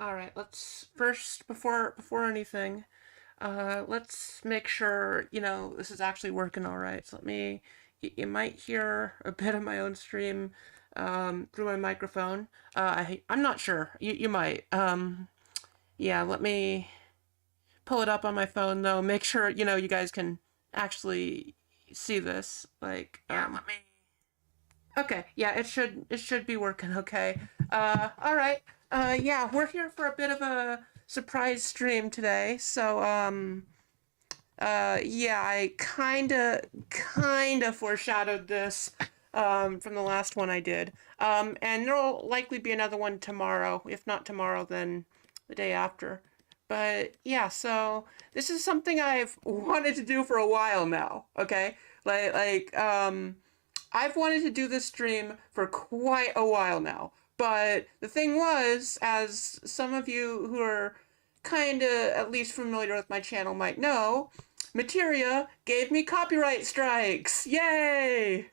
All right, let's first before anything, let's make sure this is actually working all right. So let me. You might hear a bit of my own stream through my microphone. I'm not sure. You might. Yeah, let me pull it up on my phone though. Make sure you guys can actually see this. Like yeah, let me. Okay, yeah, it should be working okay. All right. Yeah, we're here for a bit of a surprise stream today. So, yeah, I kinda foreshadowed this from the last one I did. And there'll likely be another one tomorrow. If not tomorrow, then the day after. But yeah, so this is something I've wanted to do for a while now, okay? I've wanted to do this stream for quite a while now. But the thing was, as some of you who are kind of at least familiar with my channel might know, Materia gave me copyright strikes. Yay!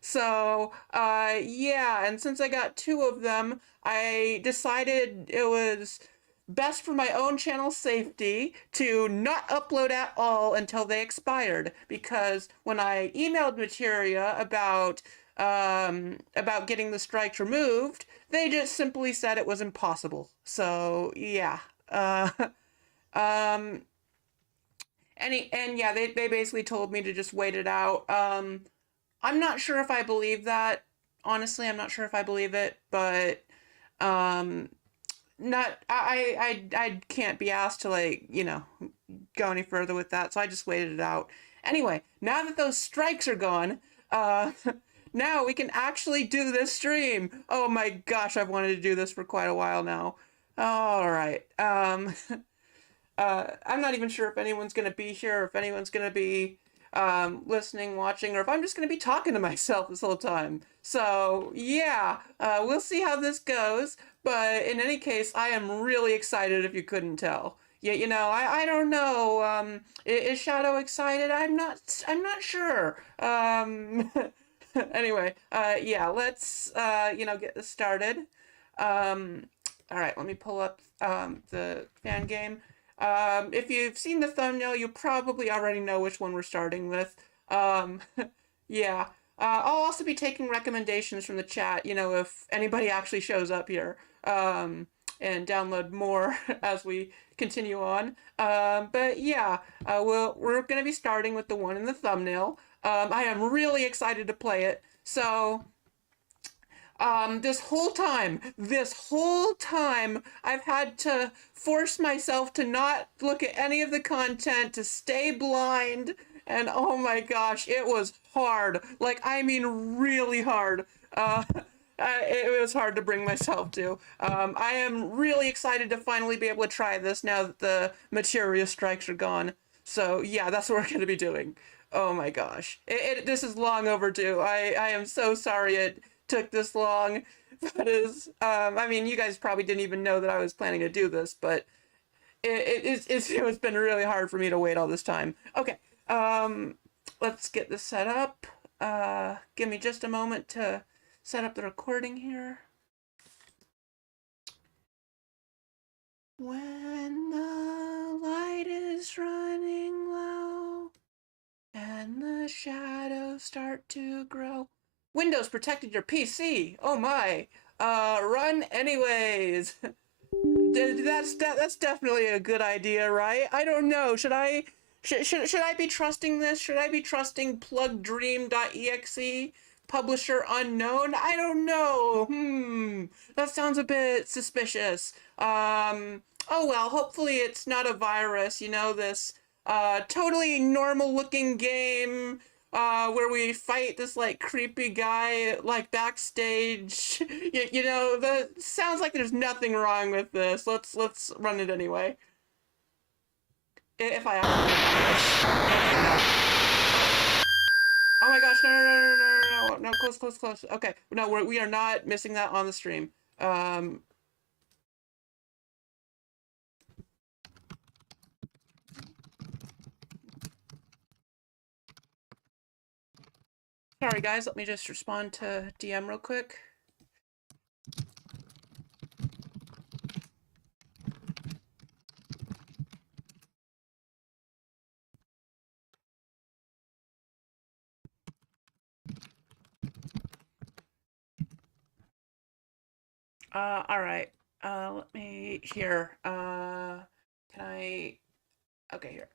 So, yeah, and since I got two of them, I decided it was best for my own channel safety to not upload at all until they expired, because when I emailed Materia about getting the strikes removed, they just simply said it was impossible. So yeah. Um and yeah, they basically told me to just wait it out. I'm not sure if I believe that. Honestly, I'm not sure if I believe it, but um not I can't be asked to go any further with that, so I just waited it out. Anyway, now that those strikes are gone, uh now we can actually do this stream. Oh my gosh, I've wanted to do this for quite a while now. All right. I'm not even sure if anyone's gonna be here, or if anyone's gonna be listening, watching, or if I'm just gonna be talking to myself this whole time. So yeah, we'll see how this goes. But in any case, I am really excited if you couldn't tell. Yeah, I don't know. Is Shadow excited? I'm not sure. Anyway, yeah, let's get this started. All right, let me pull up the fan game. If you've seen the thumbnail, you probably already know which one we're starting with. Um, yeah. I'll also be taking recommendations from the chat, if anybody actually shows up here, and download more as we continue on. But yeah, we're going to be starting with the one in the thumbnail. I am really excited to play it. So, this whole time, I've had to force myself to not look at any of the content, to stay blind, and oh my gosh, it was hard. Like, I mean, really hard. It was hard to bring myself to. I am really excited to finally be able to try this now that the materia strikes are gone. So yeah, that's what we're going to be doing. Oh my gosh. This is long overdue. I am so sorry it took this long. But I mean, you guys probably didn't even know that I was planning to do this, but it's been really hard for me to wait all this time. Okay, let's get this set up. Give me just a moment to set up the recording here. When the light is running low and the shadows start to grow. Windows protected your PC. Oh my. Run anyways. That's definitely a good idea, right? I don't know. Should I be trusting this? Should I be trusting plugdream.exe? Publisher unknown? I don't know. That sounds a bit suspicious. Oh well, hopefully it's not a virus, this totally normal looking game where we fight this like creepy guy like backstage. That sounds like there's nothing wrong with this. Let's run it anyway. If I Oh my gosh, no, close. Okay, no, we are not missing that on the stream. Sorry guys, let me just respond to DM real quick. All right. Let me here. Can I? Okay, here.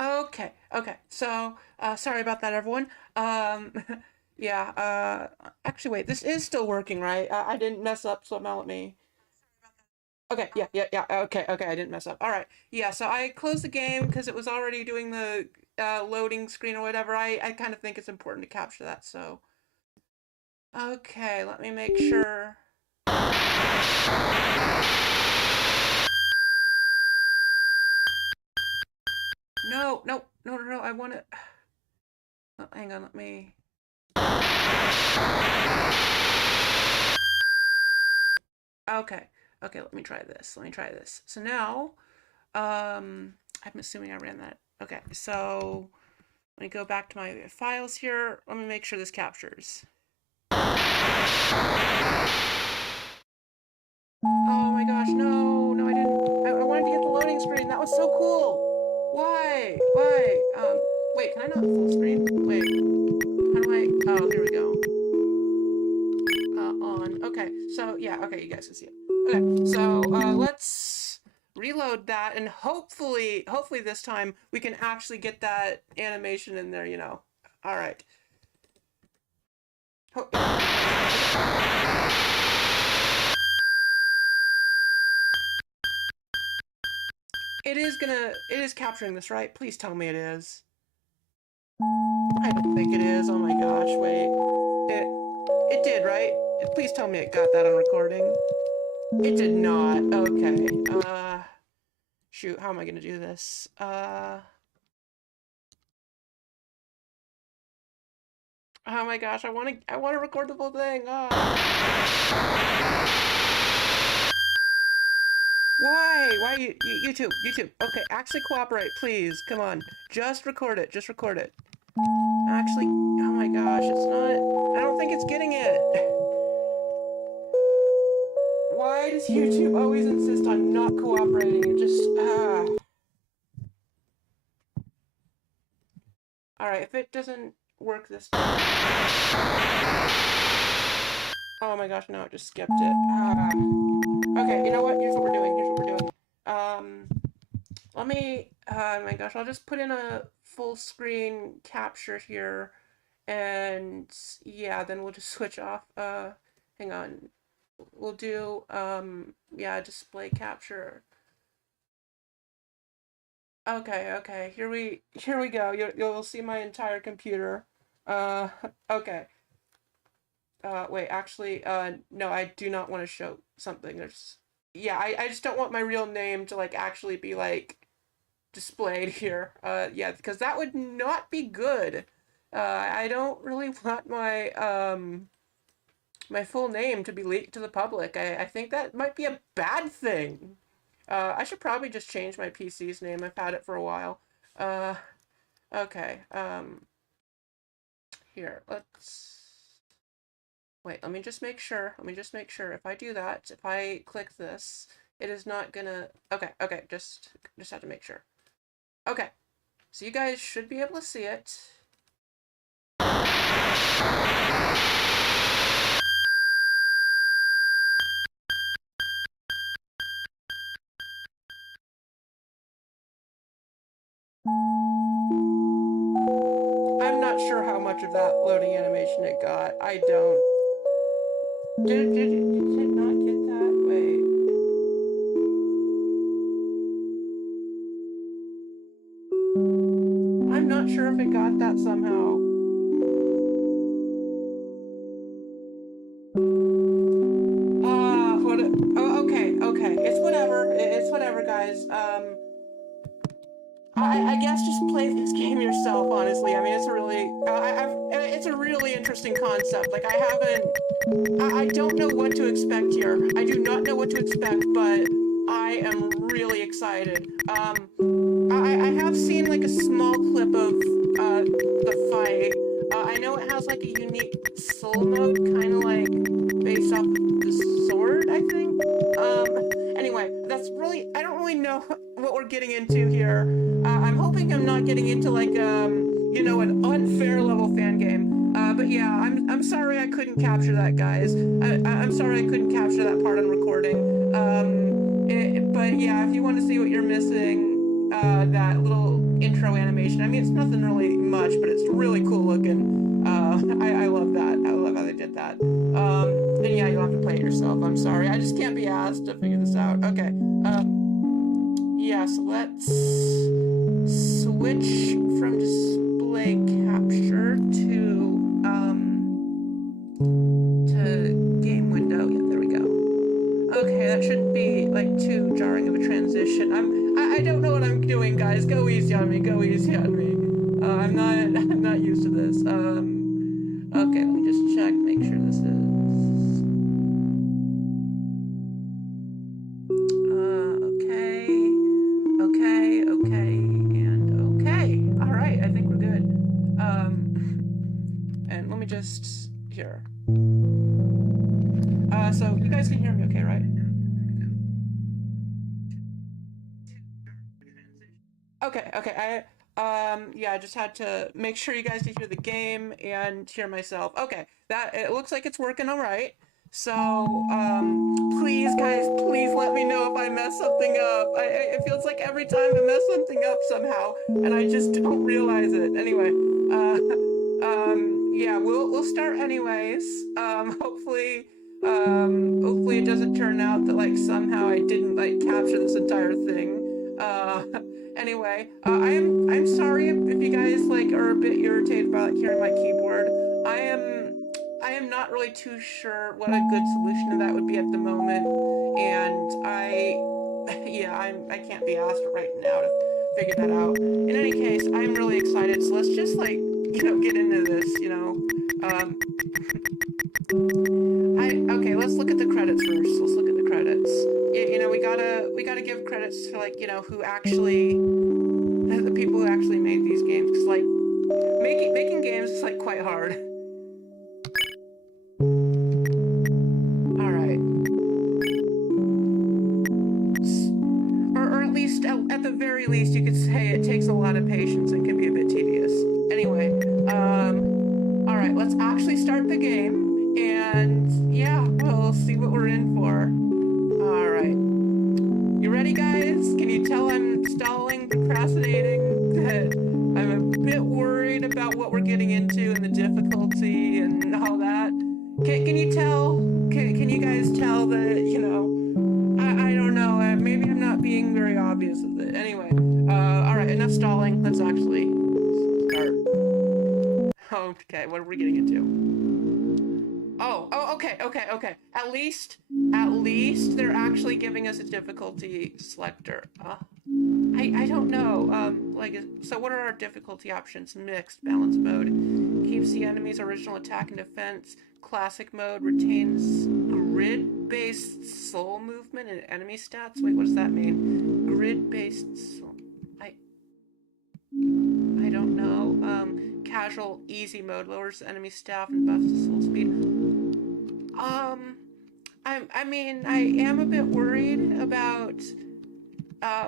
Okay, okay. So, sorry about that, everyone. Um, yeah. Actually, wait. This is still working, right? I didn't mess up somehow. Let me. Okay, yeah, yeah, yeah. Okay, okay, I didn't mess up. All right. Yeah, so I closed the game because it was already doing the loading screen or whatever. I kind of think it's important to capture that. So, okay, let me make sure. No, no, no, no, no. I want to. Oh, hang on, let me. Okay, okay, let me try this. Let me try this. So now, I'm assuming I ran that. Okay, so let me go back to my files here. Let me make sure this captures. Oh my gosh, no, no, I didn't. I wanted to get the loading screen. That was so cool. Why? Why? Wait, can I not full screen? Wait, how do I? Oh, here we go. On. Okay, so yeah, okay, you guys can see it. Okay, so let's reload that, and hopefully this time we can actually get that animation in there. All right. It is capturing this, right? Please tell me it is. I don't think it is. Oh my gosh, wait. It did, right? Please tell me it got that on recording. It did not. Okay. Shoot, how am I gonna do this? Oh my gosh, I wanna record the full thing. Why? Why YouTube? Okay, actually cooperate, please. Come on. Just record it. Just record it. Actually, oh my gosh, it's not. I don't think it's getting it. Why does YouTube always insist on not cooperating? It just, Alright, if it doesn't work this time. Oh my gosh, no, it just skipped it. Okay, you know what? Here's what we're doing. Here's what we're doing. Let me, oh my gosh, I'll just put in a full screen capture here. And yeah, then we'll just switch off. Hang on. We'll do, yeah, display capture. Okay, okay. Here we go. You'll see my entire computer. Uh, okay. Wait, actually, no, I do not want to show something. Yeah, I just don't want my real name to, like, actually be, like, displayed here. Yeah, because that would not be good. I don't really want my full name to be leaked to the public. I think that might be a bad thing. I should probably just change my PC's name. I've had it for a while. Uh, okay. Here, let's... Wait, let me just make sure. Let me just make sure. If I do that, if I click this, it is not gonna... Okay, okay, just have to make sure. Okay, so you guys should be able to see it. I'm not sure how much of that loading animation it got. I don't. Did it not get that? Wait. I'm not sure if it got that somehow. What? Oh, okay, okay. It's whatever. It's whatever, guys. I guess just play this game yourself. Honestly, I mean, it's a really, it's a really interesting concept. Like, I don't know what to expect here. I do not know what to expect, but I am really excited. I have seen like a small clip of the fight. I know it has like a unique soul mode, kind of like based off of the sword, I think. Anyway, that's really, I don't really know what we're getting into here. I'm hoping I'm not getting into like, you know, an unfair level fan game. But yeah, I'm sorry I couldn't capture that, guys. I'm sorry I couldn't capture that part on recording. But yeah, if you want to see what you're missing, that little intro animation. I mean, it's nothing really much, but it's really cool looking. I love that. I love how they did that. And yeah, you'll have to play it yourself. I'm sorry. I just can't be asked to figure this out. Okay. Yeah, so let's switch from display capture to game window. Yeah, there we go. Okay, that shouldn't be like too jarring of a transition. I don't know what I'm doing, guys. Go easy on me. Go easy on me. I'm not used to this. Okay, let me just check, make sure this is. Okay, and okay. All right, I think we're good. And let me just here. So you guys can hear me, okay, right? Okay. Yeah, I just had to make sure you guys could hear the game and hear myself. Okay, that it looks like it's working all right. So, please, guys, please let me know if I mess something up. It feels like every time I mess something up somehow, and I just don't realize it. Anyway, yeah, we'll start anyways. Hopefully it doesn't turn out that like somehow I didn't like capture this entire thing. Anyway, I'm sorry if you guys like are a bit irritated by like hearing my keyboard. I am not really too sure what a good solution to that would be at the moment, and I can't be asked right now to figure that out. In any case, I'm really excited, so let's just like, you know, get into this, you know. Okay, let's look at the credits first. Let's look at the credits. You know, we gotta give credits to like, you know, who actually, the people who actually made these games, because like making games is like quite hard. All right, or at least at the very least, you could say it takes a lot of patience and can be a bit tedious. Anyway, all right, let's actually start the game, and yeah, we'll see what we're in for. All right. You ready, guys? Can you tell I'm stalling, procrastinating, that I'm a bit worried about what we're getting into and the difficulty and all that? Can you tell? Can you guys tell that, you know, I don't know, maybe I'm not being very obvious with it. Anyway, all right, enough stalling. Let's actually start. Okay, what are we getting into? Okay. At least they're actually giving us a difficulty selector. I don't know. So what are our difficulty options? Mixed, balance mode, keeps the enemy's original attack and defense. Classic mode retains grid-based soul movement and enemy stats. Wait, what does that mean? Grid-based soul. I don't know. Casual, easy mode lowers enemy staff and buffs the soul speed. I mean, I am a bit worried about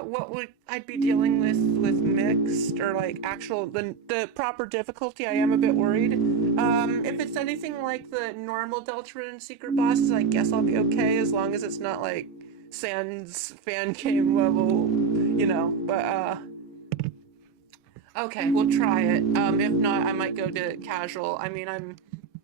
what would I'd be dealing with mixed or like actual the proper difficulty. I am a bit worried. If it's anything like the normal Deltarune secret bosses, I guess I'll be okay as long as it's not like Sans fan game level, you know. But okay, we'll try it. If not, I might go to casual. I mean,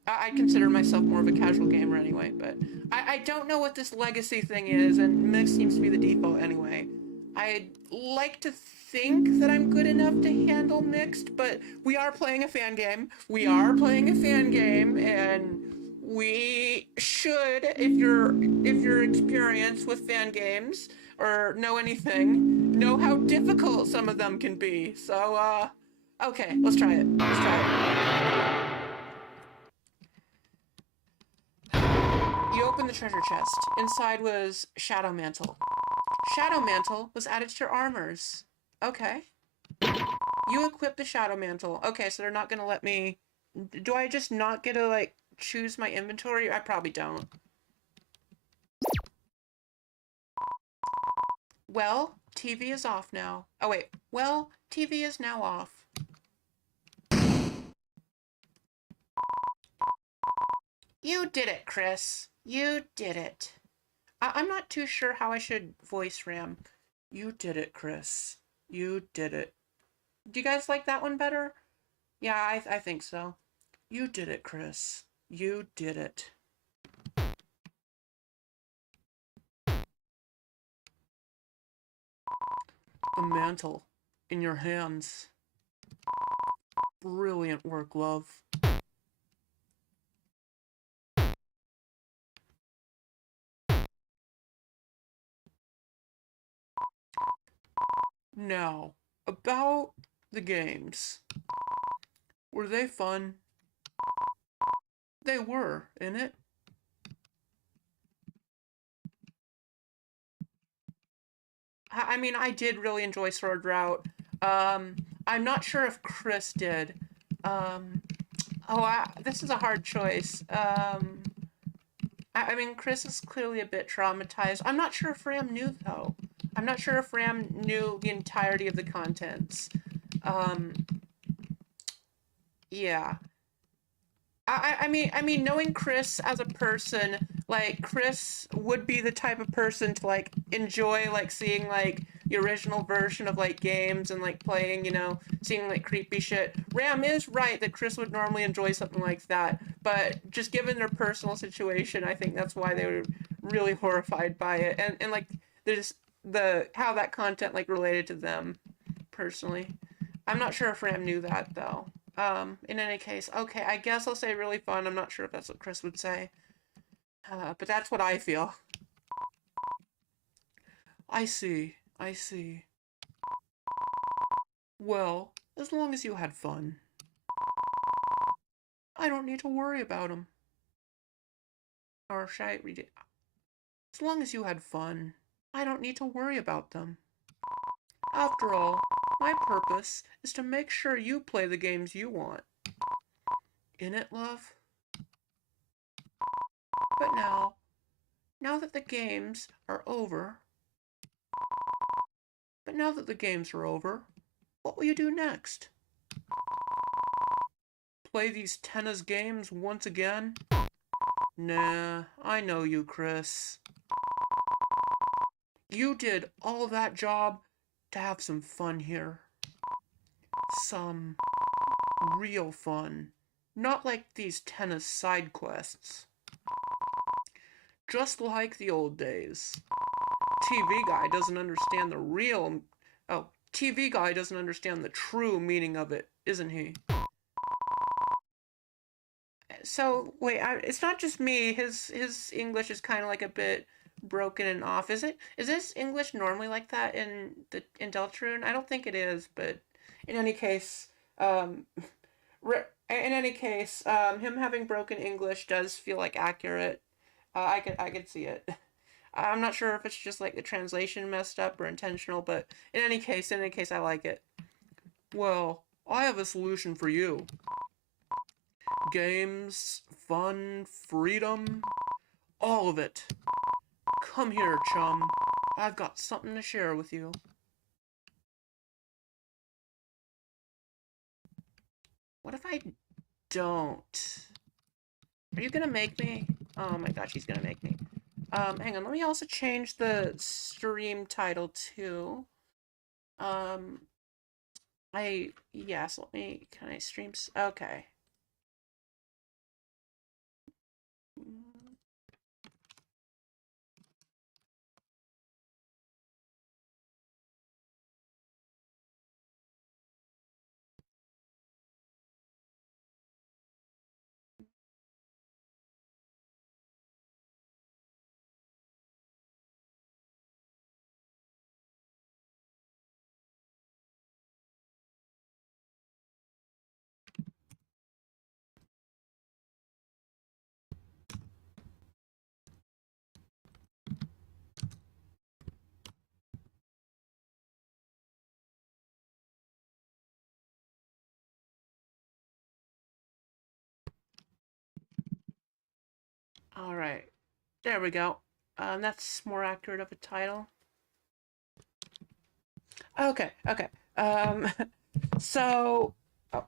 I consider myself more of a casual gamer anyway, but I don't know what this legacy thing is, and mixed seems to be the default anyway. I'd like to think that I'm good enough to handle mixed, but we are playing a fan game. And we should, if you're experienced with fan games or know anything, know how difficult some of them can be. So, okay, let's try it. You open the treasure chest. Inside was Shadow Mantle. Shadow Mantle was added to your armors. Okay. You equip the shadow mantle. Okay, so they're not gonna let me... Do I just not get to, like, choose my inventory? I probably don't. Well, TV is off now. Oh, wait. Well, TV is now off. You did it, Chris. You did it. I'm not too sure how I should voice Ram. You did it, Chris. You did it. Do you guys like that one better? Yeah, I think so. You did it, Chris. You did it. The mantle in your hands. Brilliant work, love. Now, about the games. Were they fun? They were, innit? I mean, I did really enjoy Sword Route. I'm not sure if Chris did. Um, this is a hard choice. I mean, Chris is clearly a bit traumatized. I'm not sure if Ram knew, though. I'm not sure if Ram knew the entirety of the contents. Um, yeah. I mean, knowing Chris as a person, like Chris would be the type of person to like enjoy like seeing like the original version of like games and like playing, you know, seeing like creepy shit. Ram is right that Chris would normally enjoy something like that, but just given their personal situation, I think that's why they were really horrified by it, and like there's the how that content like related to them personally. I'm not sure if Ram knew that though. In any case, okay, I guess I'll say really fun. I'm not sure if that's what Chris would say. But that's what I feel. I see. I see. Well, as long as you had fun, I don't need to worry about them. Or should I read it? As long as you had fun, I don't need to worry about them. After all, my purpose is to make sure you play the games you want. In it, love? But now that the games are over, what will you do next? Play these tennis games once again? Nah, I know you, Chris. You did all that job to have some fun here. Some real fun. Not like these tennis side quests. Just like the old days. TV guy doesn't understand the real... Oh, TV guy doesn't understand the true meaning of it, isn't he? So, wait, it's not just me. His English is kind of like a bit broken and off. Is it? Is this English normally like that in Deltarune? I don't think it is, but in any case, um, him having broken English does feel like accurate. I could see it. I'm not sure if it's just like the translation messed up or intentional, but in any case, I like it. Well, I have a solution for you. Games, fun, freedom, all of it. Come here, chum. I've got something to share with you. What if I don't? Are you gonna make me? Oh my god, she's gonna make me. Hang on, let me also change the stream title too. Yes, can I stream? Okay. All right. There we go. That's more accurate of a title. Okay, okay. So, oh,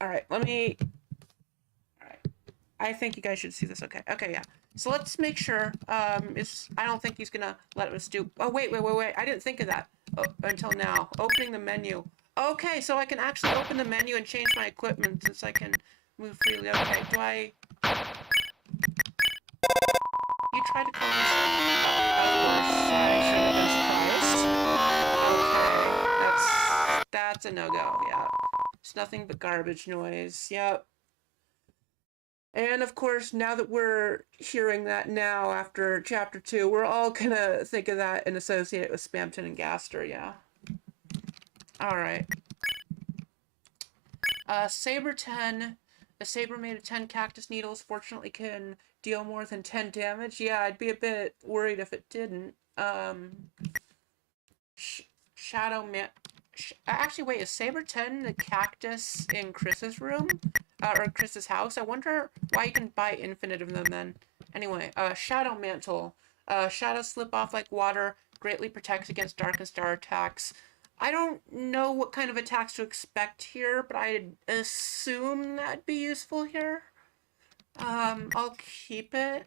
all right, all right. I think you guys should see this. Okay, okay, yeah. So let's make sure, I don't think he's gonna let us do, oh, wait. I didn't think of that until now. Opening the menu. Okay, so I can actually open the menu and change my equipment since I can move freely. Okay, do I, you tried to call me, of course, I should have been surprised. Okay, that's a no-go, yeah. It's nothing but garbage noise, yep. And of course, now that we're hearing that now after chapter 2, we're all gonna think of that and associate it with Spamton and Gaster, yeah. Alright. Saber 10. A saber made of 10 cactus needles fortunately can deal more than 10 damage. Yeah, I'd be a bit worried if it didn't. Shadow Man. Actually, wait, is Saber 10 the cactus in Chris's room? Or Chris's house? I wonder why you can buy infinite of them then. Anyway, Shadow Mantle. Shadows slip off like water, greatly protects against dark and star attacks. I don't know what kind of attacks to expect here, but I'd assume that'd be useful here. I'll keep it.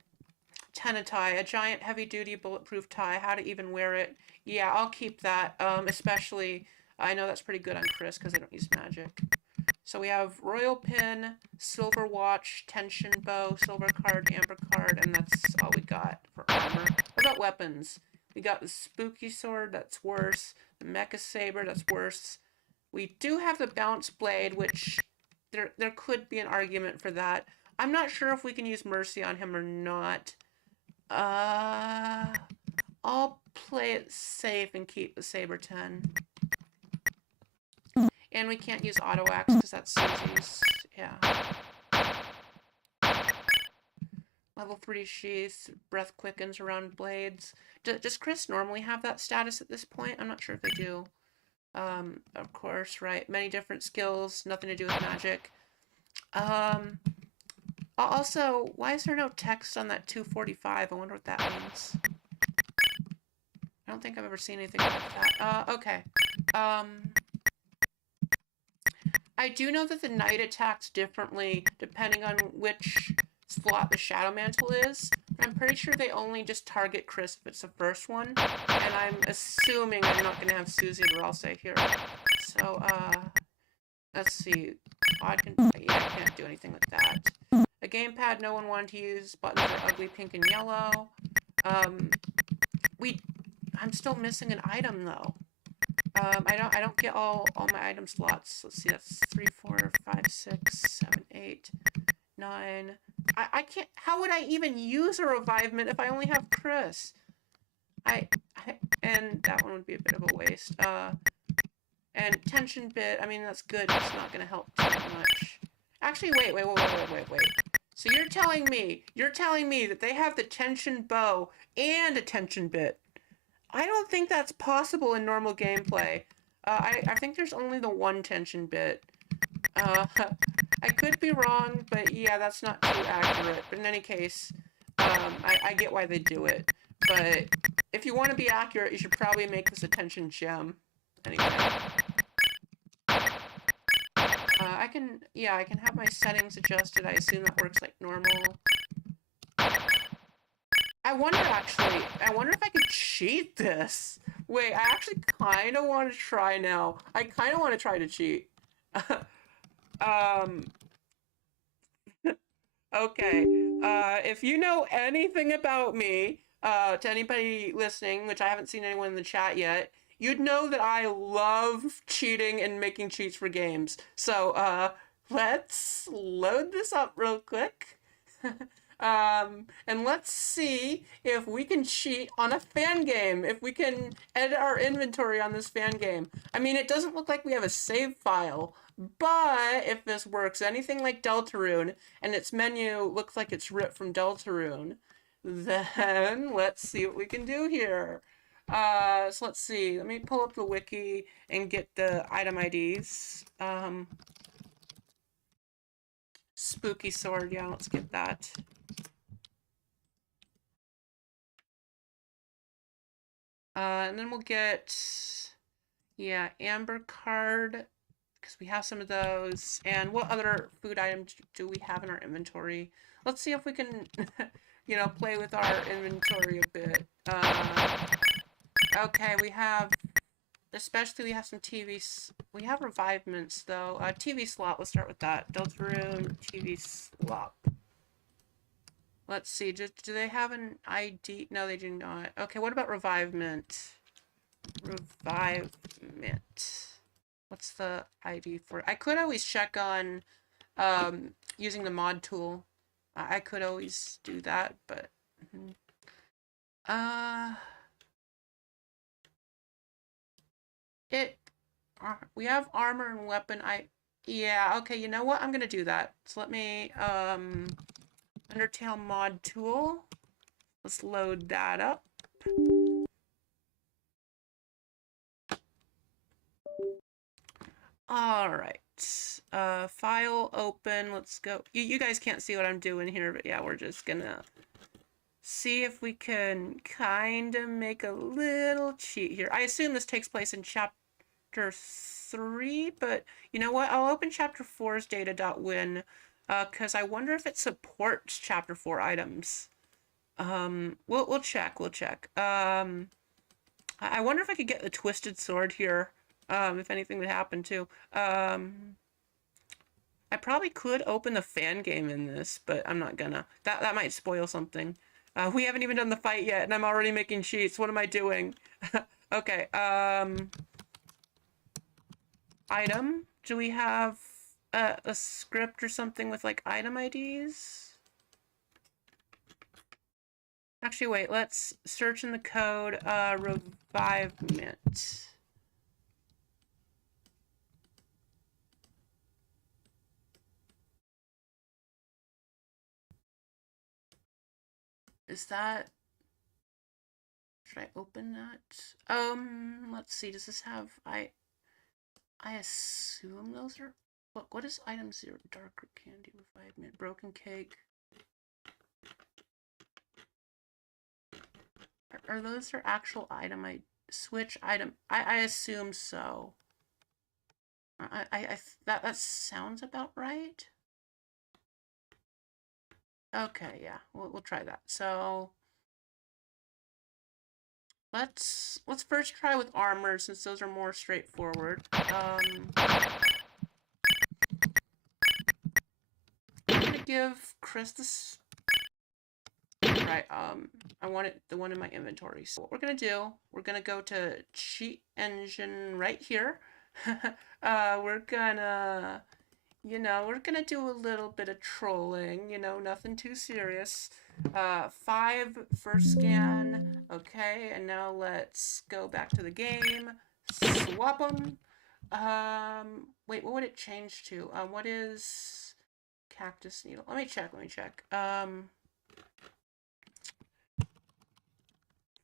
Tenatai, a giant heavy-duty bulletproof tie. How to even wear it? Yeah, I'll keep that. Especially, I know that's pretty good on Chris because I don't use magic. So we have Royal Pin, Silver Watch, Tension Bow, Silver Card, Amber Card, and that's all we got for armor. What about weapons? We got the Spooky Sword, that's worse. The Mecha Saber, that's worse. We do have the Bounce Blade, which there could be an argument for that. I'm not sure if we can use Mercy on him or not. I'll play it safe and keep the Saber 10. And we can't use Auto Axe because that's Susie's. Yeah. Level 3 sheath, breath quickens around blades. Does Chris normally have that status at this point? I'm not sure if they do. Of course, right. Many different skills, nothing to do with magic. Also, why is there no text on that 245? I wonder what that means. I don't think I've ever seen anything like that. Okay. I do know that the knight attacks differently depending on which slot the Shadow Mantle is. I'm pretty sure they only just target Chris if it's the first one. And I'm assuming I'm not going to have Susie or I'll say here. So, let's see. I can't do anything with that. A gamepad no one wanted to use. Buttons are ugly pink and yellow. I'm still missing an item though. I don't get all my item slots. Let's see, that's 3, 4, 5, 6, 7, 8, 9. I can't, how would I even use a revivement if I only have Chris? And that one would be a bit of a waste. And tension bit, I mean, that's good, but it's not gonna help too much. Actually, wait. So you're telling me that they have the tension bow and a tension bit. I don't think that's possible in normal gameplay. I think there's only the one tension bit. I could be wrong, but yeah, that's not too accurate. But in any case, I get why they do it. But if you want to be accurate, you should probably make this a tension gem. Anyway. I can have my settings adjusted. I assume that works like normal. I wonder if I could cheat this. Wait, I actually kind of want to try now. I kind of want to try to cheat. Okay. If you know anything about me, to anybody listening, which I haven't seen anyone in the chat yet, you'd know that I love cheating and making cheats for games. So, let's load this up real quick. And let's see if we can cheat on a fan game, if we can edit our inventory on this fan game. I mean, it doesn't look like we have a save file, but if this works anything like Deltarune, and its menu looks like it's ripped from Deltarune, then let's see what we can do here. So let's see, let me pull up the wiki and get the item IDs. Spooky sword, yeah, let's get that. And then we'll get, yeah, amber card, because we have some of those. And what other food items do we have in our inventory? Let's see if we can, you know, play with our inventory a bit. Okay, we have, especially we have some we have revivements though. TV slot, let's start with that. Deltarune TV slot. Let's see, do they have an ID? No, they do not. Okay, what about revivement? Revivement. What's the ID for it? I could always check on using the mod tool. I could always do that, but it we have armor and weapon. Yeah, okay, you know what? I'm gonna do that. So let me Undertale mod tool. Let's load that up. All right. File open. Let's go. You guys can't see what I'm doing here, but yeah, we're just gonna see if we can kind of make a little cheat here. I assume this takes place in chapter 3, but you know what? I'll open chapter 4's data.win because I wonder if it supports chapter 4 items. We'll check. I wonder if I could get the twisted sword here. If anything would happen too. I probably could open the fan game in this, but I'm not gonna. That might spoil something. We haven't even done the fight yet, and I'm already making cheats. What am I doing? Okay, item. Do we have a script or something with like item IDs? Actually, wait, let's search in the code, revivement. Is that, should I open that? Let's see, does this have, I assume those are, what is item 0? Darker candy, revivement, broken cake. Are those their actual item? Switch item. I assume so. That sounds about right. Okay, yeah, we'll try that. So let's first try with armor since those are more straightforward. I'm gonna give Chris this. Right, I want it, the one in my inventory. So what we're gonna do, we're gonna go to cheat engine right here. We're gonna, you know, we're gonna do a little bit of trolling, you know, nothing too serious. 5 first scan, okay, and now let's go back to the game, swap them. Wait, what would it change to? What is cactus needle? Let me check.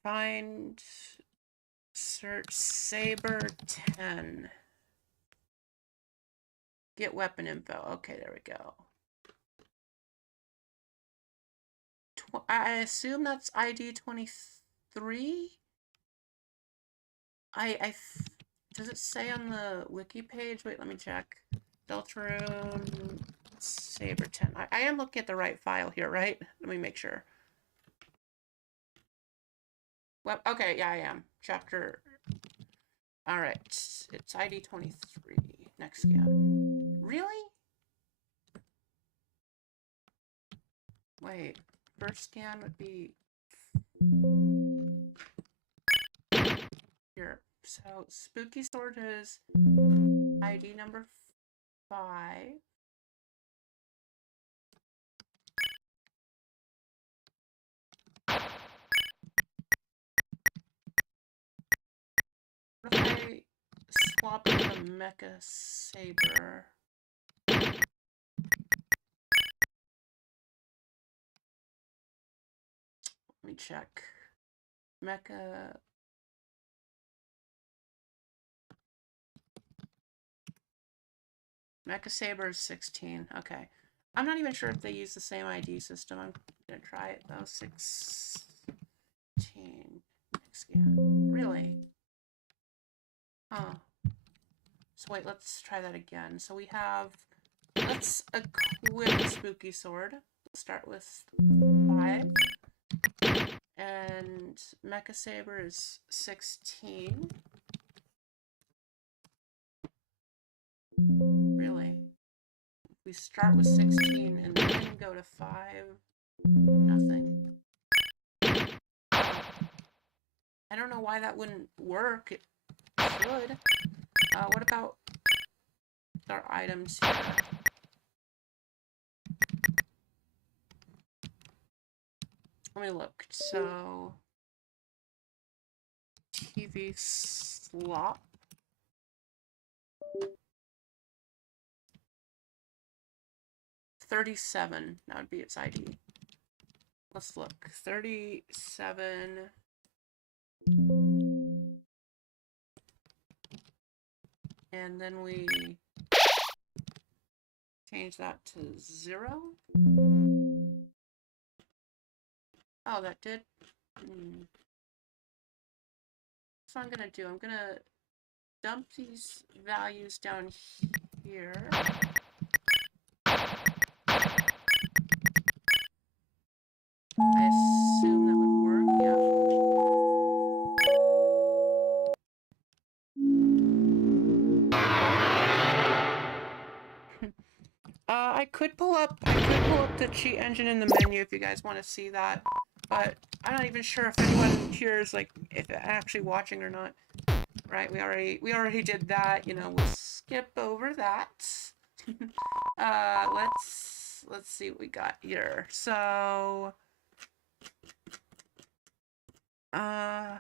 Find, search saber 10. Get weapon info. Okay, there we go. I assume that's ID 23. Does it say on the wiki page? Wait, let me check. Deltarune saber 10. I am looking at the right file here, right? Let me make sure. Well, okay, yeah, I am. Chapter. All right, it's ID 23. Next scan. Really? Wait, first scan would be here. So spooky sword is ID number 5. What if I swap in the mecha saber? Let me check. Mecha. Mecha saber is 16. Okay. I'm not even sure if they use the same ID system. I'm gonna try it though. 16. scan. Really? Huh. So wait, let's try that again. So we have, let's equip Spooky Sword. Let's start with 5. And Mecha Saber is 16. Really? We start with 16 and then go to 5. Nothing. I don't know why that wouldn't work. It should. What about our items here? Let me look. So, TV slot. $37. That would be its ID. Let's look. 37. And then we change that to 0. Oh, that did. So I'm gonna do, I'm gonna dump these values down here. I assume that would work, yeah. I could pull up the cheat engine in the menu if you guys want to see that, but I'm not even sure if anyone here is like, if they're actually watching or not. Right, we already did that, you know, we'll skip over that. Let's see what we got here. So I'd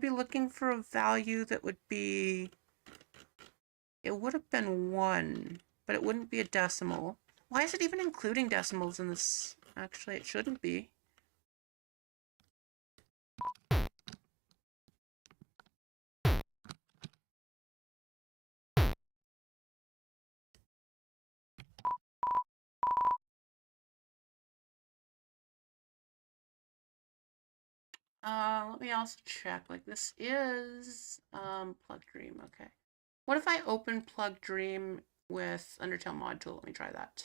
be looking for a value that would be, it would have been 1, but it wouldn't be a decimal. Why is it even including decimals in this? Actually, it shouldn't be. Let me also check, like this is, Plug Dream, okay. What if I open Plug Dream with Undertale mod tool? Let me try that.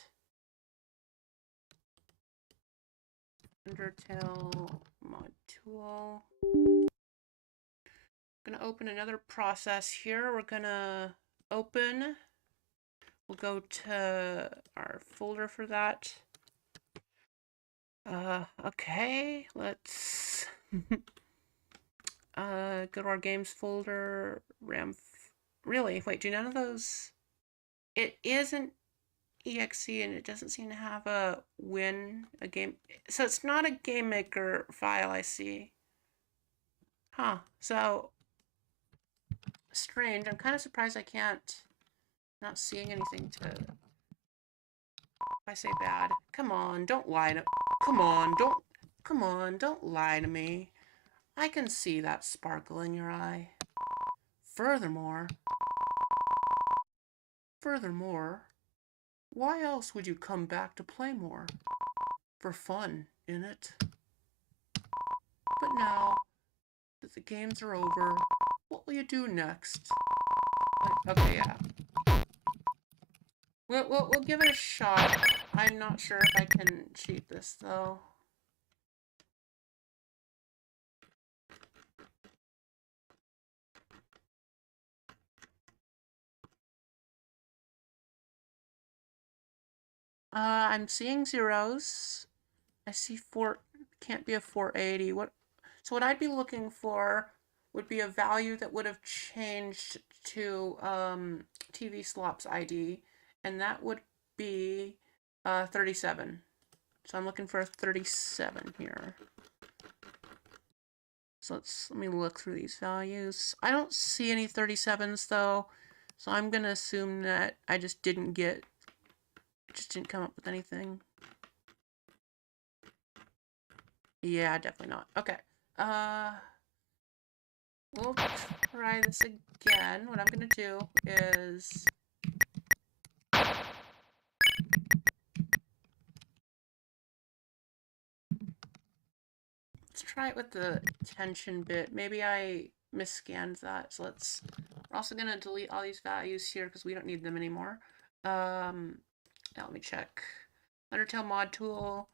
Undertale mod tool. I'm gonna open another process here. We're gonna open, we'll go to our folder for that. Okay, let's go to our games folder, really? Wait, do none of those, it isn't exe and it doesn't seem to have a game, so it's not a game maker file, I see. Huh, so strange. I'm kind of surprised I can't, not seeing anything to, if I say bad, come on, don't lie to, come on, don't lie to me. I can see that sparkle in your eye. Furthermore, why else would you come back to play more? For fun, innit? But now that the games are over, what will you do next? Okay, yeah. We'll give it a shot. I'm not sure if I can cheat this, though. I'm seeing zeros. I see 4, can't be a 480. So what I'd be looking for would be a value that would have changed to TV Slop's ID, and that would be 37. So I'm looking for a 37 here. So let me look through these values. I don't see any 37s though, so I'm gonna assume that I just didn't come up with anything. Yeah, definitely not. Okay. We'll try this again. What I'm gonna do is Let's try it with the tension bit. Maybe I misscanned that. So we're also gonna delete all these values here because we don't need them anymore. Now let me check. Undertale mod tool,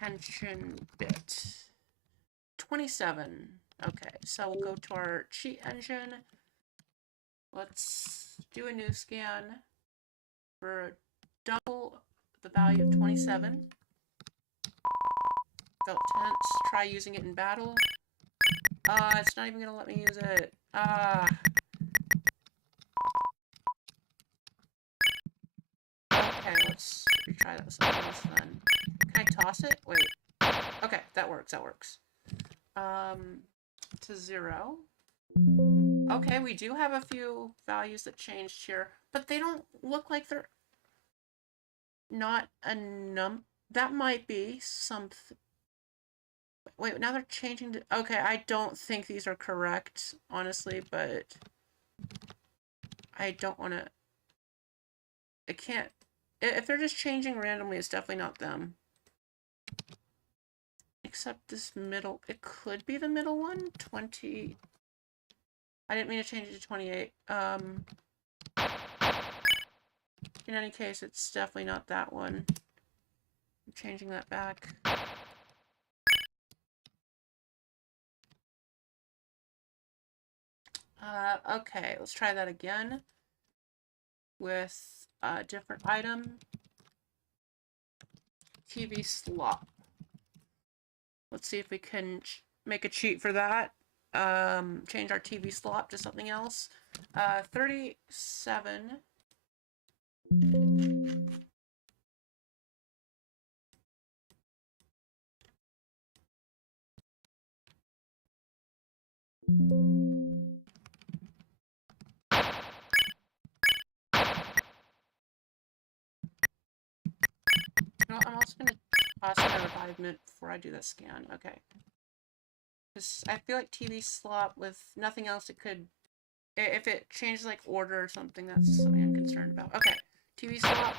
tension bit. 27. Okay, so we'll go to our cheat engine. Let's do a new scan for double the value of 27. Felt tense. Try using it in battle. It's not even gonna let me use it. Okay, let's retry that with something else then. Can I toss it? Wait. Okay, that works, that works. To 0. Okay, we do have a few values that changed here, but they don't look like they're not a that might be something. Wait, now they're changing to... Okay, I don't think these are correct, honestly, but I don't want to... It can't... If they're just changing randomly, it's definitely not them. Except this middle... It could be the middle one? 20... I didn't mean to change it to 28. In any case, it's definitely not that one. I'm changing that back. Okay, let's try that again with a different item. TV slot. Let's see if we can make a cheat for that. Change our TV slot to something else. 37. No, I'm also going to toss another revive before I do the scan. Okay. Because I feel like TV slot with nothing else, it could... If it changes like order or something, that's something I'm concerned about. Okay. TV slot.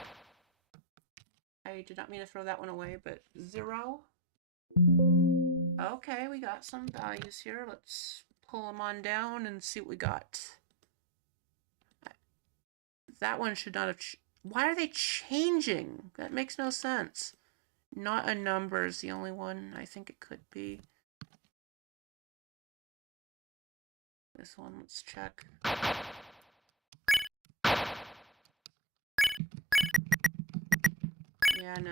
I did not mean to throw that one away, but 0. Okay, we got some values here. Let's pull them on down and see what we got. That one should not have... Why are they changing? That makes no sense. Not a number is the only one I think it could be. This one, let's check. Yeah, no.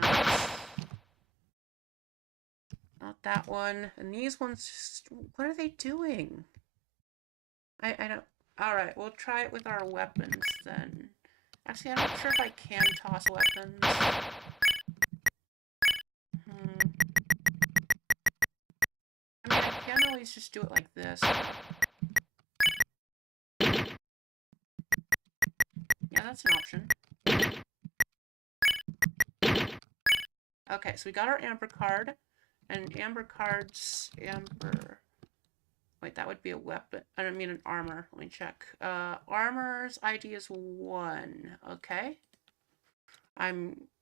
Not that one. And these ones just... What are they doing? I don't... Alright, we'll try it with our weapons then. Actually, I'm not sure if I can toss weapons. I mean, I can always just do it like this. Yeah, that's an option. Okay, so we got our amber card. And amber cards... Amber... Wait, that would be a weapon. I don't mean an armor. Let me check. Armor's ID is 1. Okay.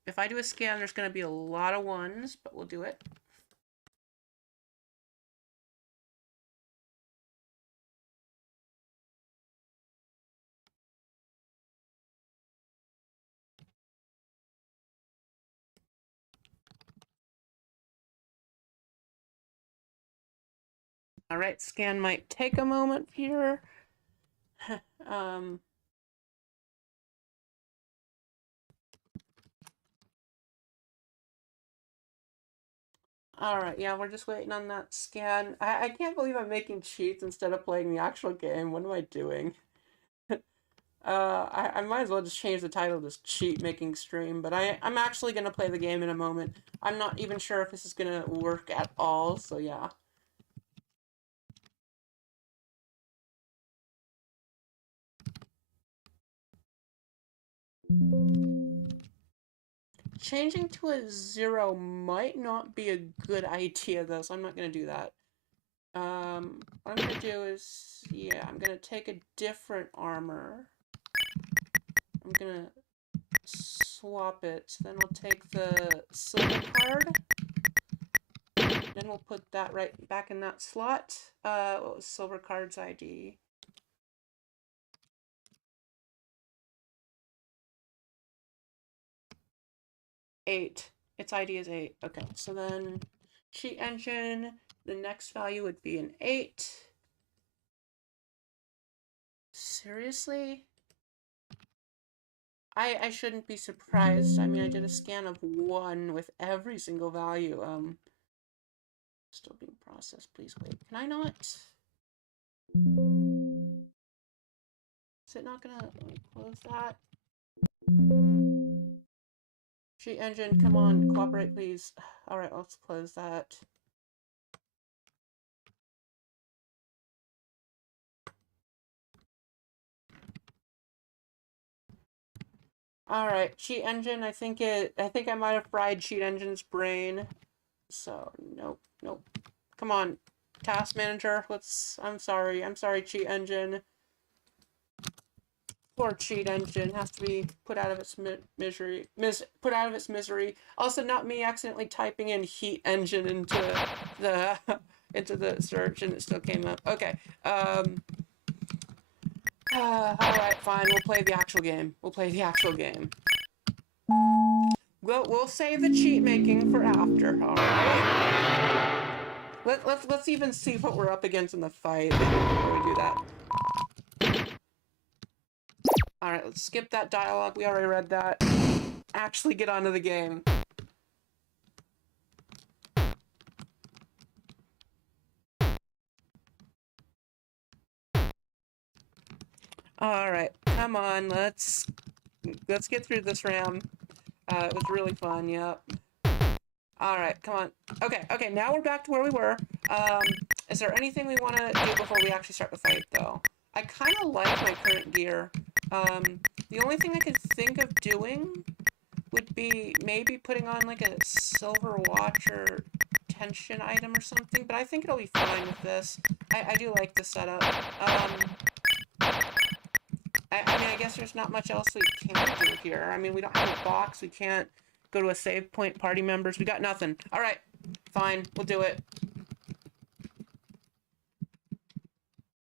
If I do a scan, there's going to be a lot of 1s, but we'll do it. All right, scan might take a moment here. All right, yeah, we're just waiting on that scan. I can't believe I'm making cheats instead of playing the actual game. What am I doing? I might as well just change the title to cheat making stream, but I'm actually going to play the game in a moment. I'm not even sure if this is going to work at all, so yeah. Changing to a 0 might not be a good idea, though, so I'm not going to do that. What I'm going to do is, yeah, I'm going to take a different armor. I'm going to swap it. Then I'll take the silver card. Then then we'll put that right back in that slot. What was silver card's ID? Eight. Its ID is 8. Okay, so then cheat engine, the next value would be an 8. Seriously? I shouldn't be surprised. I mean, I did a scan of 1 with every single value. Still being processed. Please wait. Can I not? Is it not gonna let me close that? Cheat engine, come on, cooperate, please. All right, let's close that. All right, cheat engine. I think I might have fried cheat engine's brain. So nope. Come on, task manager. I'm sorry, cheat engine. Poor cheat engine has to be put out of its misery. Also, not me accidentally typing in heat engine into the search and it still came up. Okay. All right, fine. We'll play the actual game. We'll save the cheat making for after. All right. Let's even see what we're up against in the fight before we do that. All right, let's skip that dialogue. We already read that. Actually get onto the game. All right, come on, let's get through this round. It was really fun, yep. All right, come on. Okay, now we're back to where we were. Is there anything we want to do before we actually start the fight, though? I kind of like my current gear. The only thing I could think of doing would be maybe putting on like a silver watch or tension item or something, but I think it'll be fine with this. I do like the setup. I mean, I guess there's not much else we can do here. I mean, we don't have a box. We can't go to a save point, party members. We got nothing. All right, fine. We'll do it.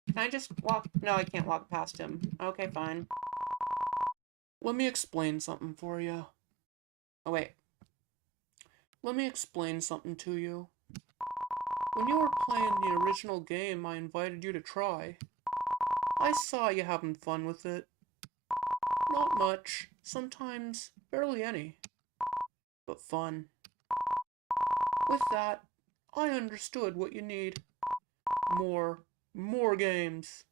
Can I just walk? No, I can't walk past him. Okay, fine. Let me explain something for you. Oh, wait. Let me explain something to you. When you were playing the original game I invited you to try, I saw you having fun with it. Not much, sometimes barely any, but fun. With that, I understood what you need. More games.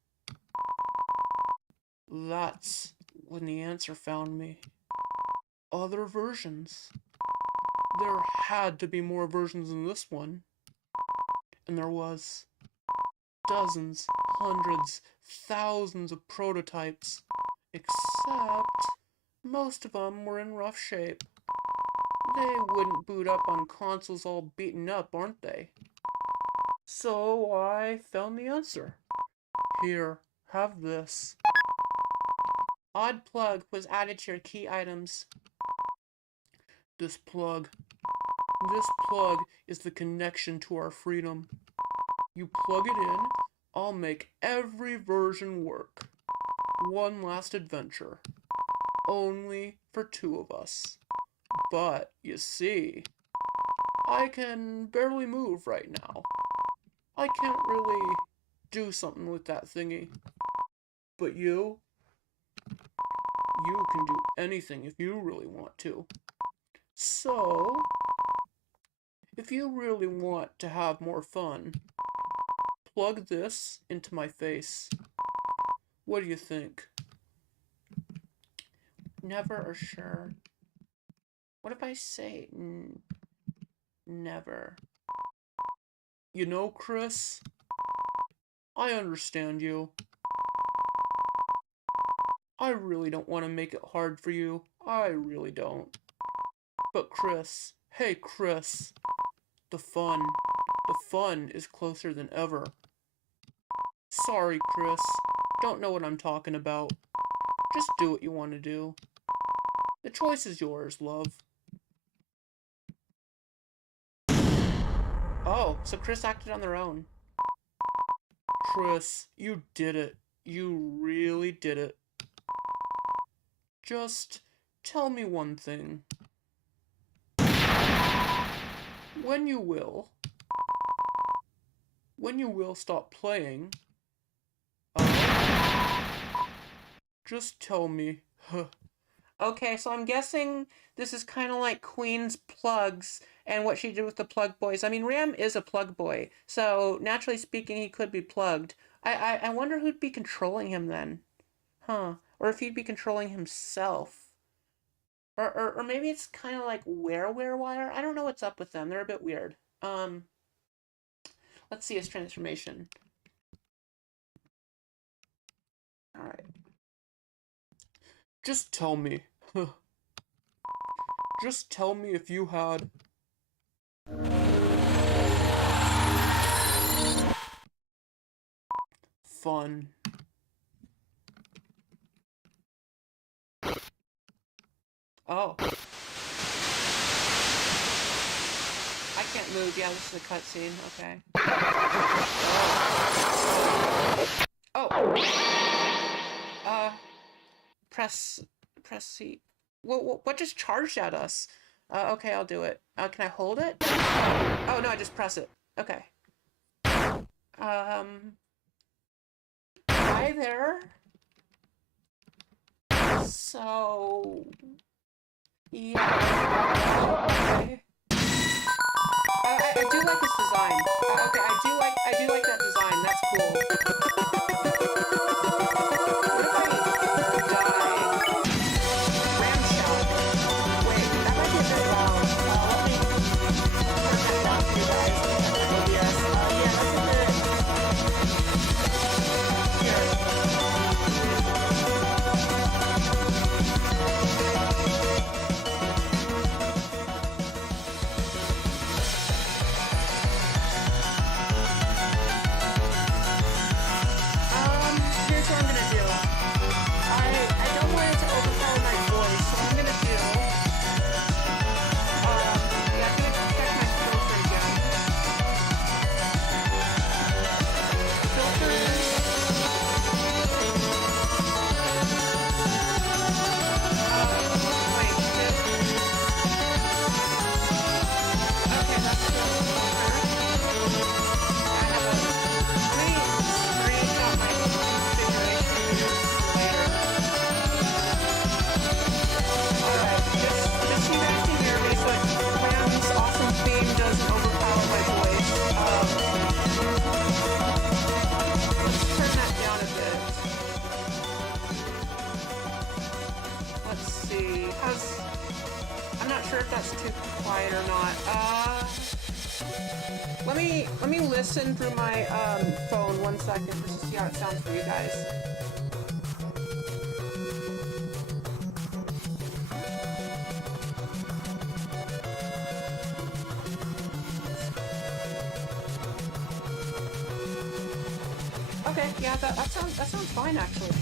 That's when the answer found me. Other versions. There had to be more versions than this one. And there was. Dozens, hundreds, thousands of prototypes. Except, most of them were in rough shape. They wouldn't boot up on consoles all beaten up, aren't they? So I found the answer. Here, have this. Odd plug was added to your key items. This plug is the connection to our freedom. You plug it in, I'll make every version work. One last adventure. Only for 2 of us. But, you see, I can barely move right now. I can't really do something with that thingy. But you can do anything if you really want to. So, if you really want to have more fun, plug this into my face. What do you think? Never or sure? What if I say never? You know, Chris, I understand you. I really don't want to make it hard for you. I really don't. But Chris, hey Chris, the fun is closer than ever. Sorry, Chris, don't know what I'm talking about. Just do what you want to do. The choice is yours, love. Oh, so Chris acted on their own. Chris, you did it. You really did it. Just tell me one thing. When you will stop playing, just tell me. Okay, so I'm guessing this is kind of like Queen's plugs and what she did with the plug boys. I mean, Ram is a plug boy, so naturally speaking, he could be plugged. I wonder who'd be controlling him then. Huh. Or if he'd be controlling himself. Or maybe it's kind of like Wire. I don't know what's up with them. They're a bit weird. Let's see his transformation. Alright. Just tell me. Just tell me if you had... fun. Oh. I can't move. Yeah, this is a cutscene. Okay. Oh. Press C. What just charged at us? Okay, I'll do it. Can I hold it? Oh, no, I just press it. Okay. Hi there. So... yeah. Okay. I do like this design. Okay, I do like that design. That's cool. What if I die? Ram shot. Wait, that might be a bit loud. Let me turn that down for you guys. OBS. Yeah, that's a bit. Here's what I'm gonna do. I don't want it to overpower my voice, so I'm gonna do, yeah, I'm gonna check my filter again. Filters. Wait, okay, that's the filter. I have a screenshot my configuration later. Alright, just so you guys can hear me, so Ram's awesome theme doesn't overpower my voice. Let's turn that down a bit. Let's see. I'm not sure if that's too quiet or not. Let me listen through my phone 1 second just to see how it sounds for you guys. Okay, yeah, that sounds fine actually.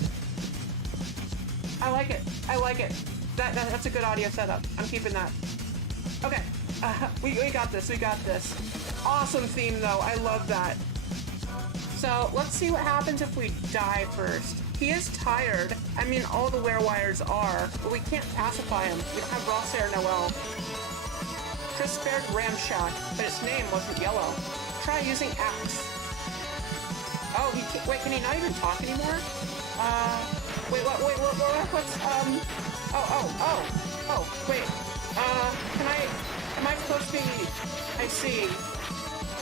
I like it. I like it. That's a good audio setup. I'm keeping that. Okay, we got this. We got this. Awesome theme though. I love that. So let's see what happens if we die first. He is tired. I mean, all the werewires are, but we can't pacify him. We don't have Rosshair Noel. Chris spared Ramshack, but its name wasn't yellow. Try using axe. Oh, he can't, wait, can he not even talk anymore? Wait, what's, wait, am I supposed to be, I see,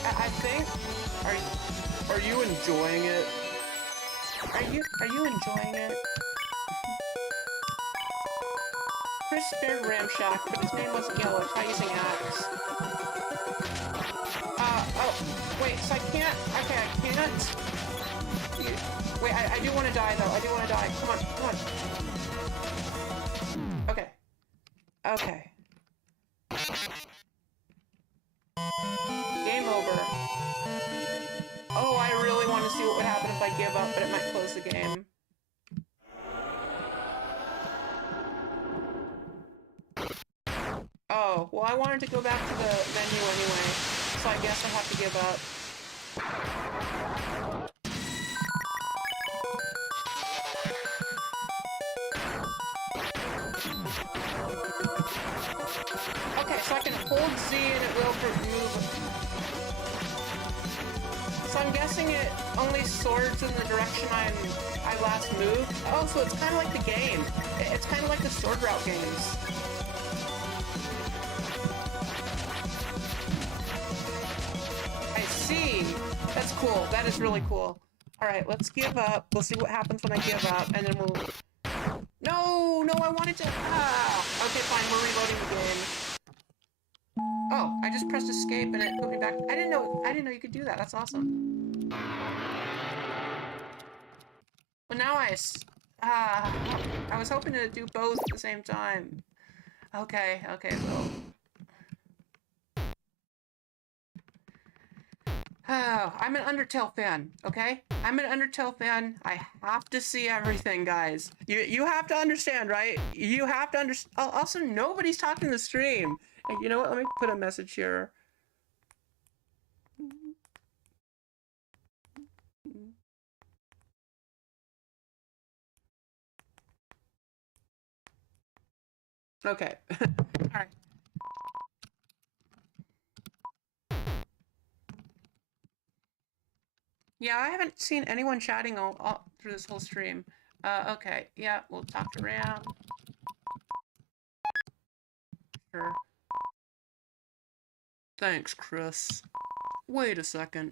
I think, are you enjoying it? Are you enjoying it? Chris spared Ramshack, but his name wasn't yellow. Try using axe. Wait, so I can't, okay, I can't. Wait, I do want to die, though. I do want to die. Come on. Okay. Okay. Game over. Oh, I really want to see what would happen if I give up, but it might close the game. Oh, well, I wanted to go back to the menu anyway, so so I guess I have to give up. Okay, so I can hold Z and it will move. So I'm guessing it only swords in the direction I last moved. Oh, so it's kind of like the game. It's kind of like the sword route games. I see. That's cool. That is really cool. All right, let's give up. We'll see what happens when I give up, and then we'll... No, I wanted to... Ah! Okay, fine, we're reloading the game. Oh, I just pressed escape and it put me back. I didn't know you could do that. That's awesome. Well, now I was hoping to do both at the same time. Okay, well. Oh, I'm an Undertale fan, okay? I'm an Undertale fan. I have to see everything, guys. You have to understand, right? You have to understand. Also, nobody's talking the stream. And you know what? Let me put a message here. Okay. All right. Yeah, I haven't seen anyone chatting all through this whole stream. Okay. Yeah, we'll talk to Ram. Sure. Thanks, Chris. Wait a second.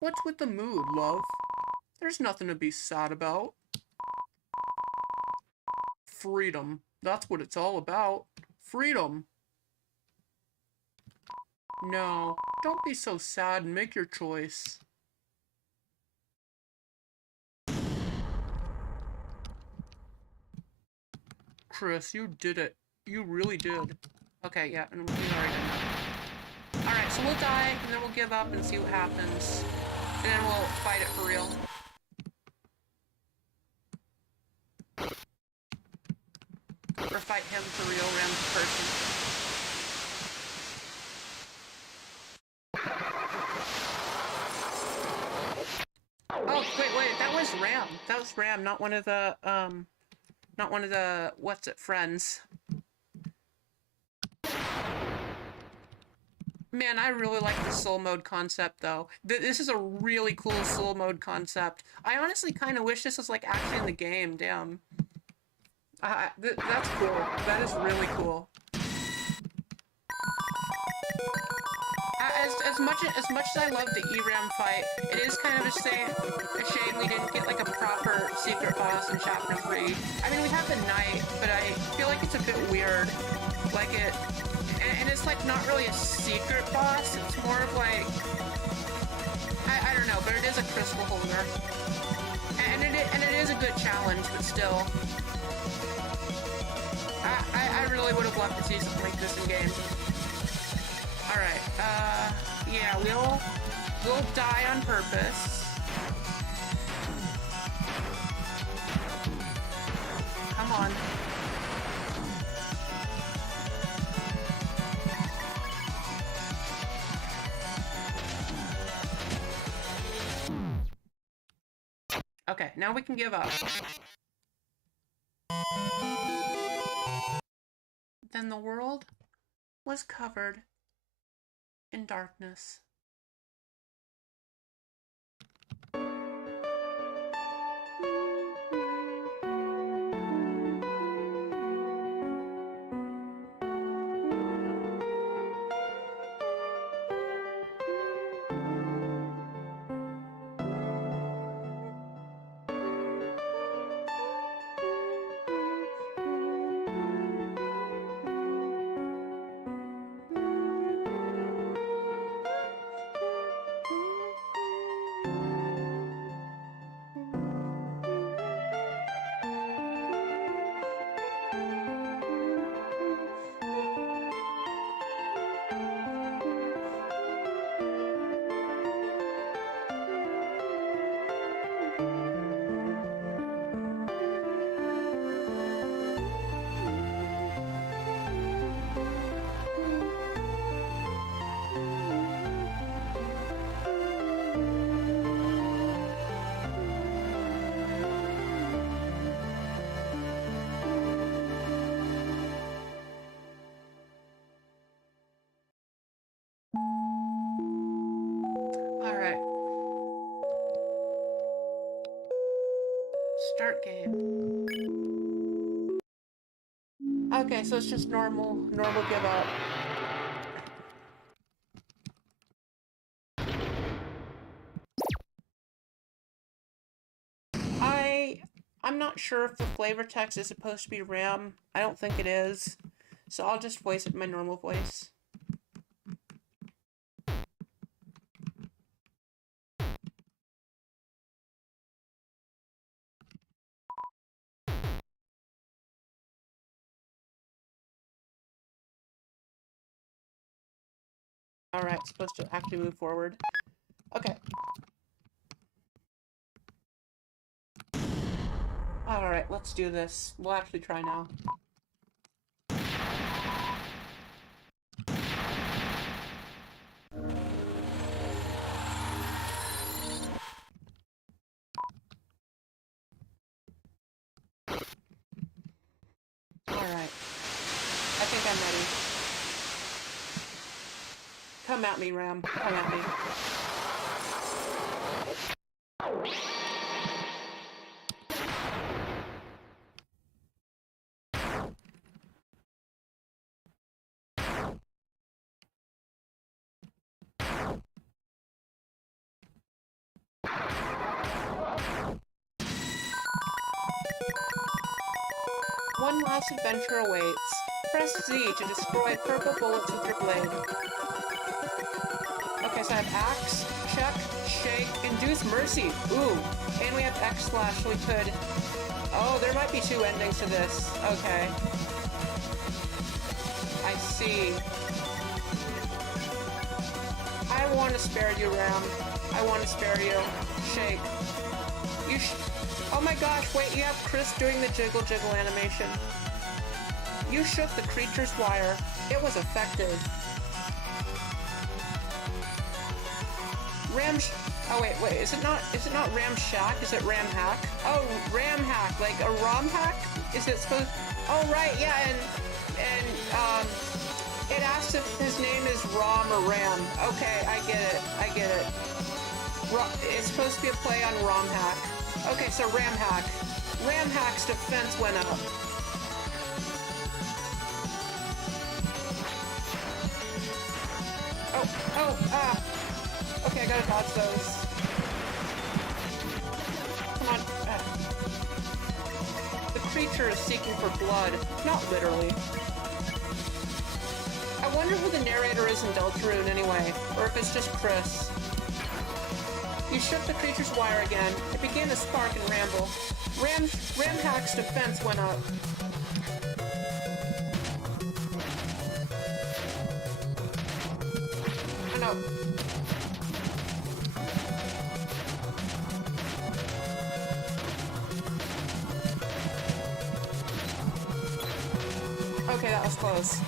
What's with the mood, love? There's nothing to be sad about. Freedom. That's what it's all about. Freedom. No, don't be so sad and make your choice. Chris, you did it. You really did. Okay, yeah, and we've already done that. Alright, so we'll die, and then we'll give up and see what happens. And then we'll fight it for real. Or fight him for real, Ram's person. Oh, wait, that was Ram. That was Ram, not one of the, what's it, friends. Man, I really like the soul mode concept, though. This is a really cool soul mode concept. I honestly kind of wish this was, like, actually in the game, damn. That's cool. That is really cool. As much as I love the E-Ram fight, it is kind of a shame we didn't get, like, a proper secret boss in Chapter 3. I mean, we have the Knight, but I feel like it's a bit weird. Like, and it's, like, not really a secret boss, it's more of, like... I don't know, but it is a crystal holder. And it is a good challenge, but still... I really would have loved to see something like this in game. Alright, yeah, we'll die on purpose. Come on. Okay, now we can give up. Then the world was covered in darkness. Alright. Start game. Okay, so it's just normal give up. I'm not sure if the flavor text is supposed to be RAM. I don't think it is. So I'll just voice it in my normal voice. Alright, supposed to actually move forward. Okay. Alright, let's do this. We'll actually try now. Alright. I think I'm ready. Come at me, Ram. Come at me. One last adventure awaits. Press Z to destroy purple bullets with your blade. Okay, so I have Axe, Check, Shake, Induce Mercy. Ooh, and we have X slash, so we could... Oh, there might be two endings to this. Okay. I see. I want to spare you, Ram. I want to spare you. Shake. Oh my gosh, wait, you have Chris doing the jiggle jiggle animation. You shook the creature's wire. It was effective. Oh wait, is it not Ram Shack? Is it Ram Hack? Oh, Ram Hack, like a ROM hack? Is it supposed... Oh right, yeah, and it asks if his name is Rom or Ram. Okay, I get it. It's supposed to be a play on ROM Hack. Okay, so Ram Hack. Ram Hack's defense went up. Okay, I gotta dodge those. Come on. The creature is seeking for blood, not literally. I wonder who the narrator is in Deltarune anyway, or if it's just Chris. You shook the creature's wire again. It began to spark and ramble. Ram Hack's defense went up. Oh no. Okay, that was close.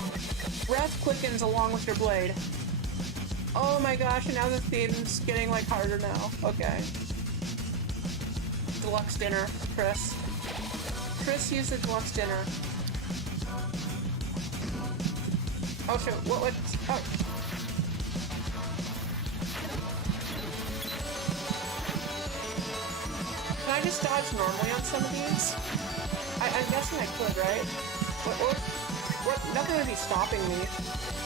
Breath quickens along with your blade. Oh my gosh, and now the theme's getting like harder now. Okay. Deluxe dinner, Chris. Chris used the deluxe dinner. Oh shit, what, oh. Can I just dodge normally on some of these? I'm guessing I could, right? What, nothing would be stopping me.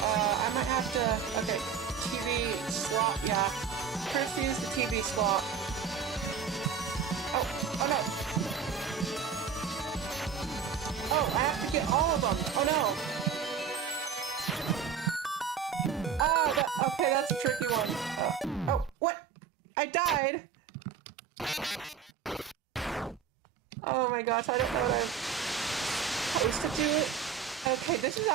I might have to, okay. TV slot, yeah. Chris used the TV slot. Oh no. Oh, I have to get all of them. Oh no. Okay, that's a tricky one. Oh, what? I died. Oh my gosh, I don't know what I'm supposed to do it. Okay, this is a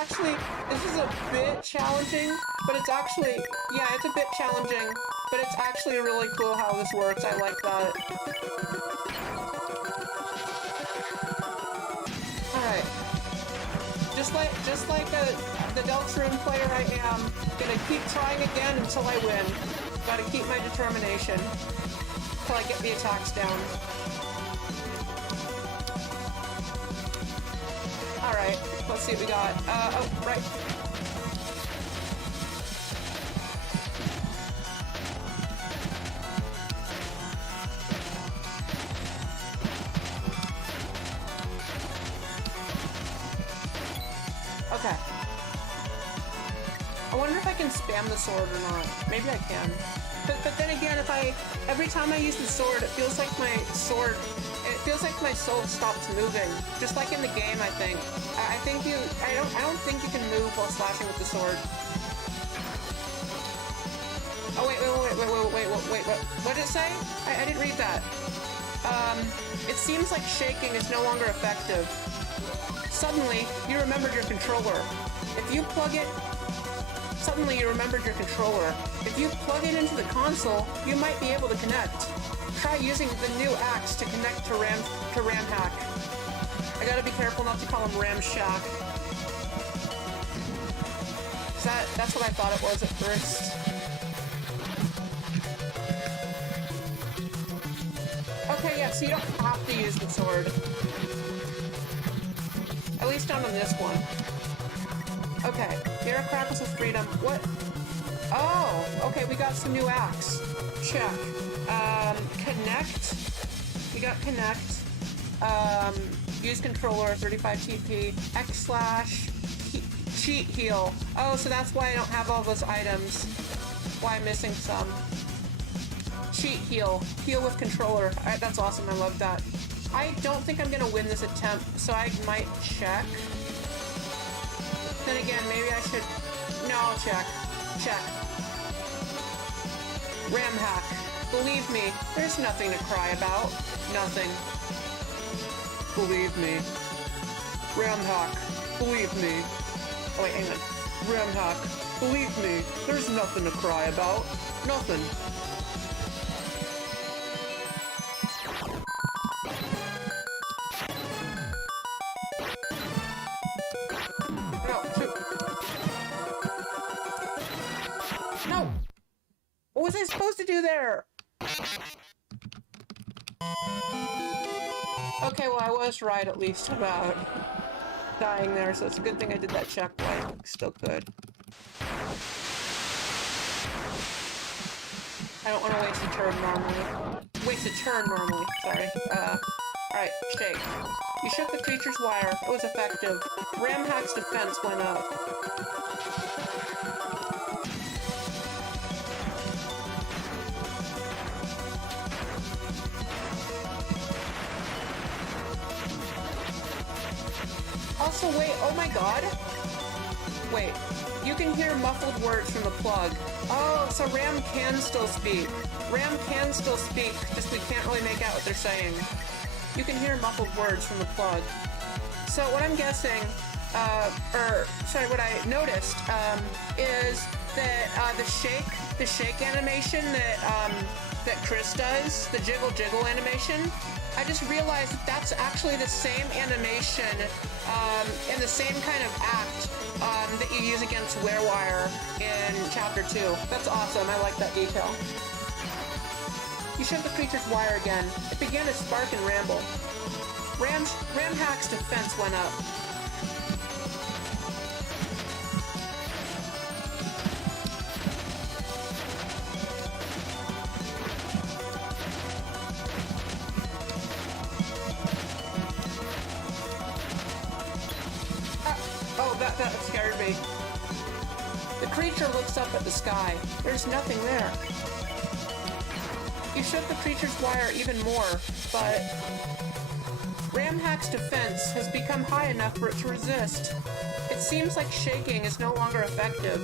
bit challenging, but it's actually, yeah, it's a bit challenging, but it's actually really cool how this works. I like that. Alright. Just like the Deltarune player I am, gonna keep trying again until I win. Gotta keep my determination. Until I get the attacks down. Alright, let's see what we got. Oh, right. spam the sword or not. Maybe I can. But then again, every time I use the sword, it feels like my soul stops moving. Just like in the game, I think. I don't think you can move while slashing with the sword. Oh wait, what did it say? I didn't read that. It seems like shaking is no longer effective. Suddenly, you remembered your controller. If you plug it into the console, you might be able to connect. Try using the new axe to connect to Ram Hack. I gotta be careful not to call him Ram Shack. That's what I thought it was at first. Okay, yeah, so you don't have to use the sword. At least not on this one. Okay, Mira Crackles with Freedom. What? Oh, okay, we got some new axe. Check. Connect. We got connect. Use controller, 35 TP. / cheat heal. Oh, so that's why I don't have all those items. Why I'm missing some. Cheat heal. Heal with controller. Alright, that's awesome. I love that. I don't think I'm gonna win this attempt, so I might check. Then again, maybe I should... No, I'll check. Check. Ram Hack. Believe me, there's nothing to cry about. Nothing. Believe me. Ram Hack. Believe me. Oh wait, hang on. Ram Hack. Believe me, there's nothing to cry about. Nothing. No! What was I supposed to do there? Okay, well, I was right at least about dying there, so it's a good thing I did that checkpoint. Still could. I don't want to waste a turn normally. Sorry. Alright, shake. You shook the creature's wire. It was effective. Ram Hack's defense went up. Also, wait, oh my god. Wait, you can hear muffled words from the plug. Oh, so Ram can still speak. Just we can't really make out what they're saying. You can hear muffled words from the plug. So what I'm guessing, what I noticed, is that the shake animation that Chris does, the jiggle animation, I just realized that's actually the same animation and the same kind of act that you use against Werewire in Chapter 2. That's awesome. I like that detail. You shook the creature's wire again. It began to spark and ramble. Ram Hack's defense went up. That scared me. The creature looks up at the sky. There's nothing there. You shook the creature's wire even more, but Ram Hack's defense has become high enough for it to resist. It seems like shaking is no longer effective.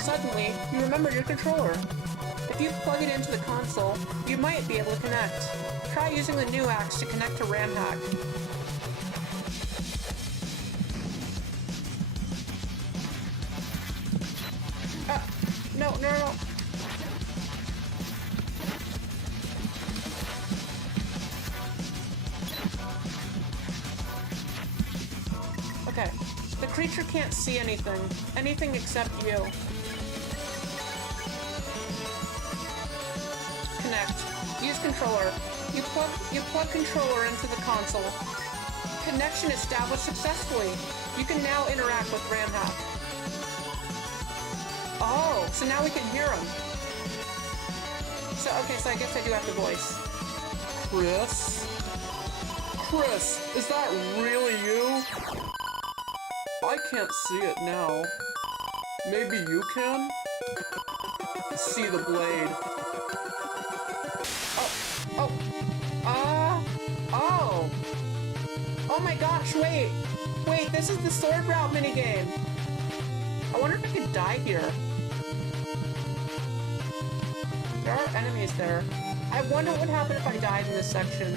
Suddenly, you remember your controller. If you plug it into the console, you might be able to connect. Try using the new axe to connect to Ram Hack. No. Okay. The creature can't see anything except you. Connect. Use controller. You plug controller into the console. Connection established successfully. You can now interact with Ram Hack. Oh, so now we can hear him. So I guess I do have to voice. Chris, is that really you? I can't see it now. Maybe you can? See the blade. Oh. Oh. Oh my gosh, wait. Wait, this is the sword route minigame. I wonder if I could die here. There are enemies there. I wonder what would happen if I died in this section.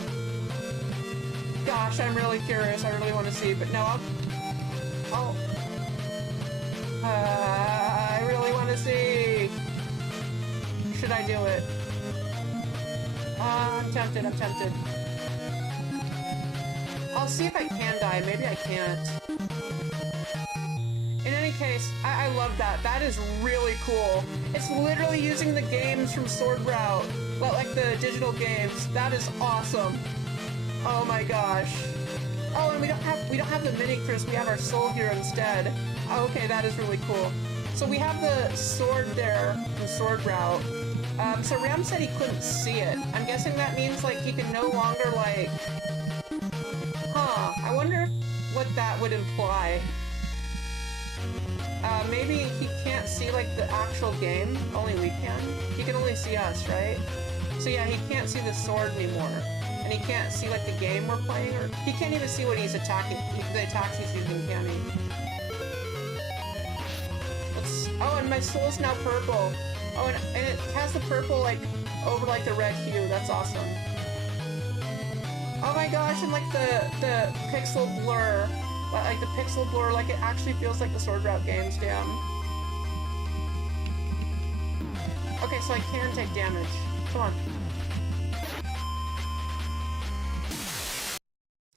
Gosh, I'm really curious. I really want to see, but no, I really want to see. Should I do it? I'm tempted. I'll see if I can die. Maybe I can't. In any case, I love that. That is really cool. It's literally using the games from Sword Route, like the digital games. That is awesome. Oh my gosh. Oh, and we don't have the mini Chris. We have our soul here instead. Okay, that is really cool. So we have the sword there from Sword Route. So Ram said he couldn't see it. I'm guessing that means like he can no longer like. Huh. I wonder what that would imply. Maybe he can't see, like, the actual game. Only we can. He can only see us, right? So yeah, he can't see the sword anymore. And he can't see, like, the game we're playing, or... He can't even see what he's attacking. The attacks he's using, can he? Oh, and my soul's now purple. Oh, and it has the purple, like, over, like, the red hue. That's awesome. Oh my gosh, and, like, the pixel blur... Like the pixel blur, like it actually feels like the Sword Route games, damn. Okay, so I can take damage. Come on.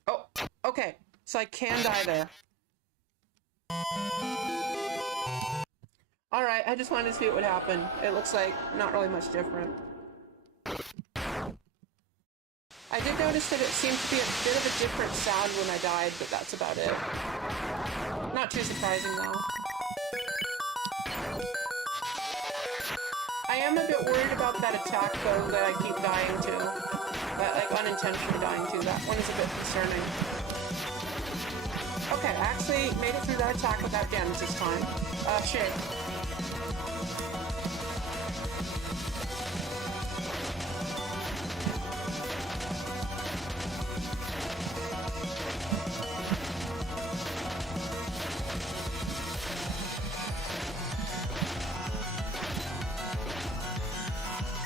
Oh, okay. So I can die there. Alright, I just wanted to see what would happen. It looks like not really much different. I did notice that it seemed to be a bit of a different sound when I died, but that's about it. Not too surprising, though. I am a bit worried about that attack, though, that I keep dying to. That, like, unintentionally dying to. That one is a bit concerning. Okay, I actually made it through that attack without damage this time. Shit.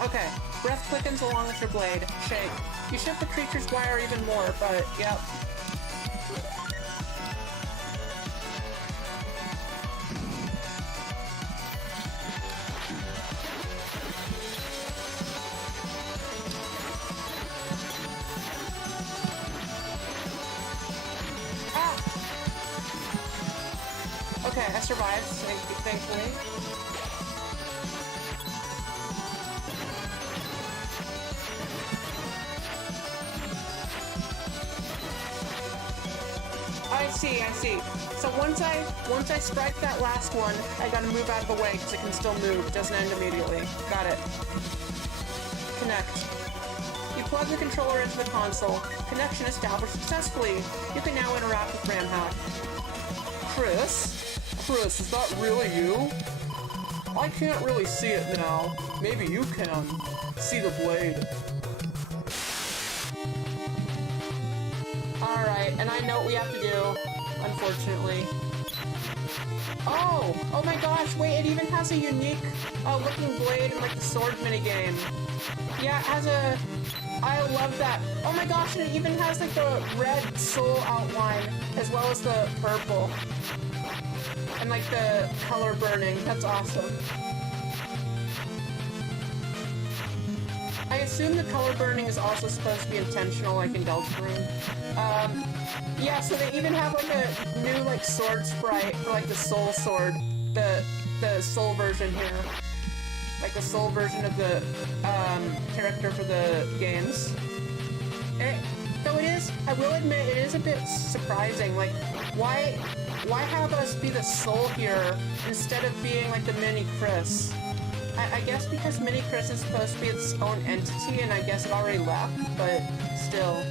Okay, breath quickens along with your blade. Shake. You shift the creature's wire even more, but yep. Ah! Okay, I survived, thankfully. I see. So once I strike that last one, I gotta move out of the way because it can still move. It doesn't end immediately. Got it. Connect. You plug the controller into the console. Connection established successfully. You can now interact with Ramhack. Chris, is that really you? I can't really see it now. Maybe you can. See the blade. Alright, and I know what we have to do, unfortunately. Oh my gosh, wait, it even has a unique looking blade in like the sword minigame. Yeah, it has a... I love that. Oh my gosh, and it even has like the red soul outline as well as the purple. And like the color burning, that's awesome. I assume the color burning is also supposed to be intentional, like in Deltarune. Yeah, so they even have like a new like sword sprite for like the soul sword, the soul version here, like the soul version of the character for the games. Though it is, I will admit, it is a bit surprising. Like, why have us be the soul here instead of being like the mini Chris? I guess because Mini Chris is supposed to be its own entity, and I guess it already left, but still.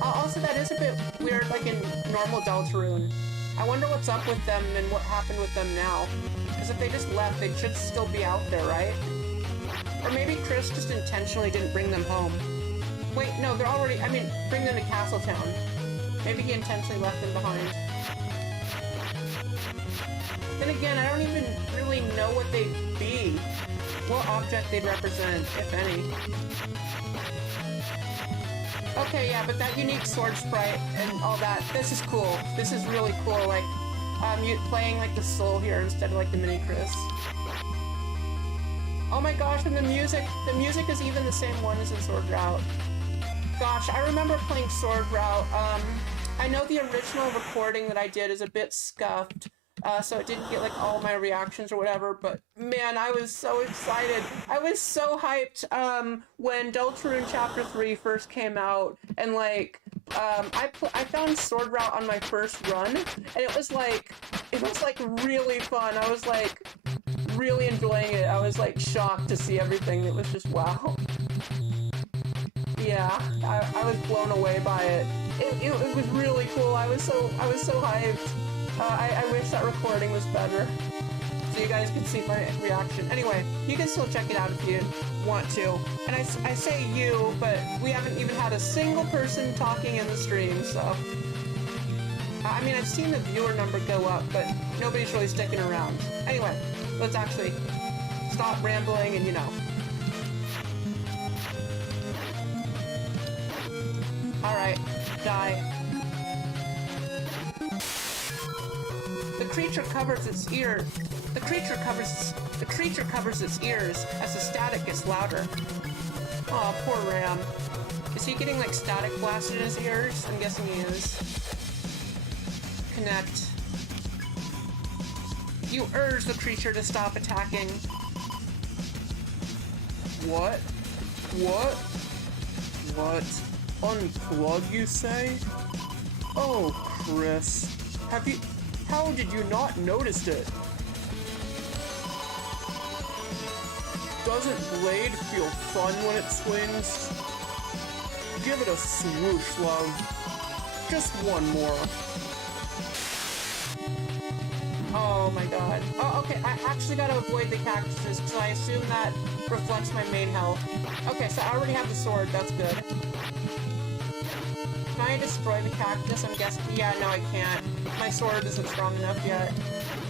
Also, that is a bit weird, like in normal Deltarune. I wonder what's up with them and what happened with them now. Because if they just left, they should still be out there, right? Or maybe Chris just intentionally didn't bring them home. Wait, no, they're already... I mean, bring them to Castletown. Maybe he intentionally left them behind. Then again, I don't even really know what they'd be. What object they'd represent, if any. Okay, yeah, but that unique sword sprite and all that, this is cool. This is really cool, like, you playing, like, the soul here instead of, like, the mini Chris. Oh my gosh, and the music is even the same one as in Sword Route. Gosh, I remember playing Sword Route. I know the original recording that I did is a bit scuffed, so it didn't get, like, all my reactions or whatever, but man, I was so excited. I was so hyped, when Deltarune Chapter 3 first came out, and, like, I found Sword Route on my first run, and it was, like, really fun. I was, like, really enjoying it. I was, like, shocked to see everything. It was just, wow. Yeah, I was blown away by it. It was really cool. I was so hyped. I wish that recording was better, so you guys could see my reaction. Anyway, you can still check it out if you want to. And I say you, but we haven't even had a single person talking in the stream, so... I mean, I've seen the viewer number go up, but nobody's really sticking around. Anyway, let's actually stop rambling and, you know. Alright, die. The creature covers its ears. The creature covers its ears as the static gets louder. Aw, poor Ram. Is he getting, like, static blasted in his ears? I'm guessing he is. Connect. You urge the creature to stop attacking. What? Unplug, you say? Oh, Chris. How did you not notice it? Doesn't Blade feel fun when it swings? Give it a swoosh, love. Just one more. Oh my god. Oh, okay, I actually gotta avoid the cactuses, because I assume that reflects my main health. Okay, so I already have the sword, that's good. Can I destroy the cactus? I'm guessing. Yeah, no, I can't. My sword isn't strong enough yet.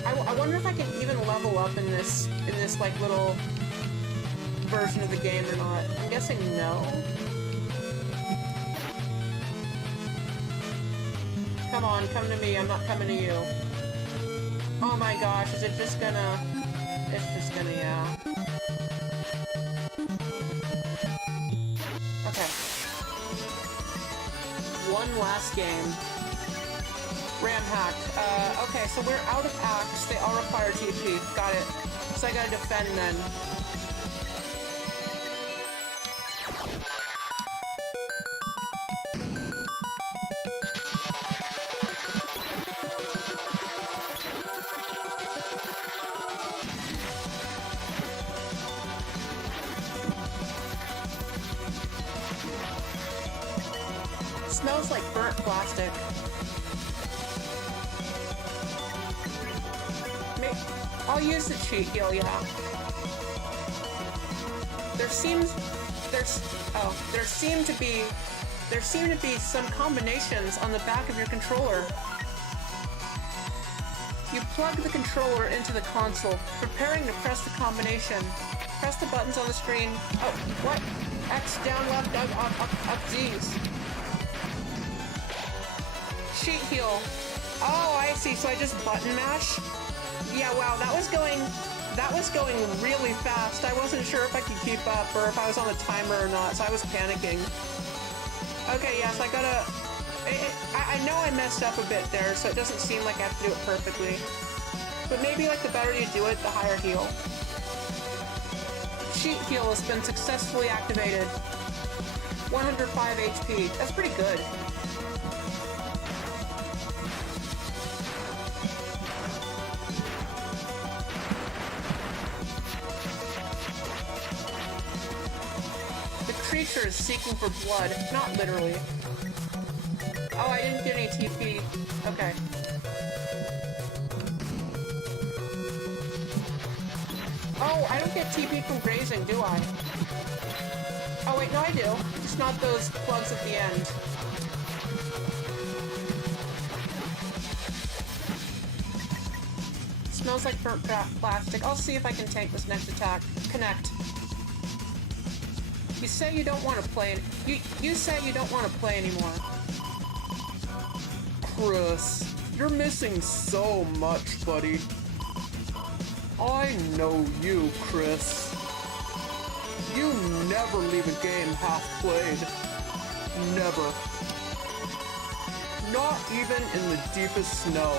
I wonder if I can even level up in this like little version of the game or not. I'm guessing no. Come on, come to me. I'm not coming to you. Oh my gosh, is it just gonna... It's just gonna, yeah. Okay. One last game. Ram hacked. Okay, so we're out of acts. They all require TP. Got it. So I gotta defend then. Smells like burnt plastic. I'll use the cheat heal, yeah. There seem to be some combinations on the back of your controller. You plug the controller into the console, preparing to press the combination. Press the buttons on the screen. Oh, what? X, down, left, up, Z's. Cheat heal. Oh, I see. So I just button mash? Yeah, wow, that was going really fast. I wasn't sure if I could keep up or if I was on the timer or not, so I was panicking. Okay, yes, I gotta... I know I messed up a bit there, so it doesn't seem like I have to do it perfectly. But maybe, like, the better you do it, the higher heal. Cheat heal has been successfully activated. 105 HP. That's pretty good. Creature is seeking for blood, not literally. Oh, I didn't get any TP. Okay. I don't get TP from grazing, do I? Oh wait, no I do. Just not those plugs at the end. Smells like burnt plastic. I'll see if I can tank this next attack. Connect. You say you don't want to play. You say you don't want to play anymore. Chris, you're missing so much, buddy. I know you, Chris. You never leave a game half played. Never. Not even in the deepest snow.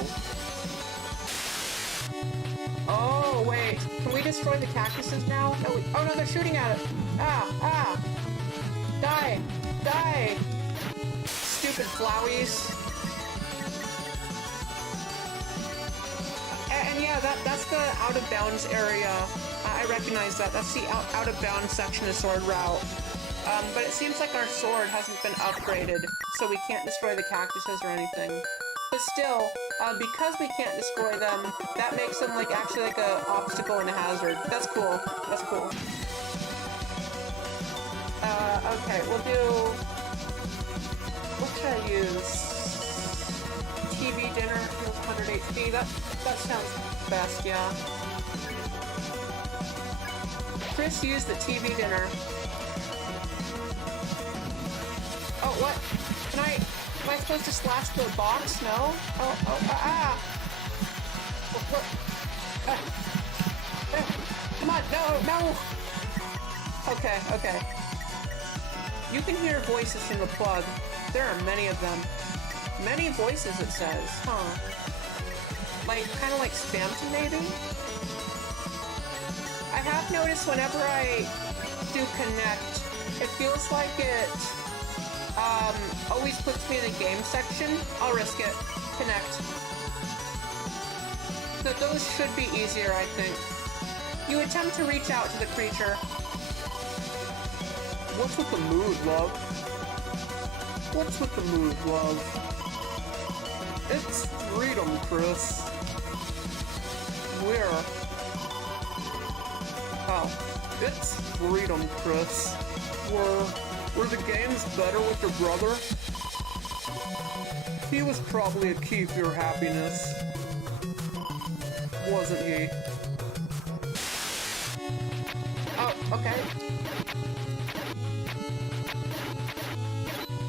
Oh, wait. Can we destroy the cactuses now? No, oh no, they're shooting at it. Ah! Die! Die! Stupid flowies. And yeah, that's the out of bounds area. I recognize that. That's the out of bounds section of Sword Route. But it seems like our sword hasn't been upgraded, so we can't destroy the cactuses or anything. But still, because we can't destroy them, that makes them like actually like a obstacle and a hazard. That's cool. That's cool. Okay, we'll do... What should I use? TV dinner, heals 100 HP. That sounds best, yeah. Chris used the TV dinner. Oh, what? Am I supposed to slash the box? No? What? Come on, no! Okay. You can hear voices from the plug. There are many of them. Many voices, it says. Huh. Like, kind of like Spamton, maybe? I have noticed whenever I do connect, it feels like it always puts me in the game section. I'll risk it. Connect. So those should be easier, I think. You attempt to reach out to the creature. What's with the mood, love? What's with the mood, love? It's freedom, Chris. Where? Oh. It's freedom, Chris. Were the games better with your brother? He was probably a key for your happiness. Wasn't he? Oh, okay.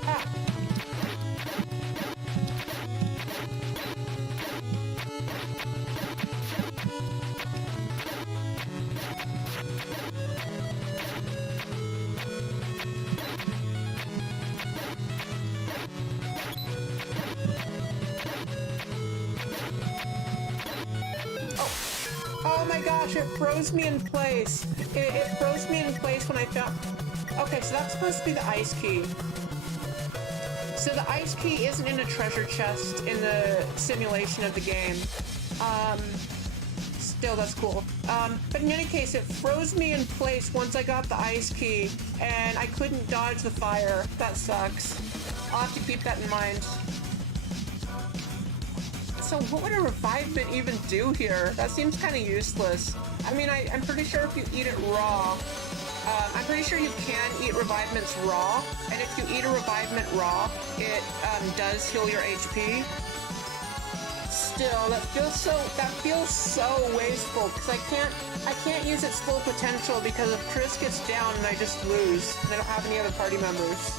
Ah! Oh my gosh, it froze me in place. It froze me in place when I found... Okay, so that's supposed to be the ice key. So the ice key isn't in a treasure chest in the simulation of the game. Still, that's cool. But in any case, it froze me in place once I got the ice key, and I couldn't dodge the fire. That sucks. I'll have to keep that in mind. So what would a revivement even do here? That seems kind of useless. I mean, I'm pretty sure if you eat it raw, I'm pretty sure you can eat revivements raw, and if you eat a revivement raw, it does heal your HP. Still, that feels so wasteful because I can't use its full potential because if Chris gets down and I just lose, and I don't have any other party members.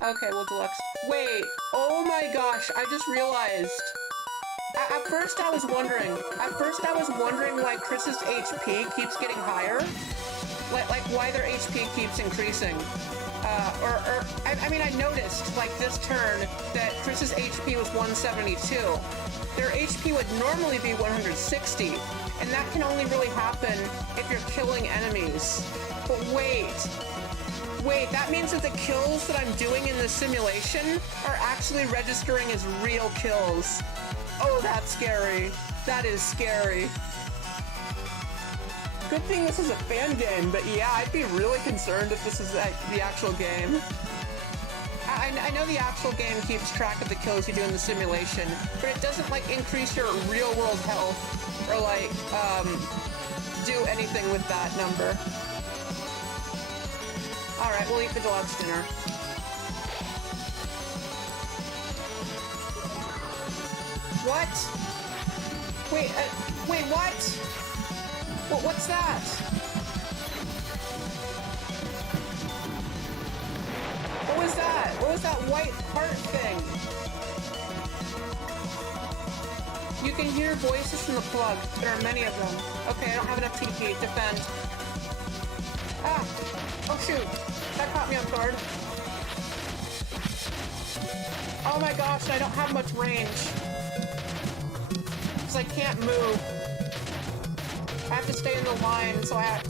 Okay, well, deluxe. Wait, oh my gosh, I just realized. At first I was wondering why Chris's HP keeps getting higher. Like why their HP keeps increasing. I mean, I noticed, like, this turn, that Chris's HP was 172. Their HP would normally be 160, and that can only really happen if you're killing enemies. But wait, that means that the kills that I'm doing in the simulation are actually registering as real kills. Oh, that's scary. That is scary. Good thing this is a fan game, but yeah, I'd be really concerned if this is the actual game. I know the actual game keeps track of the kills you do in the simulation, but it doesn't, like, increase your real-world health or, like, do anything with that number. Alright, we'll eat the deluxe dinner. What? Wait, what? What's that? What was that? What was that white heart thing? You can hear voices from the plug. There are many of them. Okay, I don't have enough TP. Defend. Ah! Oh shoot! That caught me off guard. Oh my gosh, I don't have much range. Because I can't move. I have to stay in the line, so I have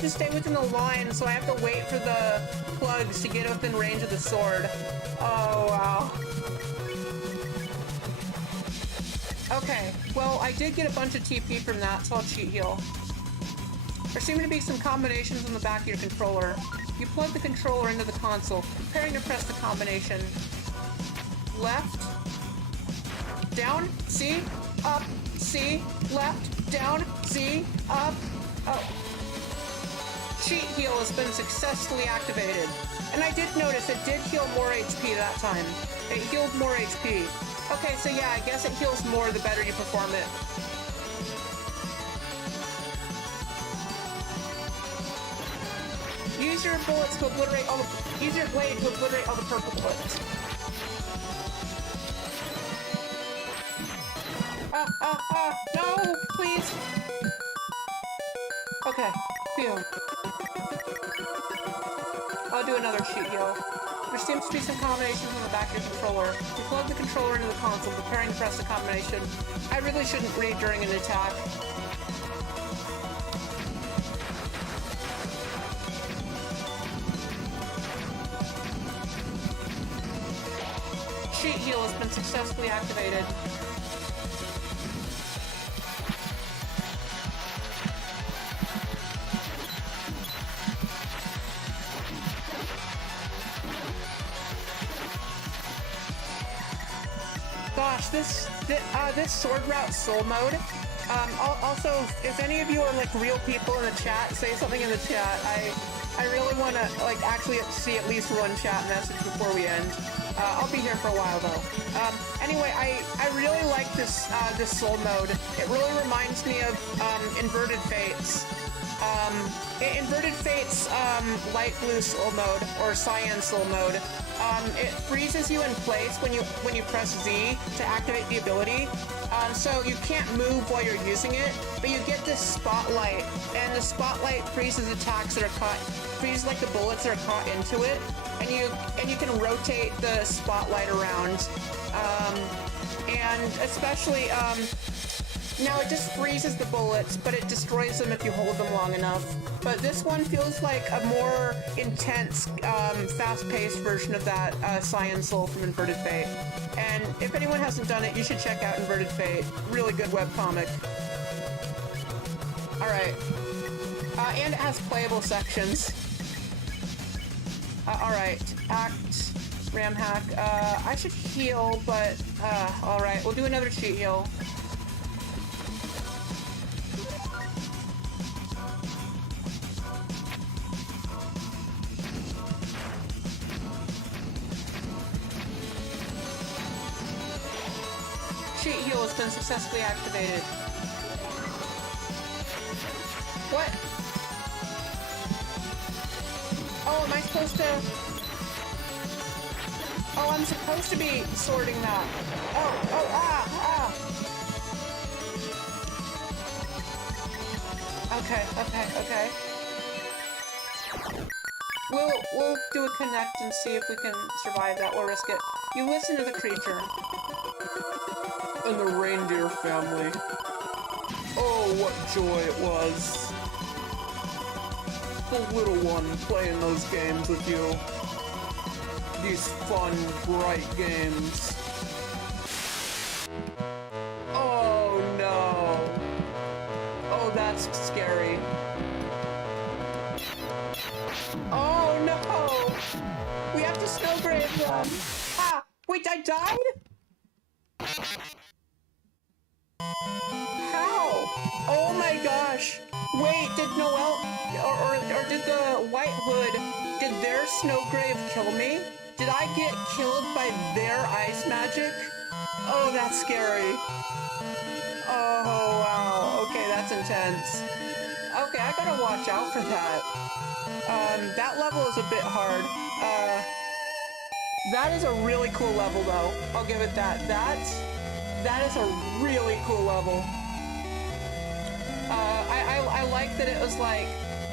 to stay within the line, so I have to wait for the plugs to get within range of the sword. Oh, wow. Okay, well, I did get a bunch of TP from that, so I'll cheat heal. There seem to be some combinations on the back of your controller. You plug the controller into the console, preparing to press the combination. Left. Down, C, up, C, left, down, C, up, oh. Cheat heal has been successfully activated. And I did notice it did heal more HP that time. It healed more HP. Okay, so yeah, I guess it heals more the better you perform it. Use your bullets to obliterate all the... Use your blade to obliterate all the purple bullets. No, please. Okay, phew. I'll do another cheat heal. There seems to be some combinations on the back of your controller. You plug the controller into the console, preparing to press the combination. I really shouldn't read during an attack. Cheat heal has been successfully activated. Gosh, this sword route soul mode. Also, if any of you are like real people in the chat, say something in the chat. I really want to like actually see at least one chat message before we end. I'll be here for a while though. Anyway, I really like this this soul mode. It really reminds me of Inverted Fates. Inverted Fates light blue soul mode or cyan soul mode. It freezes you in place when you press Z to activate the ability. So you can't move while you're using it, but you get this spotlight, and the spotlight freezes attacks that are caught, freezes like the bullets that are caught into it, and you can rotate the spotlight around, and especially now it just freezes the bullets, but it destroys them if you hold them long enough. But this one feels like a more intense, fast-paced version of that Cyan Soul from Inverted Fate. And if anyone hasn't done it, you should check out Inverted Fate. Really good webcomic. Alright. And it has playable sections. Alright. Act. Ram hack. I should heal, but... alright. We'll do another cheat heal. Cheat heal has been successfully activated. What? Oh, am I supposed to... Oh, I'm supposed to be sorting that. Okay. We'll do a connect and see if we can survive that. We'll risk it. You listen to the creature. And the reindeer family. Oh, what joy it was. The little one playing those games with you. These fun, bright games. Oh no. Oh, that's scary. Oh no! Wait, I died? How? Oh my gosh. Wait, did Noelle, or did the White Hood, did their Snowgrave kill me? Did I get killed by their ice magic? Oh, that's scary. Oh, wow. Okay, that's intense. Okay, I gotta watch out for that. That level is a bit hard. That is a really cool level, though. I'll give it that. That is a really cool level. I like that it was like,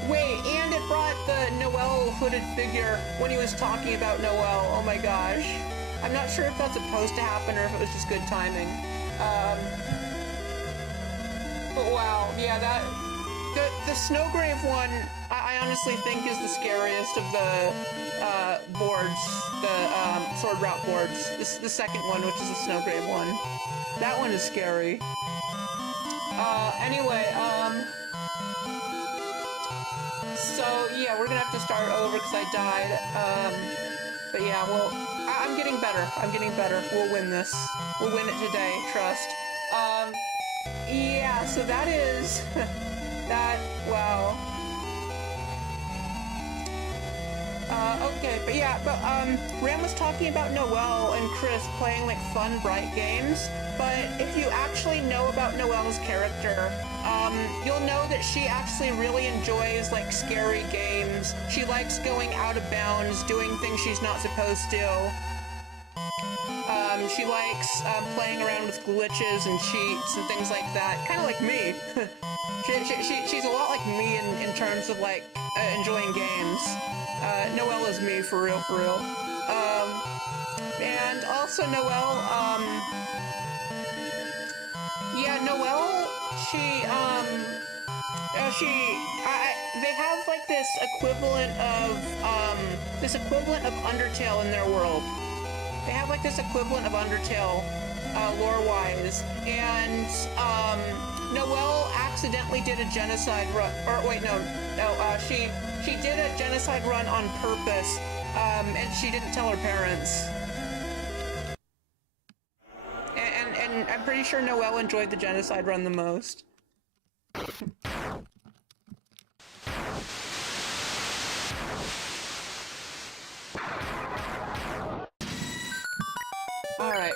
wait, and it brought the Noelle hooded figure when he was talking about Noelle. Oh my gosh. I'm not sure if that's supposed to happen or if it was just good timing. But wow, yeah, the Snowgrave one, I honestly think is the scariest of the boards, the sword route boards. The second one, which is the Snowgrave one. That one is scary. Anyway, so yeah, we're gonna have to start over because I died. But yeah, well, I'm getting better. I'm getting better. We'll win this. We'll win it today, trust. Yeah, so that is that. Wow. Okay, but yeah, Ram was talking about Noelle and Chris playing like fun, bright games, but if you actually know about Noelle's character, you'll know that she actually really enjoys like scary games. She likes going out of bounds, doing things she's not supposed to. She likes playing around with glitches and cheats and things like that, kind of like me. She's a lot like me in terms of like enjoying games. Noelle is me for real, for real. And also Noelle, yeah, Noelle, they have like this equivalent of Undertale in their world. They have like this equivalent of Undertale, lore-wise, and, Noelle accidentally did a genocide run, or wait, no, she did a genocide run on purpose, and she didn't tell her parents. And I'm pretty sure Noelle enjoyed the genocide run the most. Alright.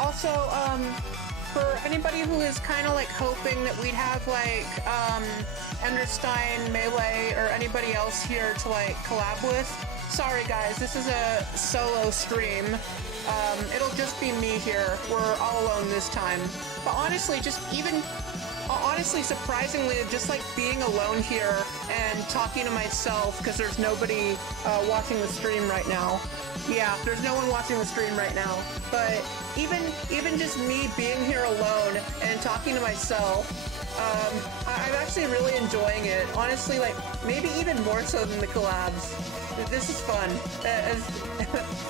Also, for anybody who is kind of like hoping that we'd have like, Enderstein, Melee, or anybody else here to like collab with, sorry guys, this is a solo stream. It'll just be me here. We're all alone this time. But honestly, surprisingly, just like being alone here and talking to myself, because there's nobody watching the stream right now. Yeah, there's no one watching the stream right now. But even just me being here alone and talking to myself, I'm actually really enjoying it. Honestly, like, maybe even more so than the collabs. This is fun.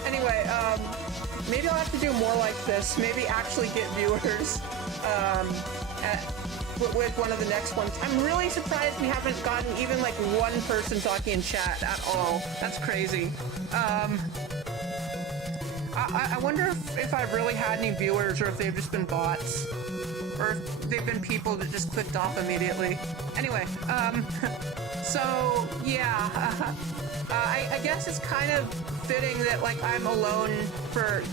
Anyway, maybe I'll have to do more like this. Maybe actually get viewers, with one of the next ones. I'm really surprised we haven't gotten even like one person talking in chat at all. That's crazy. I wonder if I've really had any viewers or if they've just been bots. Or if they've been people that just clicked off immediately. Anyway, so yeah, I guess it's kind of fitting that like I'm alone for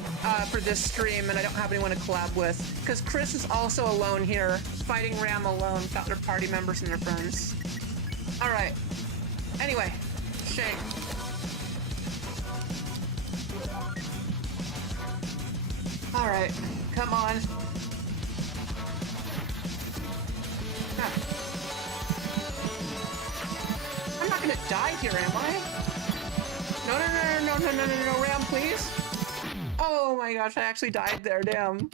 this stream and I don't have anyone to collab with, because Chris is also alone here, fighting Ram alone without their party members and their friends. Alright. Anyway, shake. Alright, come on. I'm not die here, am I? No, no, no, no, no, no, no, no, Ram, please. Oh my gosh, I actually died there, damn.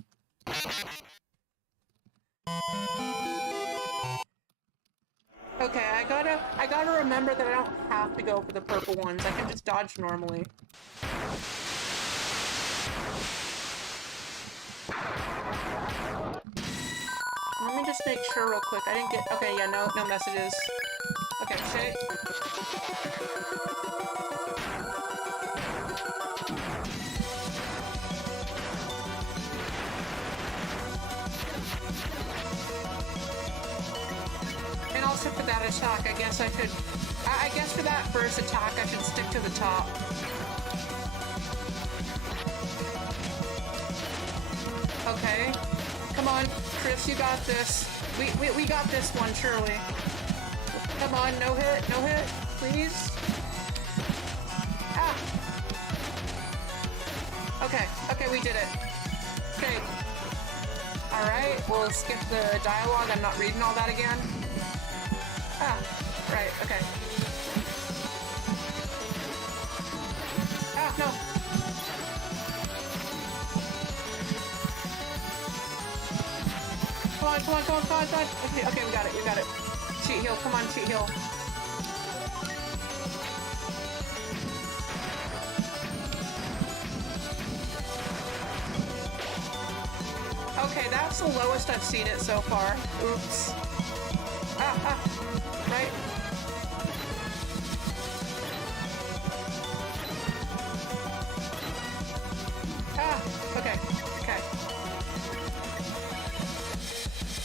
Okay, I gotta remember that I don't have to go for the purple ones. I can just dodge normally. Let me just make sure real quick. I didn't get... Okay, yeah, no messages. Okay, shit. And also for that attack, I guess I should... I guess for that first attack, I should stick to the top. Okay. Come on, Chris, you got this. We got this one, surely. Come on, no hit, please. Ah! Okay, we did it. Okay. Alright, we'll skip the dialogue. I'm not reading all that again. Ah, right, okay. Ah, no. Come on. Okay, we got it. Cheat heal, come on, cheat heal. Okay, that's the lowest I've seen it so far. Oops. Right. Okay.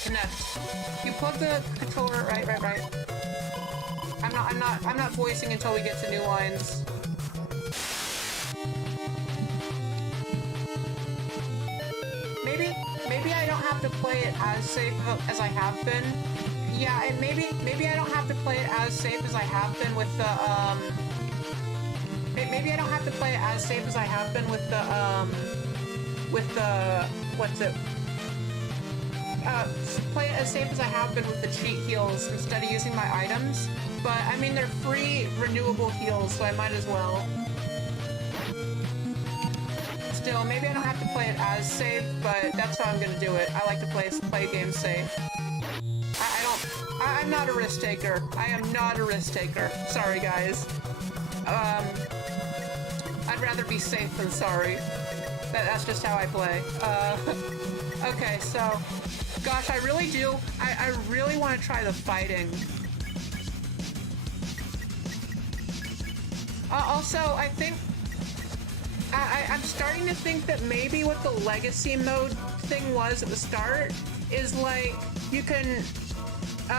Connect. You plug the controller, right. I'm not voicing until we get to new lines. Maybe I don't have to play it as safe as I have been. Yeah, and maybe I don't have to play it as safe as I have been with the, maybe I don't have to play it as safe as I have been with the, what's it? Play it as safe as I have been with the cheat heals instead of using my items. But, I mean, they're free, renewable heals, so I might as well. Still, maybe I don't have to play it as safe, but that's how I'm gonna do it. I like to play games safe. I'm not a risk taker. I am not a risk taker. Sorry, guys. I'd rather be safe than sorry. That's just how I play. Okay, so... Gosh, I really do. I really want to try the fighting. Also, I think... I'm starting to think that maybe what the legacy mode thing was at the start is like, you can...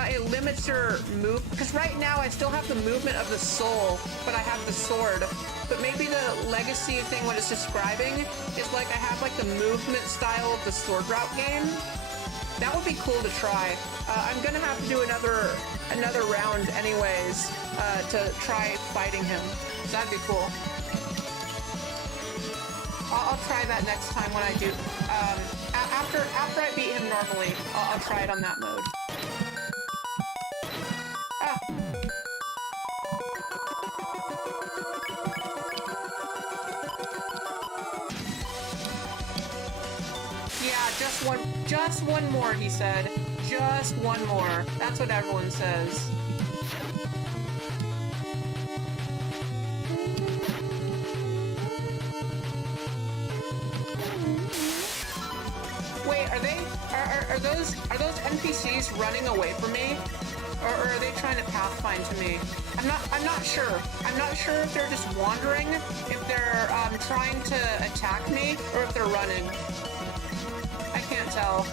it limits your move, because right now I still have the movement of the soul, but I have the sword. But maybe the legacy thing, what it's describing, is like I have like the movement style of the sword route game. That would be cool to try. I'm gonna have to do another round anyways, to try fighting him. So that'd be cool. I'll try that next time when I do. After I beat him normally, I'll try it on that mode. Ah. Yeah, just one more, he said. Just one more. That's what everyone says. Wait, are those NPCs running away from me? Or are they trying to pathfind to me? I'm not sure. I'm not sure if they're just wandering, if they're trying to attack me, or if they're running. I can't tell.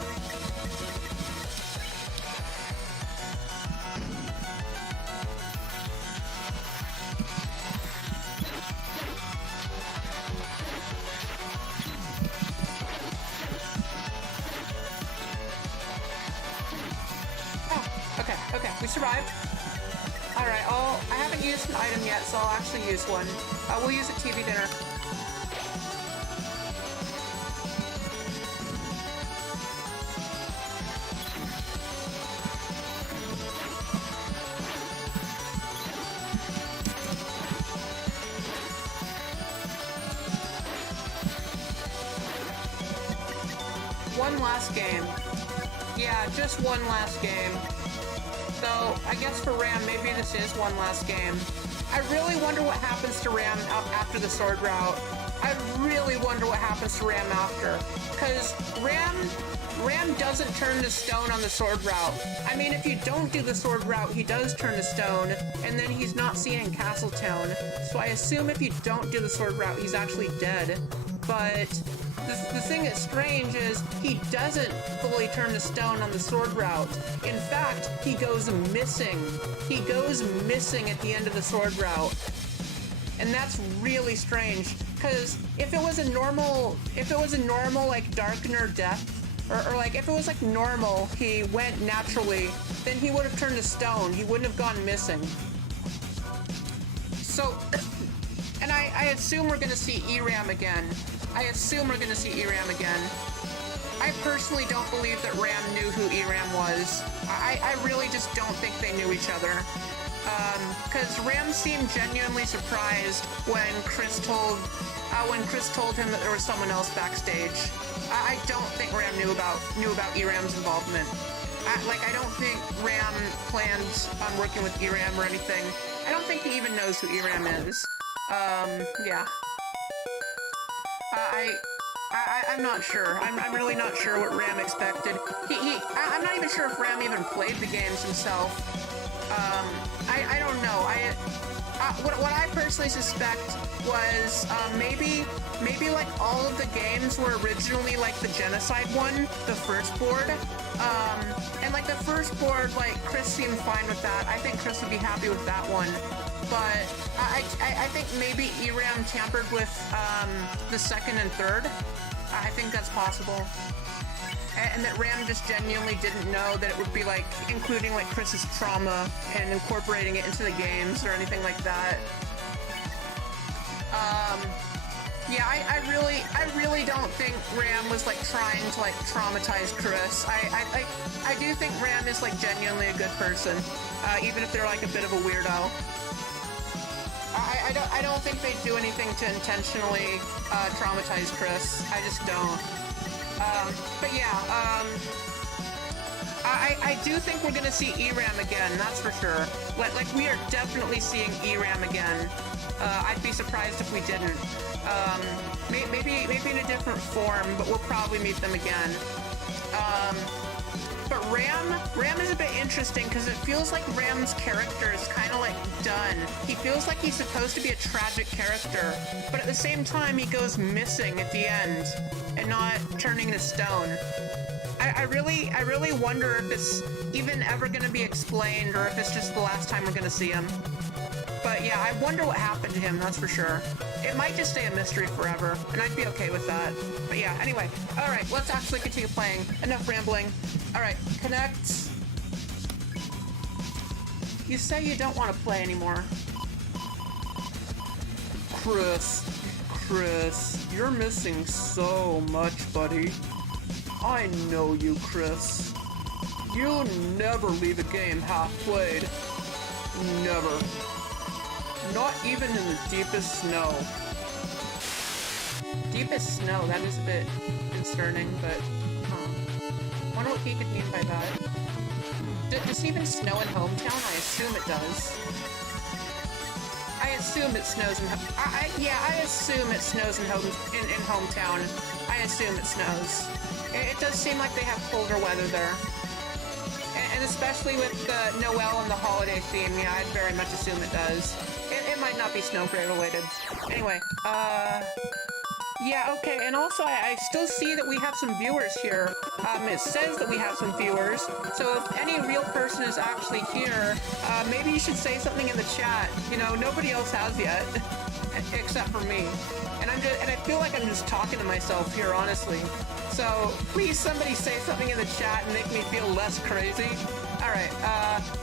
Okay, we survived. Alright, I haven't used an item yet, so I'll actually use one. We'll use a TV dinner. One last game. Yeah, just one last game. So, I guess for Ram, maybe this is one last game. I really wonder what happens to Ram after the sword route. I really wonder what happens to Ram after. Because Ram doesn't turn to stone on the sword route. I mean, if you don't do the sword route, he does turn to stone, and then he's not seen in Castletown. So I assume if you don't do the sword route, he's actually dead. But the thing that's strange is he doesn't fully turn to stone on the sword route. In fact, he goes missing. He goes missing at the end of the sword route. And that's really strange, because if it was a normal, like, Darkener death, or like, if it was, like, normal, he went naturally, then he would have turned to stone. He wouldn't have gone missing. So, and I assume we're gonna see ERAM again. I personally don't believe that Ram knew who ERAM was. I really just don't think they knew each other. Because Ram seemed genuinely surprised when Chris told him that there was someone else backstage. I don't think Ram knew about ERAM's involvement. I don't think Ram plans on working with ERAM or anything. I don't think he even knows who ERAM is. Yeah. I'm not sure. I'm really not sure what Ram expected. I'm not even sure if Ram even played the games himself. I don't know. What I personally suspect was, maybe like all of the games were originally like the genocide one, the first board. And like the first board, like Chris seemed fine with that. I think Chris would be happy with that one. But I think maybe ERAM tampered with, the second and third. I think that's possible. And that Ram just genuinely didn't know that it would be like including like Chris's trauma and incorporating it into the games or anything like that. Yeah, I really don't think Ram was like trying to like traumatize Chris. I do think Ram is like genuinely a good person, even if they're like a bit of a weirdo. I don't think they do anything to intentionally traumatize Chris. I just don't. But yeah, I do think we're gonna see ERAM again, that's for sure. Like we are definitely seeing ERAM again. I'd be surprised if we didn't. Maybe in a different form, but we'll probably meet them again. But Ram is a bit interesting because it feels like Ram's character is kind of like done. He feels like he's supposed to be a tragic character, but at the same time he goes missing at the end and not turning to stone. I really wonder if it's even ever going to be explained or if it's just the last time we're going to see him. But yeah, I wonder what happened to him, that's for sure. It might just stay a mystery forever, and I'd be okay with that. But yeah, anyway. Alright, let's actually continue playing. Enough rambling. Alright, connect. You say you don't want to play anymore. Chris, you're missing so much, buddy. I know you, Chris. You never leave a game half-played. Never. Not even in the deepest snow. Deepest snow, that is a bit concerning, but... I wonder what he could mean by that. Does it even snow in Hometown? I assume it does. I assume it snows in... yeah, I assume it snows in Hometown. I assume it snows. It does seem like they have colder weather there. And especially with the Noel and the holiday theme, yeah, I'd very much assume it does. It might not be Snowflake related. Anyway, yeah, okay, and also I still see that we have some viewers here. It says that we have some viewers, so if any real person is actually here, maybe you should say something in the chat. You know, nobody else has yet, except for me. And I feel like I'm just talking to myself here, honestly. So, please somebody say something in the chat and make me feel less crazy. Alright,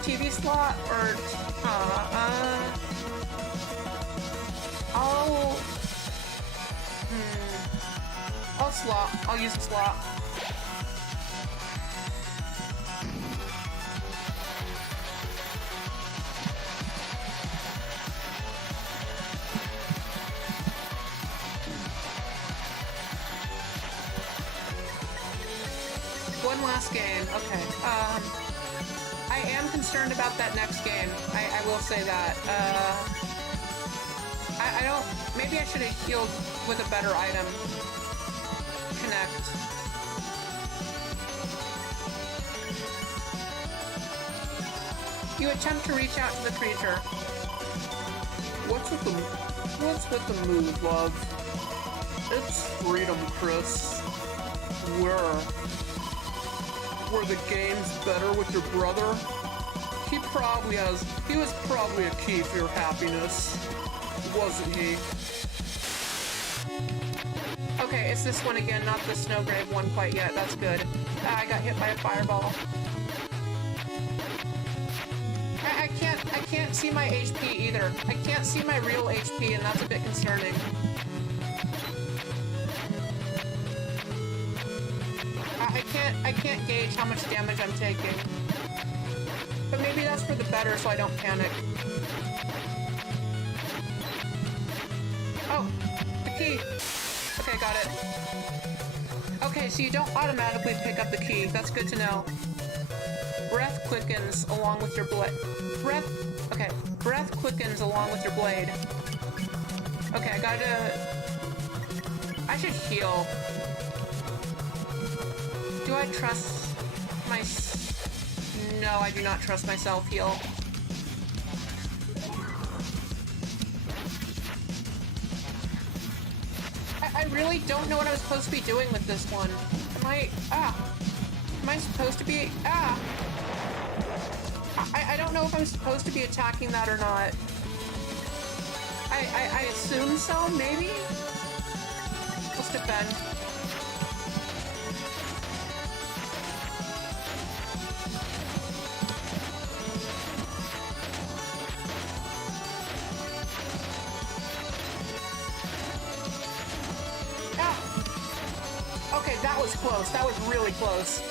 TV slot, or, I'll slot. I'll use the slot. one last game. Okay. I am concerned about that next game. I will say that. I don't... Maybe I should have healed with a better item. Connect. You attempt to reach out to the creature. What's with the move, love? It's freedom, Chris. Were the games better with your brother? He was probably a key for your happiness, wasn't he? Okay, it's this one again, not the Snowgrave one quite yet. That's good. I got hit by a fireball. I can't see my HP either. I can't see my real HP, and that's a bit concerning. I can't gauge how much damage I'm taking. But maybe that's for the better, so I don't panic. Oh, the key. Okay, got it. Okay, so you don't automatically pick up the key. That's good to know. Breath quickens along with your blade. Breath quickens along with your blade. Okay, I should heal. Do I trust No, I do not trust myself. Heal. I really don't know what I was supposed to be doing with this one. Am I supposed to be... I don't know if I'm supposed to be attacking that or not. I assume so, maybe? Let's defend. Okay, that was close. That was really close.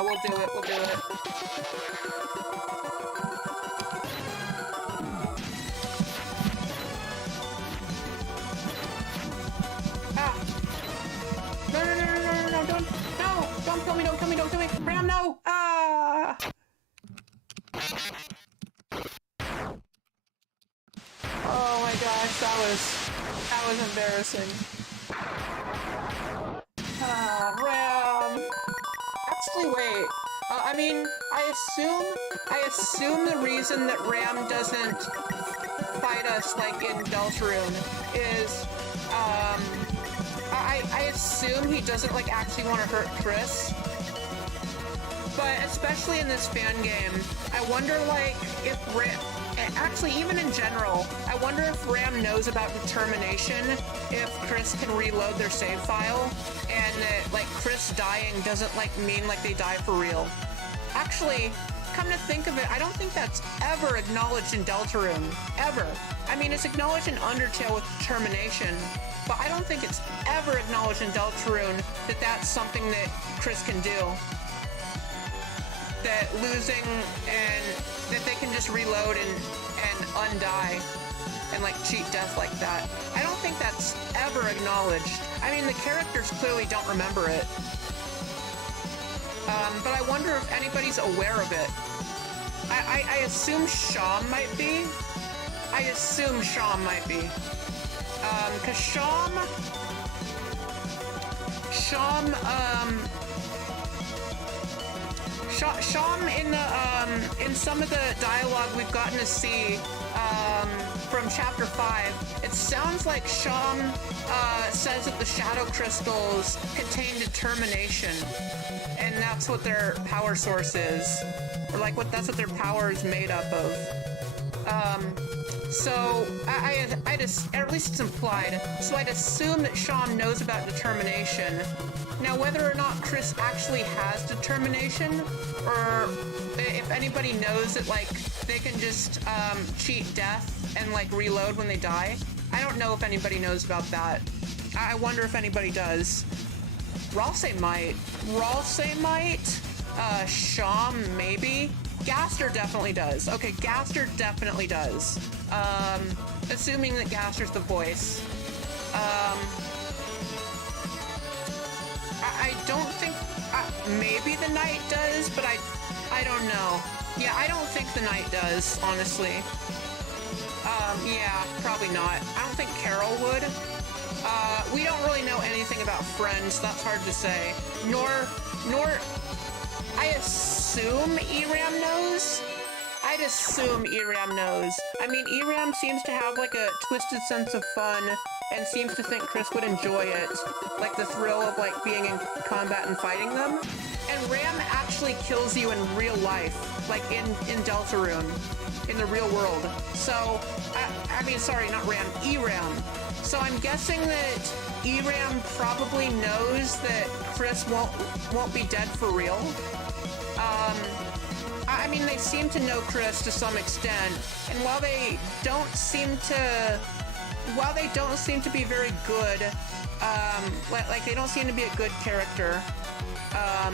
We'll do it. We'll do it. No, don't kill me, don't kill me, don't kill me. Ram, no! Oh my gosh, that was embarrassing. Ram! Actually, wait. I mean, I assume the reason that Ram doesn't fight us like in Deltarune is, I assume he doesn't like actually want to hurt Chris. But especially in this fan game, I wonder like if Ram, actually even in general, I wonder if Ram knows about determination, if Chris can reload their save file, and that like Chris dying doesn't like mean like they die for real. Actually, come to think of it, I don't think that's ever acknowledged in Deltarune. Ever. I mean, it's acknowledged in Undertale with determination, but I don't think it's ever acknowledged in Deltarune that that's something that Chris can do. That losing and that they can just reload and undie and like cheat death like that. I don't think that's ever acknowledged. I mean, the characters clearly don't remember it. But I wonder if anybody's aware of it. I assume Sham might be. I assume Sham might be. Cause Sham, in some of the dialogue we've gotten to see, from Chapter 5, it sounds like Sham, says that the Shadow Crystals contain determination, and that's what their power source is. Or like, that's what their power is made up of. So, I just, or at least it's implied, so I'd assume that Sham knows about determination. Now, whether or not Chris actually has determination, or if anybody knows that, like, they can just, cheat death and, like, reload when they die, I don't know if anybody knows about that. I wonder if anybody does. Ralsei might. Sham, maybe? Gaster definitely does. Okay, Gaster definitely does. Assuming that Gaster's the voice. I don't think, maybe the knight does, but I don't know. Yeah, I don't think the knight does, honestly. Yeah, probably not. I don't think Carol would. We don't really know anything about friends, that's hard to say. Nor, I assume Eram knows? I'd assume Eram knows. I mean, Eram seems to have like a twisted sense of fun and seems to think Chris would enjoy it. Like the thrill of like being in combat and fighting them. And Ram actually kills you in real life, like in Deltarune, in the real world. So, I mean, sorry, not Ram, Eram. So I'm guessing that Eram probably knows that Chris won't be dead for real. I mean, they seem to know Chris to some extent, and while they don't seem to be very good, like they don't seem to be a good character, I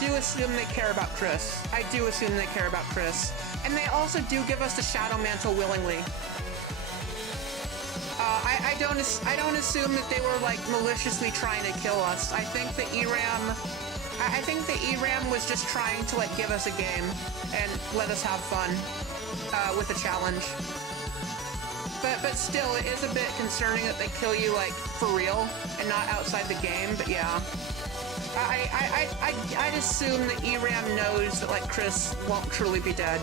do assume they care about Chris. I do assume they care about Chris. And they also do give us the Shadow Mantle willingly. I don't assume that they were like maliciously trying to kill us. I think that Eram was just trying to like give us a game and let us have fun with the challenge. But still, it is a bit concerning that they kill you like for real and not outside the game. But yeah, I'd assume that Eram knows that like Chris won't truly be dead.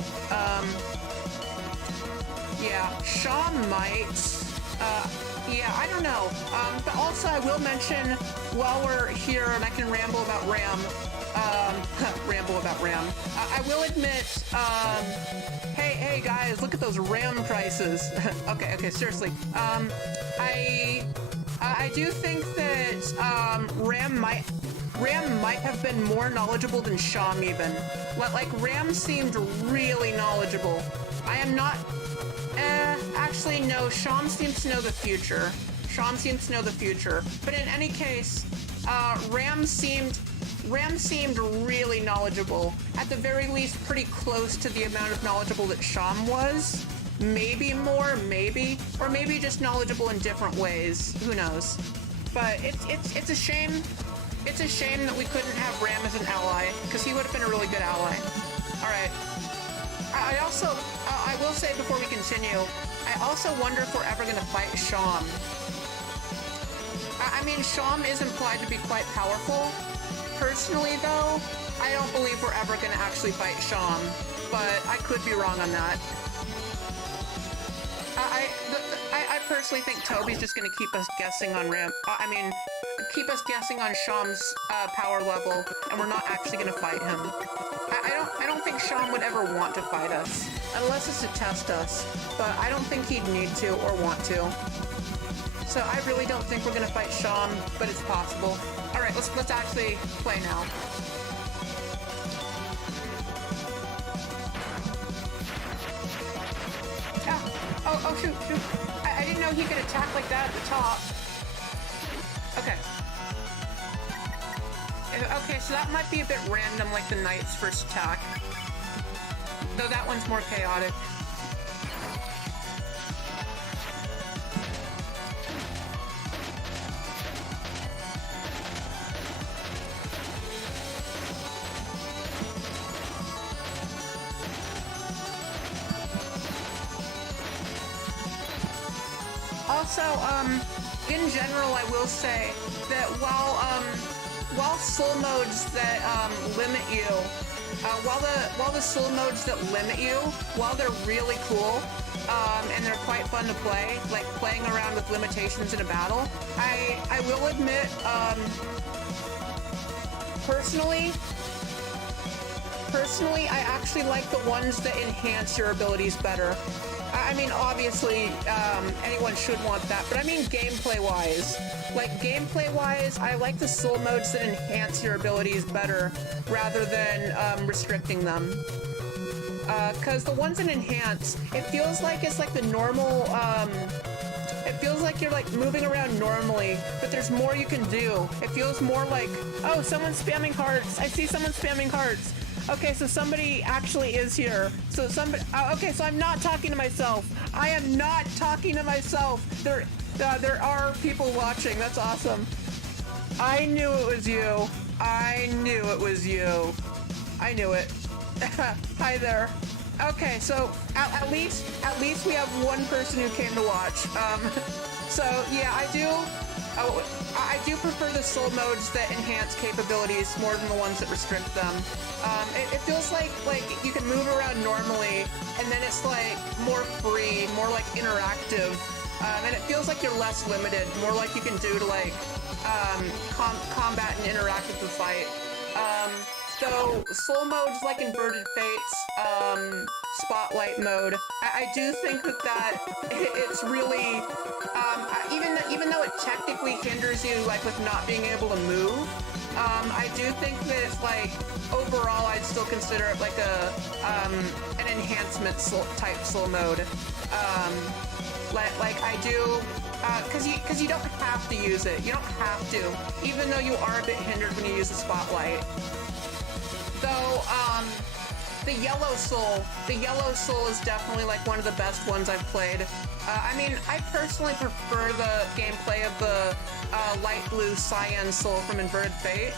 Yeah, Shaw might. Yeah, I don't know. But also I will mention, while we're here and I can ramble about Ram, I will admit, hey guys, look at those Ram prices. okay, seriously. I do think that, Ram might have been more knowledgeable than Sham even. Like, Ram seemed really knowledgeable. I am not... actually, no, Sham seems to know the future. But in any case, Ram seemed really knowledgeable. At the very least, pretty close to the amount of knowledgeable that Sham was. Maybe more, maybe. Or maybe just knowledgeable in different ways. Who knows? But it's a shame. It's a shame that we couldn't have Ram as an ally, because he would have been a really good ally. Alright. I will say before we continue, I also wonder if we're ever going to fight Sham. I mean, Sham is implied to be quite powerful. Personally, though, I don't believe we're ever going to actually fight Sham, but I could be wrong on that. I personally think Toby's just going to keep us guessing on keep us guessing on Sham's power level, and we're not actually going to fight him. I don't think Sham would ever want to fight us, unless it's to test us, but I don't think he'd need to or want to. So I really don't think we're gonna fight Sham, but it's possible. Alright, let's actually play now. Ah! Oh shoot. I didn't know he could attack like that at the top. Okay. Okay, so that might be a bit random, like the knight's first attack. Though that one's more chaotic. Also, in general, I will say that while soul modes that limit you, while the soul modes that limit you, while they're really cool, and they're quite fun to play, like playing around with limitations in a battle, I will admit, personally, I actually like the ones that enhance your abilities better. I mean, obviously, anyone should want that, but I mean gameplay-wise. Like, gameplay-wise, I like the soul modes that enhance your abilities better, rather than, restricting them. Cause the ones that enhance, it feels like it's like the normal, it feels like you're, like, moving around normally, but there's more you can do. It feels more like, oh, someone's spamming hearts. I see someone spamming hearts. Okay, so somebody actually is here. So somebody. Okay, so I'm not talking to myself. I am not talking to myself. There are people watching. That's awesome. I knew it was you. I knew it was you. I knew it. Hi there. Okay, so at least we have one person who came to watch. So yeah, I do prefer the soul modes that enhance capabilities more than the ones that restrict them. It feels like you can move around normally, and then it's like more free, more like interactive, and it feels like you're less limited, more like you can do to like combat and interact with the fight. So soul modes like Inverted Fates, Spotlight mode, I do think that it's really, even though it technically hinders you like with not being able to move, I do think that it's like, overall I'd still consider it like an enhancement type soul mode. Like I do, cause you don't have to use it, you don't have to, even though you are a bit hindered when you use the Spotlight. Though, the Yellow Soul is definitely like one of the best ones I've played. I mean, I personally prefer the gameplay of the Light Blue Cyan Soul from Inverted Fate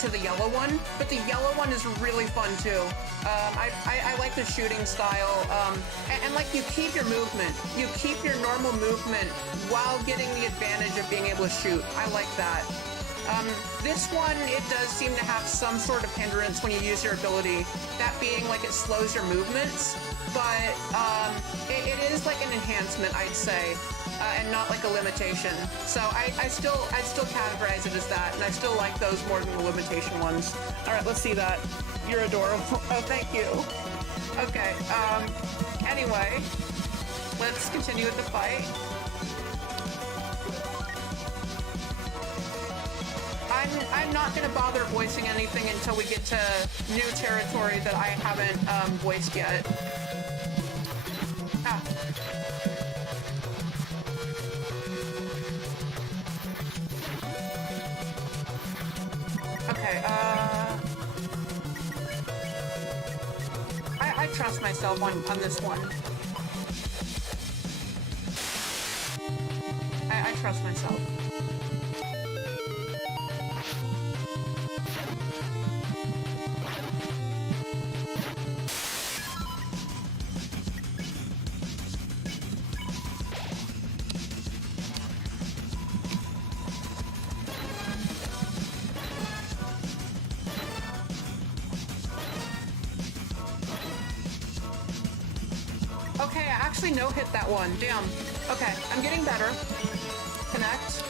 to the yellow one, but the yellow one is really fun too. I like the shooting style, and like you keep your movement, you keep your normal movement while getting the advantage of being able to shoot. I like that. This one, it does seem to have some sort of hindrance when you use your ability, that being like it slows your movements, but it is like an enhancement, I'd say, and not like a limitation. So I still categorize it as that, and I still like those more than the limitation ones. Alright, let's see that. You're adorable. Oh, thank you. Okay, anyway, let's continue with the fight. I'm not gonna bother voicing anything until we get to new territory that I haven't voiced yet. Ah. Okay, I trust myself on this one. I trust myself. Okay, I actually no-hit that one. Damn. Okay, I'm getting better. Connect.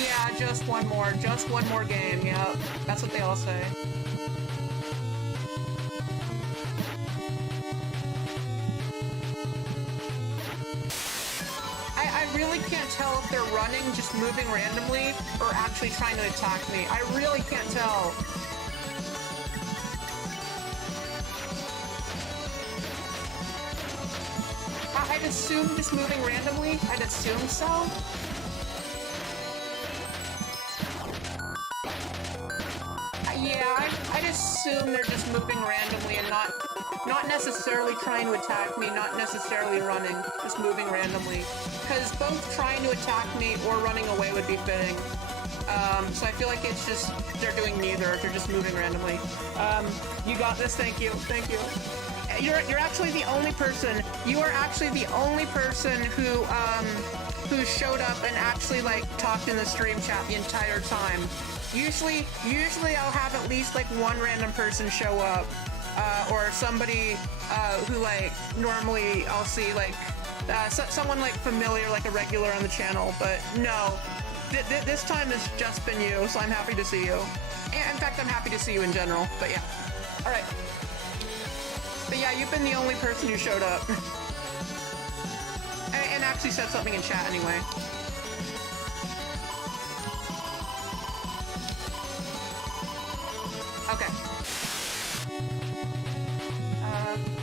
Yeah, just one more game. Yep, that's what they all say. I really can't tell if they're running, just moving randomly, or actually trying to attack me. I really can't tell. I'd assume just moving randomly. I'd assume so. Yeah, I'd assume they're just moving randomly and not necessarily trying to attack me, not necessarily running, just moving randomly. Because both trying to attack me or running away would be fitting. So I feel like it's just, they're doing neither, they're just moving randomly. You got this, thank you, thank you. You're actually the only person, you are actually the only person who showed up and actually like talked in the stream chat the entire time. Usually I'll have at least like one random person show up, or somebody who like normally I'll see like someone like familiar, like a regular on the channel, but no, this time it's just been you, so I'm happy to see you. And in fact, I'm happy to see you in general, but yeah. Alright. But yeah, you've been the only person who showed up. and actually said something in chat anyway. Okay.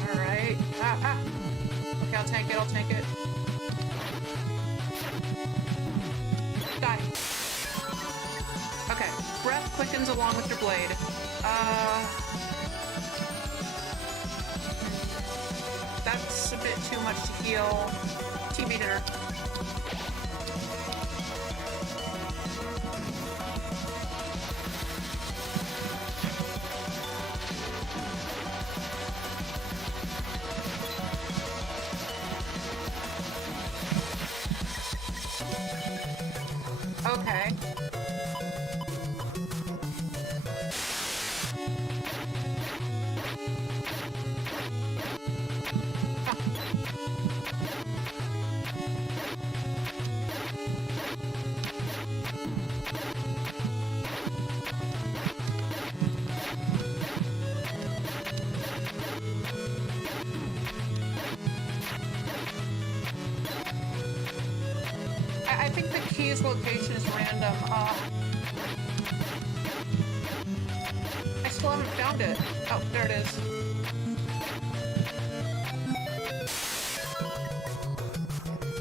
Alright. Okay, I'll tank it. Die. Okay, breath quickens along with your blade. That's a bit too much to heal. TV dinner. Okay. I think the key's location is random. I still haven't found it. Oh, there it is.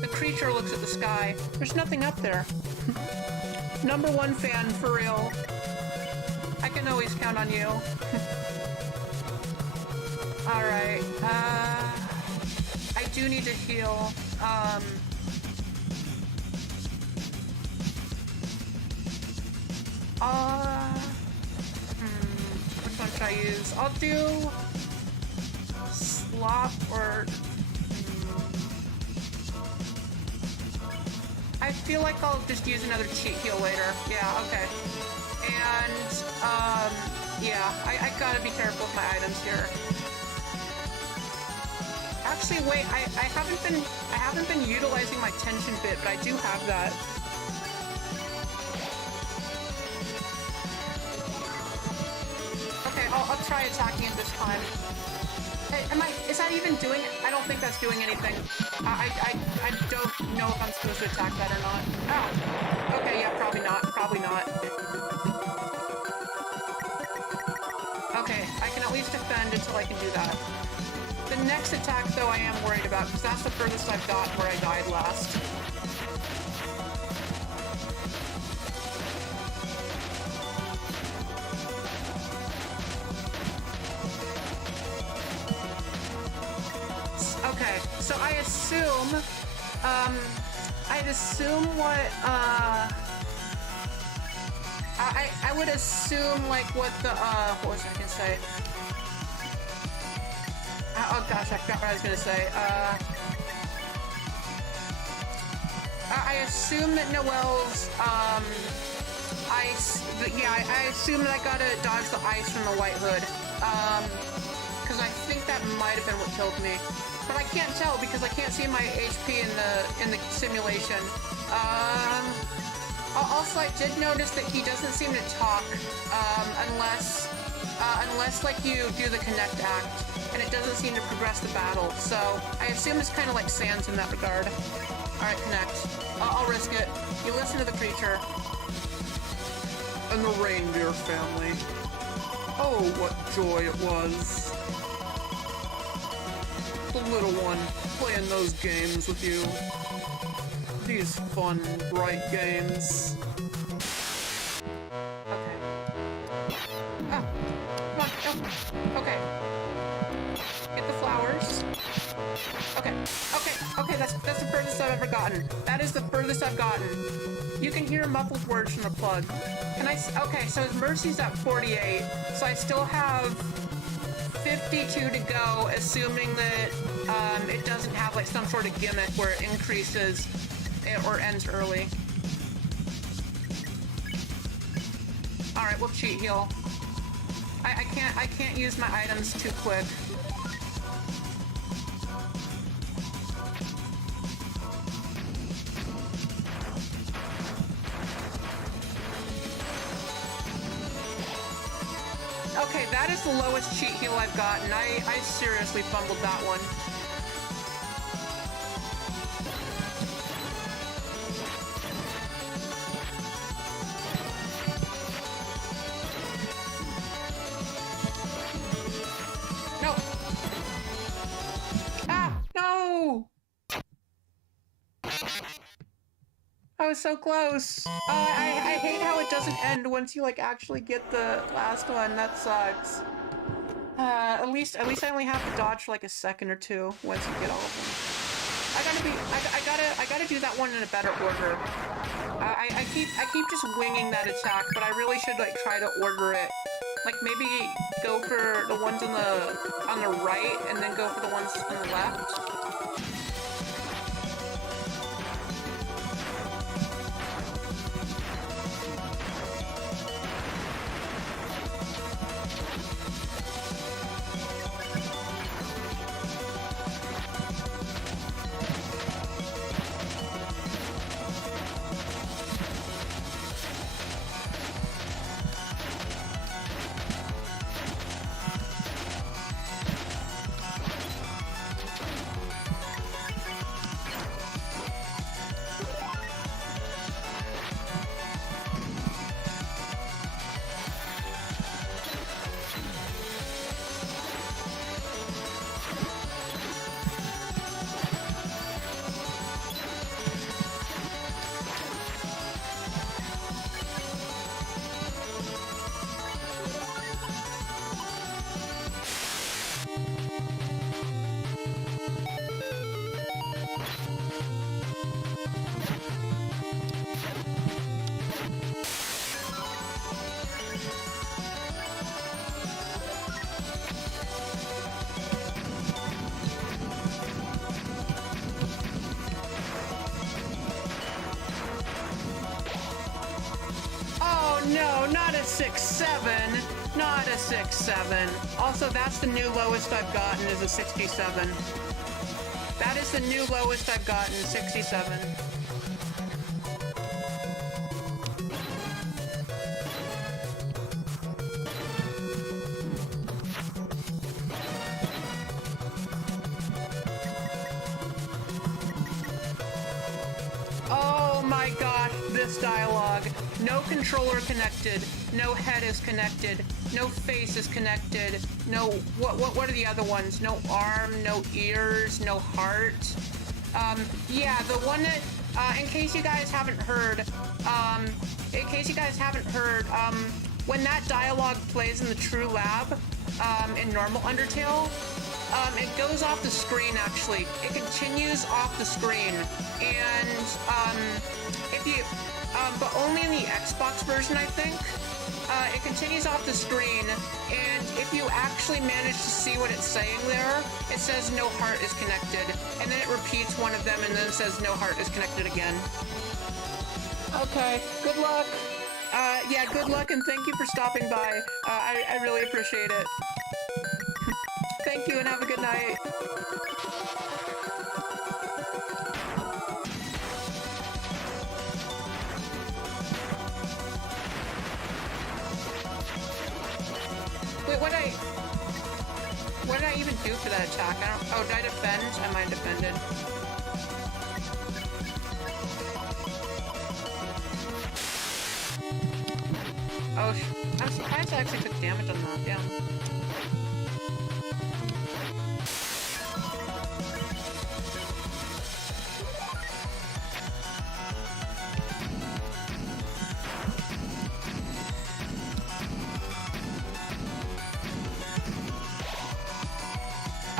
The creature looks at the sky. There's nothing up there. Number one fan, for real. I can always count on you. Alright, I do need to heal. Which one should I use? I'll do slop or I feel like I'll just use another cheat heal later. Yeah, okay. And yeah, I gotta be careful with my items here. Actually, wait, I haven't been utilizing my tension bit, but I do have that. Okay, I'll try attacking it this time. Hey, is that even doing it? I don't think that's doing anything. I don't know if I'm supposed to attack that or not. Oh. Okay, yeah, probably not. Probably not. Okay, I can at least defend until I can do that. The next attack, though, I am worried about, because that's the furthest I've got where I died last. Okay, so I assume, I would assume, like, what the, what was I gonna say? Oh gosh, I forgot what I was gonna say. I assume that Noelle's, ice, I assume that I gotta dodge the ice from the White Hood. Because I think that might have been what killed me. But I can't tell because I can't see my HP in the simulation. Also, I did notice that he doesn't seem to talk, unless like you do the Connect Act, and it doesn't seem to progress the battle. So I assume it's kind of like Sans in that regard. All right, Connect. I'll risk it. You listen to the creature. And the reindeer family. Oh, what joy it was. The little one playing those games with you. These fun, bright games. Okay. Ah, come on, no. Okay. Get the flowers. Okay, that's the furthest I've ever gotten. That is the furthest I've gotten. You can hear muffled words from the plug. Okay, so his mercy's at 48, so I still have 52 to go, assuming that it doesn't have like some sort of gimmick where it increases or ends early. Alright, we'll cheat heal. I can't use my items too quick. Okay, that is the lowest cheat heal I've gotten. I seriously fumbled that one. No! Ah! No! was so close. I hate how it doesn't end once you like actually get the last one. That sucks. At least I only have to dodge for like a second or two once you get all of them. I gotta do that one in a better order. I keep just winging that attack, but I really should like try to order it. Like maybe go for the ones on the right and then go for the ones on the left. No, not a 6-7. Not a 6-7. Also, that's the new lowest I've gotten is a 67. That is the new lowest I've gotten, 67. Oh my gosh, this dialogue. No controller connected, no head is connected, no face is connected, no, what are the other ones? No arm, no ears, no heart. Yeah, the one that, in case you guys haven't heard, when that dialogue plays in the True Lab, in normal Undertale, it goes off the screen actually. It continues off the screen, and, if you, but only in the Xbox version, I think. It continues off the screen, and if you actually manage to see what it's saying there, it says no heart is connected, and then it repeats one of them, and then it says no heart is connected again. Okay, good luck. Yeah, good luck, and thank you for stopping by. I really appreciate it. Thank you, and have a good night. Wait, what did I even do for that attack? Oh, did I defend? I might have defended. Oh, I'm surprised I actually took damage on that, yeah.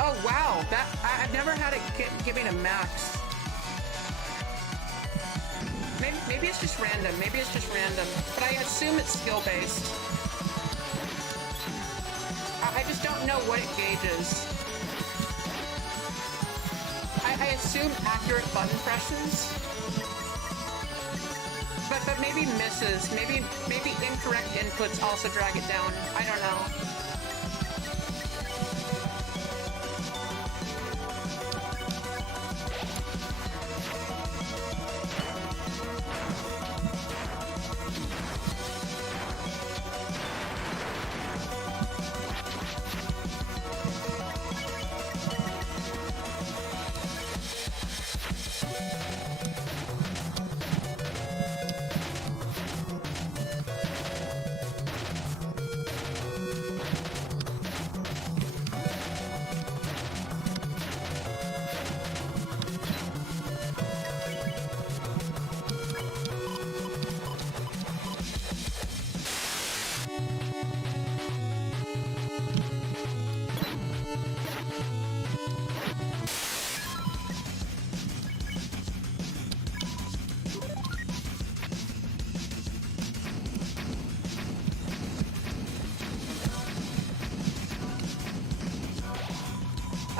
Oh wow, I've never had it giving a max. Maybe it's just random. But I assume it's skill based. I just don't know what it gauges. I assume accurate button presses. But maybe misses. Maybe incorrect inputs also drag it down. I don't know.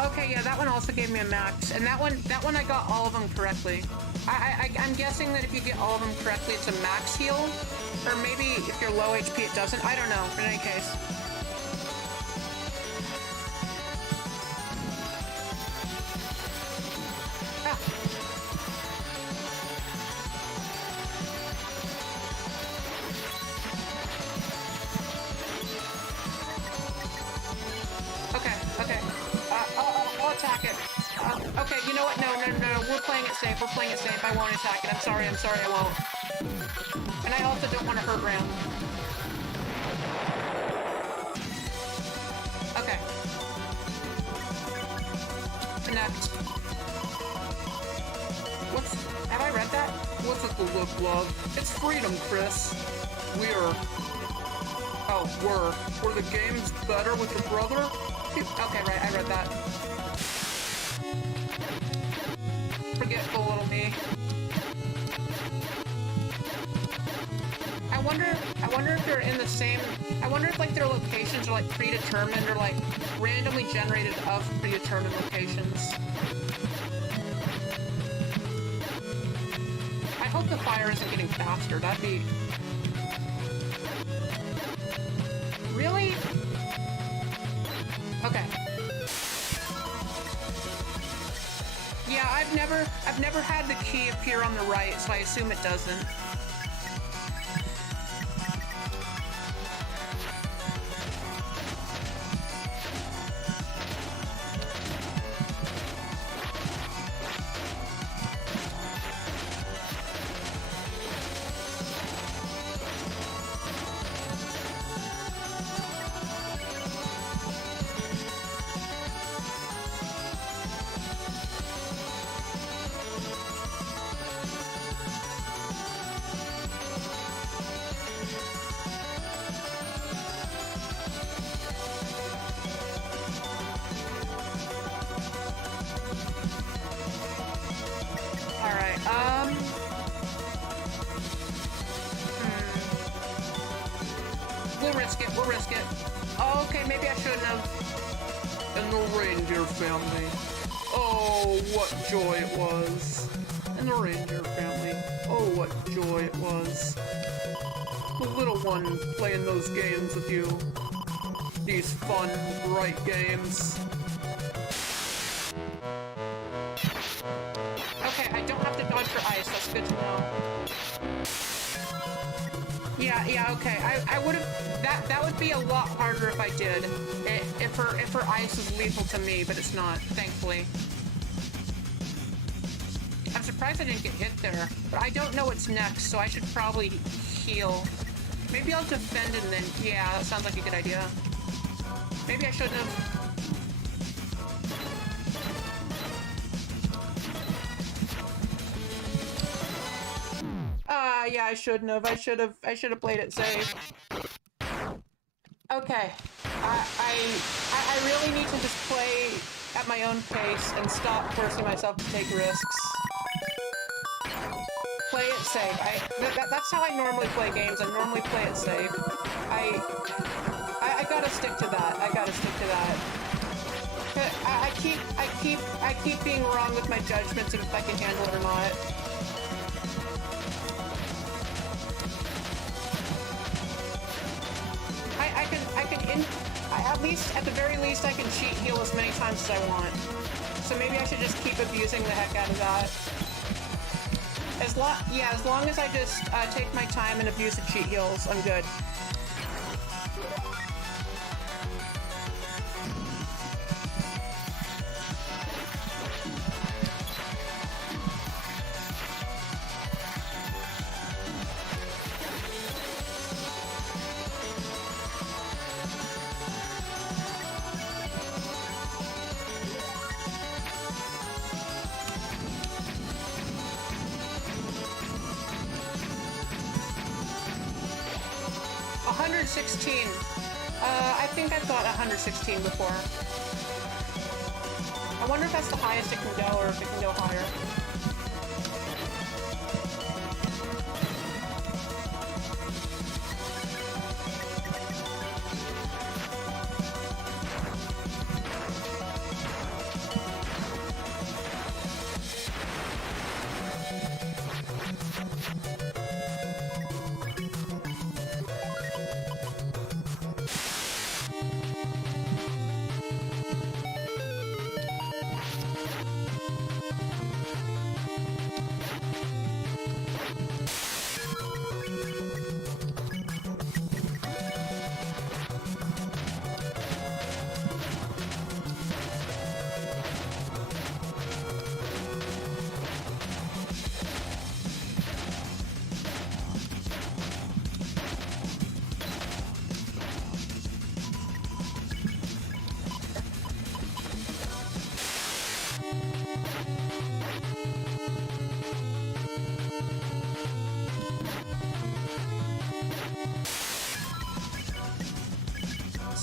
Okay, yeah, that one also gave me a max, and that one I got all of them correctly. I'm guessing that if you get all of them correctly, it's a max heal, or maybe if you're low HP, it doesn't. I don't know. In any case. Ah. Okay. I'll attack it. Okay, you know what? No. We're playing it safe. I won't attack it. I'm sorry, I won't. And I also don't want to hurt Ram. Okay. Connect. Have I read that? What's it look, love? It's freedom, Chris. We're the games better with your brother? Okay, right, I read that. Forgetful little me. I wonder if they're in the same... I wonder if, like, their locations are, like, predetermined or, like, randomly generated of predetermined locations. I hope the fire isn't getting faster. That'd be... Really? Okay. Yeah, I've never had the key appear on the right, so I assume it doesn't. We'll risk it. Oh, okay, maybe I shouldn't have. And the reindeer family. Oh, what joy it was. And the reindeer family. Oh, what joy it was. The little one playing those games with you. These fun, bright games. Okay, I don't have to dodge for ice. That's good to know. Yeah, okay. I would have... That would be a lot harder if I did. If her ice is lethal to me, but it's not, thankfully. I'm surprised I didn't get hit there. But I don't know what's next, so I should probably heal. Maybe I'll defend and then... Yeah, that sounds like a good idea. Maybe I shouldn't have... Yeah, I shouldn't have. I should have played it safe. Okay. I really need to just play at my own pace and stop forcing myself to take risks. Play it safe. That's how I normally play games. I normally play it safe. I gotta stick to that. I keep being wrong with my judgments of if I can handle it or not. At the very least, I can cheat heal as many times as I want. So maybe I should just keep abusing the heck out of that. As long as I just take my time and abuse the cheat heals, I'm good. 116. I think I've got 116 before. I wonder if that's the highest it can go, or if it can go higher.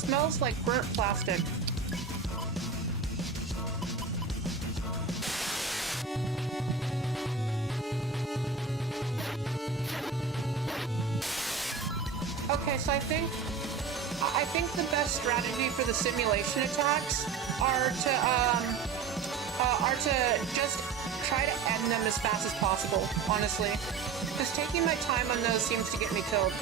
smells like burnt plastic. Okay, so I think the best strategy for the simulation attacks are to just try to end them as fast as possible, honestly. Because taking my time on those seems to get me killed.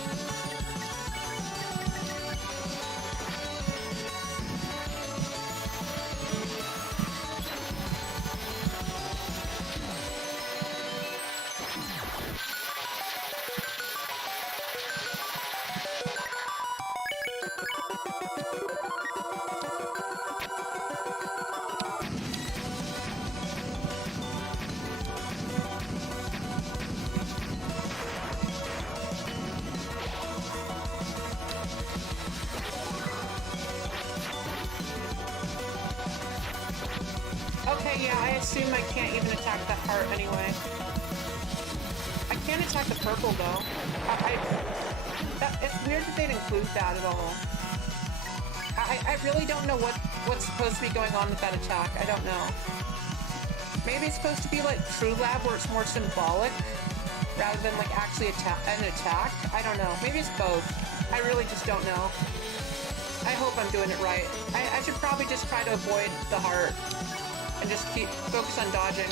Okay, yeah, I assume I can't even attack that heart anyway. I can't attack the purple, though. It's weird that they'd include that at all. I really don't know what's supposed to be going on with that attack. I don't know. Maybe it's supposed to be like True Lab, where it's more symbolic, rather than like actually an attack? I don't know. Maybe it's both. I really just don't know. I hope I'm doing it right. I should probably just try to avoid the heart. And just focus on dodging.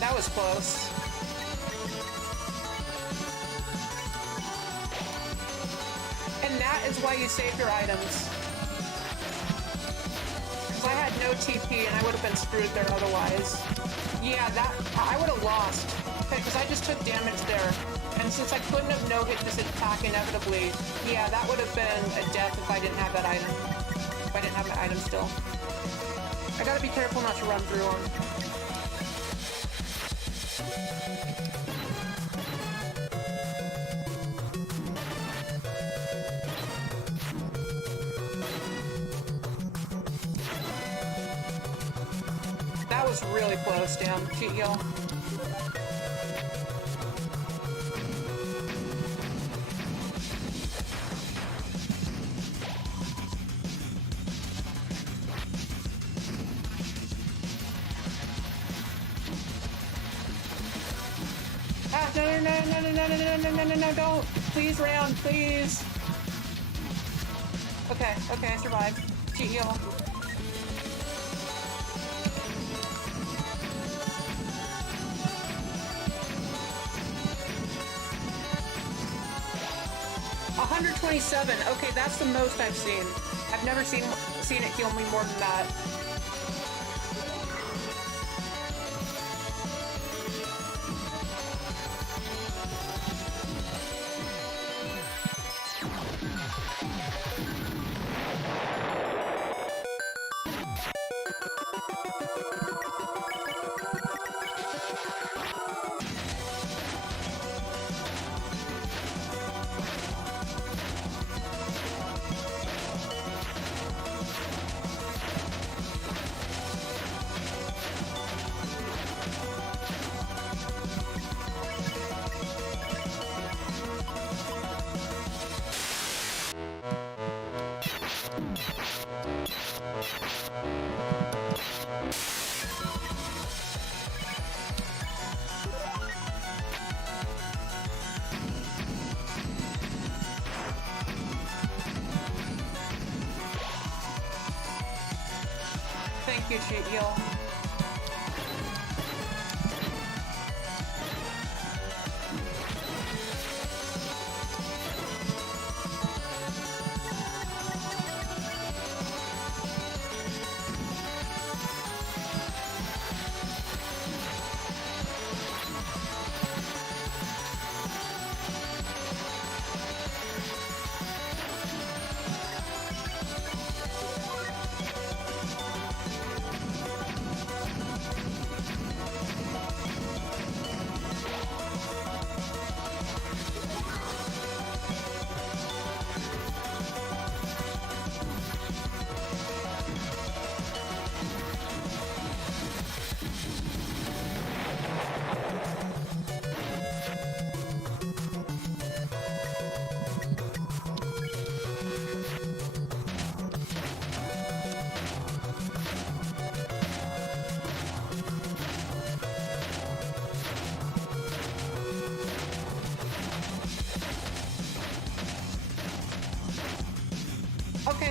That was close. And that is why you save your items. Because I had no TP and I would have been screwed there otherwise. Yeah, I would have lost. Okay, because I just took damage there. And since I couldn't have no-hit this attack inevitably, yeah, that would have been a death if I didn't have that item. If I didn't have my item still. I gotta be careful not to run through them. That was really close, damn. Cheat heal. Ah, no, don't! Please, round, please! Okay, I survived. Cheat heal. $127. Okay, that's the most I've seen. I've never seen it heal me more than that. Thank you, cheat heal.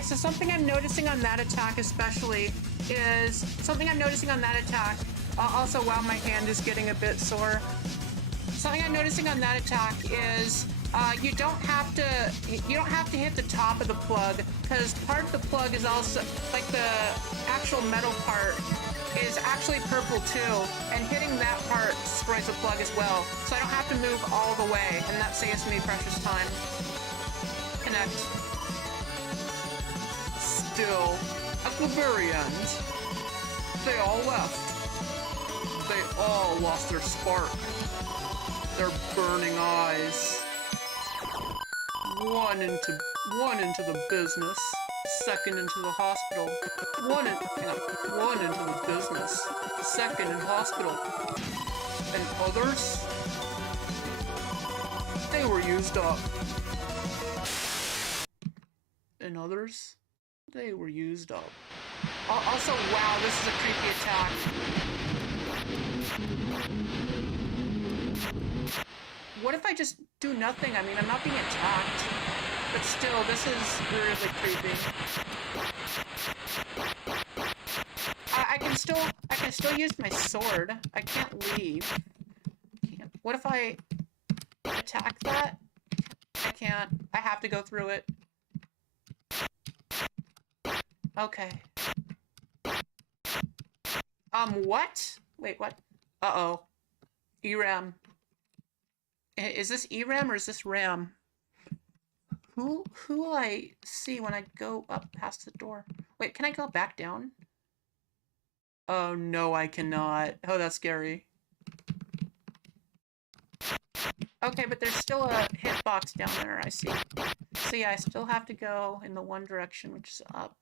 so something I'm noticing on that attack especially is... Something I'm noticing on that attack... also, wow, my hand is getting a bit sore. Something I'm noticing on that attack is... you don't have to hit the top of the plug, because part of the plug is also... Like, the actual metal part is actually purple too, and hitting that part destroys the plug as well. So I don't have to move all the way, and that saves me precious time. Connect. Still, at the very end, they all left. They all lost their spark. Their burning eyes. One into the business, second into the hospital. One into the business, second in hospital. And others? They were used up. And others? They were used up. Also, wow, this is a creepy attack. What if I just do nothing? I mean, I'm not being attacked. But still, this is really creepy. I can still use my sword. I can't leave. What if I attack that? I can't. I have to go through it. Okay. What? Wait, what? Uh-oh. ERAM. Is this ERAM or is this RAM? Who will I see when I go up past the door? Wait, can I go back down? Oh, no, I cannot. Oh, that's scary. Okay, but there's still a hitbox down there, I see. So yeah, I still have to go in the one direction, which is up.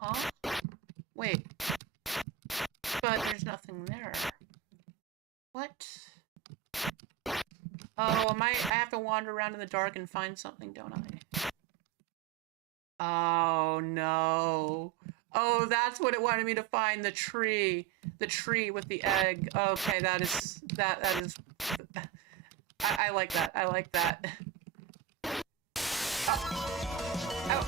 Huh? Wait. But there's nothing there. What? Oh, I have to wander around in the dark and find something, don't I? Oh, no. Oh, that's what it wanted me to find, the tree. The tree with the egg. Okay, that is... I like that. I like that. Oh,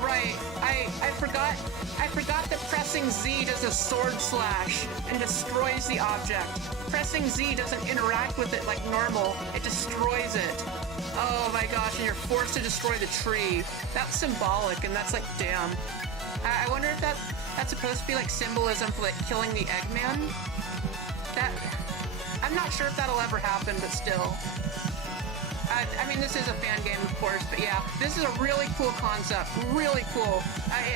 right. I forgot that pressing Z does a sword slash and destroys the object. Pressing Z doesn't interact with it like normal. It destroys it. Oh my gosh, and you're forced to destroy the tree. That's symbolic, and that's like, damn. I wonder if that's supposed to be like symbolism for like killing the Eggman? I'm not sure if that'll ever happen, but still. I mean, this is a fan game, of course, but yeah, this is a really cool concept. Really cool.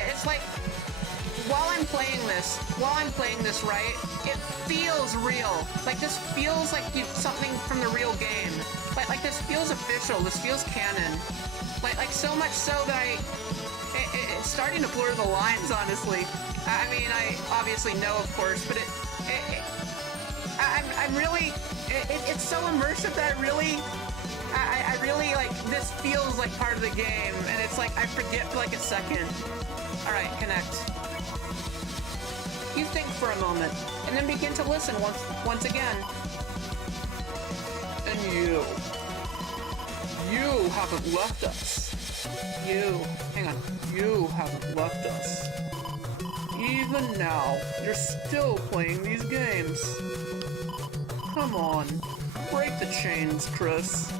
It's like, while I'm playing this, right, it feels real. Like, this feels like something from the real game. Like this feels official. This feels canon. Like so much so that it's starting to blur the lines, honestly. I mean, I obviously know, of course, but I'm really, it's so immersive that I really, like, this feels like part of the game, and it's like, I forget for like a second. Alright, connect. You think for a moment, and then begin to listen once again. And you haven't left us. You haven't left us. Even now, you're still playing these games. Come on, break the chains, Chris.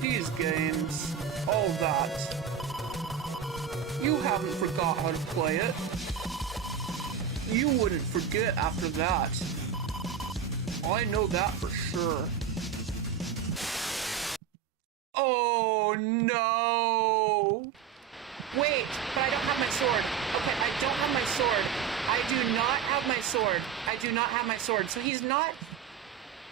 These games, all that. You haven't forgot how to play it. You wouldn't forget after that. I know that for sure. Oh no! Wait, but I don't have my sword. Okay, I don't have my sword. I do not have my sword. I do not have my sword. So he's not...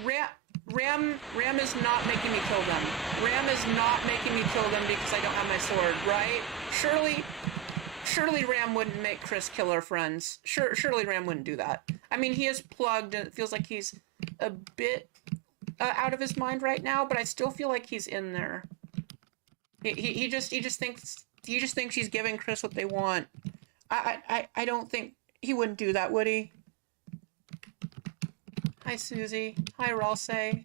Ram is not making me kill them. Ram is not making me kill them because I don't have my sword, right? Surely Ram wouldn't make Chris kill our friends. Surely Ram wouldn't do that. I mean, he is plugged and it feels like he's a bit out of his mind right now, but I still feel like he's in there. He just thinks he's giving Chris what they want. I don't think he wouldn't do that, would he? Hi, Susie. Hi, Ralsei.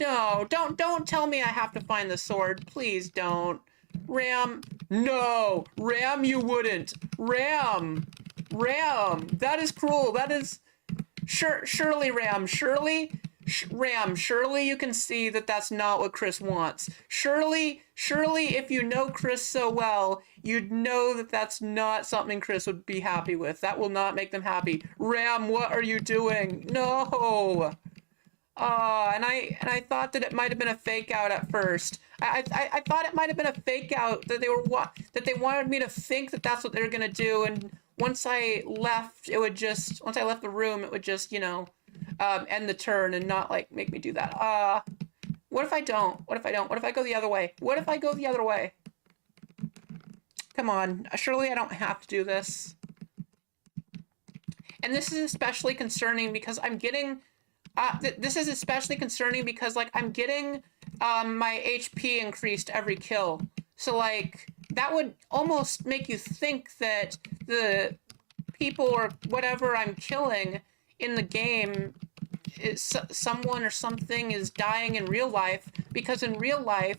No, don't tell me I have to find the sword. Please don't. Ram, no. Ram, you wouldn't. Ram, that is cruel. That is... Surely, Ram, Ram, surely you can see that that's not what Chris wants. Surely, if you know Chris so well, you'd know that that's not something Chris would be happy with. That will not make them happy. Ram, what are you doing? No! And I thought that it might have been a fake out at first. I thought it might have been a fake out, that they wanted me to think that that's what they were gonna do, and once I left, once I left the room, it would just, you know, end the turn and not, like, make me do that. What if I don't? What if I go the other way? What if I go the other way? Come on, surely I don't have to do this. And this is especially concerning because I'm getting, like, I'm getting, my HP increased every kill. So, like, that would almost make you think that the people or whatever I'm killing in the game is someone or something is dying in real life, because in real life,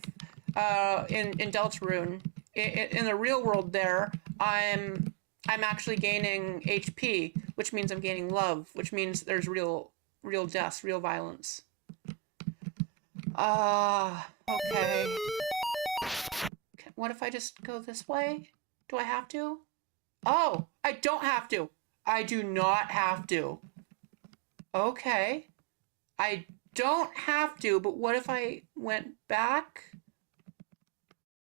in Deltarune, in the real world there, I'm actually gaining HP, which means I'm gaining love, which means there's real deaths, real violence. Okay. What if I just go this way? Do I have to? Oh, I don't have to. I do not have to. Okay. I don't have to, but what if I went back?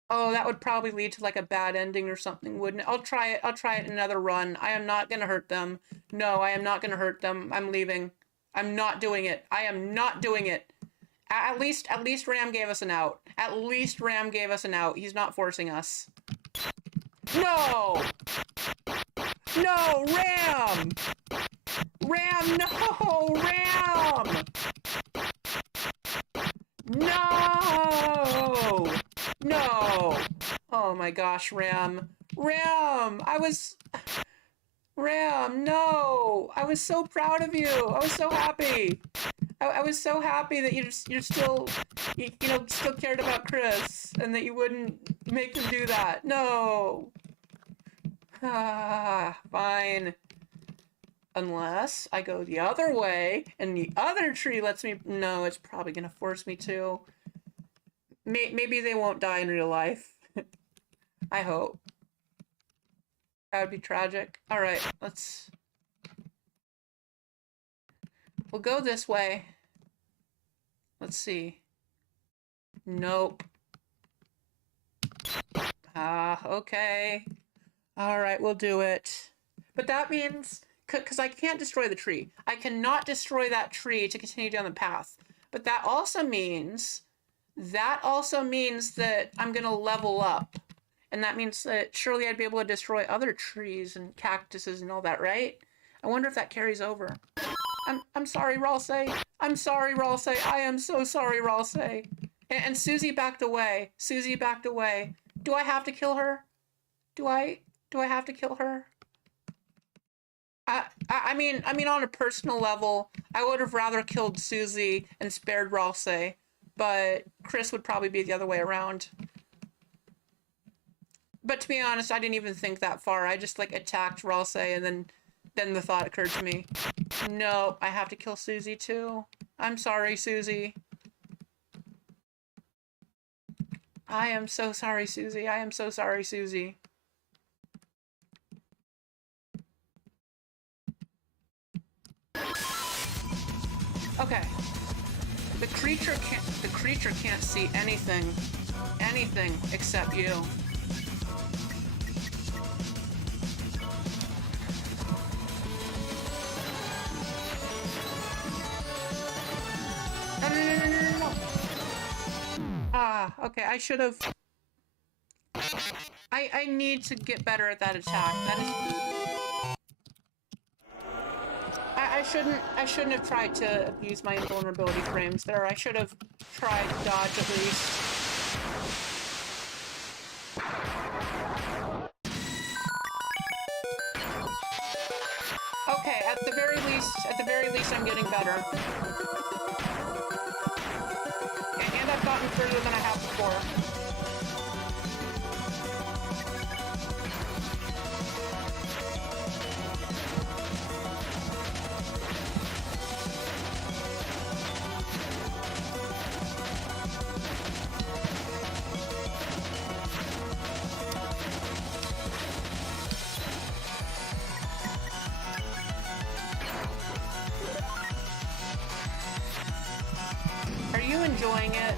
Oh, that would probably lead to, like, a bad ending or something, wouldn't it? I'll try it another run. I am not gonna hurt them. No, I am not gonna hurt them. I'm leaving. I'm not doing it. I am not doing it. At least Ram gave us an out. At least Ram gave us an out. He's not forcing us. No! No, Ram! Ram, no! Ram! No! No! Oh my gosh, Ram. Ram! Ram, no! I was so proud of you! I was so happy! I was so happy that you're still, you know, still cared about Chris, and that you wouldn't make him do that. No! Fine. Unless I go the other way, and the other tree lets me... No, it's probably gonna force me to. Maybe they won't die in real life. I hope. That would be tragic. Alright, we'll go this way. Let's see. Nope. Okay. Alright, we'll do it. But that means... Because I can't destroy the tree. I cannot destroy that tree to continue down the path. But that also means that I'm gonna level up. And that means that surely I'd be able to destroy other trees and cactuses and all that, right? I wonder if that carries over. I'm sorry, Ralsei. I'm sorry, Ralsei. I am so sorry, Ralsei. And Susie backed away. Susie backed away. Do I have to kill her? Do I have to kill her? I mean, on a personal level, I would have rather killed Susie and spared Ralsei, but Chris would probably be the other way around. But to be honest, I didn't even think that far. I just, like, attacked Ralsei, and then the thought occurred to me. No, I have to kill Susie too. I'm sorry, Susie. I am so sorry, Susie. I am so sorry, Susie. Okay. The creature can't see anything except you. No. Okay, I should have... I need to get better at that attack. That is... I shouldn't have tried to abuse my invulnerability frames there. I should have tried to dodge at least. Okay, at the very least I'm getting better. further than I have before. Are you enjoying it?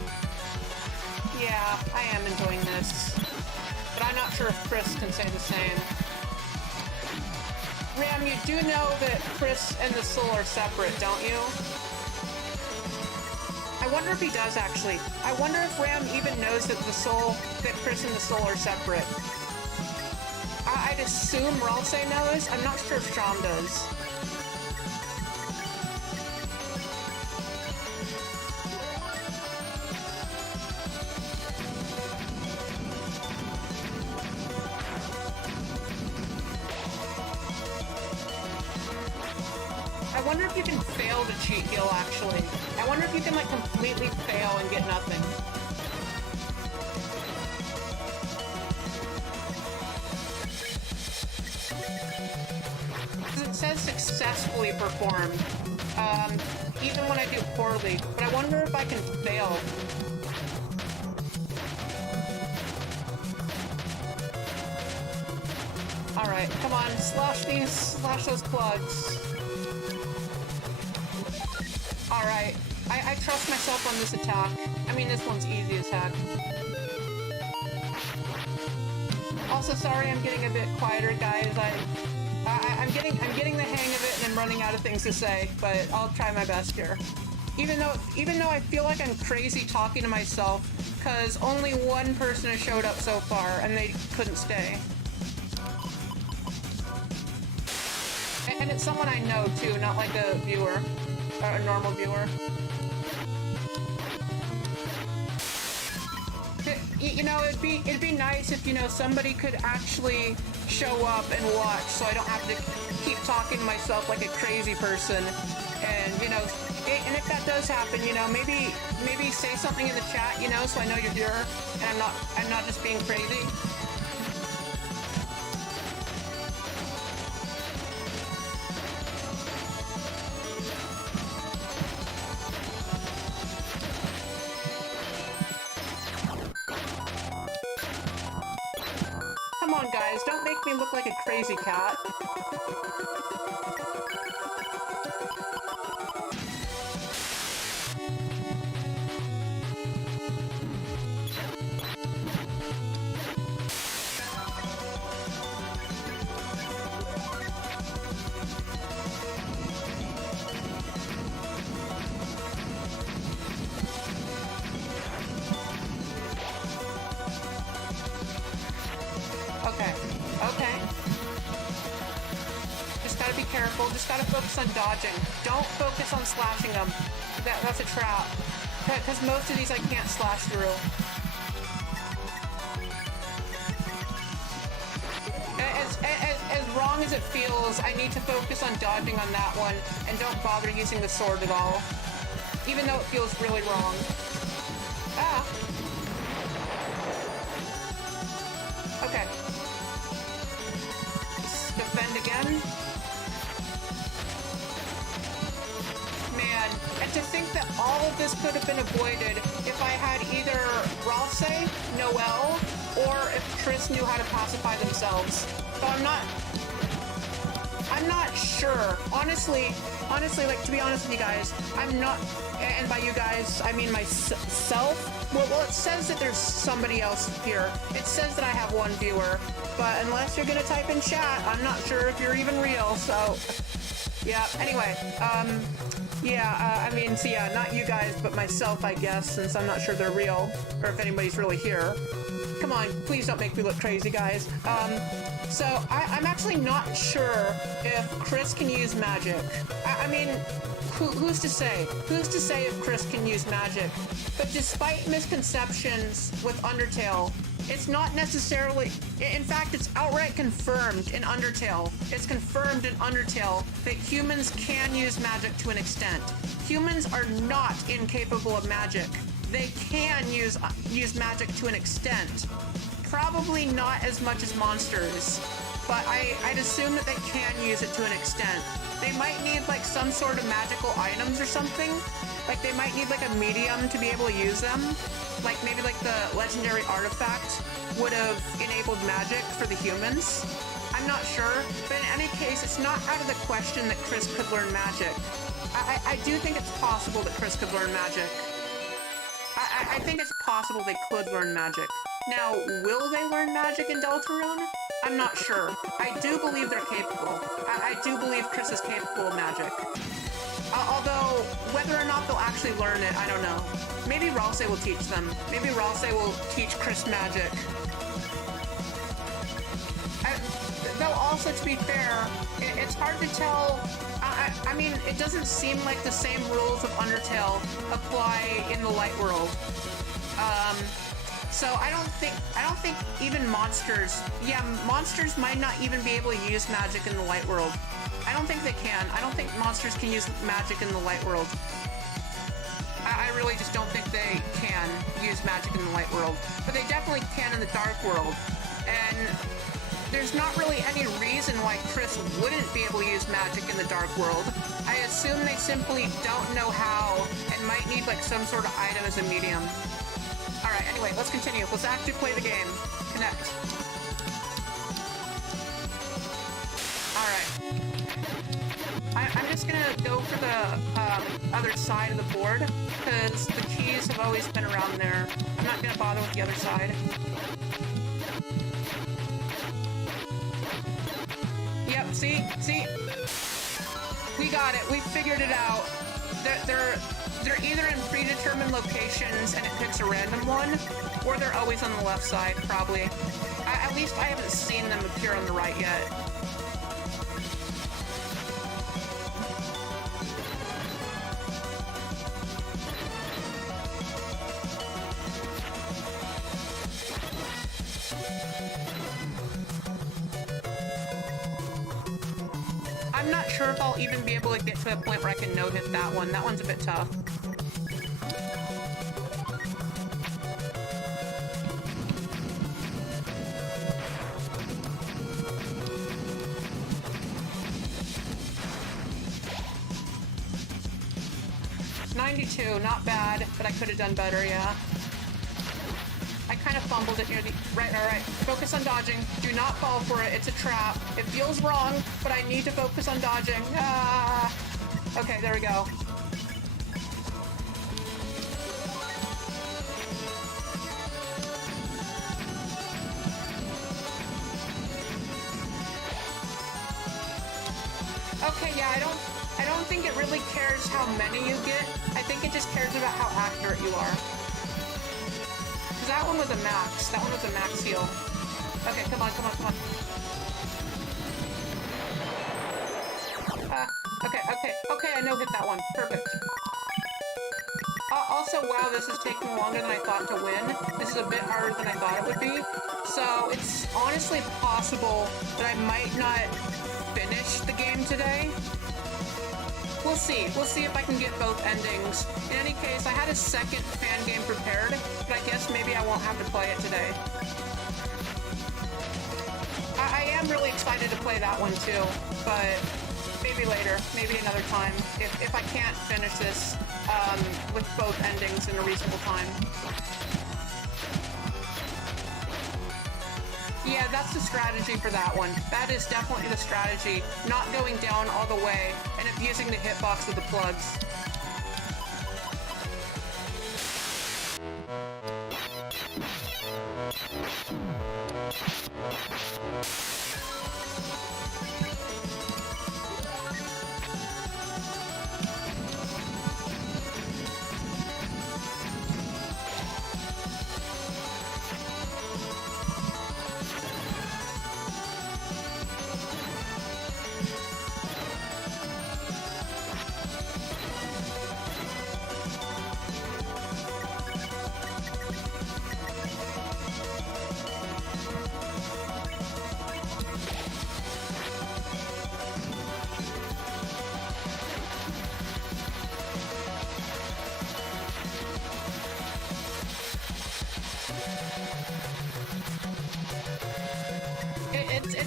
Yeah, I am enjoying this. But I'm not sure if Chris can say the same. Ram, you do know that Chris and the soul are separate, don't you? I wonder if he does, actually. I wonder if Ram even knows that that Chris and the soul are separate. I'd assume Ralse knows. I'm not sure if Sham does. I wonder if you can fail to cheat heal, actually. I wonder if you can, like, completely fail and get nothing. It says successfully performed, even when I do poorly, but I wonder if I can fail. Alright, come on, slash those plugs. Alright, I trust myself on this attack. I mean, this one's easy as heck. Also, sorry I'm getting a bit quieter, guys. I'm getting the hang of it and I'm running out of things to say, but I'll try my best here. Even though I feel like I'm crazy talking to myself, because only one person has showed up so far, and they couldn't stay. And it's someone I know, too, not like a viewer. Or a normal viewer. You know, it'd be nice if, you know, somebody could actually show up and watch, so I don't have to keep talking to myself like a crazy person. And, you know, and if that does happen, you know, maybe say something in the chat, you know, so I know you're here, and I'm not just being crazy. Come on, guys, don't make me look like a crazy cat. Okay. Just gotta be careful. Just gotta focus on dodging. Don't focus on slashing them. That's a trap. Because most of these I can't slash through. As wrong as it feels, I need to focus on dodging on that one and don't bother using the sword at all. Even though it feels really wrong. Ah! Okay. Defend again. Man, and to think that all of this could have been avoided if I had either Ralse, Noelle, or if Triss knew how to pacify themselves. So I'm not sure. Honestly, like, to be honest with you guys, I'm not, and by you guys, I mean myself. Well, it says that there's somebody else here. It says that I have one viewer, but unless you're gonna type in chat, I'm not sure if you're even real, so... Yeah, anyway, I mean, so yeah, not you guys, but myself, I guess, since I'm not sure they're real, or if anybody's really here. Come on, please don't make me look crazy, guys. So I'm actually not sure if Chris can use magic. I mean, who's to say? Who's to say if Chris can use magic? But despite misconceptions with Undertale, it's not necessarily... In fact, it's outright confirmed in Undertale. It's confirmed in Undertale that humans can use magic to an extent. Humans are not incapable of magic. they can use magic to an extent. Probably not as much as monsters, but I'd assume that they can use it to an extent. They might need like some sort of magical items or something. Like they might need like a medium to be able to use them. Like maybe like the legendary artifact would have enabled magic for the humans. I'm not sure, but in any case, it's not out of the question that Chris could learn magic. I do think it's possible that Chris could learn magic. I think it's possible they could learn magic. Now, will they learn magic in Deltarune? I'm not sure. I do believe they're capable. I do believe Chris is capable of magic. Although, whether or not they'll actually learn it, I don't know. Maybe Ralsei will teach them. Maybe Ralsei will teach Chris magic. Though also, to be fair, it's hard to tell. I mean, it doesn't seem like the same rules of Undertale apply in the light world. So I don't think even monsters, yeah, monsters might not even be able to use magic in the light world. I don't think they can. I don't think monsters can use magic in the light world. I really just don't think they can use magic in the light world. But they definitely can in the dark world. And there's not really any reason why Chris wouldn't be able to use magic in the dark world. I assume they simply don't know how and might need like some sort of item as a medium. Alright, anyway, let's continue. Let's actually play the game. Connect. Alright. I'm just gonna go for the other side of the board, because the keys have always been around there. I'm not gonna bother with the other side. Yep, see? We got it. We figured it out. They're either in predetermined locations and it picks a random one, or they're always on the left side, probably. At least I haven't seen them appear on the right yet. I'm not sure if I'll even be able to get to a point where I can no-hit that one. That one's a bit tough. $92, not bad, but I could have done better, yeah. I kind of fumbled it near the... Right. Focus on dodging. Do not fall for it. It's a trap. It feels wrong, but I need to focus on dodging. Ah! Okay, there we go. Okay, yeah, I don't think it really cares how many you get. I think it just cares about how accurate you are. That one was a max. That one was a max heal. Okay, come on. Okay, I no-hit that one. Perfect. Also, wow, this is taking longer than I thought to win. This is a bit harder than I thought it would be. So, it's honestly possible that I might not finish the game today. We'll see. We'll see if I can get both endings. In any case, I had a second fan game prepared, but I guess maybe I won't have to play it today. I am really excited to play that one too, but maybe later, maybe another time, if I can't finish this with both endings in a reasonable time. Yeah, that's the strategy for that one. That is definitely the strategy. Not going down all the way and abusing the hitbox of the plugs.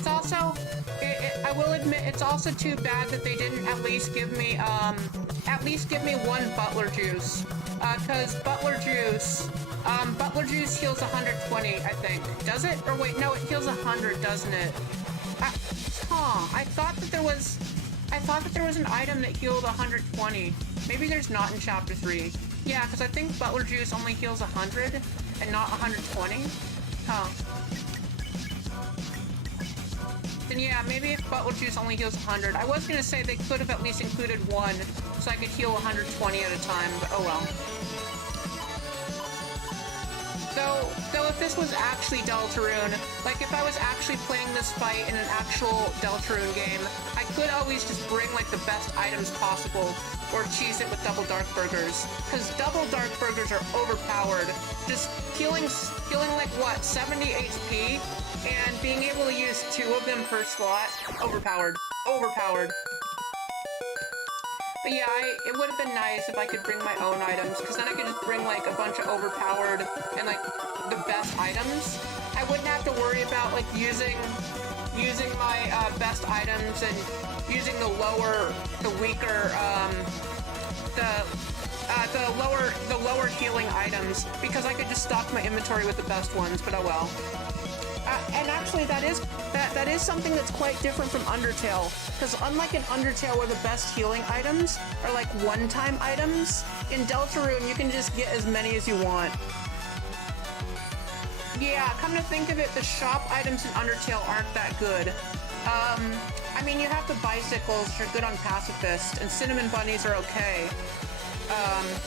It's also, I will admit, it's also too bad that they didn't at least give me one Butler Juice. Cause Butler Juice heals 120, I think. Does it? Or wait, no, it heals 100, doesn't it? I thought that there was an item that healed 120. Maybe there's not in Chapter 3. Yeah, because I think Butler Juice only heals 100 and not 120. Huh. Then yeah, maybe if Butler Juice only heals 100. I was gonna say they could have at least included one, so I could heal 120 at a time, but oh well. Though if this was actually Deltarune, like if I was actually playing this fight in an actual Deltarune game, I could always just bring like the best items possible, or cheese it with double dark burgers. Cause double dark burgers are overpowered. Just healing like what, 70 HP? And being able to use 2 of them per slot, overpowered. But yeah, it would have been nice if I could bring my own items, because then I could just bring like a bunch of overpowered and like the best items. I wouldn't have to worry about like using my best items and using the weaker, the lower healing items, because I could just stock my inventory with the best ones. But oh well. And actually, that is something that's quite different from Undertale, because unlike in Undertale where the best healing items are like one-time items, in Deltarune you can just get as many as you want. Yeah, come to think of it, the shop items in Undertale aren't that good. I mean, you have the bicycles, which are good on Pacifist, and cinnamon bunnies are okay.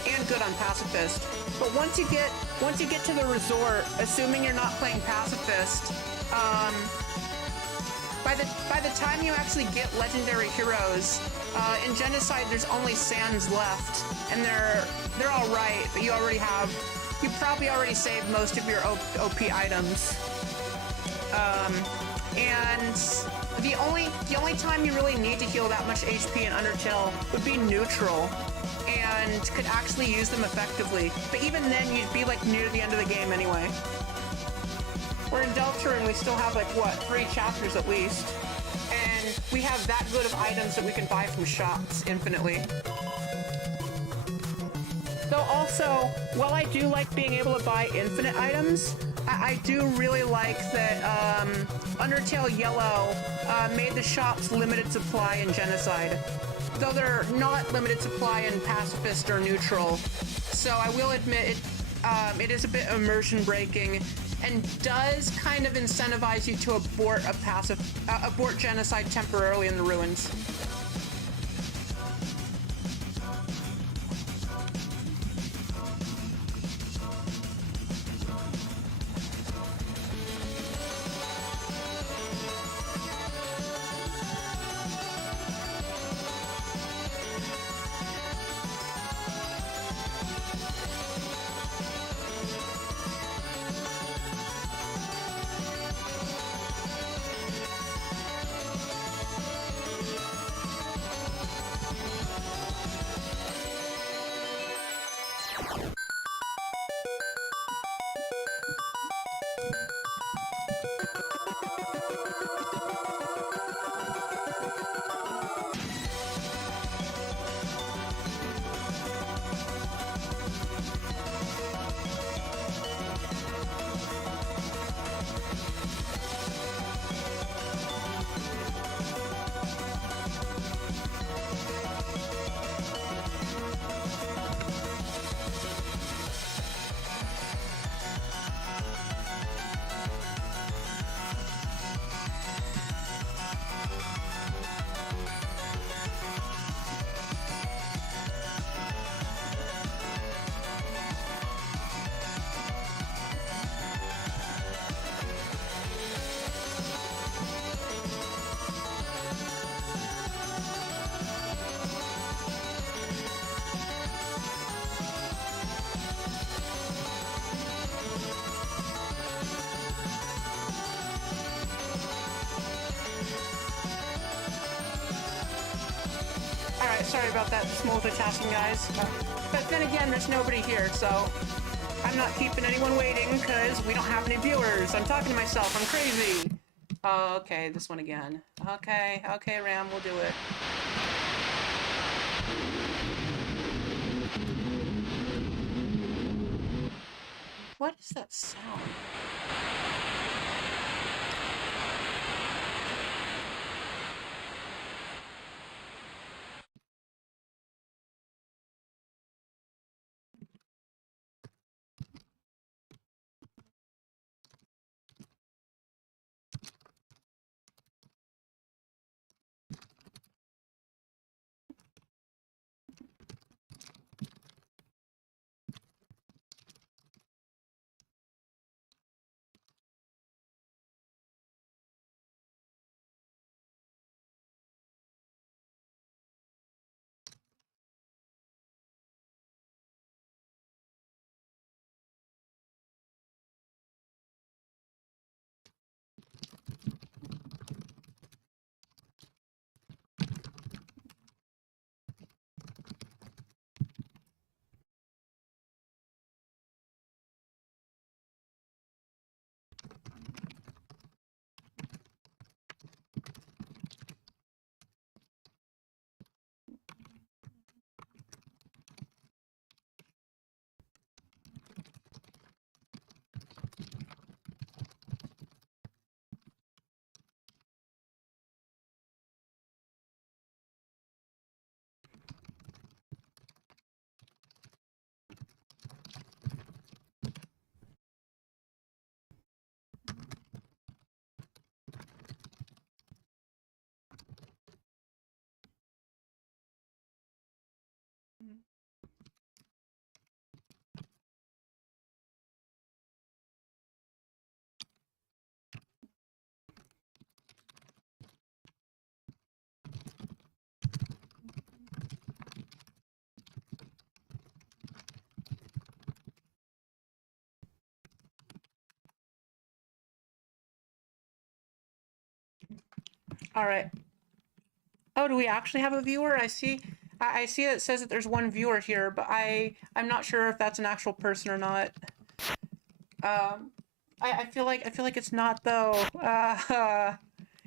And good on Pacifist. But once you get to the resort, assuming you're not playing Pacifist, by the time you actually get legendary heroes, in Genocide there's only Sans left, and they're all right, but you probably already saved most of your OP items. And the only time you really need to heal that much HP in Undertale would be neutral, and could actually use them effectively. But even then, you'd be like near the end of the game anyway. We're in Deltarune, we still have like, what, 3 chapters at least. And we have that good of items that we can buy from shops infinitely. Though also, while I do like being able to buy infinite items, I do really like that Undertale Yellow made the shops limited supply in Genocide. Though they're not limited supply in Pacifist or Neutral. So I will admit it is a bit immersion breaking and does kind of incentivize you to abort Genocide temporarily in the ruins. Sorry about that, just multitasking, guys. But then again, there's nobody here, so I'm not keeping anyone waiting because we don't have any viewers. I'm talking to myself, I'm crazy. Oh, okay, this one again. Okay, okay, Ram, we'll do it. What is that sound? All right. Oh, do we actually have a viewer? I see that it says that there's one viewer here, but I'm not sure if that's an actual person or not. I feel like it's not though.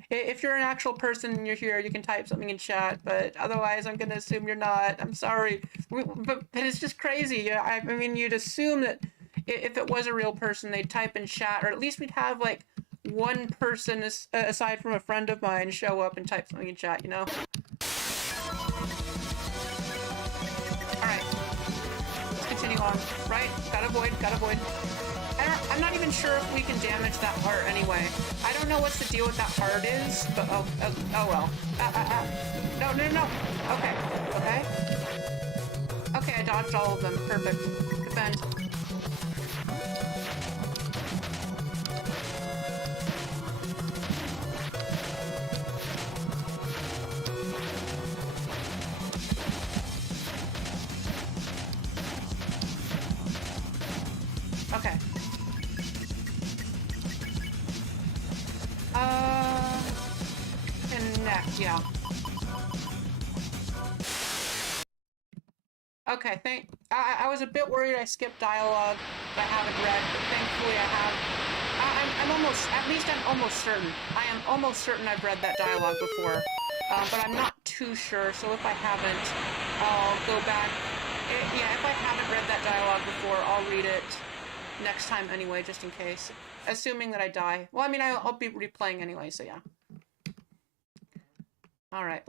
If you're an actual person and you're here, you can type something in chat, but otherwise I'm gonna assume you're not. I'm sorry. But it's just crazy. I mean, you'd assume that if it was a real person, they'd type in chat, or at least we'd have like one person aside from a friend of mine show up and type something in chat, you know? Alright. Let's continue on. Right? Gotta avoid, gotta avoid. I'm not even sure if we can damage that heart anyway. I don't know what's the deal with that heart is, but oh well. No. Okay. Okay, I dodged all of them. Perfect. Defend. Okay. Connect, yeah. Okay, I was a bit worried I skipped dialogue that I haven't read, but thankfully I have. I'm almost certain. I am almost certain I've read that dialogue before, but I'm not too sure, so if I haven't, I'll go back. Yeah, if I haven't read that dialogue before, I'll read it next time anyway, just in case. Assuming that I die. Well, I mean, I'll be replaying anyway, so yeah. Alright,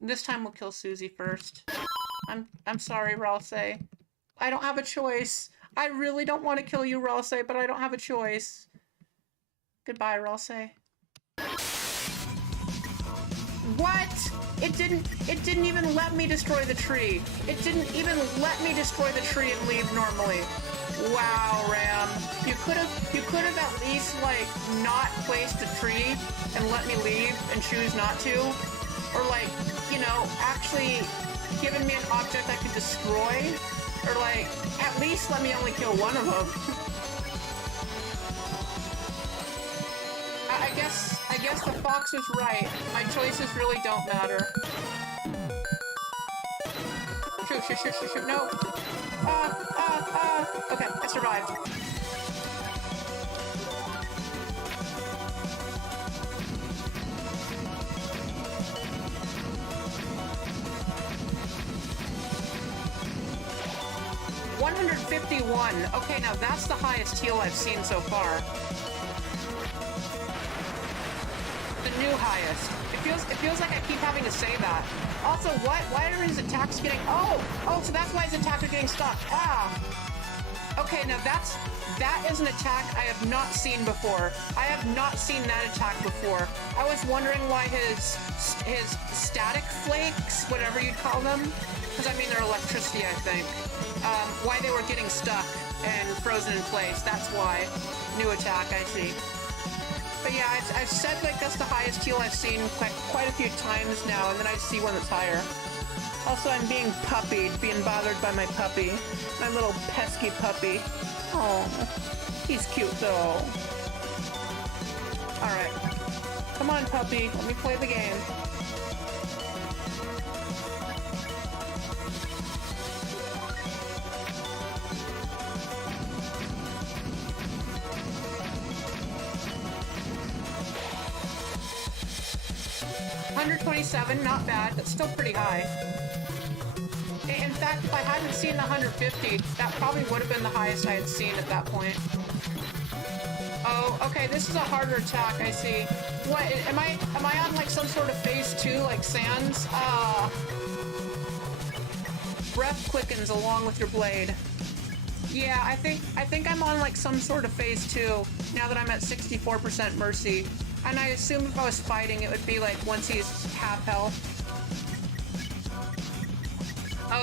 this time we'll kill Susie first. I'm sorry, Ralse. I don't have a choice. I really don't want to kill you, Ralse, but I don't have a choice. Goodbye, Ralse. What? It didn't even let me destroy the tree. It didn't even let me destroy the tree and leave normally. Wow, Ram. You could have at least like not placed the tree and let me leave and choose not to. Or like, you know, actually given me an object I could destroy. Or like, at least let me only kill one of them. I guess the fox was right. My choices really don't matter. Shoot, no. Okay, I survived. 151. Okay, now that's the highest heal I've seen so far. The new highest. It feels like I keep having to say that. Also, why are his attacks getting... Oh, so that's why his attacks are getting stuck. Ah. Okay, now that is an attack I have not seen before. I have not seen that attack before. I was wondering why his static flakes, whatever you'd call them, because I mean they're electricity, I think, why they were getting stuck and frozen in place. That's why. New attack, I see. But yeah, I've said like that's the highest heal I've seen quite a few times now, and then I see one that's higher. Also, I'm being puppied, being bothered by my puppy. My little pesky puppy. Oh, he's cute though. Alright. Come on, puppy. Let me play the game. $127, not bad. That's still pretty high. In fact, if I hadn't seen the 150, that probably would have been the highest I had seen at that point. Oh, okay, this is a harder attack, I see. What, am I on like some sort of phase 2, like Sans? Breath quickens along with your blade. Yeah, I think I'm on like some sort of phase 2, now that I'm at 64% mercy. And I assume if I was fighting, it would be like once he's half health.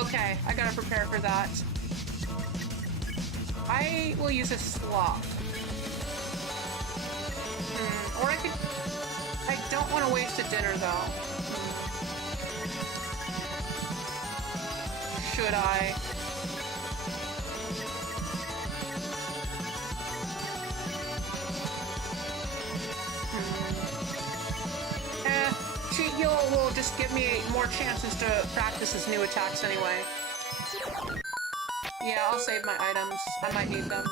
Okay, I gotta prepare for that. I will use a sloth. Or I don't want to waste a dinner though. Should I? Cheat heal will just give me more chances to practice his new attacks anyway. Yeah, I'll save my items. I might need them.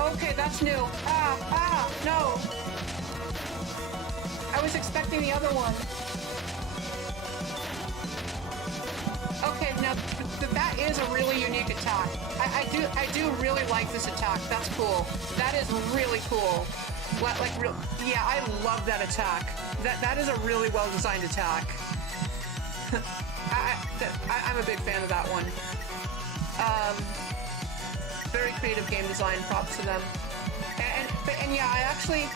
Okay, that's new. No! I was expecting the other one. Okay, now that is a really unique attack. I do really like this attack. That's cool. That is really cool. Yeah, I love that attack. That is a really well-designed attack. I'm a big fan of that one. Very creative game design. Props to them. And yeah, I actually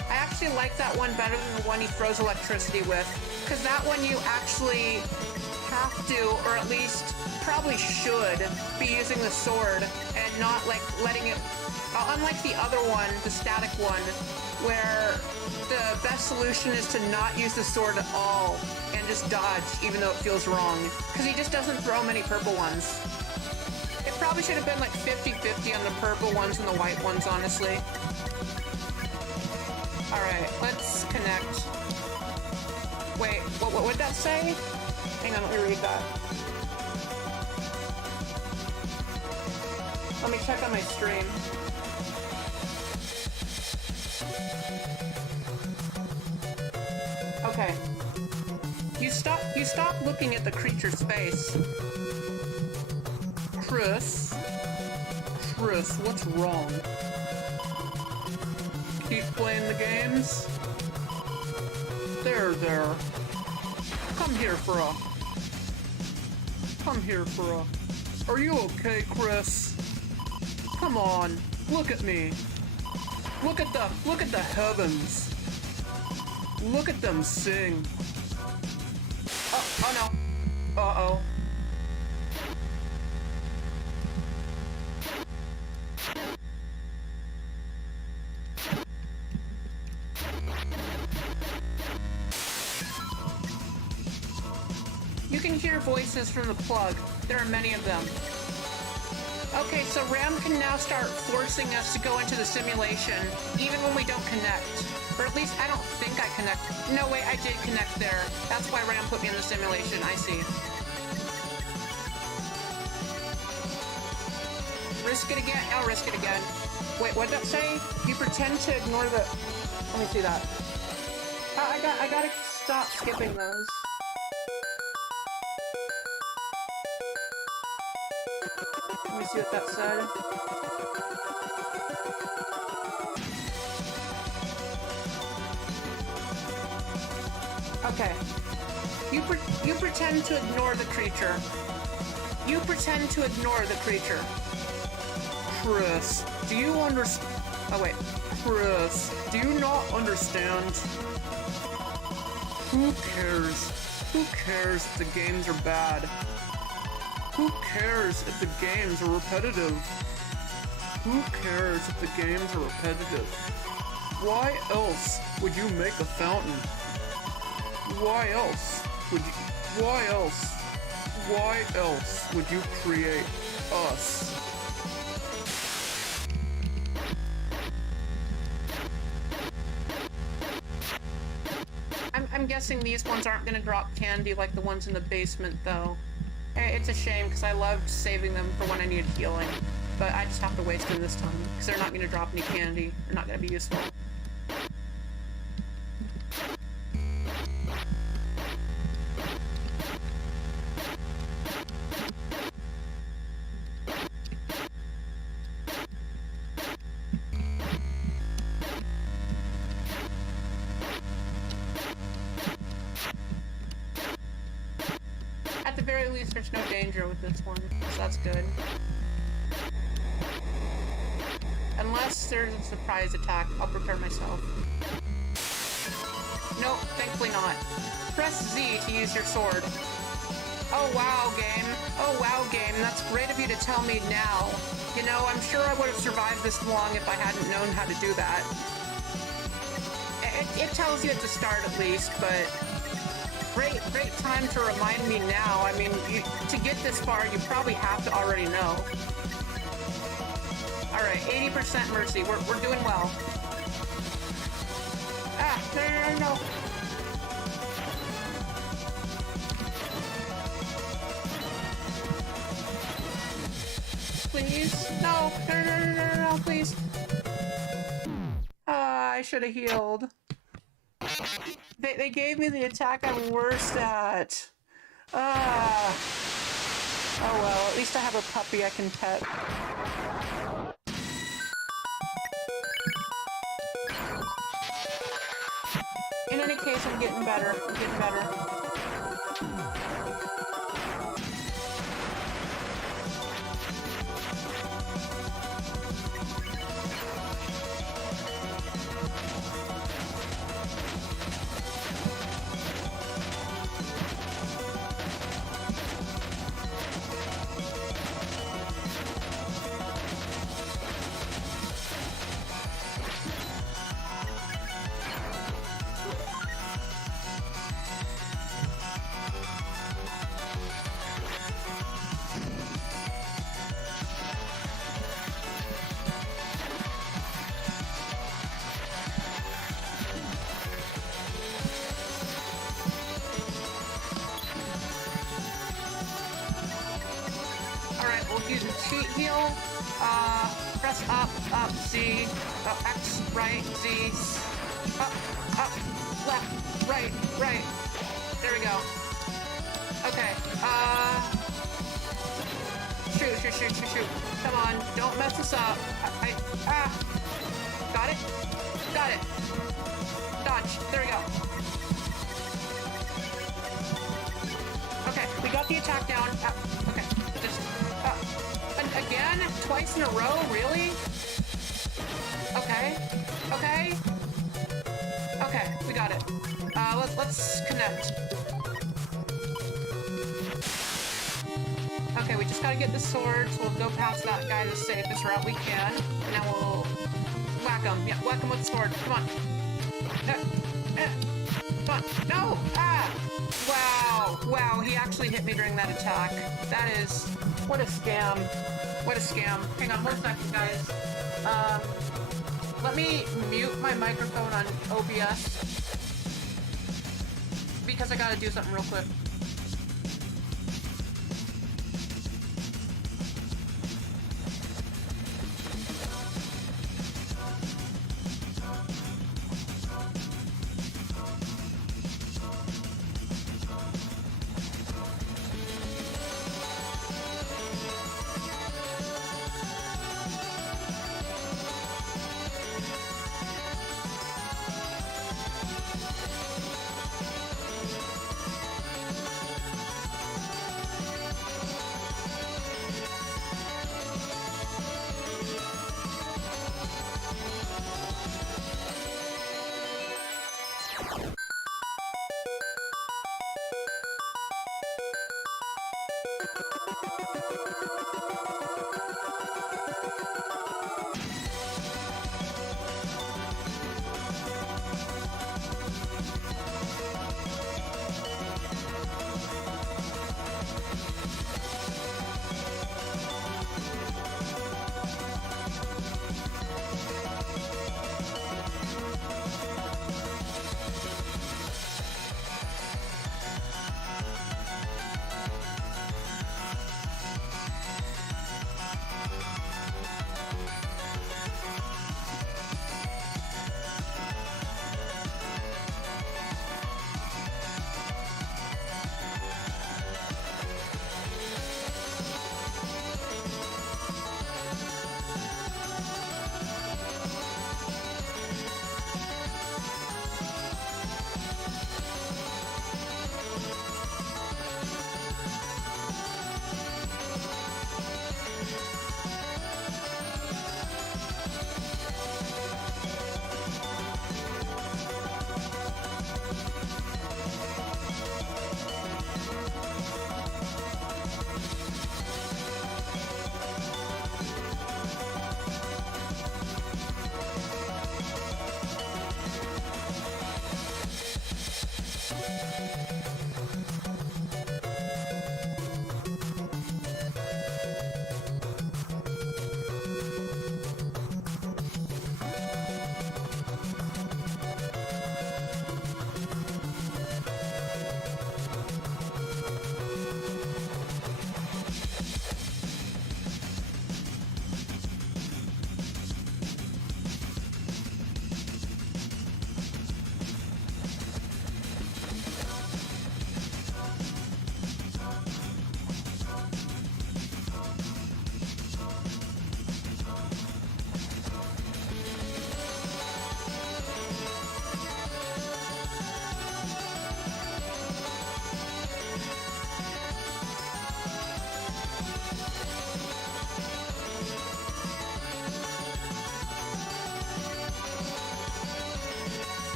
like that one better than the one he throws electricity with, because that one you actually have to, or at least probably should, be using the sword and not like letting it, unlike the other one, the static one, where the best solution is to not use the sword at all and just dodge even though it feels wrong, because he just doesn't throw many purple ones. It probably should have been like 50-50 on the purple ones and the white ones, honestly. Alright, let's connect. Wait, what would that say? Hang on, let me read that. Let me check on my stream. Okay. You stop looking at the creature's face. Chris, what's wrong? Keep playing the games? There. Come here for a... Are you okay, Chris? Come on, look at me. Look at the heavens. Look at them sing. Oh no. Uh-oh. You can hear voices from the plug. There are many of them. Okay, so Ram can now start forcing us to go into the simulation, even when we don't connect. Or at least I don't think I connect. No, wait, I did connect there. That's why Ram put me in the simulation, I see. Risk it again? I'll risk it again. Wait, what did that say? You pretend to ignore the... Let me see that. I gotta stop skipping those. Let me see what that said. Okay. You pretend to ignore the creature. You pretend to ignore the creature. Chris, do you understand? Oh wait. Chris, do you not understand? Who cares? Who cares if the games are bad? Who cares if the games are repetitive? Who cares if the games are repetitive? Why else would you make a fountain? Why else would you... Why else? Why else would you create us? I'm guessing these ones aren't gonna drop candy like the ones in the basement, though. It's a shame, because I loved saving them for when I needed healing. But I just have to waste them this time, because they're not gonna drop any candy. They're not gonna be useful. At the very least, there's no danger with this one, so that's good. Unless there's a surprise attack, I'll prepare myself. Nope, thankfully not. Press Z to use your sword. Oh wow, game. Oh wow, game. That's great of you to tell me now. You know, I'm sure I would have survived this long if I hadn't known how to do that. It tells you at the start at least, but... Great time to remind me now. I mean, to get this far, you probably have to already know. Alright, 80% mercy. We're doing well. Ah, no. Please? No, please. Ah, I should have healed. They gave me the attack I'm worst at. Ah. Oh well, at least I have a puppy I can pet. In any case, I'm getting better. Alright, we'll use a cheat heal. Press up, Z, X, right, Z, up, left, right. There we go. Okay, shoot. Come on, don't mess this up. Got it. Dodge, there we go. Okay, we got the attack down. Okay, just, again? Twice in a row? Really? Okay, we got it. Let's connect. Okay, we just gotta get the sword, so we'll go past that guy the safest route we can. And now we'll whack him. Yeah, whack him with the sword. Come on. Come on. No! Wow, he actually hit me during that attack. That is... What a scam. Hang on 1 second, guys. Let me mute my microphone on OBS. Because I gotta do something real quick.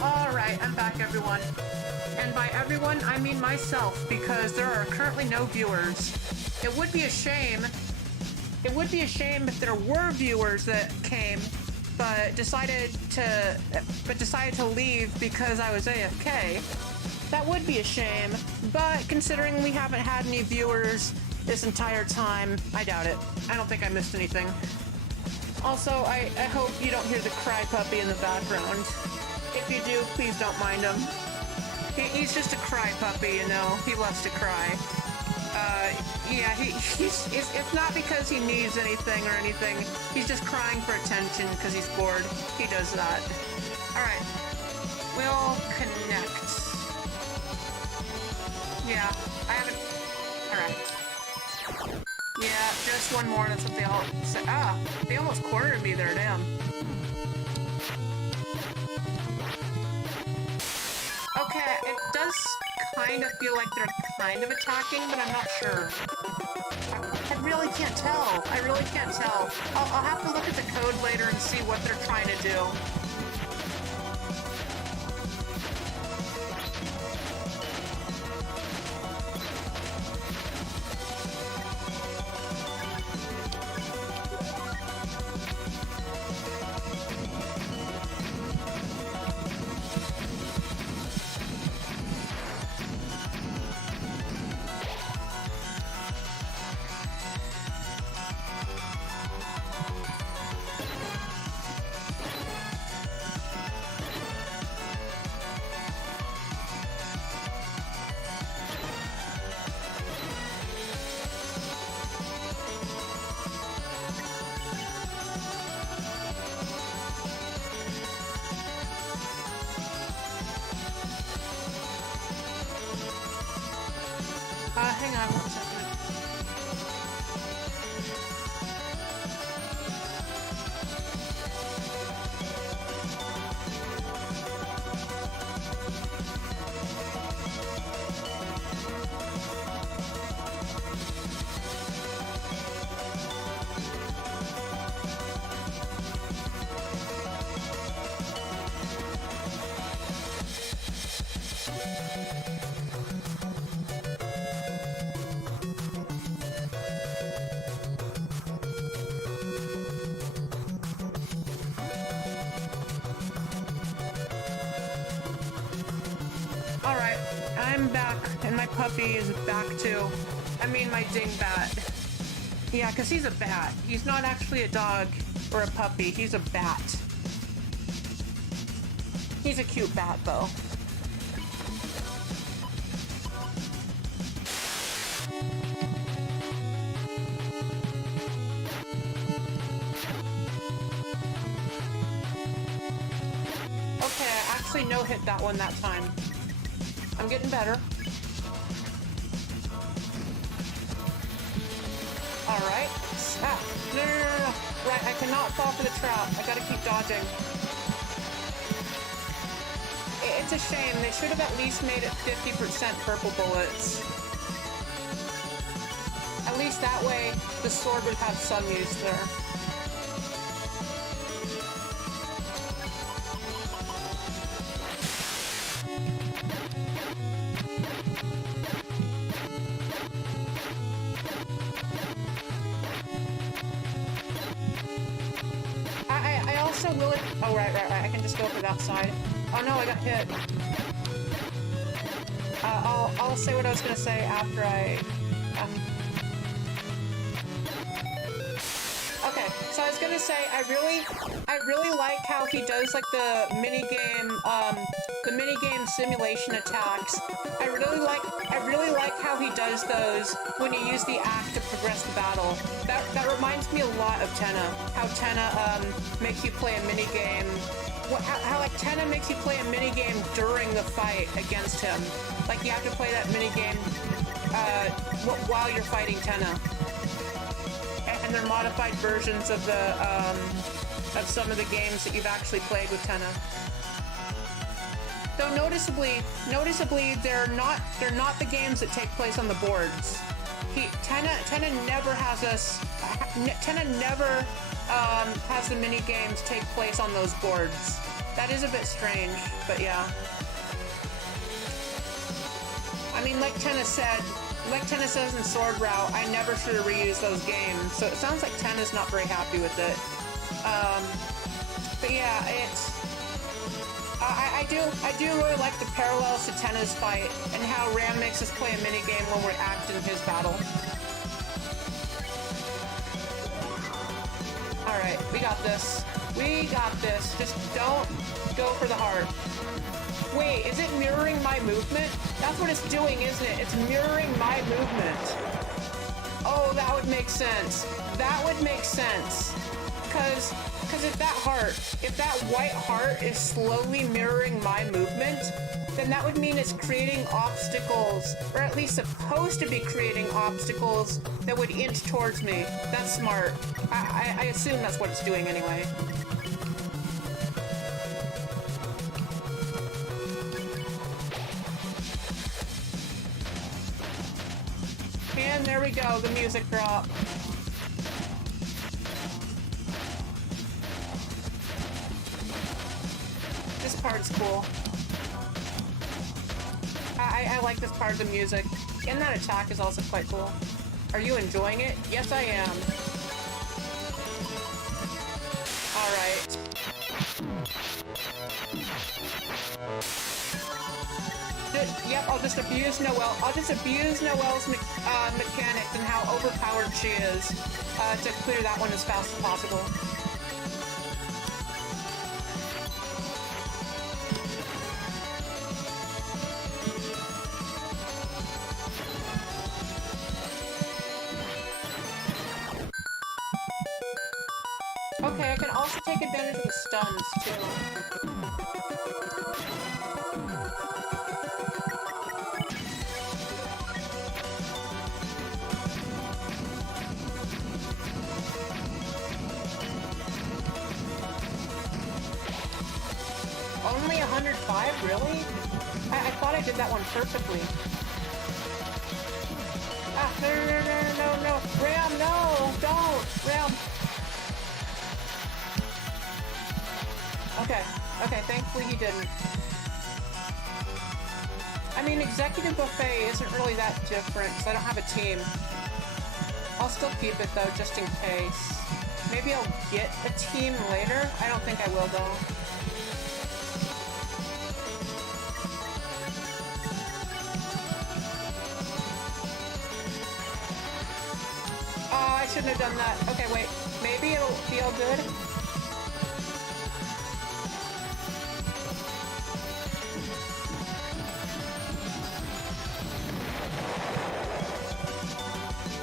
Alright, I'm back, everyone. And by everyone, I mean myself, because there are currently no viewers. It would be a shame if there were viewers that came, but decided to leave because I was AFK. That would be a shame, but considering we haven't had any viewers this entire time, I doubt it. I don't think I missed anything. Also, I hope you don't hear the cry puppy in the background. If you do, please don't mind him. He's just a cry puppy, you know. He loves to cry. Yeah, it's not because he needs anything or anything. He's just crying for attention because he's bored. He does that. Alright. We'll connect. Yeah, I haven't... Alright. Yeah, just one more, that's what they all said. Ah, they almost cornered me there, damn. Okay, it does kind of feel like they're kind of attacking, but I'm not sure. I really can't tell. I really can't tell. I'll have to look at the code later and see what they're trying to do. Hang on 1 second. Alright, I'm back, and my puppy is back too. I mean my dingbat. Yeah, because he's a bat. He's not actually a dog or a puppy, he's a bat. He's a cute bat, though. Okay, I actually no-hit that one that time. I'm getting better. Alright. Ah, no. Right, I cannot fall for the trap. I gotta keep dodging. It's a shame. They should have at least made it 50% purple bullets. At least that way, the sword would have some use there. I also will it. Oh, right. I can just go for that side. Oh no, I got hit. I'll say what I was gonna say after I. Okay, so I was gonna say I really like how he does like the minigame simulation attacks. I really like how he does those when you use the axe to progress the battle. That reminds me a lot of Tenna. How Tenna makes you play a minigame. How like Tenna makes you play a minigame during the fight against him. Like you have to play that minigame while you're fighting Tenna. And they're modified versions of the of some of the games that you've actually played with Tenna. Though noticeably, they're not the games that take place on the boards. Tenna never has us. Tenna never has the mini games take place on those boards. That is a bit strange, but yeah. I mean, like Tenna says in Sword Route, I never should have reused those games. So it sounds like Tenna's not very happy with it. But yeah, it's. I do really like the parallels to Tenna's fight and how Ram makes us play a minigame when we're acting his battle. Alright, we got this. We got this. Just don't go for the heart. Wait, is it mirroring my movement? That's what it's doing, isn't it? It's mirroring my movement. Oh, that would make sense. That would make sense. Because if that white heart is slowly mirroring my movement, then that would mean it's creating obstacles, or at least supposed to be creating obstacles that would inch towards me. That's smart. I assume that's what it's doing anyway. And there we go, the music drop. This part's cool. I like this part of the music. And that attack is also quite cool. Are you enjoying it? Yes, I am. Alright. Yep, I'll just abuse Noelle. I'll just abuse Noelle's mechanics and how overpowered she is to clear that one as fast as possible. Okay, I can also take advantage of the stuns, too. Only 105? Really? I thought I did that one perfectly. Ah, no. Ram, no! Don't! Ram! Okay, thankfully he didn't. I mean, Executive Buffet isn't really that different, because I don't have a team. I'll still keep it, though, just in case. Maybe I'll get a team later? I don't think I will, though. Oh, I shouldn't have done that. Okay, wait. Maybe it'll feel good?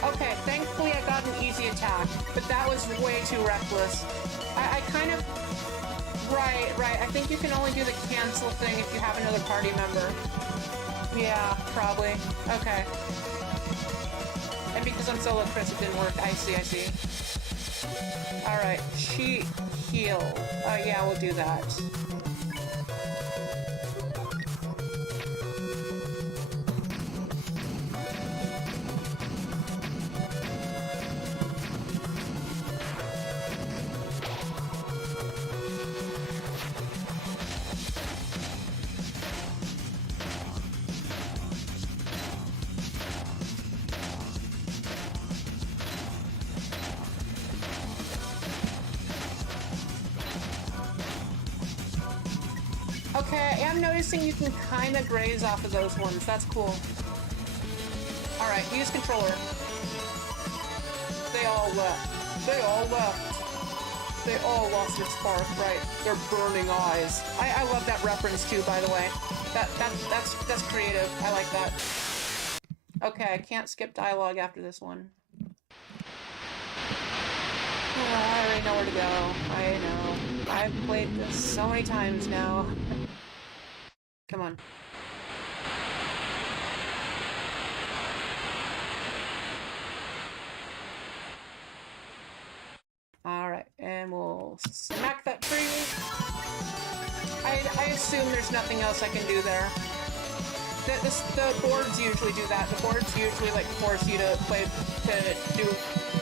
Okay, thankfully I got an easy attack, but that was way too reckless. I kind of... Right, I think you can only do the cancel thing if you have another party member. Yeah, probably. Okay. And because on solo, Chris, it didn't work. I see, I see. Alright, cheat, heal. Yeah, we'll do that. Okay, I'm noticing you can kind of graze off of those ones. That's cool. Alright, use controller. They all left. They all left. They all lost their spark, right? Their burning eyes. I love that reference too, by the way. That's creative. I like that. Okay, I can't skip dialogue after this one. Oh, I already know where to go. I know. I've played this so many times now. Come on. Alright, and we'll smack that tree. I assume there's nothing else I can do there. The boards usually do that. The boards usually, like, force you to play, to do...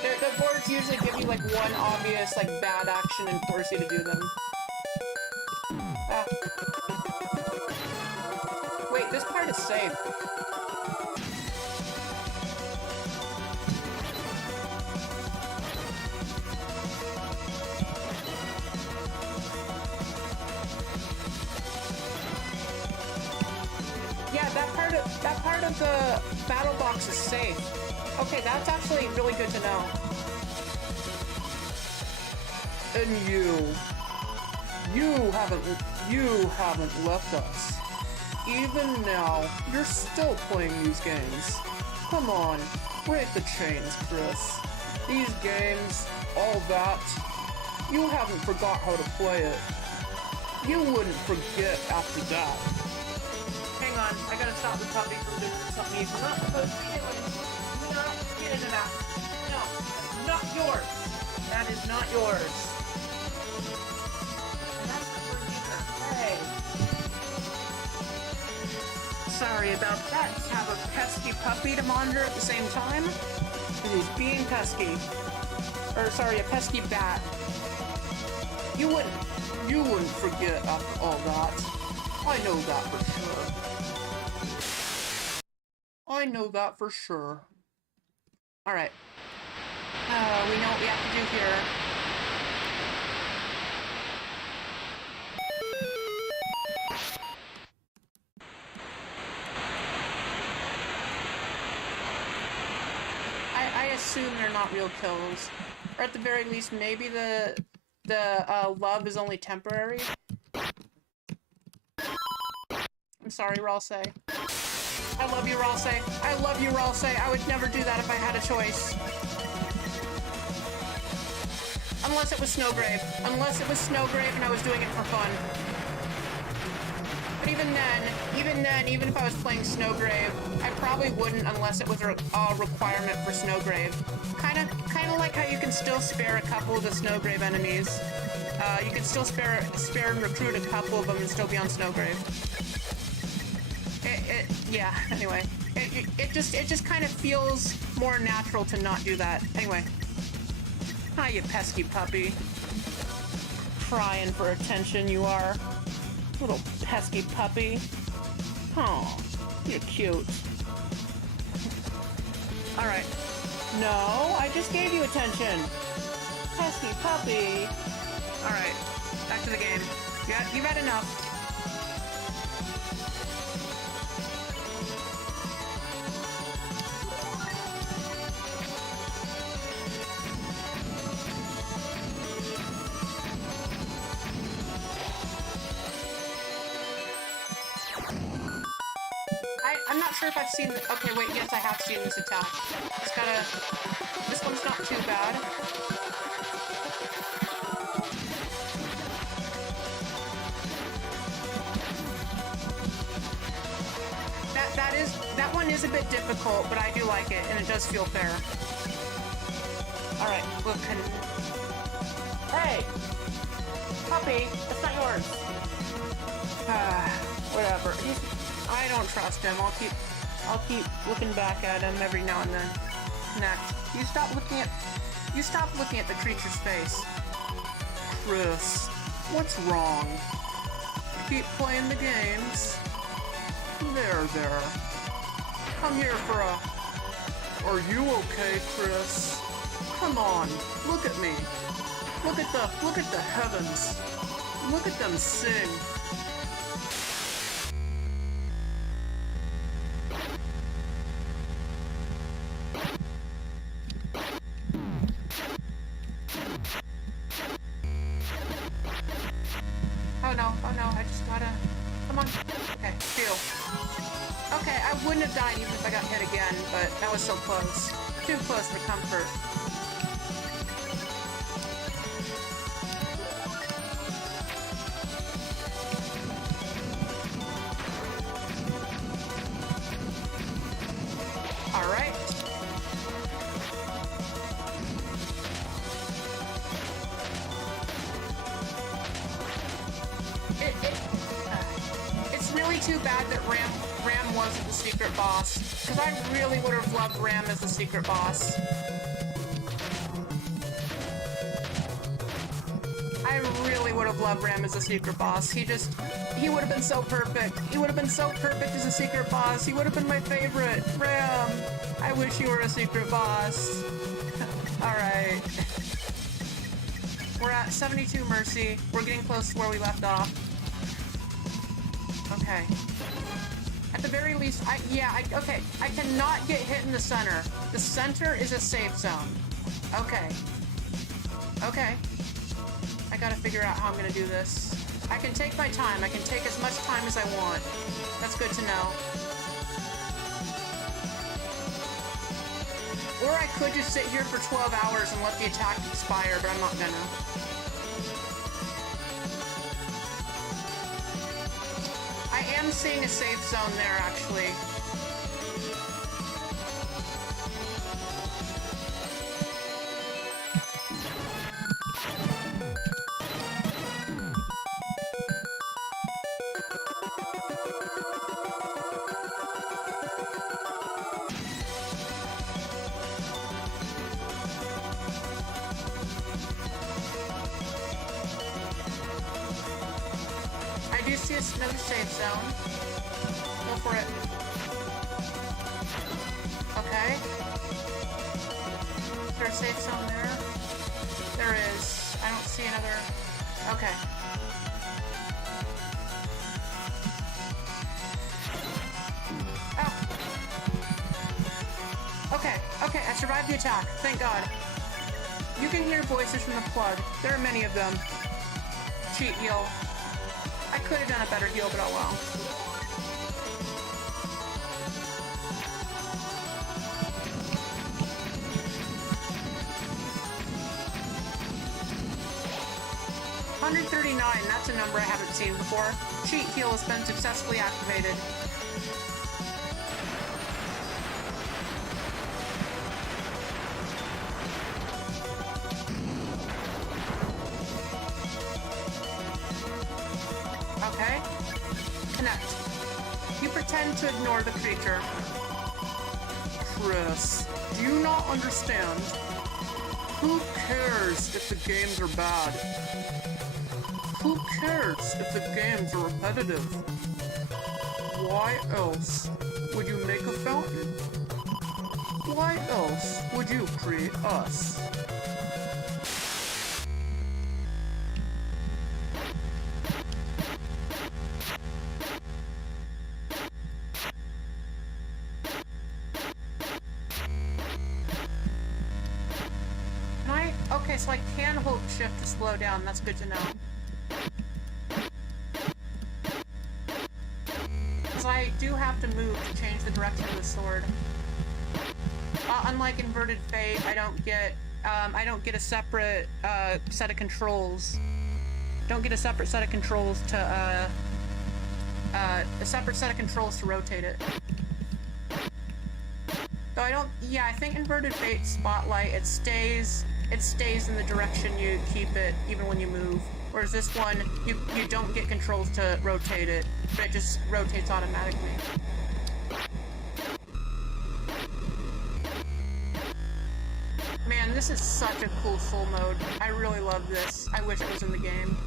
The boards usually give you, like, one obvious, like, bad action and force you to do them. Wait, this part is safe. Yeah, that part of the battle box is safe. Okay, that's actually really good to know. And you haven't left us. Even now, you're still playing these games. Come on, break the chains, Chris. These games, all that, you haven't forgot how to play it. You wouldn't forget after that. Hang on, I gotta stop the puppy from doing something he's not supposed to be doing. Do not get into that. No, that's not yours. That is not yours. And that's not yours either. Hey. Sorry about that. Have a pesky puppy to monitor at the same time. He's being pesky. Or sorry, a pesky bat. You wouldn't forget after all that. I know that for sure. I know that for sure. Alright. We know what we have to do here. I assume they're not real kills. Or at the very least, maybe the love is only temporary. I'm sorry, Ralsei. I love you, Ralsei. I love you, Ralsei. I would never do that if I had a choice. Unless it was Snowgrave. Unless it was Snowgrave and I was doing it for fun. But even then, if I was playing Snowgrave, I probably wouldn't unless it was a requirement for Snowgrave. Kinda like how you can still spare a couple of the Snowgrave enemies. You can still spare and recruit a couple of them and still be on Snowgrave. Yeah, anyway. It just kind of feels more natural to not do that. Anyway. Hi, you pesky puppy. Crying for attention, you are. Little pesky puppy. Oh, you're cute. Alright. No, I just gave you attention. Pesky puppy. Alright, back to the game. You've had enough. I'm not sure if I've seen... Okay, wait, yes, I have seen this attack. It's gotta... This one's not too bad. That one is a bit difficult, but I do like it, and it does feel fair. Alright, we'll Hey! Puppy, that's not yours. Whatever. I don't trust him. I'll keep looking back at him every now and then. Next. You stop looking at the creature's face. Chris, what's wrong? Keep playing the games. There. I'm here for a... Are you okay, Chris? Come on, look at me. Look at the heavens. Look at them sing. Oh no, I just gotta... Come on. Okay, feel. Okay, I wouldn't have died even if I got hit again, but that was so close. Too close for comfort. Alright. It's really too bad that Ram wasn't the secret boss, because I really would have loved Ram as the secret boss. I really would have loved Ram as a secret boss. He would have been so perfect. He would have been so perfect as a secret boss. He would have been my favorite. Ram, I wish you were a secret boss. Alright. We're at 72 Mercy. We're getting close to where we left off. Okay. At the very least, okay. I cannot get hit in the center. The center is a safe zone. Okay. Okay. I gotta figure out how I'm gonna do this. I can take my time. I can take as much time as I want. That's good to know. Or I could just sit here for 12 hours and let the attack expire, but I'm not gonna. I am seeing a safe zone there, actually. I do see another safe zone. Go for it. Okay. Is there a safe zone there? There is. I don't see another... Okay. Oh. Okay, I survived the attack. Thank God. You can hear voices from the plug. There are many of them. Cheat heal. I could have done a better heal, but oh well. $139, that's a number I haven't seen before. Cheat heal has been successfully activated. Okay. Connect. You pretend to ignore the creature. Chris, do you not understand? Who cares if the games are bad? Who cares if the games are repetitive? Why else would you make a fountain? Why else would you create us? Okay, so I can hold shift to slow down. That's good to know. Because I do have to move to change the direction of the sword. Unlike Inverted Fate, I don't get a separate set of controls. Don't get a separate set of controls to rotate it. I don't, yeah, I think Inverted Fate Spotlight, it stays in the direction you keep it even when you move. Whereas this one, you don't get controls to rotate it, but it just rotates automatically. Man, this is such a cool soul mode. I really love this. I wish it was in the game.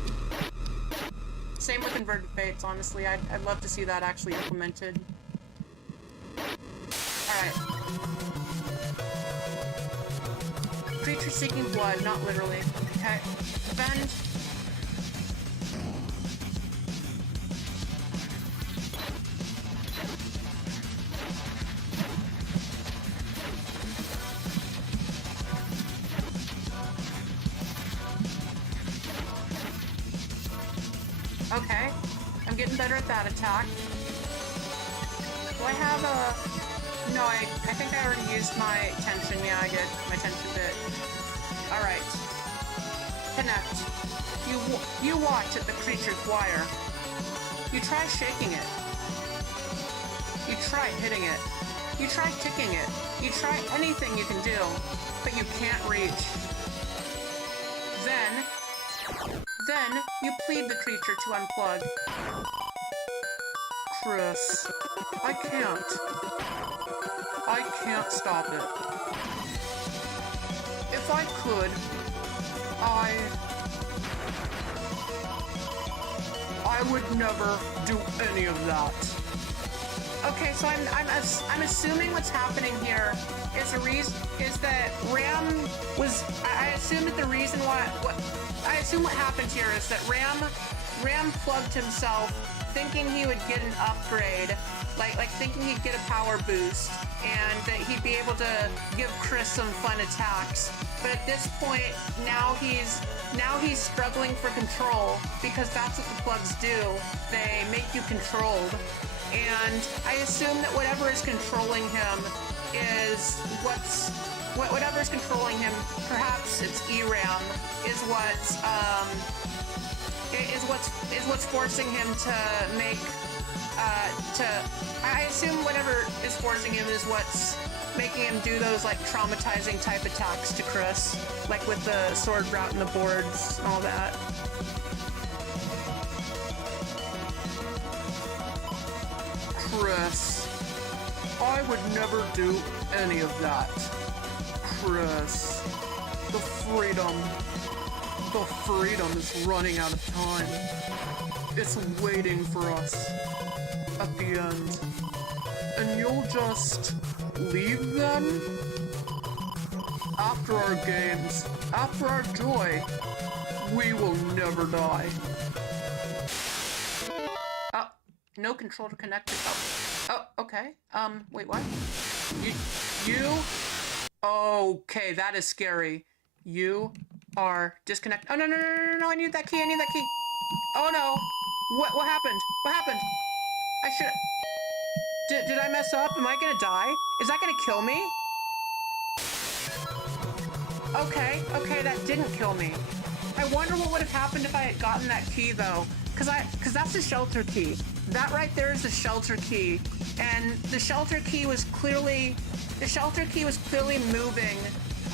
Same with Inverted Fates, honestly. I'd love to see that actually implemented. Alright. Creature seeking blood, not literally. Okay. Bend. Okay. I'm getting better at that attack. Do I have a... No, I think I already used my tension. Yeah, I did. My tension bit. Alright. Connect. You watch at the creature's wire. You try shaking it. You try hitting it. You try kicking it. You try anything you can do, but you can't reach. Then, you plead the creature to unplug. Chris, I can't stop it. If I could, I would never do any of that. Okay, so I'm assuming what's happening here is that Ram was. I assume that the reason I assume what happened here is that Ram plugged himself thinking he would get an upgrade, like thinking he'd get a power boost, and that he'd be able to give Chris some fun attacks. But at this point, now he's struggling for control, because that's what the plugs do. They make you controlled. And I assume that whatever is controlling him is whatever is controlling him, perhaps it's ERAM, is what's forcing him to make I assume whatever is forcing him is what's making him do those like traumatizing type attacks to Chris, like with the sword route and the boards and all that. Chris, I would never do any of that. Chris, the freedom is running out of time. It's waiting for us at the end. And you'll just leave then? After our games, after our joy, we will never die. No controller connected. Oh, okay. Wait, what? You? Okay, that is scary. You are disconnected. Oh, no, I need that key, Oh, no. What happened? I should... Did I mess up? Am I gonna die? Is that gonna kill me? Okay, that didn't kill me. I wonder what would have happened if I had gotten that key, though. Cause that's the shelter key. That right there is the shelter key. And the shelter key was clearly moving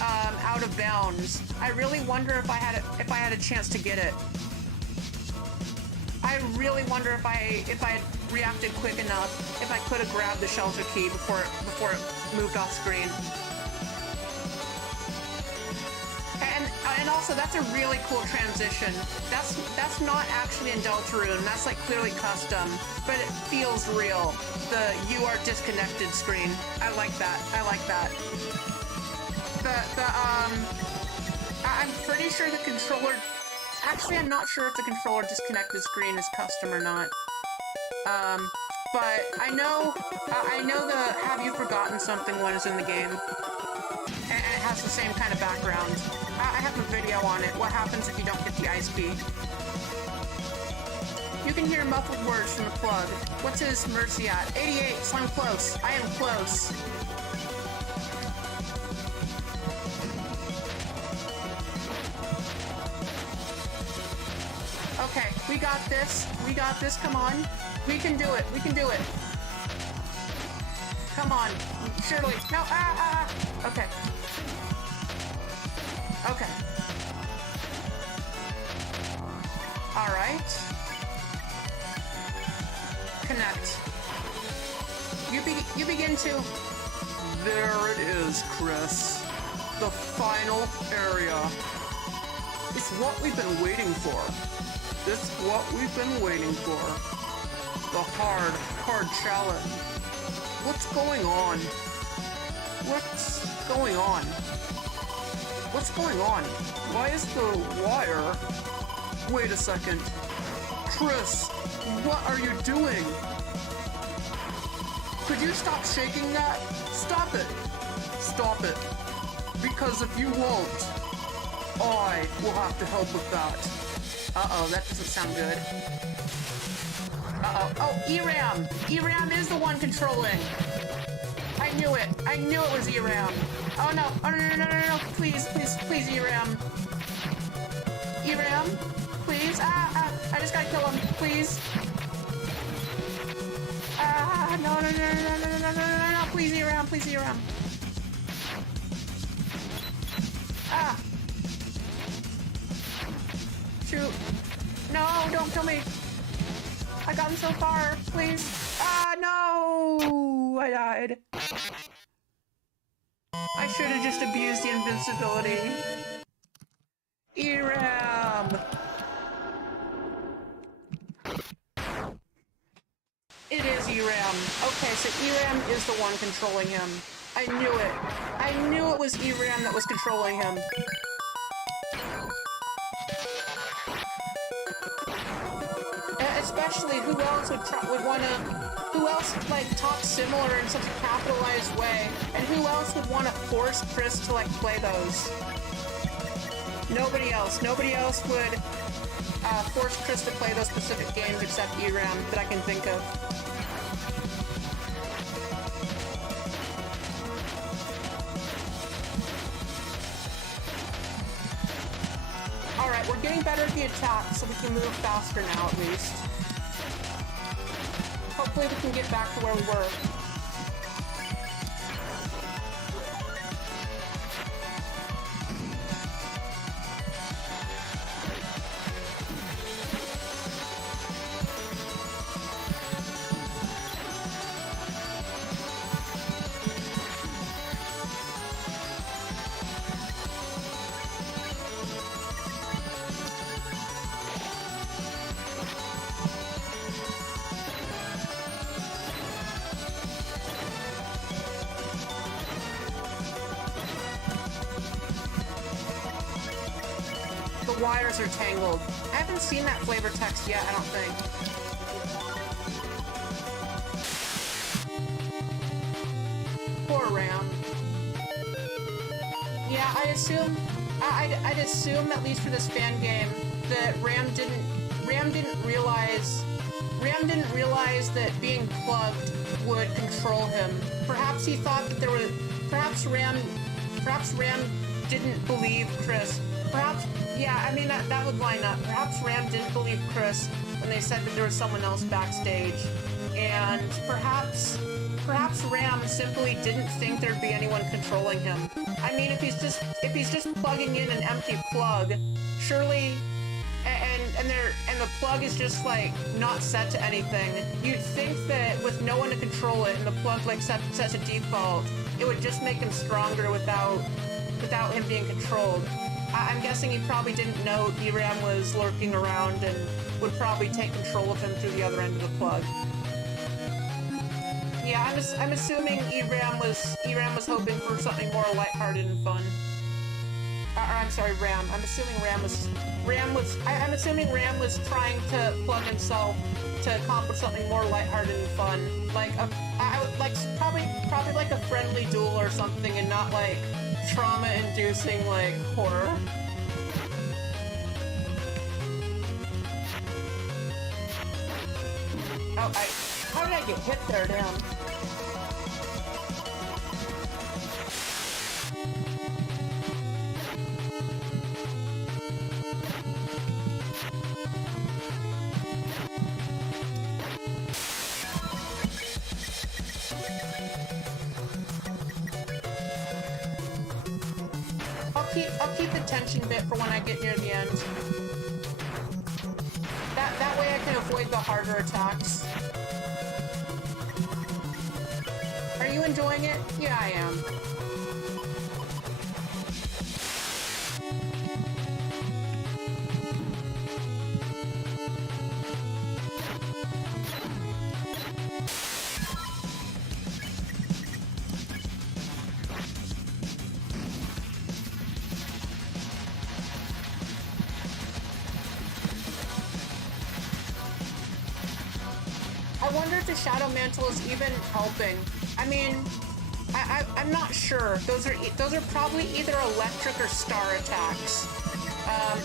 out of bounds. I really wonder if I had a chance to get it. I really wonder if I had reacted quick enough, if I could have grabbed the shelter key before it moved off screen. And also, that's a really cool transition. That's not actually in Deltarune. That's like clearly custom, but it feels real. The "you are disconnected" screen. I like that. I'm pretty sure the controller. Actually, I'm not sure if the controller disconnected screen is custom or not. But I know the "Have you forgotten something" one is in the game. And it has the same kind of background. I have a video on it. What happens if you don't get the ice key? You can hear muffled words from the plug. What's his mercy at? 88, so I'm close. I am close. Okay, we got this. Come on. We can do it. Come on. Surely. No, okay. Okay. Alright. Connect. You begin to... There it is, Chris. The final area. It's what we've been waiting for. It's what we've been waiting for. The hard challenge. What's going on? What's going on? What's going on? Why is the wire... Wait a second. Chris, what are you doing? Could you stop shaking that? Stop it. Stop it. Because if you won't, I will have to help with that. Uh-oh, that doesn't sound good. Uh-oh. Oh, ERAM! ERAM is the one controlling! I knew it! I knew it was ERAM! Oh no! Oh no! Please, ERAM! ERAM? Please? I just gotta kill him, please! No, please, ERAM, please, ERAM! Shoot! No, don't kill me! I got him so far, please. No! I died. I should have just abused the invincibility. ERAM! It is ERAM. Okay, so ERAM is the one controlling him. I knew it. I knew it was ERAM that was controlling him. Especially, who else would want to... Who else, like, talk similar in such a capitalized way? And who else would want to force Chris to, like, play those? Nobody else. Nobody else would force Chris to play those specific games except ERAM that I can think of. Alright, we're getting better at the attack, so we can move faster now, at least. Hopefully we can get back to where we were. The wires are tangled. I haven't seen that flavor text yet, I don't think. Poor Ram. Yeah, I'd assume, at least for this fan game, that Ram didn't realize that being plugged would control him. Perhaps he thought that perhaps Ram didn't believe Chris. Perhaps, yeah, I mean, that would line up. Perhaps Ram didn't believe Chris when they said that there was someone else backstage. And perhaps Ram simply didn't think there'd be anyone controlling him. I mean, if he's just plugging in an empty plug, surely, and the plug is just, like, not set to anything, you'd think that with no one to control it and the plug, like, set to default, it would just make him stronger without him being controlled. I'm guessing he probably didn't know ERAM was lurking around and would probably take control of him through the other end of the plug. Yeah, I'm assuming ERAM was hoping for something more lighthearted and fun. I'm sorry, Ram. I'm assuming Ram was trying to plug himself to accomplish something more lighthearted and fun, like probably like a friendly duel or something, and not like trauma-inducing, like, horror. Oh, how did I get hit there, damn? I'll keep the tension bit for when I get near the end. That way I can avoid the harder attacks. Are you enjoying it? Yeah, I am. I wonder if the Shadow Mantle is even helping. I mean, I'm not sure. Those are probably either electric or star attacks.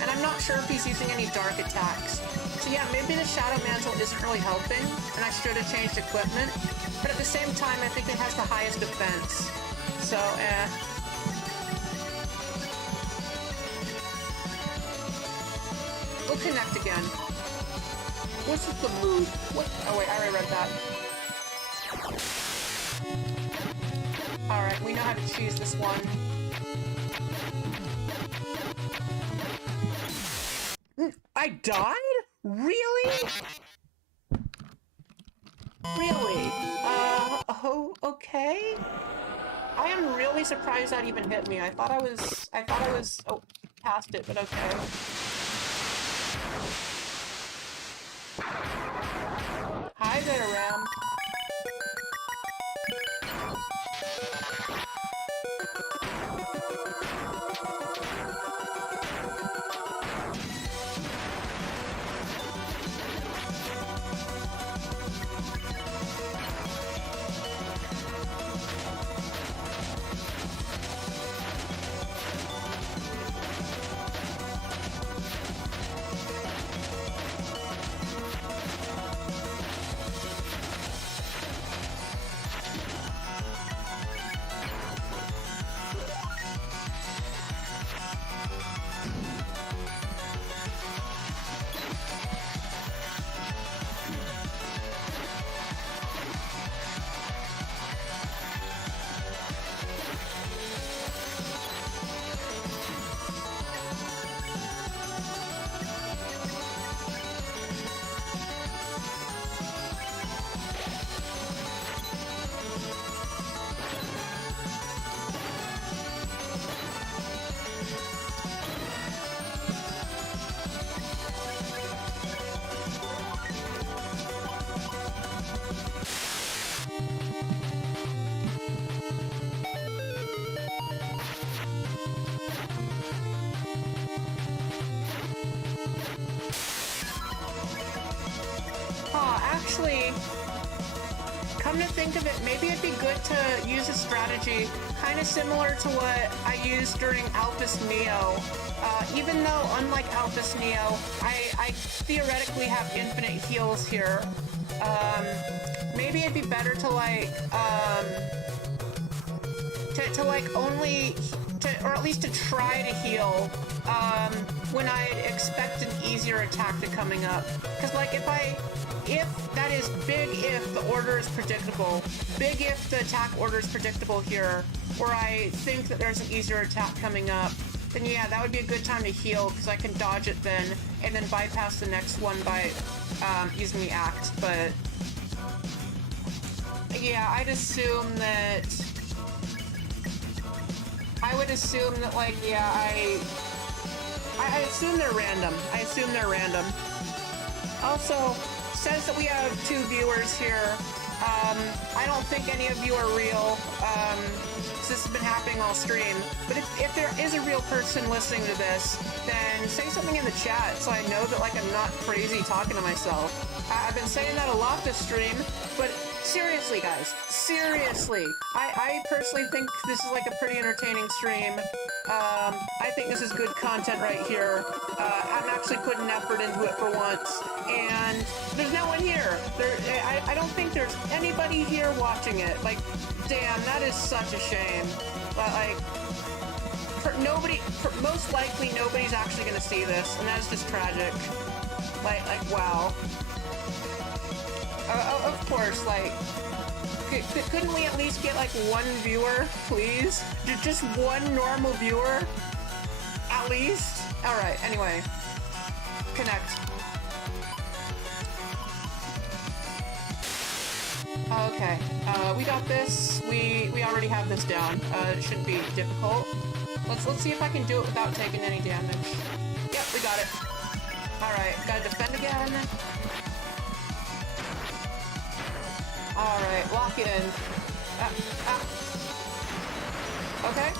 And I'm not sure if he's using any dark attacks. So yeah, maybe the Shadow Mantle isn't really helping, and I should have changed equipment. But at the same time, I think it has the highest defense. So, We'll connect again. What's with the mood? What? Oh wait, I already read that. Alright, we know how to choose this one. I died? Really? Really? Oh, okay. I am really surprised that even hit me. I thought I was, oh, past it, but okay. Hi there, Ram. Actually, come to think of it, maybe it'd be good to use a strategy kind of similar to what I used during Alphys Neo. Even though, unlike Alphys Neo, I theoretically have infinite heals here. Maybe it'd be better to or at least to try to heal, when I expect an easier attack to coming up. Because, like, if that is big if the order is predictable, big if the attack order is predictable here, or I think that there's an easier attack coming up, then yeah, that would be a good time to heal, because I can dodge it then, and then bypass the next one by using the act, but yeah, I would assume that, like, yeah, I assume they're random. Also, says that we have 2 viewers here. I don't think any of you are real, because this has been happening all stream. But if there is a real person listening to this, then say something in the chat so I know that, like, I'm not crazy talking to myself. I've been saying that a lot this stream, but seriously, guys, seriously, I personally think this is, like, a pretty entertaining stream. I think this is good content right here. I'm actually putting effort into it for once, and there's no one here. I don't think there's anybody here watching it. Like, damn, that is such a shame. But, like, most likely nobody's actually gonna see this, and that's just tragic. Like, wow. Of course, like, couldn't we at least get, like, one viewer, please? Just one normal viewer? at least? Alright, anyway. Connect. Okay, we got this. We already have this down. It shouldn't be difficult. Let's see if I can do it without taking any damage. Yep, we got it. Alright, gotta defend again. Alright, lock in. Okay.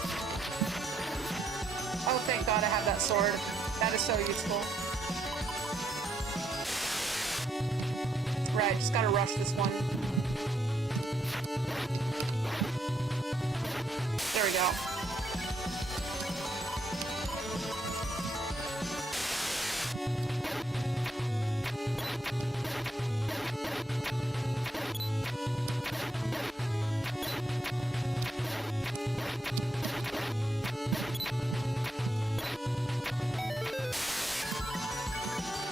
Oh, thank God I have that sword. That is so useful. Right, just gotta rush this one. There we go.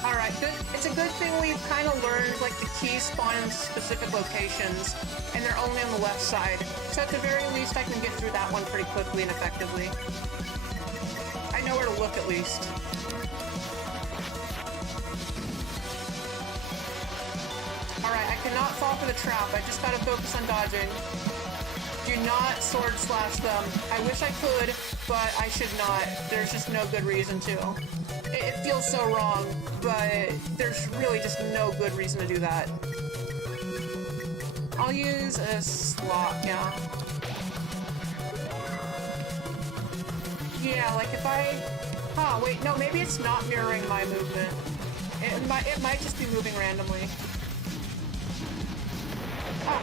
Alright, good. It's a good thing we've kind of learned, like, the keys spawn in specific locations, and they're only on the left side. So at the very least, I can get through that one pretty quickly and effectively. I know where to look, at least. Alright, I cannot fall for the trap. I just gotta focus on dodging. Do not sword slash them. I wish I could, but I should not. There's just no good reason to. It feels so wrong, but there's really just no good reason to do that. I'll use a slot, yeah. Yeah, like if I... Huh, wait, no, maybe it's not mirroring my movement. It might just be moving randomly. Oh.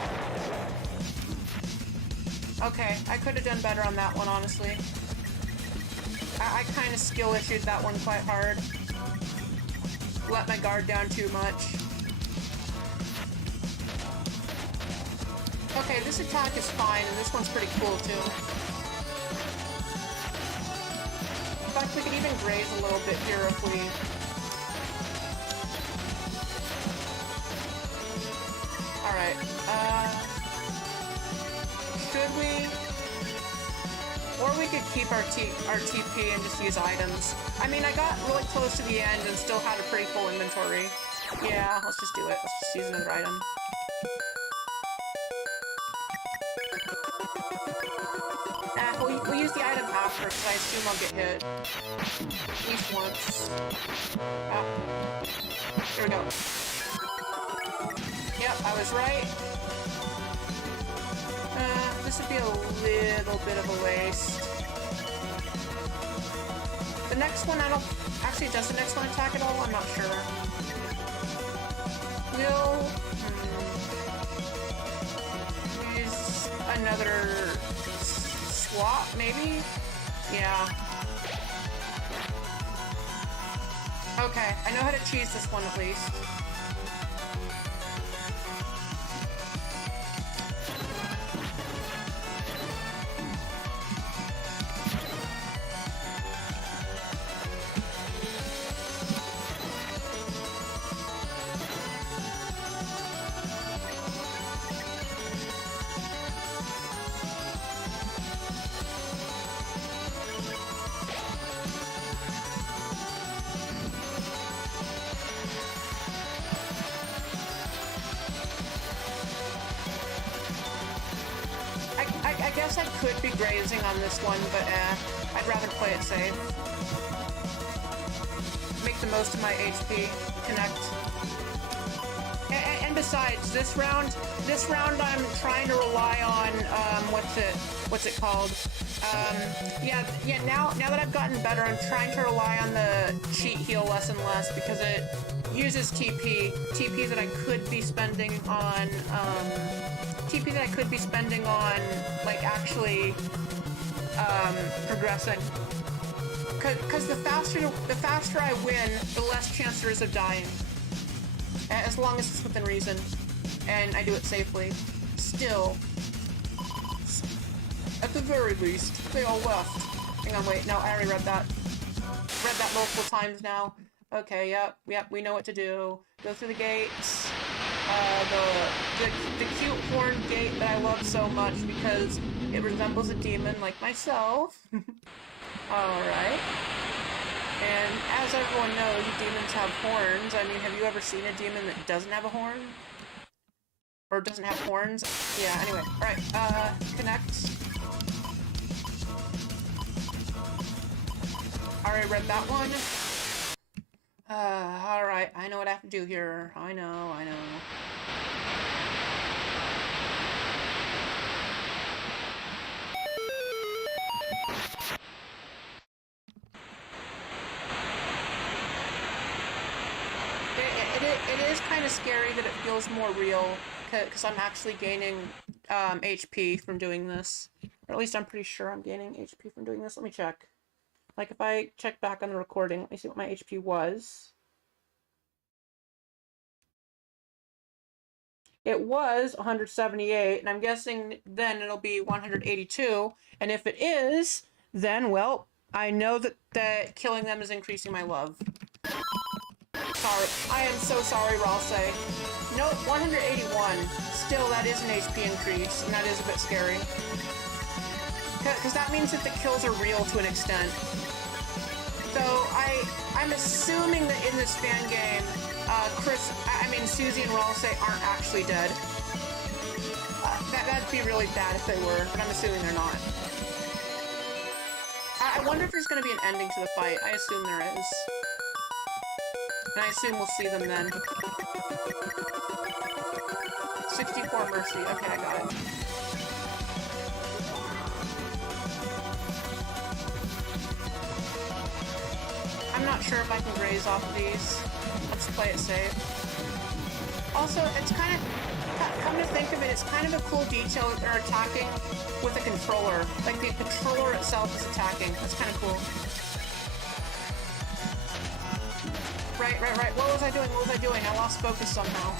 Okay, I could have done better on that one, honestly. I kind of skill issued that one quite hard. Let my guard down too much. Okay, this attack is fine, and this one's pretty cool too. In fact, we could even graze a little bit here if we... Alright, should we... Or we could keep our TP and just use items. I mean, I got really close to the end and still had a pretty full inventory. Yeah, let's just do it. Let's just use another item. We'll use the item after, because I assume I'll get hit. At least once. Oh. Here we go. Yep, I was right. This would be a little bit of a waste. The next one, I don't... Actually, does the next one attack at all? I'm not sure. We'll... use another... swap, maybe? Yeah. Okay, I know how to cheese this one at least. I guess I could be grazing on this one, but I'd rather play it safe. Make the most of my HP. Connect. And besides, this round I'm trying to rely on, what's it called? Yeah, now that I've gotten better, I'm trying to rely on the cheat heal less and less because it uses TP that I could be spending on, like, actually, progressing. Because the faster I win, the less chance there is of dying. As long as it's within reason. And I do it safely. Still. At the very least, they all left. Hang on, wait, no, I already read that. Read that multiple times now. Okay, yep, we know what to do. Go through the gates. The cute horned gate that I love so much because it resembles a demon like myself. Alright. as everyone knows, demons have horns. I mean, have you ever seen a demon that doesn't have a horn? Or doesn't have horns? Yeah, anyway. Alright, connect. Already read that one. Alright, I know what I have to do here. I know. It is kind of scary that it feels more real, because I'm actually gaining HP from doing this. Or at least I'm pretty sure I'm gaining HP from doing this. Let me check. Like, if I check back on the recording, let me see what my HP was. It was 178, and I'm guessing then it'll be 182. And if it is, then, well, I know that killing them is increasing my love. Sorry. I am so sorry, Ralsei. No, 181. Still, that is an HP increase, and that is a bit scary. Because that means that the kills are real to an extent. So, I'm assuming that in this fan game, Susie and Ralsei aren't actually dead. That'd be really bad if they were, but I'm assuming they're not. I wonder if there's going to be an ending to the fight. I assume there is. And I assume we'll see them then. 64 Mercy. Okay, I got it. I'm not sure if I can graze off of these. Let's play it safe. Also, it's kind of... Come to think of it, it's kind of a cool detail that they're attacking with a controller. Like, the controller itself is attacking. That's kind of cool. Right. What was I doing? I lost focus somehow.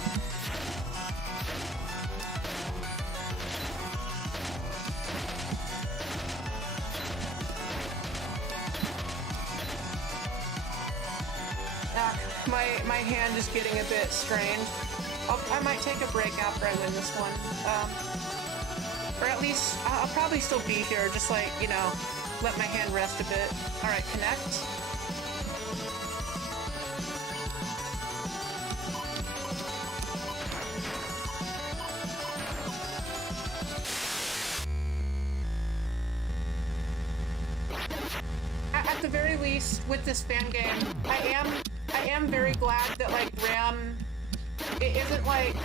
My hand is getting a bit strained. I might take a break after I win this one. Or at least, I'll probably still be here, just like, you know, let my hand rest a bit. Alright, connect. At the very least, with this fan game, I am very glad that, like, Ram, it isn't like,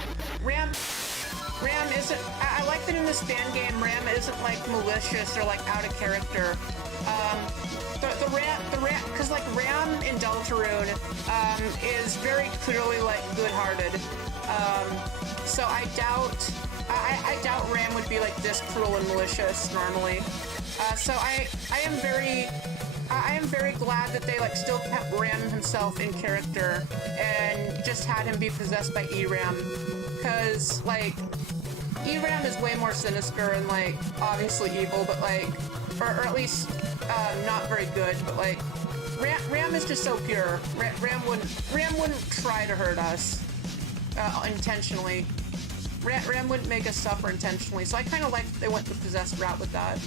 Ram isn't, I like that in this fan game, Ram isn't, like, malicious or, like, out of character. The Ram, because, like, Ram in Deltarune, is very clearly, like, good-hearted. So I doubt Ram would be, like, this cruel and malicious normally. So I am very glad that they, like, still kept Ram himself in character and just had him be possessed by E-Ram. Because, like, E-Ram is way more sinister and, like, obviously evil, but, like, or at least, not very good, but, like, Ram is just so pure. Ram wouldn't try to hurt us, intentionally. Ram wouldn't make us suffer intentionally, so I kind of like that they went the possessed route with that.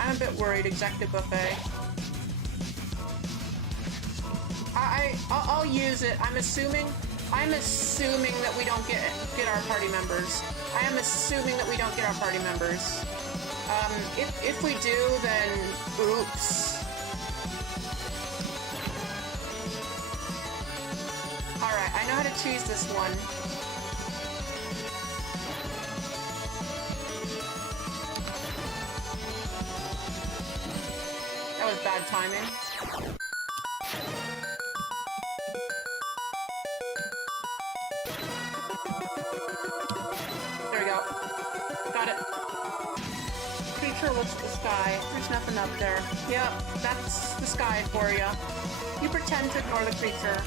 I'm a bit worried, Executive Buffet. I'll use it. I'm assuming that we don't get our party members. I am assuming that we don't get our party members. If we do, then oops. Alright, I know how to cheese this one. That was bad timing. There we go. Got it. Creature looks at the sky. There's nothing up there. Yep, that's the sky for you. You pretend to ignore the creature.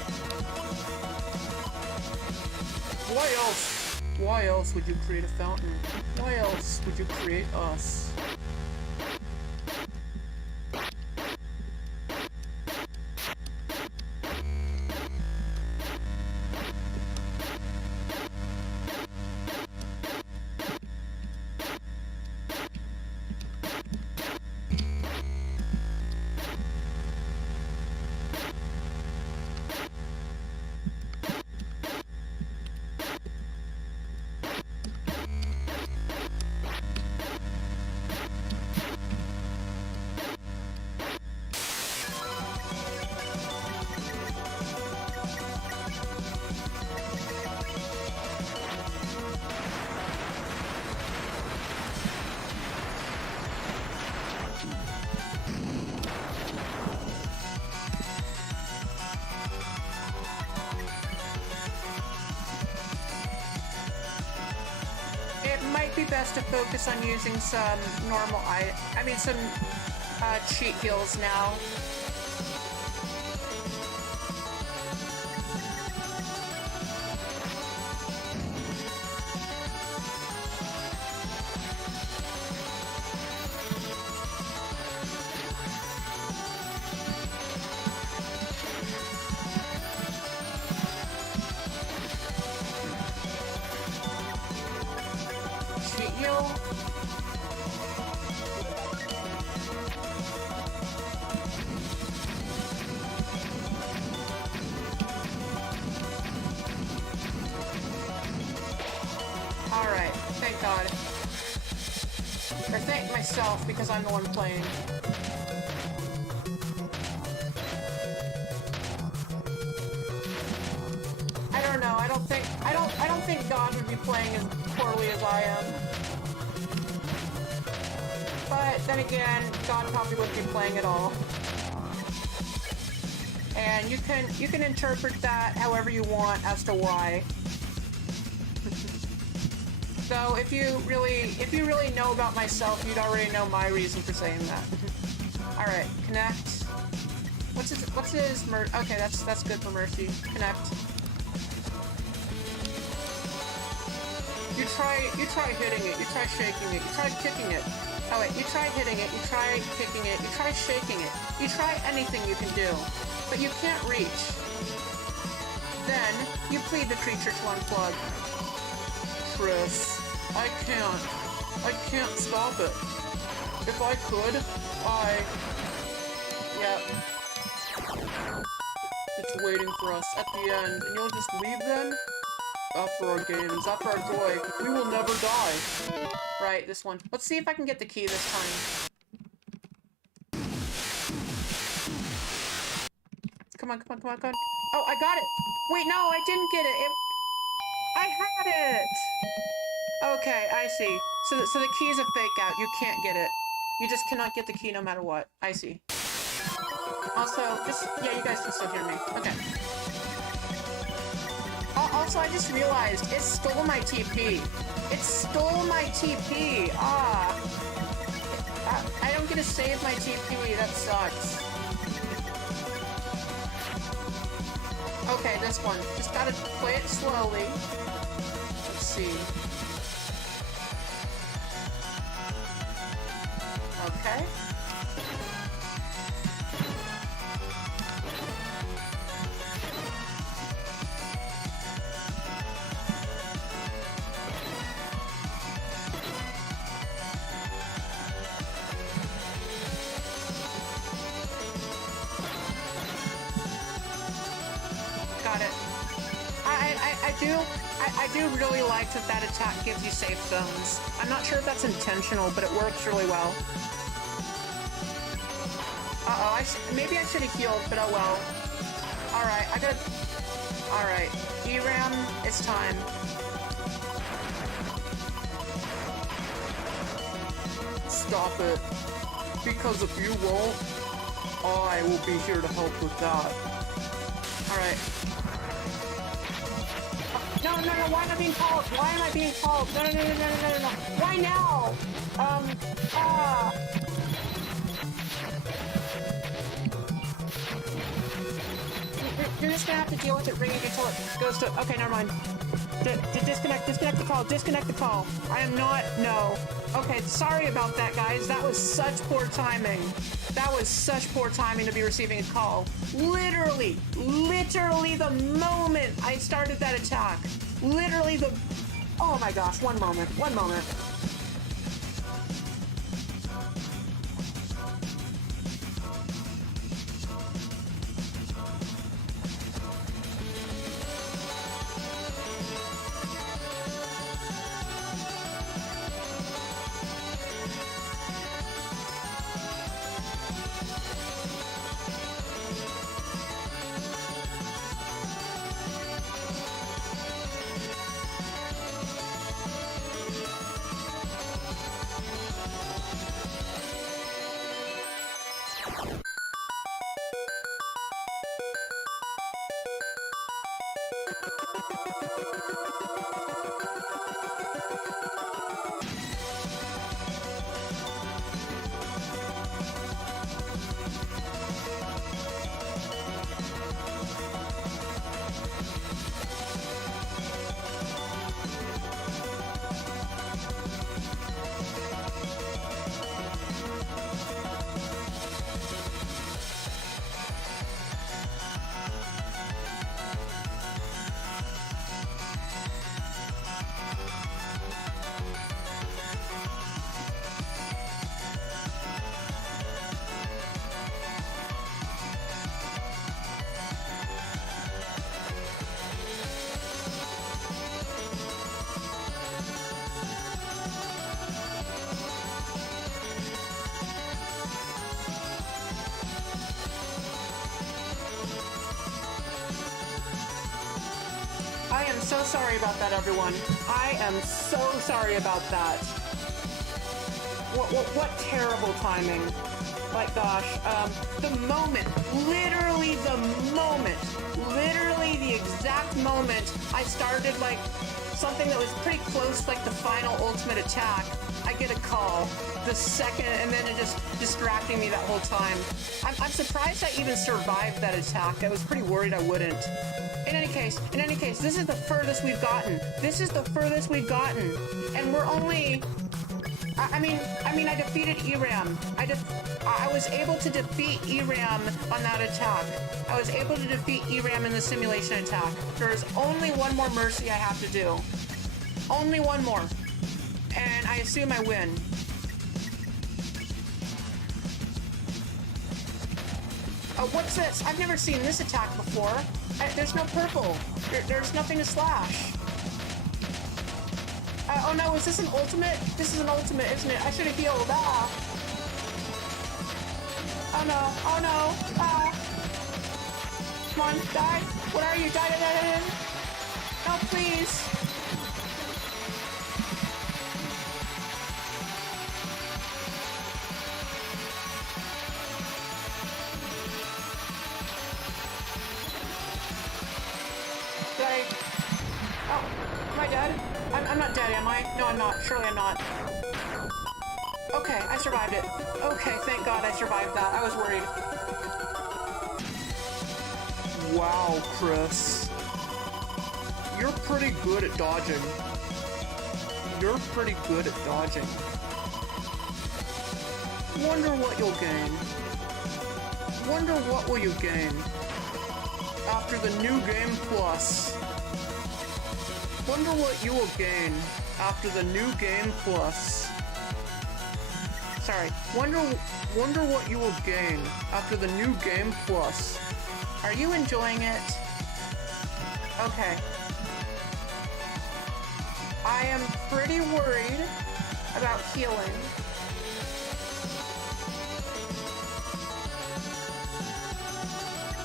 Why else would you create a fountain? Why else would you create us? It might be best to focus on using some normal some cheat heals now. Alright, thank God. Or thank myself, because I'm the one playing. I don't know, I don't think God would be playing as poorly as I am. But then again, God probably wouldn't be playing at all. And you can interpret that however you want as to why. So if you really know about myself, you'd already know my reason for saying that. Alright, connect. What's his okay, that's good for Mercy. Connect. You try hitting it, you try shaking it, you try kicking it. Oh wait, you try hitting it, you try kicking it, you try shaking it. You try anything you can do, but you can't reach. Then, you plead the creature to unplug. Chris, I can't stop it. If I could, Yep. It's waiting for us at the end, and you'll just leave then? After our games, after our joy, we will never die. Right, this one. Let's see if I can get the key this time. Come on. Oh, I got it! Wait, no, I didn't get it! I had it! Okay, I see. So the key is a fake out. You can't get it. You just cannot get the key no matter what. I see. Also, yeah, you guys can still hear me. Okay. Also, I just realized it stole my TP. It stole my TP. I don't get to save my TP. That sucks. Okay, this one. Just gotta play it slowly. Let's see. Okay. I do really like that attack gives you safe zones. I'm not sure if that's intentional, but it works really well. Maybe I should have healed, but oh well. Alright, Alright, ERAM, it's time. Stop it. Because if you won't, I will be here to help with that. Alright. No, why am I being called? Why am I being called? No. Why now? You're just gonna have to deal with it ringing until it goes to... Okay, never mind. Disconnect the call, disconnect the call. I am not... No. Okay, sorry about that, guys. That was such poor timing. That was such poor timing to be receiving a call. Literally the moment I started that attack. Literally the... Oh my gosh, one moment. I am so sorry about that, everyone. I am so sorry about that. What terrible timing. Like, gosh, the moment, literally the exact moment I started, like, something that was pretty close, like the final ultimate attack, I get a call. The second, and then it just distracting me that whole time. I'm surprised I even survived that attack. I was pretty worried I wouldn't. In any case, this is the furthest we've gotten. And we're only... I mean, I defeated ERAM. I was able to defeat ERAM on that attack. I was able to defeat ERAM in the simulation attack. There's only one more mercy I have to do. Only one more. And I assume I win. Oh, what's this? I've never seen this attack before. There's no purple. There's nothing to slash. Oh no, is this an ultimate? This is an ultimate, isn't it? I should have healed. Ah. Oh no, oh no. Ah. Come on, die. What are you? Die. No, please. Oh, am I dead? I'm not dead, am I? No, I'm not. Surely I'm not. Okay, I survived it. Okay, thank God I survived that. I was worried. Wow, Chris. You're pretty good at dodging. Wonder what you'll gain. Wonder what will you gain after the new game plus. Wonder what you will gain after the new game plus. Sorry. Wonder what you will gain after the new game plus. Are you enjoying it? Okay. I am pretty worried about healing.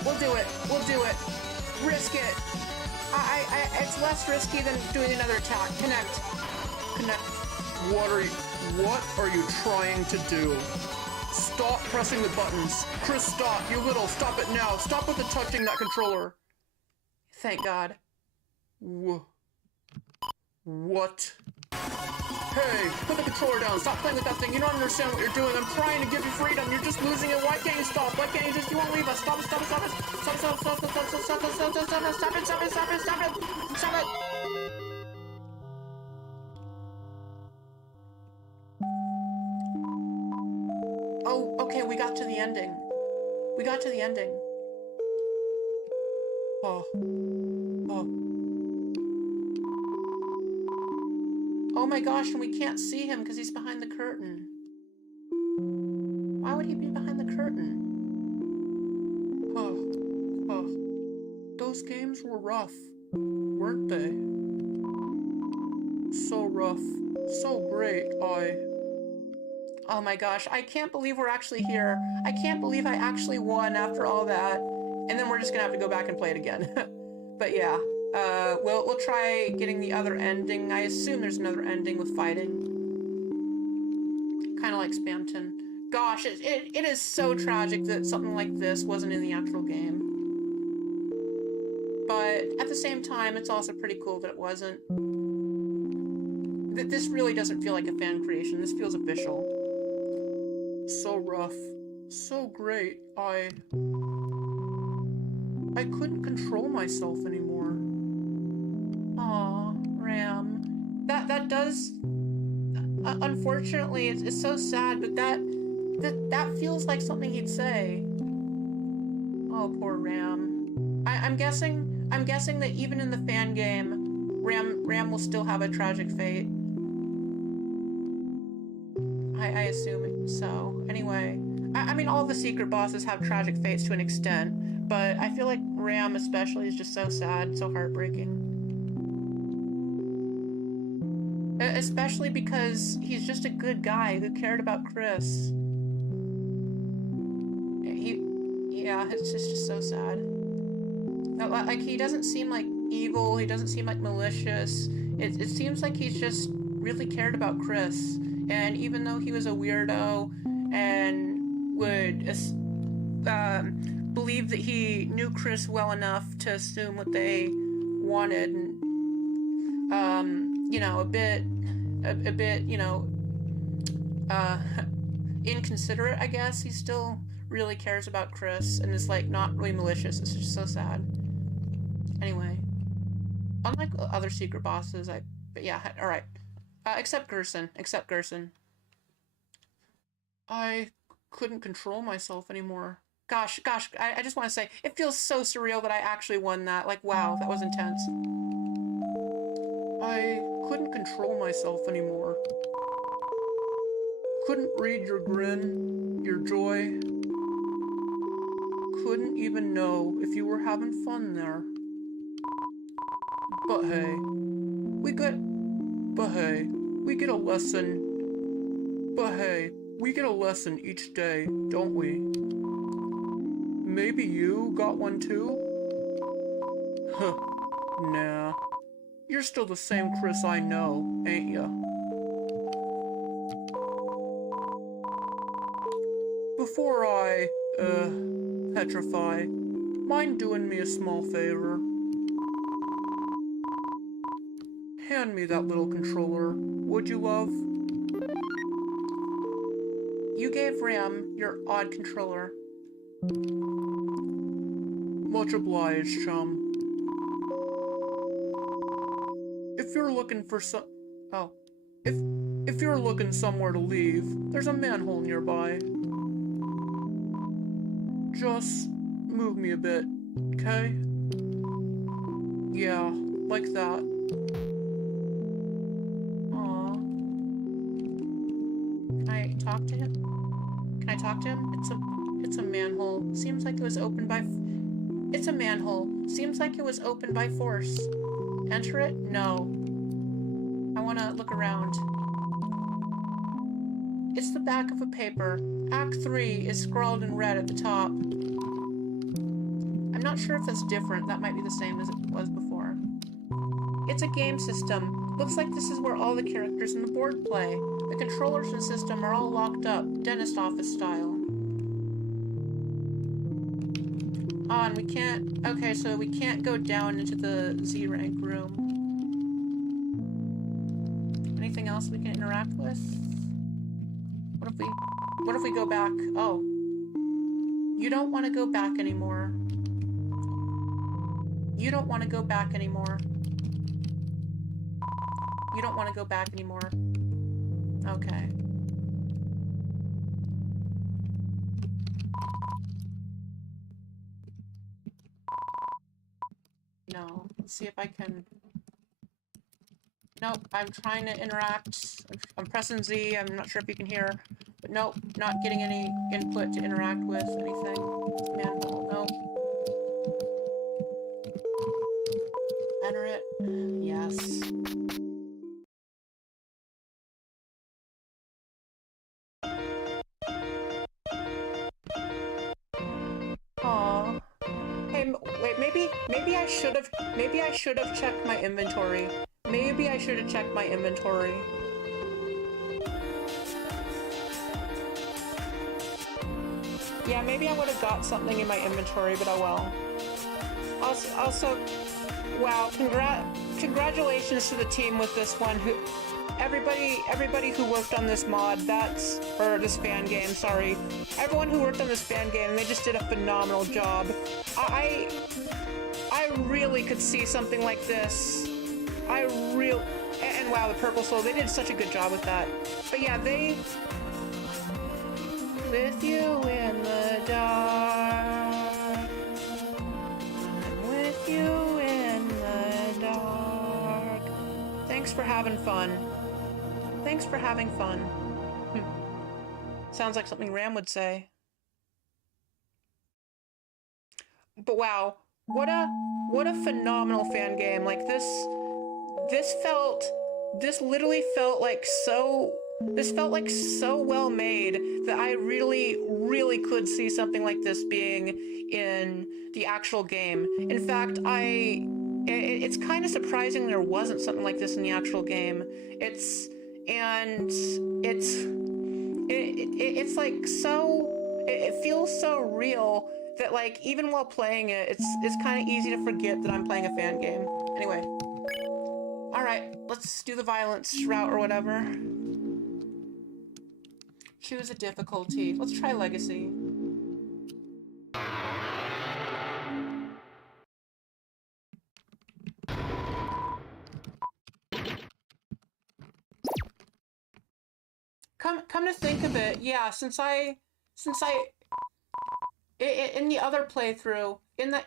We'll do it. Risk it. It's less risky than doing another attack. Connect. What are you trying to do? Stop pressing the buttons. Chris, stop. You little, stop it now. Stop with the touching that controller. Thank God. What? Hey, put the controller down. Stop playing with that thing. You don't understand what you're doing. I'm trying to give you freedom. You're just losing it. Why can't you stop? Why can't you just, you won't leave us. Stop it. Oh, okay, we got to the ending. Oh. Oh my gosh, and we can't see him because he's behind the curtain. Why would he be behind the curtain? Those games were rough, weren't they? So rough, so great, Oh my gosh, I can't believe we're actually here. I can't believe I actually won after all that. And then we're just gonna have to go back and play it again. But yeah. We'll try getting the other ending. I assume there's another ending with fighting. Kind of like Spamton. Gosh, it is so tragic that something like this wasn't in the actual game. But at the same time, it's also pretty cool that it wasn't. This really doesn't feel like a fan creation. This feels official. So rough. So great. I couldn't control myself anymore. Aw, Ram. That does... unfortunately, it's so sad, but that feels like something he'd say. Oh, poor Ram. I'm guessing that even in the fan game, Ram will still have a tragic fate. I assume so. Anyway, I mean, all the secret bosses have tragic fates to an extent, but I feel like Ram especially is just so sad, so heartbreaking. Especially because he's just a good guy who cared about Chris. Yeah, it's just so sad. Like, he doesn't seem like evil. He doesn't seem like malicious. It seems like he's just really cared about Chris. And even though he was a weirdo and would believe that he knew Chris well enough to assume what they wanted, and you know, a bit, you know, inconsiderate, I guess. He still really cares about Chris and is like not really malicious. It's just so sad. Anyway, unlike other secret bosses, but yeah, all right. Except Gerson. I couldn't control myself anymore. Gosh, I just want to say, it feels so surreal that I actually won that. Like, wow, that was intense. I couldn't control myself anymore. Couldn't read your grin, your joy. Couldn't even know if you were having fun there. But hey, we get a lesson. But hey, we get a lesson each day, don't we? Maybe you got one too? Huh, nah. You're still the same Chris I know, ain't ya? Before I, petrify, mind doing me a small favor? Hand me that little controller, would you, love? You gave Ram your odd controller. Much obliged, chum. If you're looking for if you're looking somewhere to leave, there's a manhole nearby. Just move me a bit, okay? Yeah, like that. Aww. Can I talk to him? It's a manhole. Seems like it was opened by... It's a manhole. Seems like it was opened by force. Enter it? No. I want to look around. It's the back of a paper. Act 3 is scrawled in red at the top. I'm not sure if that's different. That might be the same as it was before. It's a game system. Looks like this is where all the characters in the board play. The controllers and system are all locked up, dentist office style. Oh, and we can't... Okay, so we can't go down into the Z-rank room. Anything else we can interact with? What if we go back? Oh. You don't want to go back anymore. You don't want to go back anymore. You don't want to go back anymore. Okay. No. Let's see if I can... Nope, I'm trying to interact. I'm pressing Z, I'm not sure if you can hear. But nope, not getting any input to interact with anything. Manhole, nope. Enter it. Yes. Aww. Hey, wait, maybe I should have checked my inventory. Maybe I should have checked my inventory. Yeah, maybe I would have got something in my inventory, but oh well. Also, wow, congratulations to the team with this one. Everybody who worked on this mod, or this fan game, sorry. Everyone who worked on this fan game, they just did a phenomenal job. I really could see something like this. And wow, the Purple Soul, they did such a good job with that. But yeah, with you in the dark, I'm with you in the dark. Thanks for having fun. Thanks for having fun. Sounds like something Ram would say. But wow, what a phenomenal fan game. Like this literally felt like so well made that I really could see something like this being in the actual game. In fact, it's kind of surprising there wasn't something like this in the actual game. It's like so, it feels so real that like even while playing it, it's kind of easy to forget that I'm playing a fan game. Anyway, all right, let's do the violence route or whatever. Choose a difficulty. Let's try Legacy. Come to think of it, yeah, since I in the other playthrough, in that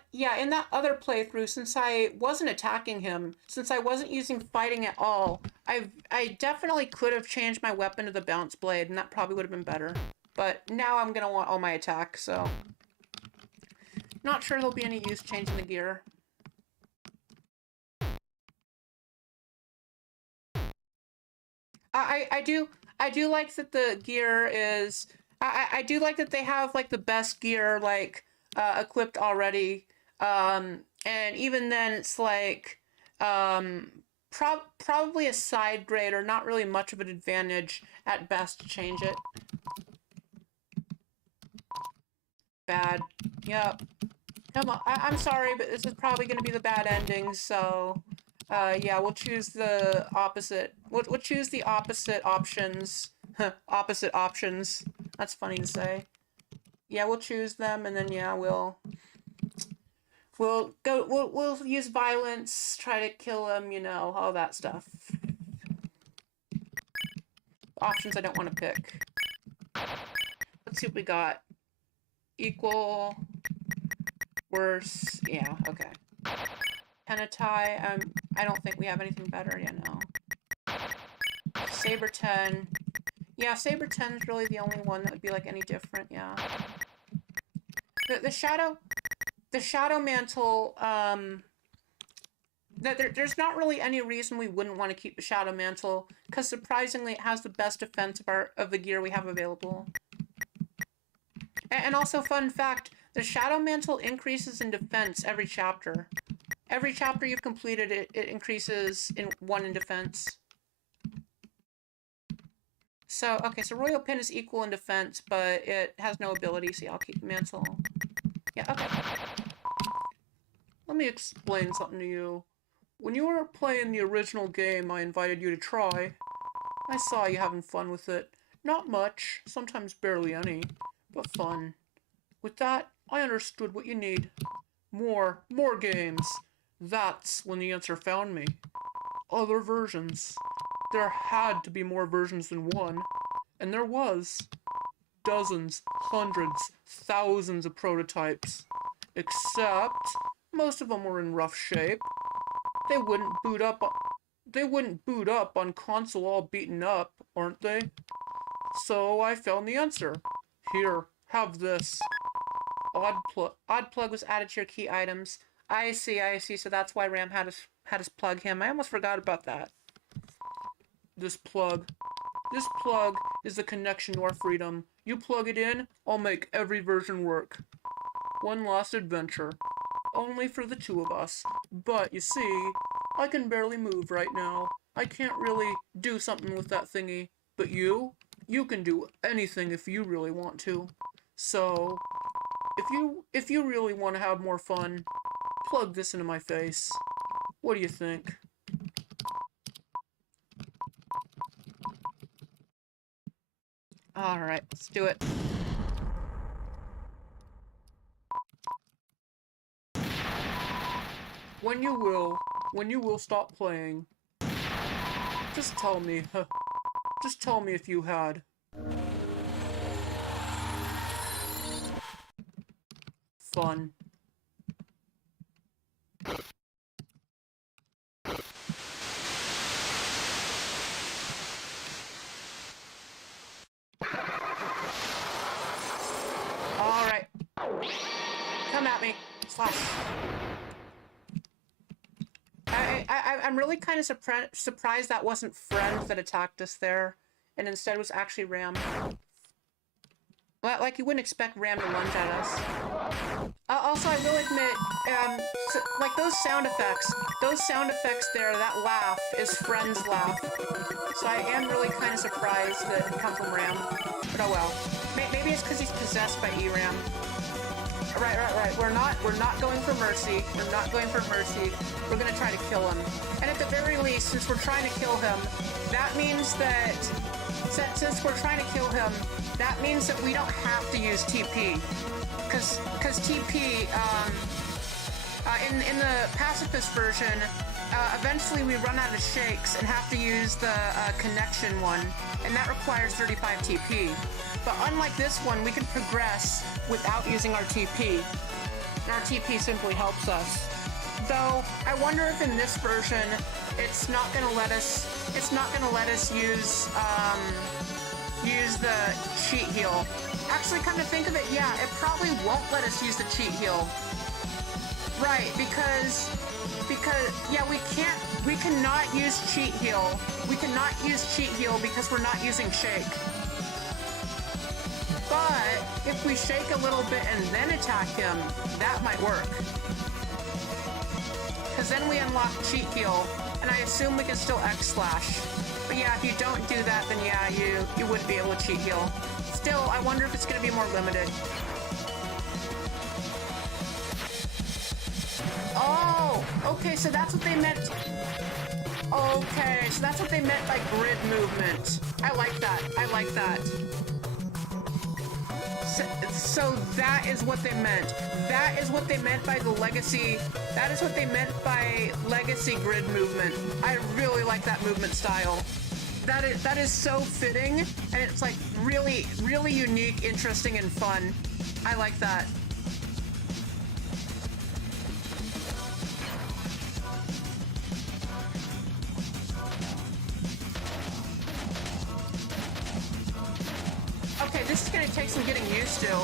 other playthrough, since I wasn't attacking him, since I wasn't using fighting at all, I definitely could have changed my weapon to the bounce blade, and that probably would have been better. But now I'm gonna want all my attack, so not sure there'll be any use changing the gear. I do like that the gear is I do like that they have like the best gear like equipped already. And even then it's like probably a side grade or not really much of an advantage at best to change it. Bad. Yep. Come on. I'm sorry, but this is probably going to be the bad ending, so yeah, we'll choose the opposite. We'll choose the opposite options. Opposite options. That's funny to say. Yeah, we'll choose them, and then yeah, we'll use violence, try to kill him, you know, all that stuff. Options I don't want to pick. Let's see what we got. Equal. Worse. Yeah. Okay. Pentai. I don't think we have anything better. Yeah, no. Saber 10. Yeah, Saber 10 is really the only one that would be like any different. Yeah. The shadow mantle. There's not really any reason we wouldn't want to keep the shadow mantle, because surprisingly it has the best defense of the gear we have available. And also, fun fact, the shadow mantle increases in defense every chapter. Every chapter you've completed, it increases in 1 in defense. So, okay, so Royal Pin is equal in defense, but it has no ability, so yeah, I'll keep the mantle. Yeah, okay. Let me explain something to you. When you were playing the original game I invited you to try, I saw you having fun with it. Not much, sometimes barely any, but fun. With that, I understood what you need. More games. That's when the answer found me. Other versions. There had to be more versions than one. And there was. Dozens, hundreds, thousands of prototypes. Except, most of them were in rough shape. They wouldn't boot up on console all beaten up, aren't they? So I found the answer. Here, have this. Odd plug was added to your key items. I see. So that's why Ram had us plug him. I almost forgot about that. This plug is the connection to our freedom. You plug it in, I'll make every version work. One last adventure. Only for the 2 of us. But, you see, I can barely move right now. I can't really do something with that thingy. But you can do anything if you really want to. So, if you really want to have more fun, plug this into my face. What do you think? Alright, let's do it. When you will stop playing, just tell me, just tell me if you had. Fun. Alright. Come at me. Slash. I'm really kind of surprised that wasn't Friend that attacked us there, and instead was actually Ram. Like you wouldn't expect Ram to lunge at us. Also, I will admit, like those sound effects there, that laugh is Friend's laugh. So I am really kind of surprised that it comes from Ram. But oh well. Maybe it's because he's possessed by ERAM. Right. We're not going for mercy. We're not going for mercy. We're gonna try to kill him. And at the very least, since we're trying to kill him, that means that since we're trying to kill him, that means that we don't have to use TP. Because TP, in the pacifist version, eventually we run out of shakes and have to use the connection one, and that requires 35 TP. But unlike this one, we can progress without using our TP. And our TP simply helps us. Though, I wonder if in this version, it's not gonna let us use the cheat heal. Actually, come to think of it, yeah, it probably won't let us use the cheat heal. Right, because yeah, we cannot use cheat heal. We cannot use cheat heal because we're not using shake. But if we shake a little bit and then attack him, that might work. Because then we unlock cheat heal, and I assume we can still X-slash. But yeah, if you don't do that, then yeah, you wouldn't be able to cheat heal. Still, I wonder if it's going to be more limited. Oh, okay, so that's what they meant. Okay, so that's what they meant by grid movement. I like that. So that is what they meant. That is what they meant by the legacy. That is what they meant by legacy grid movement. I really like that movement style. That is so fitting, and it's like really, really unique, interesting, and fun. I like that. Okay, this is gonna take some getting used to.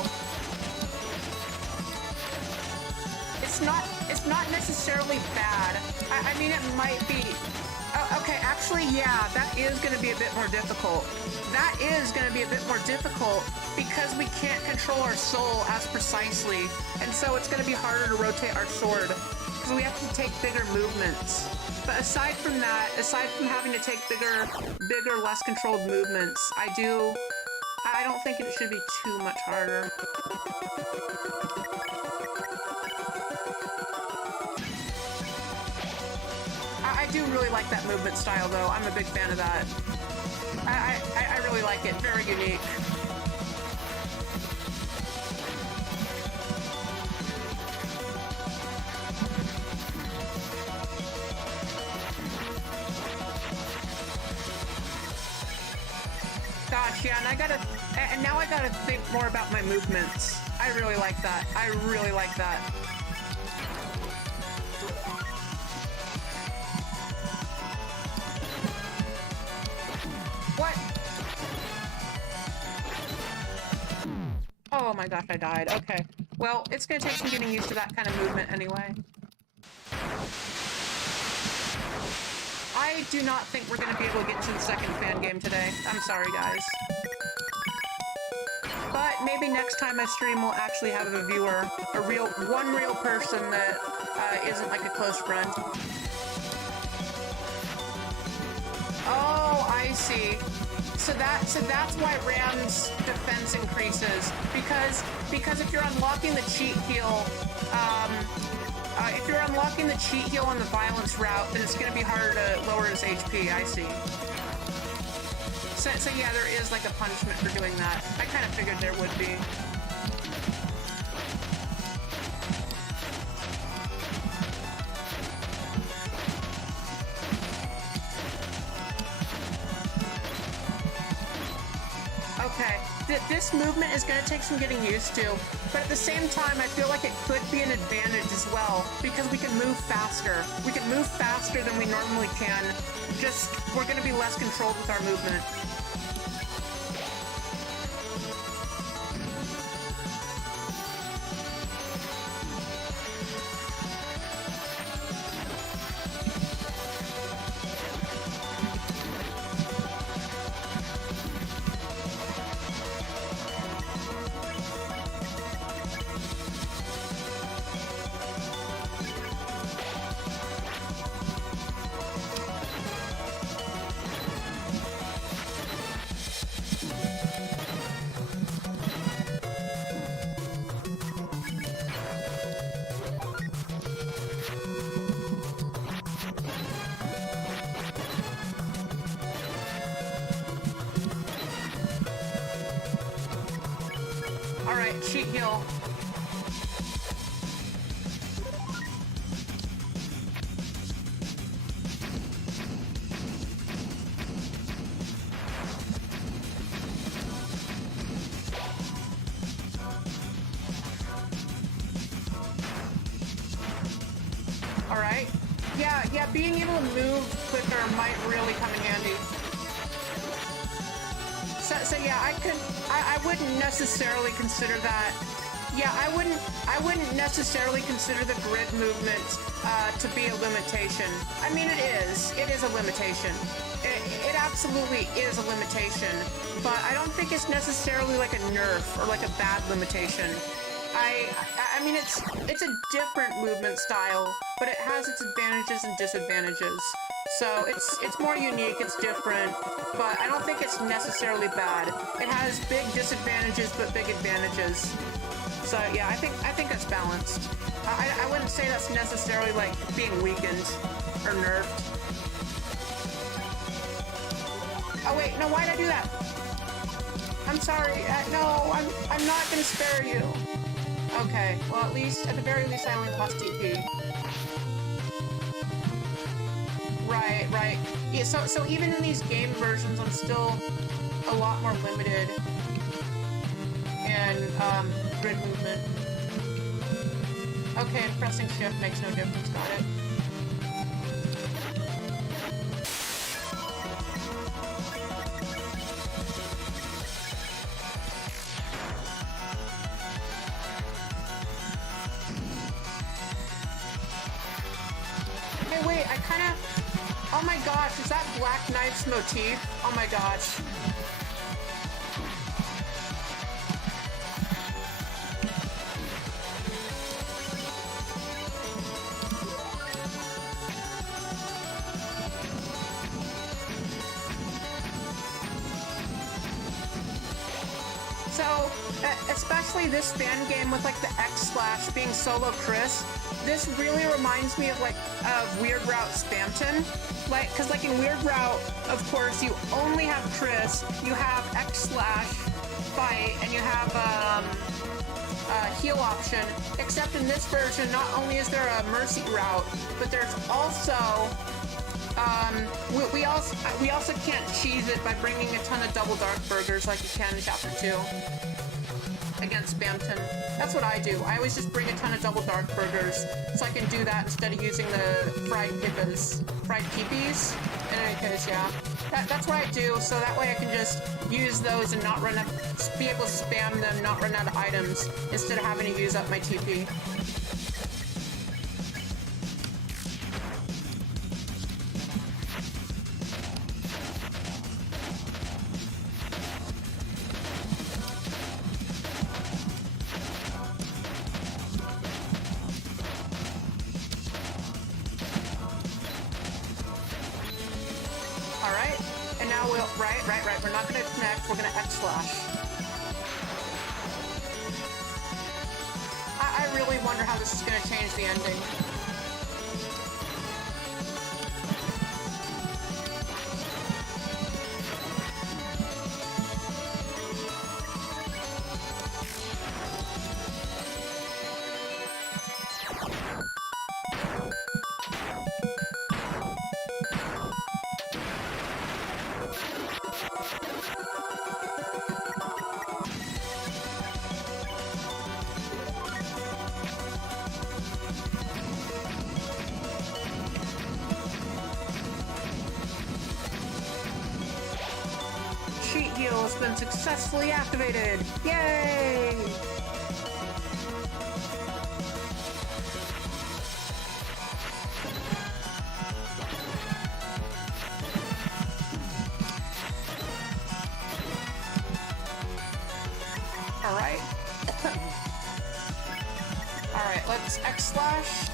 It's not necessarily bad. I mean, it might be. Oh, okay, actually, yeah, that is gonna be a bit more difficult. That is gonna be a bit more difficult because we can't control our soul as precisely, and so it's gonna be harder to rotate our sword because we have to take bigger movements. But aside from that, aside from having to take bigger, less controlled movements, I don't think it should be too much harder. I do really like that movement style, though. I'm a big fan of that. I really like it. Very unique. Gosh, yeah, and now I gotta think more about my movements. I really like that. I really like that. What? Oh my gosh, I died. Okay. Well, it's gonna take some getting used to that kind of movement anyway. I do not think we're gonna be able to get to the second fan game today. I'm sorry, guys. But maybe next time I stream, we'll actually have a viewer, one real person that isn't like a close friend. Oh, I see. So that's why Ram's defense increases, because if you're unlocking the cheat heal, if you're unlocking the cheat heal on the violence route, then it's going to be harder to lower his HP. I see. So yeah, there is like a punishment for doing that. I kind of figured there would be. Okay, this movement is going to take some getting used to, but at the same time, I feel like it could be an advantage as well, because we can move faster. We can move faster than we normally can, just we're going to be less controlled with our movement. Alright, cheat heal. Alright. Yeah, being able to move quicker might really come in handy. So yeah, I wouldn't necessarily consider that. Yeah, I wouldn't necessarily consider the grid movement to be a limitation. I mean, it is a limitation. It absolutely is a limitation, but I don't think it's necessarily like a nerf or like a bad limitation. I mean, it's a different movement style, but it has its advantages and disadvantages. So it's more unique, it's different, but I don't think it's necessarily bad. It has big disadvantages, but big advantages. So yeah, I think that's balanced. I wouldn't say that's necessarily like being weakened or nerfed. Oh wait, no, why'd I do that? I'm sorry. No, I'm not gonna spare you. Okay, well at the very least I only lost DP. Right. Yeah, so even in these game versions, I'm still a lot more limited in grid movement. Okay, and pressing shift makes no difference, got it. Hey, wait, I kinda... Oh my gosh, is that Black Knight's motif? Oh my gosh. So, especially this fan game with like the X slash being solo Chris, this really reminds me of like Weird Route Spamton. Like, cause like in Weird Route, of course, you only have Chris, you have X slash fight, and you have heal option. Except in this version, not only is there a mercy route, but there's also we also can't cheese it by bringing a ton of double dark burgers like you can in Chapter 2 against Spamton. That's what I do. I always just bring a ton of double dark burgers so I can do that instead of using the fried peepees. In any case, yeah. That's what I do, so that way I can just use those and not run out, be able to spam them, not run out of items, instead of having to use up my TP. Alright, and now we'll, right, we're not gonna connect, we're gonna X slash. I really wonder how this is gonna change the ending. Cheat heal has been successfully activated! Yay! Alright. Alright, let's X slash.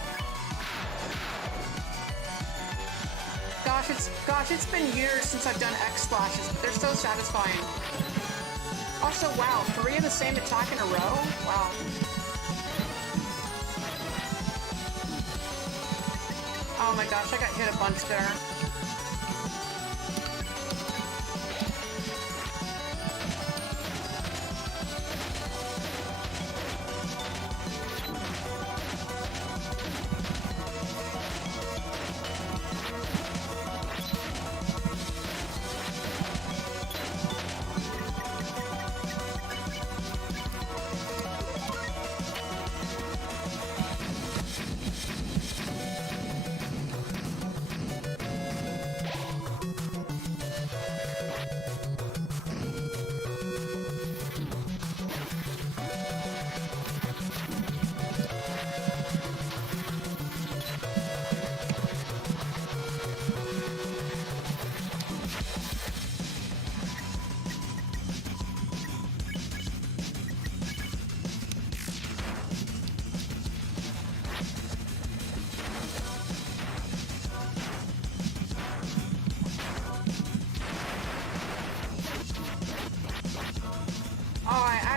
Gosh, it's been years since I've done X slashes, but they're so satisfying. Also, wow, 3 of the same attack in a row? Wow. Oh my gosh, I got hit a bunch there.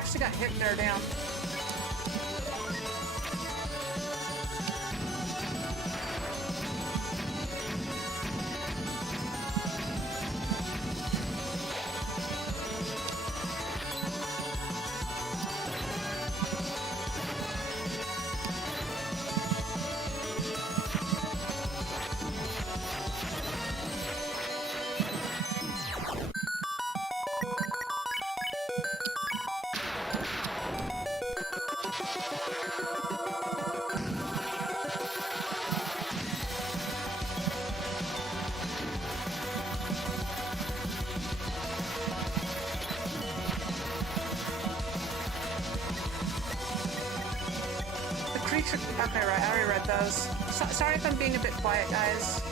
actually got hit there, damn. Okay, right, I already read those. Sorry if I'm being a bit quiet, guys.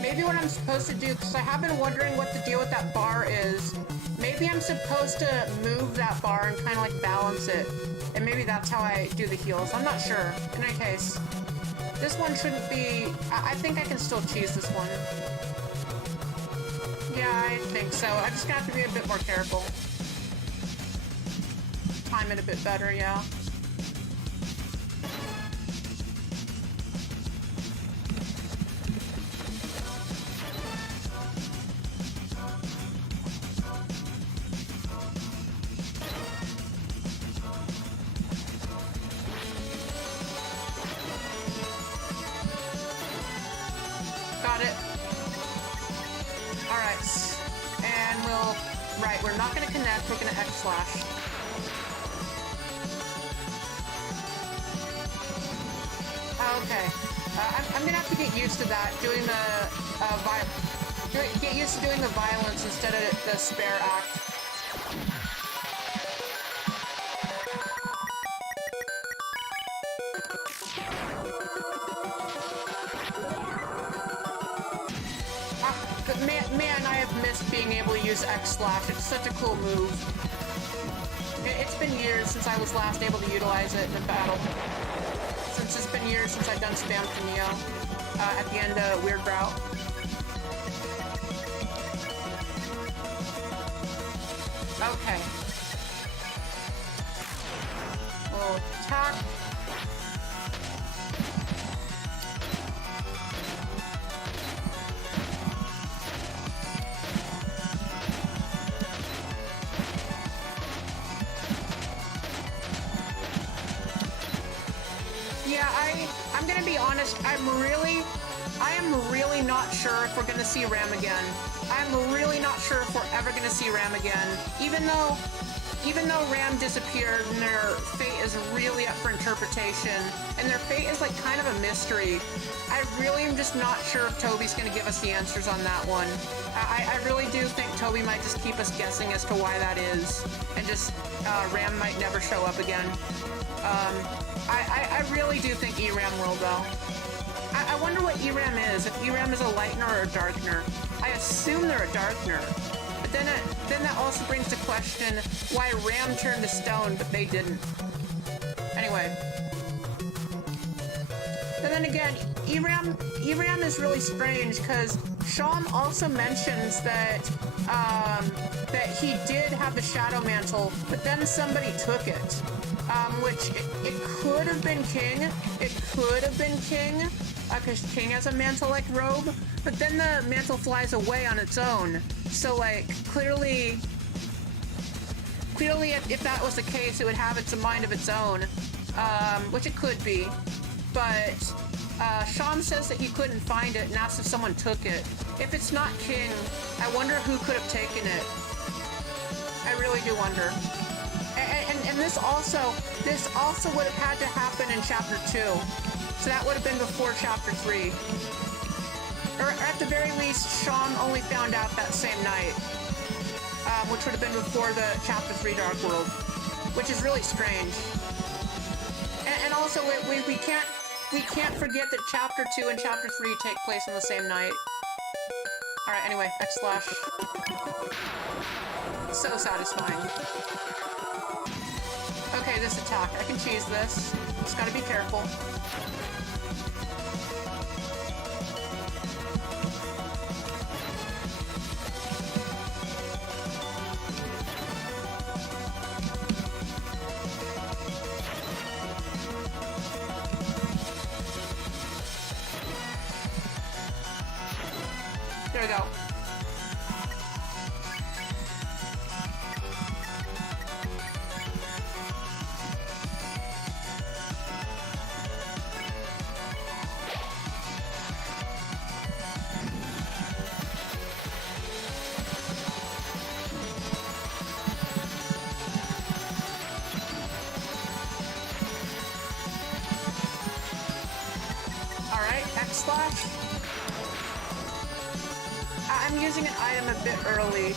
Maybe what I'm supposed to do, because I have been wondering what the deal with that bar is. Maybe I'm supposed to move that bar and kind of like balance it. And maybe that's how I do the heals. I'm not sure. In any case, this one shouldn't be... I think I can still cheese this one. Yeah, I think so. I'm just gonna have to be a bit more careful. Time it a bit better, yeah. Got it. Alright. And we'll... Right, we're not gonna connect, we're gonna X-slash. Okay. I'm gonna have to get used to that, doing the, get used to doing the violence instead of the spare act. Man, I have missed being able to use X-slash. It's such a cool move. It's been years since I was last able to utilize it in a battle. Since it's been years since I've done spam for Neo at the end of Weird Route. Okay. We'll attack. Yeah, I'm gonna be honest, I am really not sure if we're gonna see Ram again. I'm really not sure if we're ever gonna see Ram again. Even though Ram disappeared and their fate is really up for interpretation, and their fate is like kind of a mystery, I really am just not sure if Toby's gonna give us the answers on that one. I really do think Toby might just keep us guessing as to why that is, and just Ram might never show up again. I really do think ERAM will, though. I wonder what ERAM is, if ERAM is a lightener or a darkener. I assume they're a darkener. But then that also brings to question why Ram turned to stone, but they didn't. Anyway. And then again, ERAM is really strange because Sham also mentions that that he did have the Shadow Mantle, but then somebody took it. Which it could have been King. It could have been King, because King has a mantle-like robe, but then the mantle flies away on its own. So, like, clearly, if that was the case, it would have a mind of its own, which it could be. But Sham says that he couldn't find it and asks if someone took it. If it's not King, I wonder who could have taken it. I really do wonder. And this also would have had to happen in Chapter 2. So that would have been before Chapter 3. Or at the very least, Sham only found out that same night. Which would have been before the Chapter 3 Dark World. Which is really strange. And also, we can't forget that Chapter 2 and Chapter 3 take place on the same night. Alright, anyway, X slash. So satisfying. Okay, this attack. I can cheese this. Just gotta be careful. There we go. Slash. I'm using an item a bit early,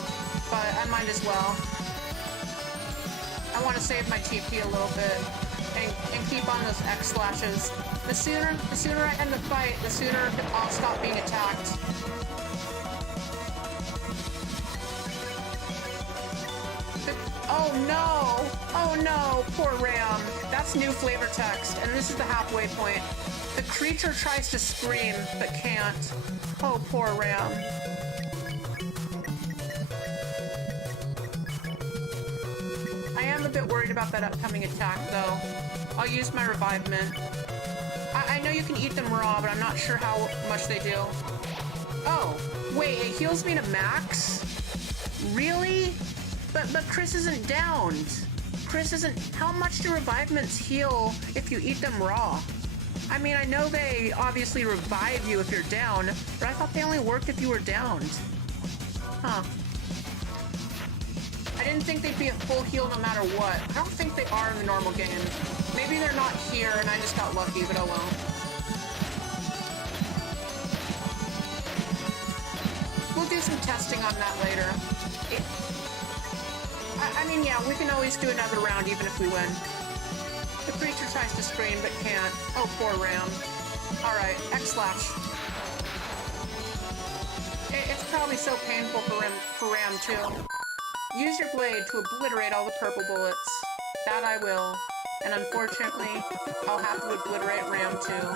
but I might as well. I want to save my TP a little bit and keep on those X slashes. The sooner I end the fight, the sooner I'll stop being attacked. Oh no! Oh no! Poor Ram. That's new flavor text, and this is the halfway point. The creature tries to scream, but can't. Oh, poor Ram. I am a bit worried about that upcoming attack, though. I'll use my revivement. I know you can eat them raw, but I'm not sure how much they do. Oh, wait, it heals me to max? Really? But Chris isn't downed. Chris isn't... How much do revivements heal if you eat them raw? I mean, I know they obviously revive you if you're down, but I thought they only worked if you were downed. Huh. I didn't think they'd be a full heal no matter what. I don't think they are in the normal game. Maybe they're not here and I just got lucky, but oh well. We'll do some testing on that later. I mean, yeah, we can always do another round even if we win. The creature tries to scream, but can't. Oh, poor Ram. Alright, X slash. It's probably so painful for Ram, too. Use your blade to obliterate all the purple bullets. That I will. And unfortunately, I'll have to obliterate Ram, too.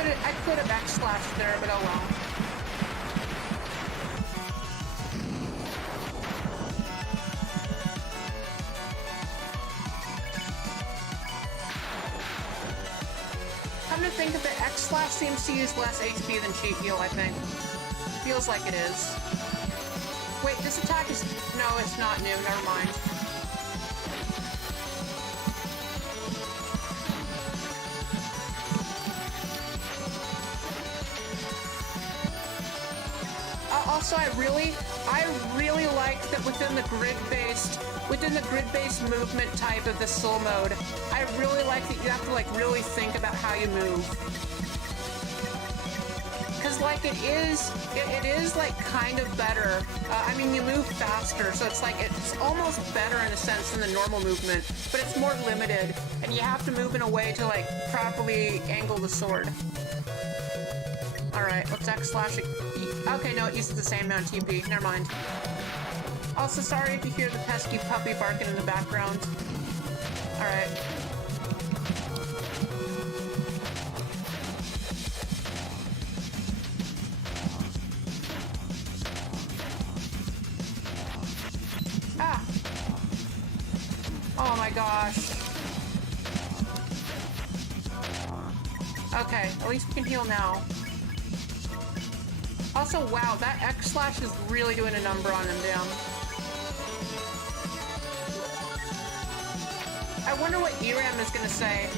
I could have X-slashed there, but oh well. Come to think of it, X-slash seems to use less HP than cheat heal, I think. Feels like it is. Wait, this attack is... No, it's not new, never mind. Also, I really like that within the grid-based movement type of the soul mode, I really like that you have to like really think about how you move. Because, like, it is, like, kind of better. I mean, you move faster, so it's, like, it's almost better in a sense than the normal movement, but it's more limited, and you have to move in a way to, like, properly angle the sword. Alright, let's X-slash it. Okay, no, it uses the same amount of TP. Never mind. Also, sorry if you hear the pesky puppy barking in the background. Alright. Ah! Oh my gosh. Okay, at least we can heal now. Also, wow, that X-slash is really doing a number on him, damn. I wonder what ERAM is gonna say.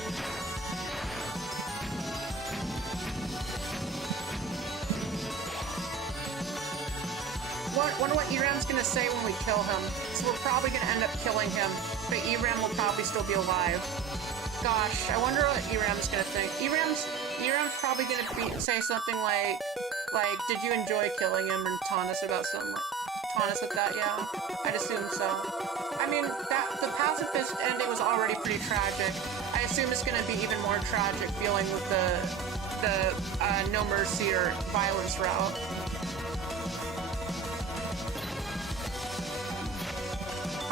Wonder what ERAM's gonna say when we kill him. So we're probably gonna end up killing him, but ERAM will probably still be alive. Gosh, I wonder what ERAM's gonna think. ERAM's probably gonna say something like, did you enjoy killing him, and taunt us about something like, taunt us with that, yeah? I'd assume so. I mean, the pacifist ending was already pretty tragic. I assume it's gonna be even more tragic dealing with the no mercy or violence route.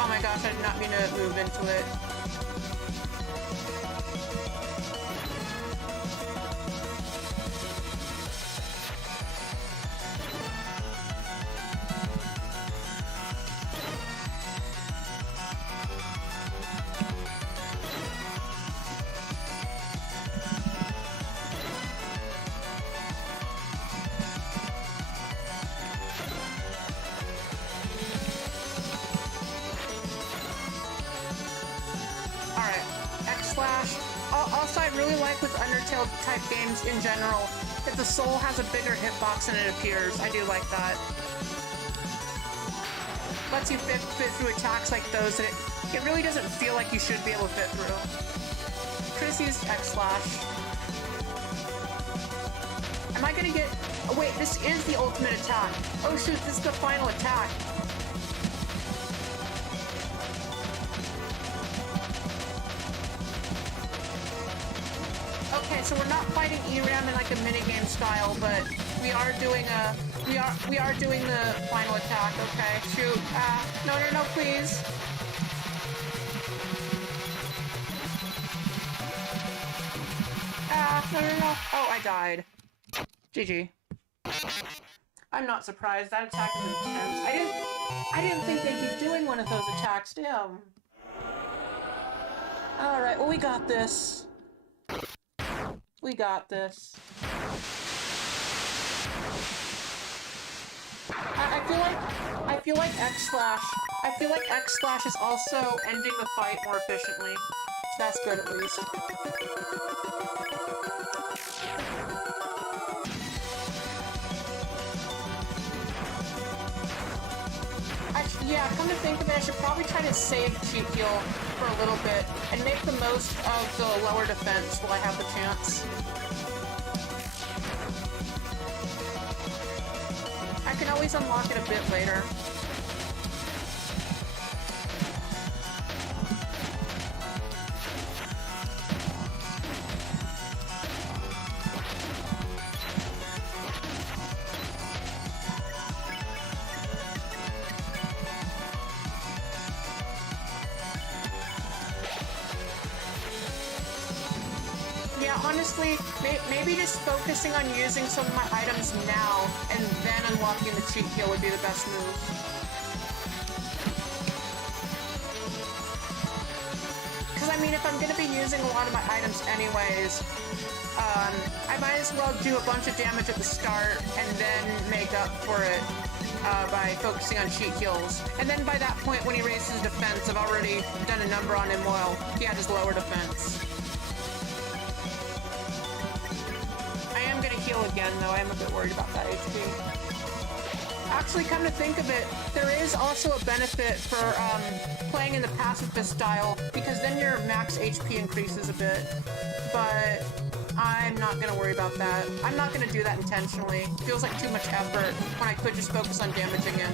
Oh my gosh, I did not mean to move into it. Also, I really like with Undertale type games in general that the soul has a bigger hitbox than it appears. I do like that. Lets you fit through attacks like those that it really doesn't feel like you should be able to fit through. Chris used X-slash. Am I gonna get... Oh, wait, this is the ultimate attack. Oh shoot, this is the final attack. Okay, so we're not fighting ERAM in like a minigame style, but we are doing the final attack. Okay, shoot. No, please. No. Oh, I died. GG. I'm not surprised. That attack is intense. I didn't think they'd be doing one of those attacks. Damn. All right. Well, we got this. We got this. I feel like X-slash. I feel like X-slash is also ending the fight more efficiently. That's good, at least. Yeah, come to think of it, I should probably try to save cheat heal for a little bit and make the most of the lower defense while I have the chance. I can always unlock it a bit later. Honestly, maybe just focusing on using some of my items now and then unlocking the cheat heal would be the best move. Because, I mean, if I'm going to be using a lot of my items anyways, I might as well do a bunch of damage at the start and then make up for it by focusing on cheat heals. And then by that point, when he raises his defense, I've already done a number on him while he had his lower defense. Heal again, though. I am a bit worried about that HP. Actually, come to think of it, there is also a benefit for playing in the pacifist style, because then your max HP increases a bit. But I'm not gonna worry about that. I'm not gonna do that intentionally. Feels like too much effort when I could just focus on damaging him.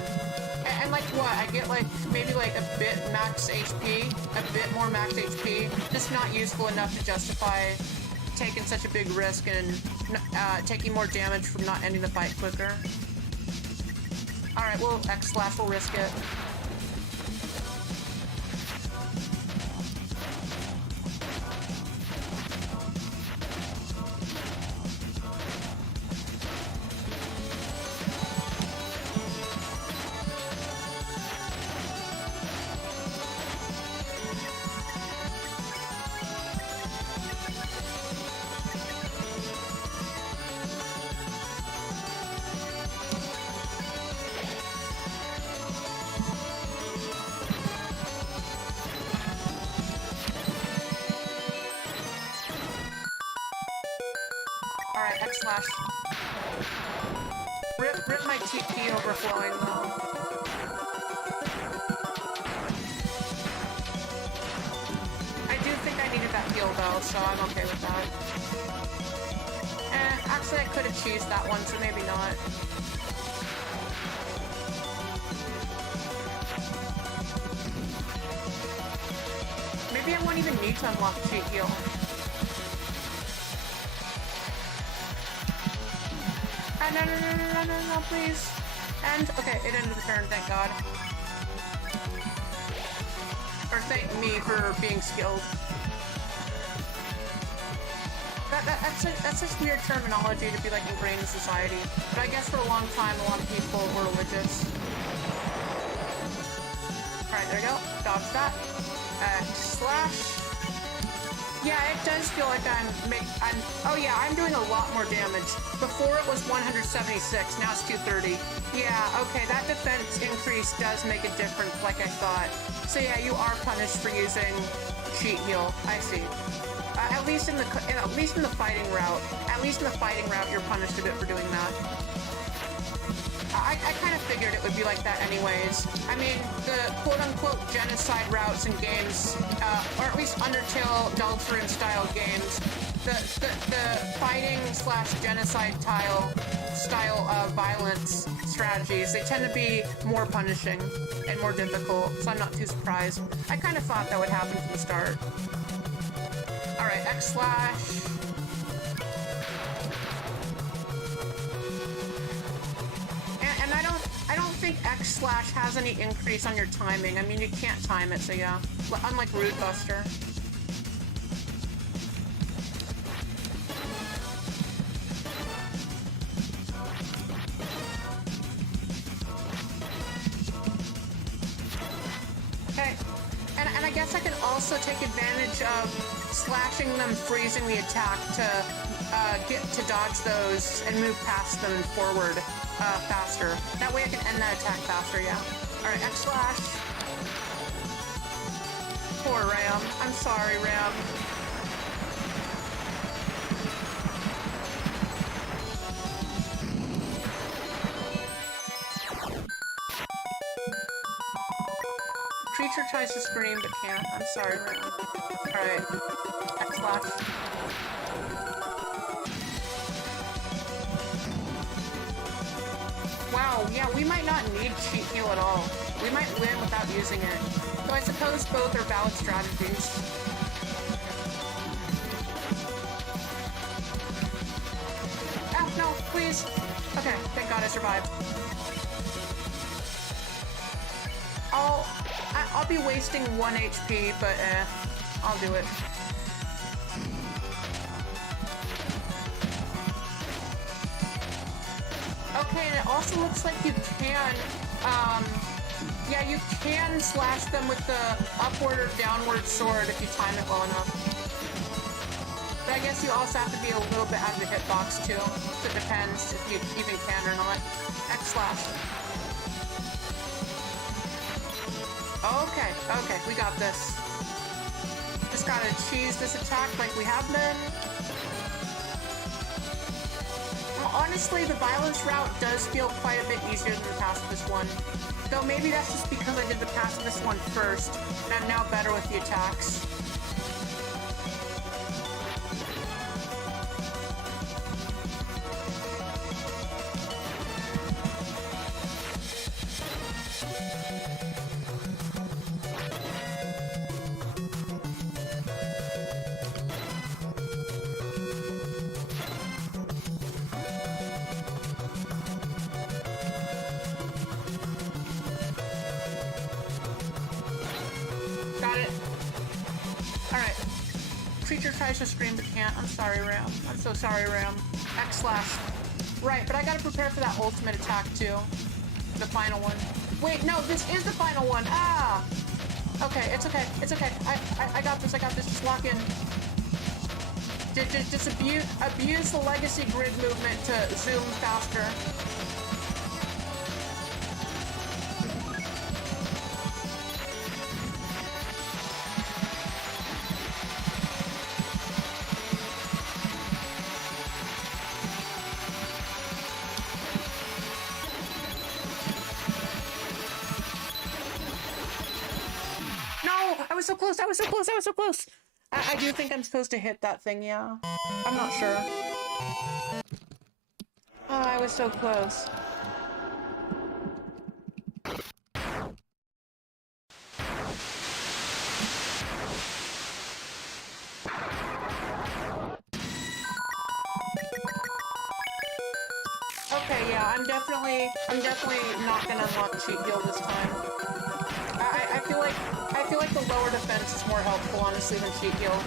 And like what? I get like maybe like a bit max HP, a bit more max HP, just not useful enough to justify taking such a big risk and taking more damage from not ending the fight quicker. Alright, well, X/, we'll risk it. Alright, X/. Rip my TP overflowing though. I do think I needed that heal though, so I'm okay with that. Actually I could have cheesed that one, so maybe not. Maybe I won't even need to unlock cheat heal. No, please. And, okay, it ended the turn, thank God. Or thank me for being skilled. That's such weird terminology to be, like, ingrained in society. But I guess for a long time, a lot of people were religious. Alright, there we go. Dodge that. X/. Yeah, it does feel like oh yeah, I'm doing a lot more damage. Before it was 176, now it's 230. Yeah, okay, that defense increase does make a difference like I thought. So yeah, you are punished for using cheat heal. I see. At least in the fighting route. At least in the fighting route, you're punished a bit for doing that. I kind of figured it would be like that anyways. I mean, the quote-unquote genocide routes in games, or at least Undertale, Deltarune style games, the fighting/genocide style of violence strategies, they tend to be more punishing and more difficult, so I'm not too surprised. I kind of thought that would happen from the start. Alright, X/. I don't think X/ has any increase on your timing. I mean, you can't time it, so yeah. Unlike Root Buster. Okay. And I guess I can also take advantage of slashing them, freezing the attack to get to dodge those and move past them and forward. Faster. That way I can end that attack faster, yeah. Alright, X/. Poor Ram. I'm sorry, Ram. Creature tries to scream but can't. I'm sorry, Ram. Alright. X/. Wow, yeah, we might not need cheat heal at all. We might win without using it. Though I suppose both are valid strategies. Ah, no, please. Okay, thank God I survived. I'll be wasting 1 HP, but I'll do it. Okay, and it also looks like you can, yeah, you can slash them with the upward or downward sword if you time it well enough. But I guess you also have to be a little bit out of the hitbox too, so it depends if you even can or not. X/. Okay, we got this. Just gotta cheese this attack like we have been. Honestly, the violence route does feel quite a bit easier than the pacifist one. Though maybe that's just because I did the pacifist one first, and I'm now better with the attacks. got it. Alright. Creature tries to scream but can't. I'm sorry, Ram. I'm so sorry, Ram. X slash. Right, but I gotta prepare for that ultimate attack too. The final one. Wait, no, this is the final one. Ah! Okay, it's okay. It's okay. I got this. I got this. Just lock in. Just abuse the legacy grid movement to zoom faster. I was so close, I was so close, I was so close! I do think I'm supposed to hit that thing, yeah. I'm not sure. Oh, I was so close. Okay, yeah, I'm definitely not gonna unlock cheat heal this time. I feel like the lower defense is more helpful, honestly, than cheat heal.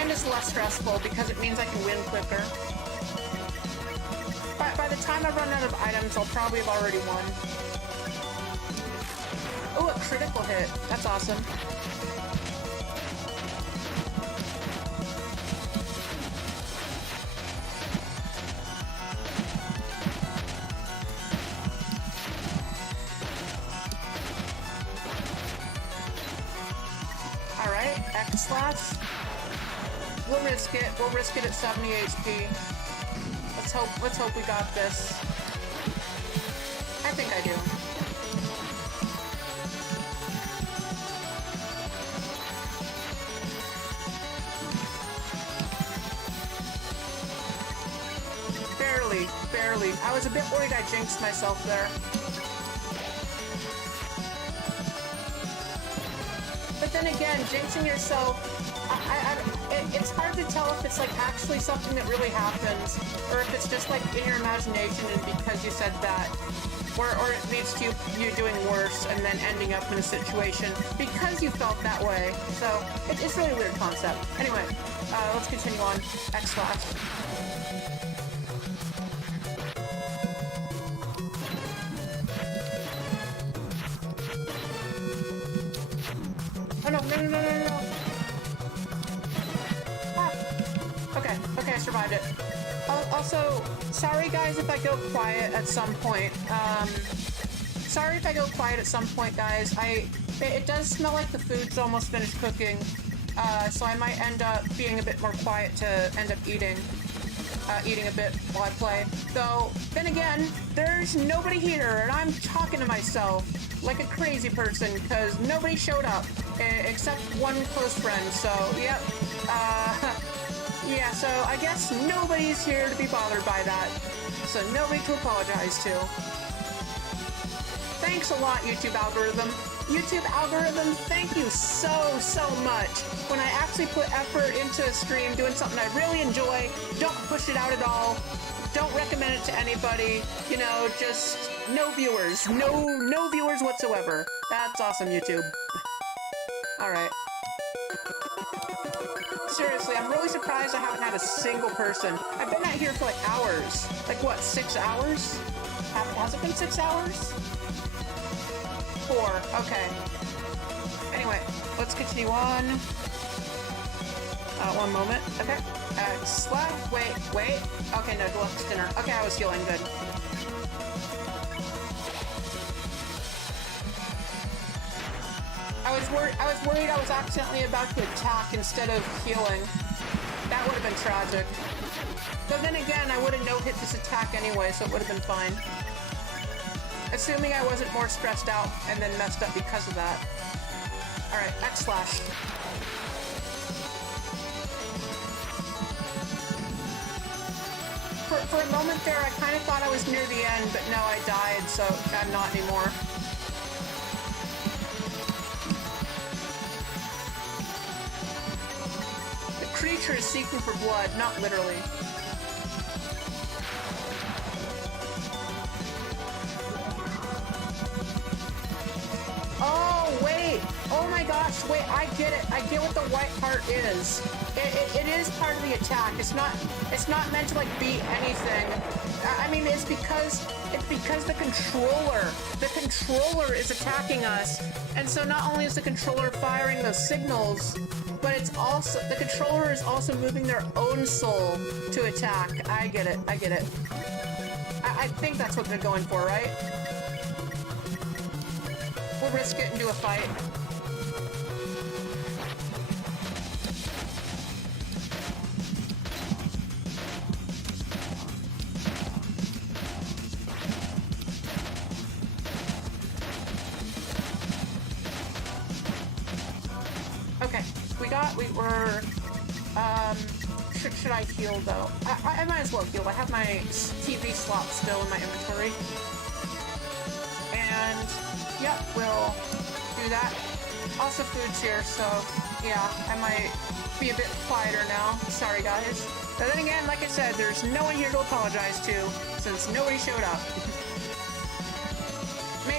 And it's less stressful because it means I can win quicker. By the time I run out of items, I'll probably have already won. Oh, a critical hit. That's awesome. X-slash. We'll risk it. We'll risk it at 70 HP. Let's hope we got this. I think I do. Barely. I was a bit worried I jinxed myself there. But then again, jinxing yourself, it's hard to tell if it's like actually something that really happens, or if it's just like in your imagination and because you said that, or it leads to you doing worse and then ending up in a situation because you felt that way. So it's really a weird concept. Anyway, let's continue on. X slash. Oh no. Ah. Okay, I survived it. Also, sorry guys if I go quiet at some point. Sorry if I go quiet at some point, guys. It does smell like the food's almost finished cooking, so I might end up being a bit more quiet to end up eating a bit while I play. Though, then again, there's nobody here, and I'm talking to myself like a crazy person, because nobody showed up, except one close friend, so, yep. Yeah, so I guess nobody's here to be bothered by that, so nobody to apologize to. Thanks a lot, YouTube algorithm. YouTube algorithm, thank you so much. When I actually put effort into a stream, doing something I really enjoy, don't push it out at all, don't recommend it to anybody, you know, just no viewers. No viewers whatsoever. That's awesome, YouTube. Alright. Seriously, I'm really surprised I haven't had a single person. I've been out here for like hours. Like what, 6 hours? Has it been 6 hours? 4, okay. Anyway, let's continue on. One moment. Okay. Wait. Okay, no, deluxe dinner. Okay, I was healing good. I was worried I was accidentally about to attack instead of healing. That would have been tragic. But then again, I would have no-hit this attack anyway, so it would have been fine. Assuming I wasn't more stressed out and then messed up because of that. Alright, X slash. For a moment there, I kind of thought I was near the end, but no, I died, so I'm not anymore. The creature is seeking for blood, not literally. Oh, wait! Oh my my gosh, wait, I get it. I get what the white part is. It is part of the attack. It's not meant to, like, beat anything. I mean, it's because the controller is attacking us. And so not only is the controller firing those signals, but it's also, the controller is also moving their own soul to attack. I get it. I get it. I think that's what they're going for, right? We'll risk it and do a fight. Okay, should I heal though? I might as well heal. I have my TV slot still in my inventory. And, yep, we'll do that. Also food's here, so, yeah, I might be a bit quieter now. Sorry, guys. But then again, like I said, there's no one here to apologize to, since nobody showed up.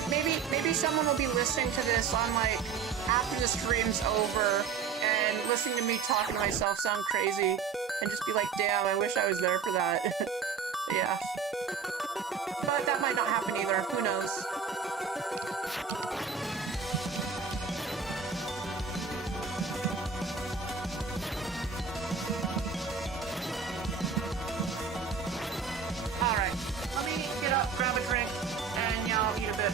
Maybe someone will be listening to this on, like, after the stream's over, and listening to me talking to myself sound crazy, and just be like, damn, I wish I was there for that. Yeah. But that might not happen either. Who knows? Alright. Let me get up, grab a drink, and yeah, I'll eat a bit.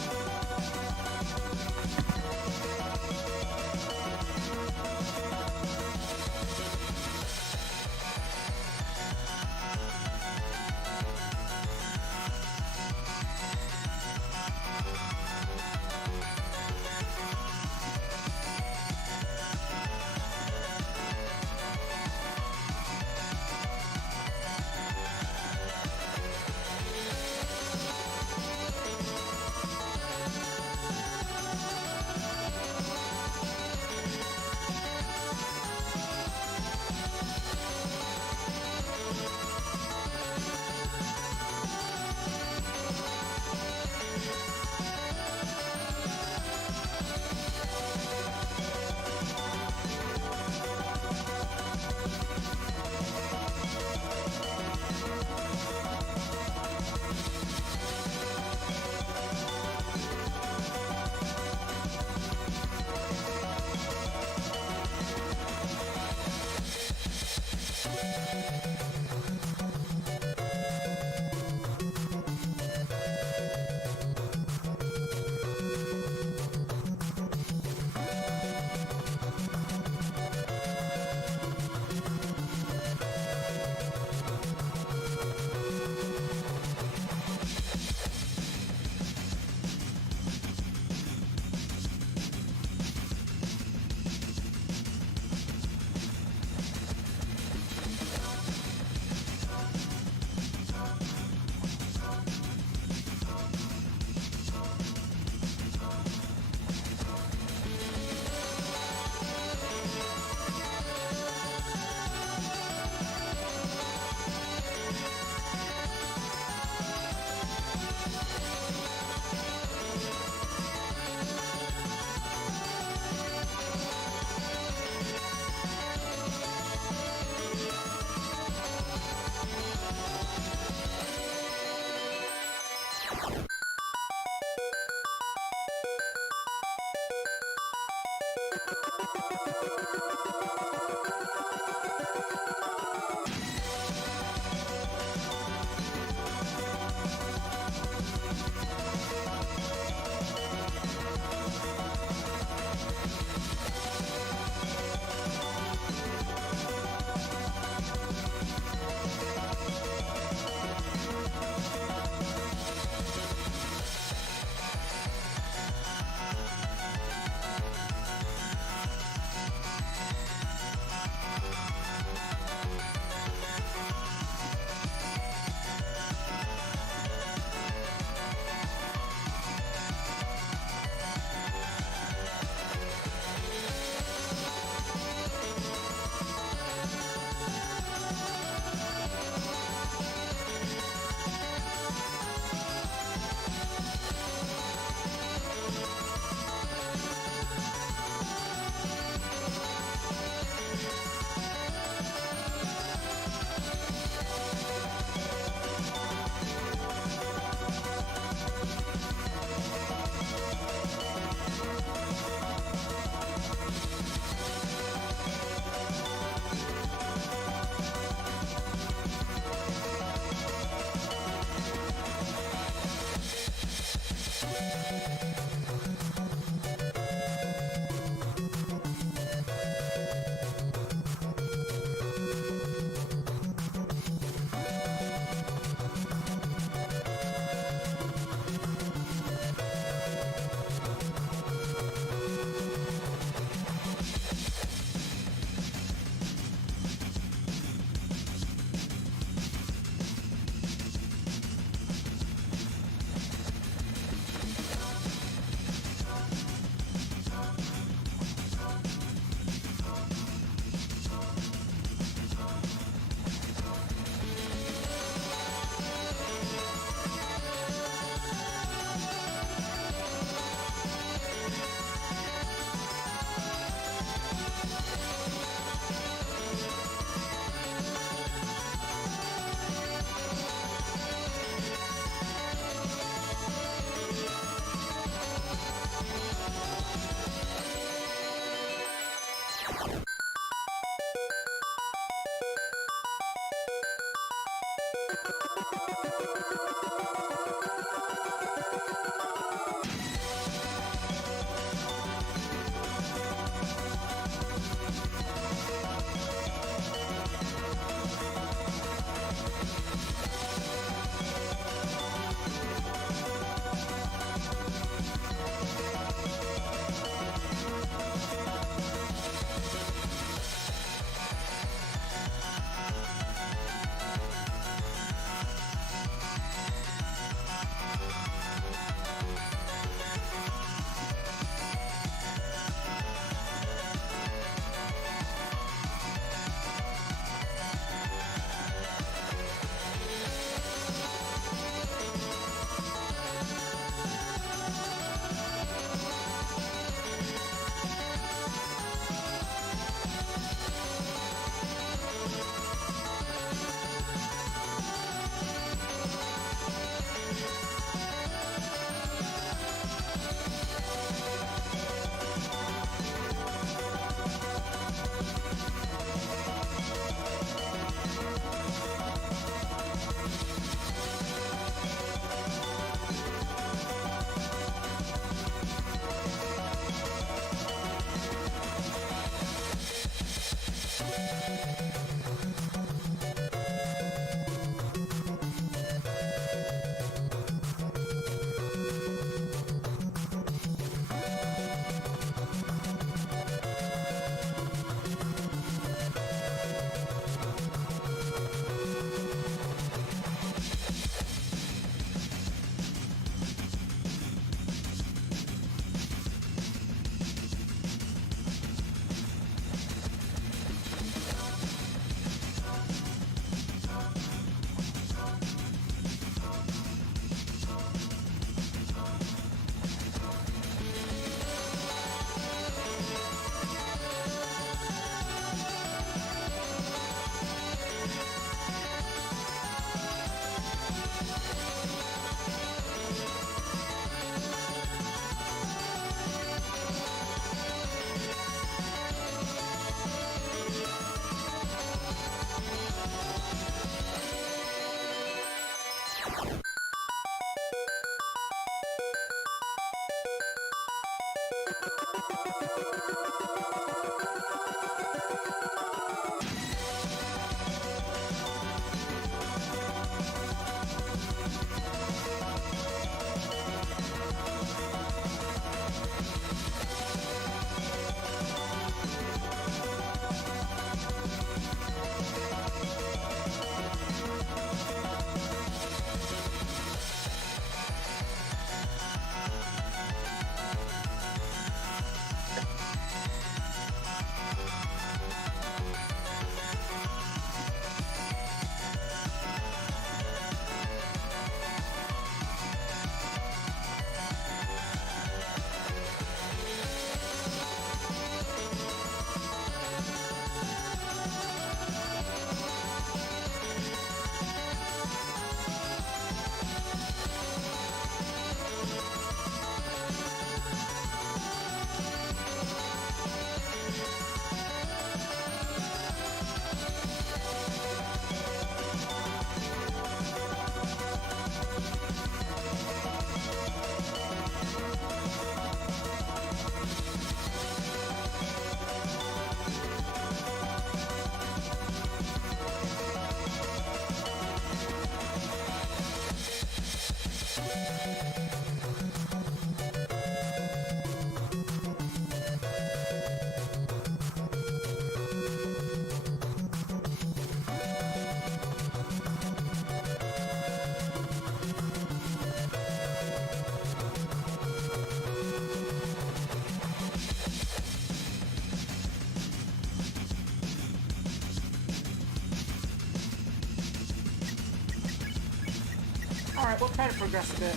Alright, we'll try to progress a bit.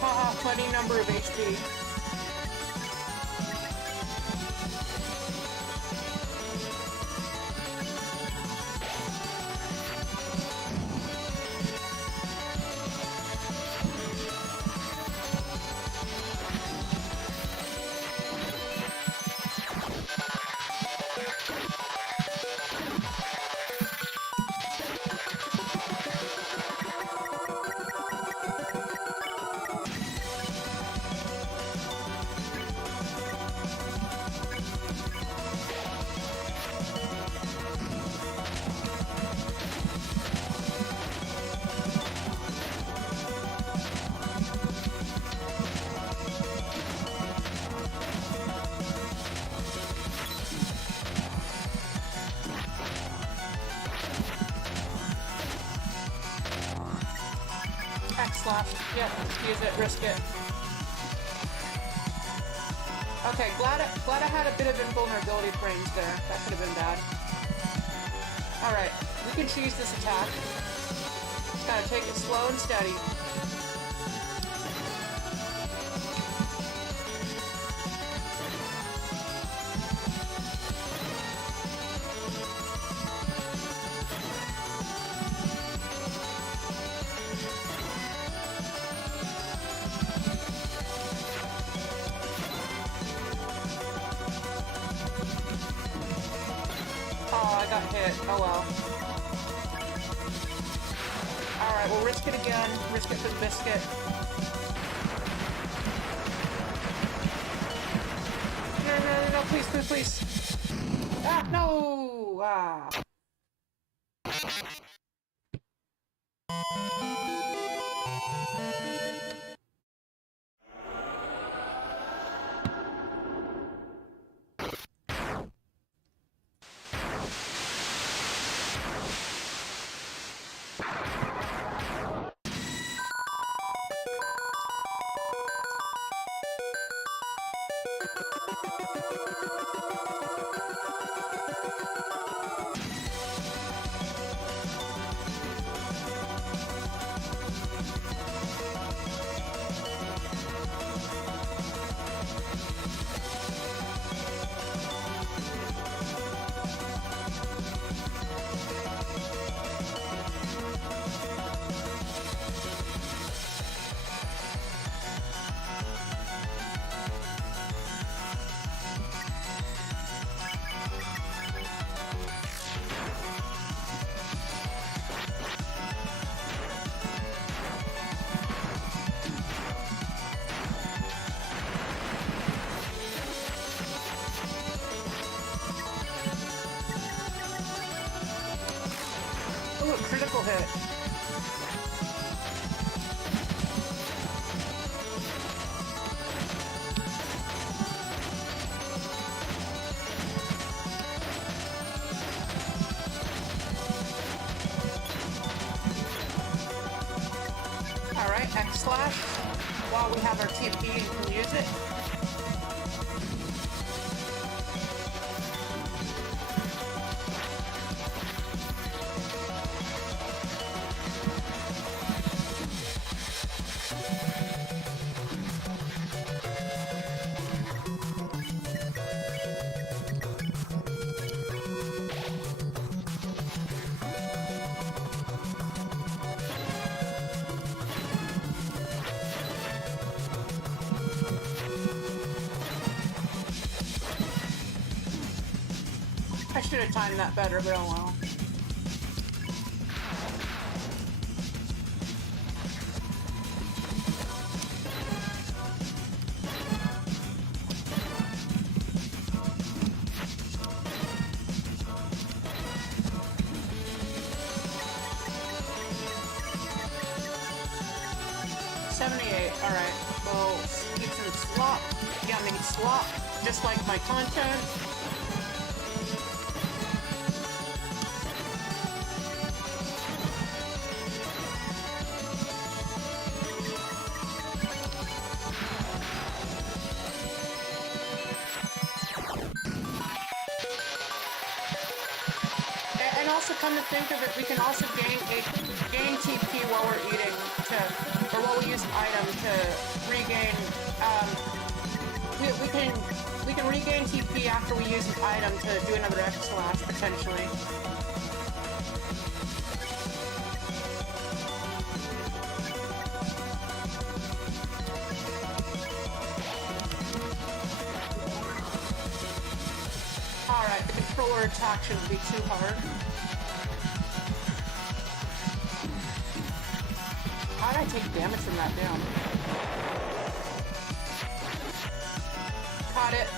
Haha, plenty number of HP. X-slap. Yep, use it, risk it. Okay, glad I had a bit of invulnerability frames there. That could have been bad. Alright, we can cheese this attack. Just gotta take it slow and steady. Oh, I got hit. Oh well. Alright, we'll risk it again. Risk it for the biscuit. No, please, please, please. Ah, no! Ah. Ooh, a critical hit. Alright, X slash. While we have our TP and can use it. I should have timed that better, but oh well. Alright, well, keep some slop. Yeah, I mean slop, just like my content. and also come to think of it, we can also gain TP while we're eating or while we use an item to regain. We can regain TP after we use an item to do another X slash potentially. Alright, the controller attack shouldn't be too hard. How did I take damage from that down? Caught it.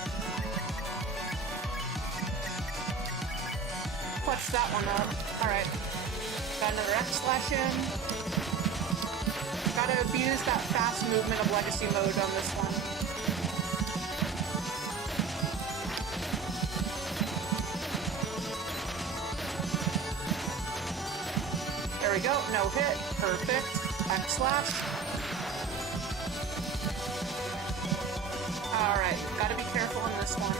Clutched that one up. Alright. Got another X slash in. Gotta abuse that fast movement of Legacy mode on this one. There we go, no hit, perfect. X slash. Alright, gotta be careful in this one.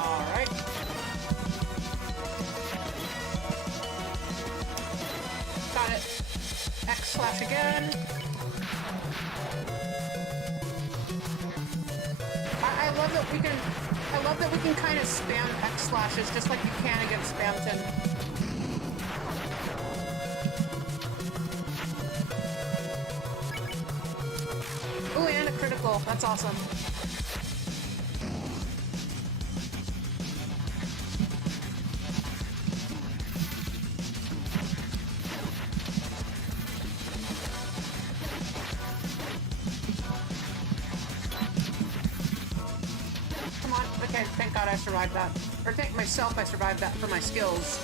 Alright. Got it. X slash again. I love that we can kind of spam X slashes just like you can against Spamton. Ooh, and a critical. That's awesome. Okay, thank God I survived that. Or thank myself I survived that for my skills.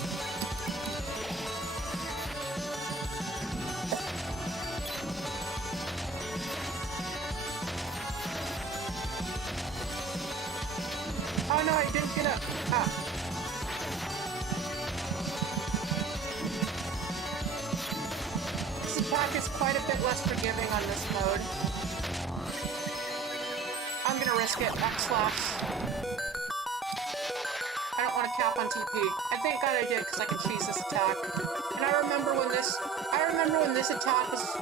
Oh no, I didn't get up. Ah. This attack is quite a bit less forgiving on this mode. I'm gonna risk it. X slash. I don't want to cap on TP. I thank God I did because I can cheese this attack. And I remember when this attack was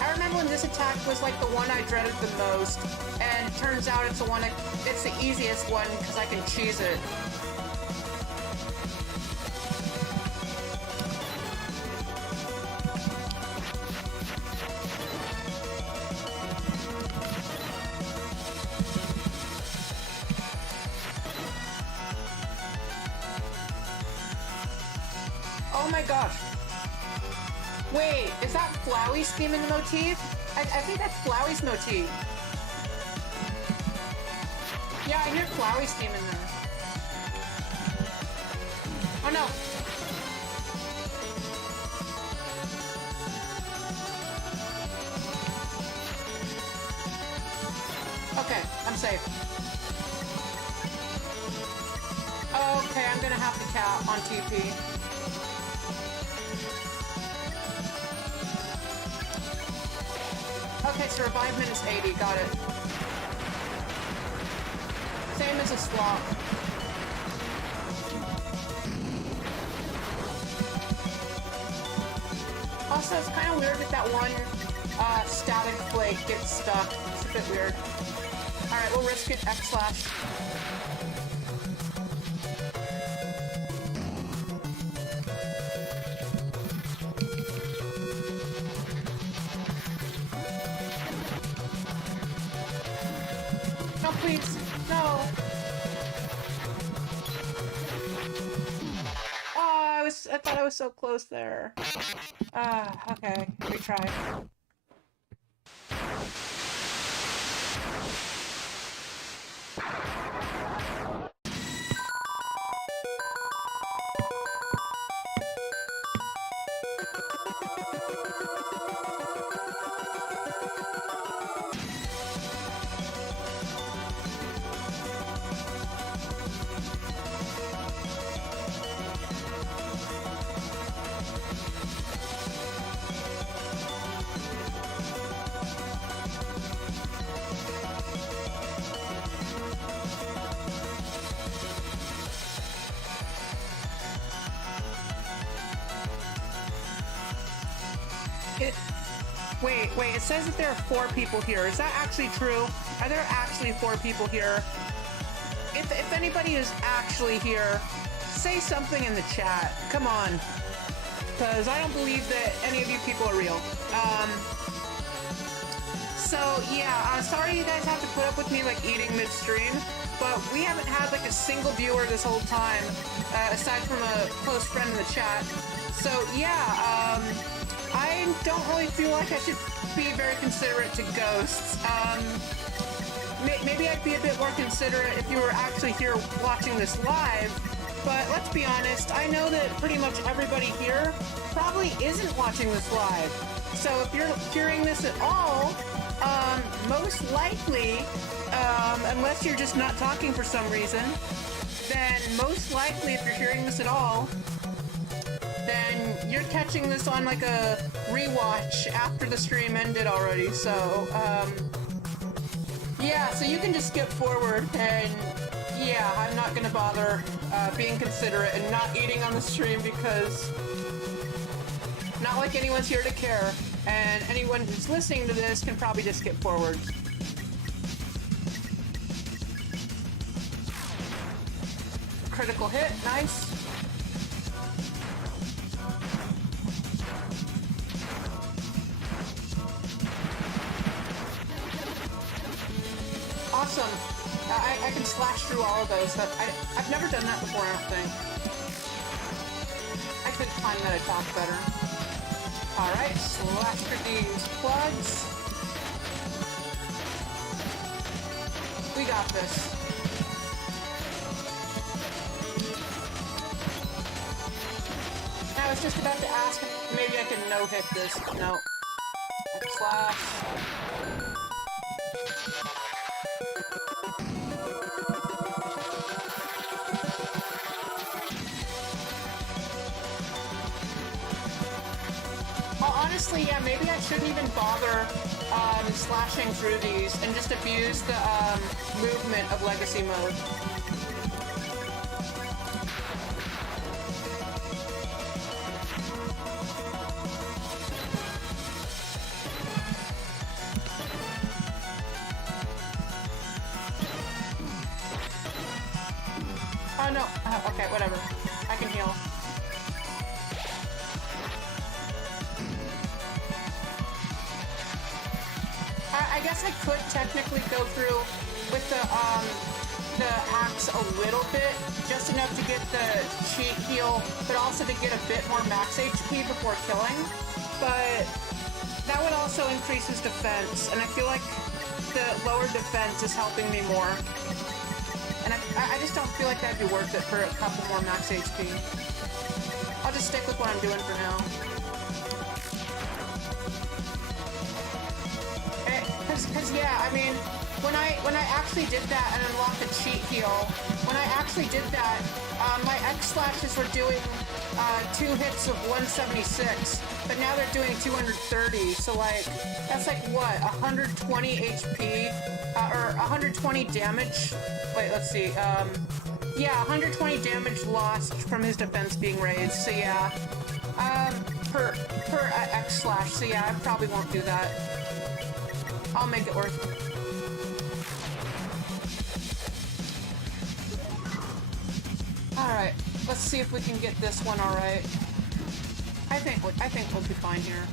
I remember when this attack was like the one I dreaded the most. And it turns out it's the easiest one because I can cheese it. Oh my gosh. Wait, is that Flowey's theme in the motif? I think that's Flowey's motif. Yeah, I hear Flowey's theme in there. Oh no. Okay, I'm safe. Okay, I'm gonna have to cap on TP. Okay, so revive minutes 80, got it. Same as a swap. Also, it's kind of weird that that one static flake gets stuck. It's a bit weird. Alright, we'll risk it. X slash. No, please. No. Oh, I thought I was so close there. Okay. Retry. Wait, it says that there are 4 people here. Is that actually true? Are there actually 4 people here? If anybody is actually here, say something in the chat. Come on. Because I don't believe that any of you people are real. So, yeah, sorry you guys have to put up with me, like, eating midstream, but we haven't had, like, a single viewer this whole time, aside from a close friend in the chat. So, yeah, I don't really feel like I should be very considerate to ghosts. Maybe I'd be a bit more considerate if you were actually here watching this live, but let's be honest, I know that pretty much everybody here probably isn't watching this live. So if you're hearing this at all, most likely, unless you're just not talking for some reason, then most likely if you're hearing this at all, then you're catching this on like a rewatch after the stream ended already, so, yeah, so you can just skip forward, and yeah, I'm not gonna bother being considerate and not eating on the stream because not like anyone's here to care, and anyone who's listening to this can probably just skip forward. Critical hit, nice. Awesome. I can slash through all of those. I've never done that before, I don't think. I could time that attack better. Alright, slash through these plugs. We got this. I was just about to ask if maybe I can no-hit this. No. Slash. Honestly, yeah, maybe I shouldn't even bother slashing through these and just abuse the movement of Legacy Mode. Oh no, okay, whatever. I can heal. I guess I could technically go through with the axe a little bit, just enough to get the cheat heal, but also to get a bit more max HP before killing. But that would also increase his defense, and I feel like the lower defense is helping me more. And I just don't feel like that'd be worth it for a couple more max HP. I'll just stick with what I'm doing for now. Cause yeah, I mean, when I actually did that and unlocked the cheat heal, when I actually did that, my X slashes were doing 2 hits of 176, but now they're doing 230. So like, that's like what, 120 HP or 120 damage. Wait, let's see. Yeah, 120 damage lost from his defense being raised. So yeah, per X slash. So yeah, I probably won't do that. I'll make it worth it. Alright, let's see if we can get this one alright. I think we'll be fine here.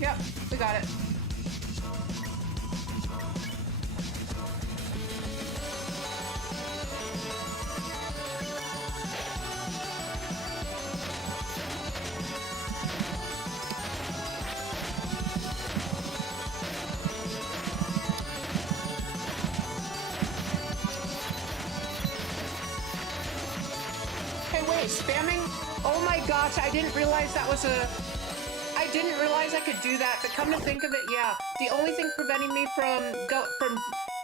Yep, we got it. Spamming? Oh my gosh, I didn't realize that was I didn't realize I could do that, but come to think of it, yeah. The only thing preventing me from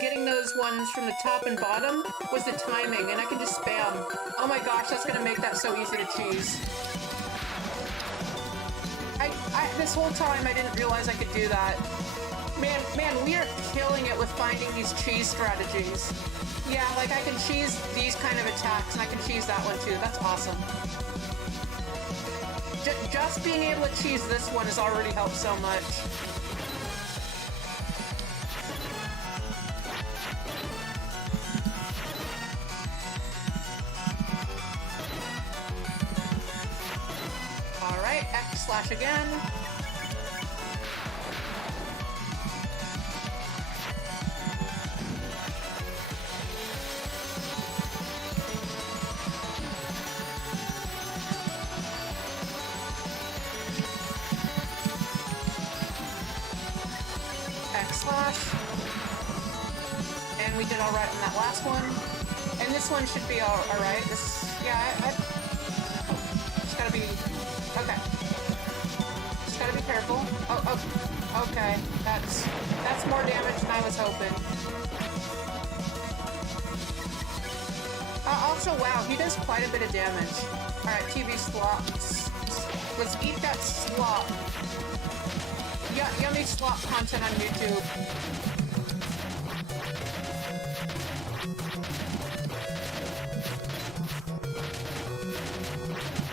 getting those ones from the top and bottom was the timing, and I can just spam. Oh my gosh, that's gonna make that so easy to cheese. This whole time I didn't realize I could do that. Man, we are killing it with finding these cheese strategies. Yeah, like I can cheese these kind of attacks, and I can cheese that one too. That's awesome. Just being able to cheese this one has already helped so much. Alright, X slash again. And we did alright in that last one. And this one should be alright. This, yeah, I just gotta be, okay. Just gotta be careful. Oh, okay. That's more damage than I was hoping. Also, wow, he does quite a bit of damage. Alright, TV slots. Let's eat that slop. Yummy slop content on YouTube.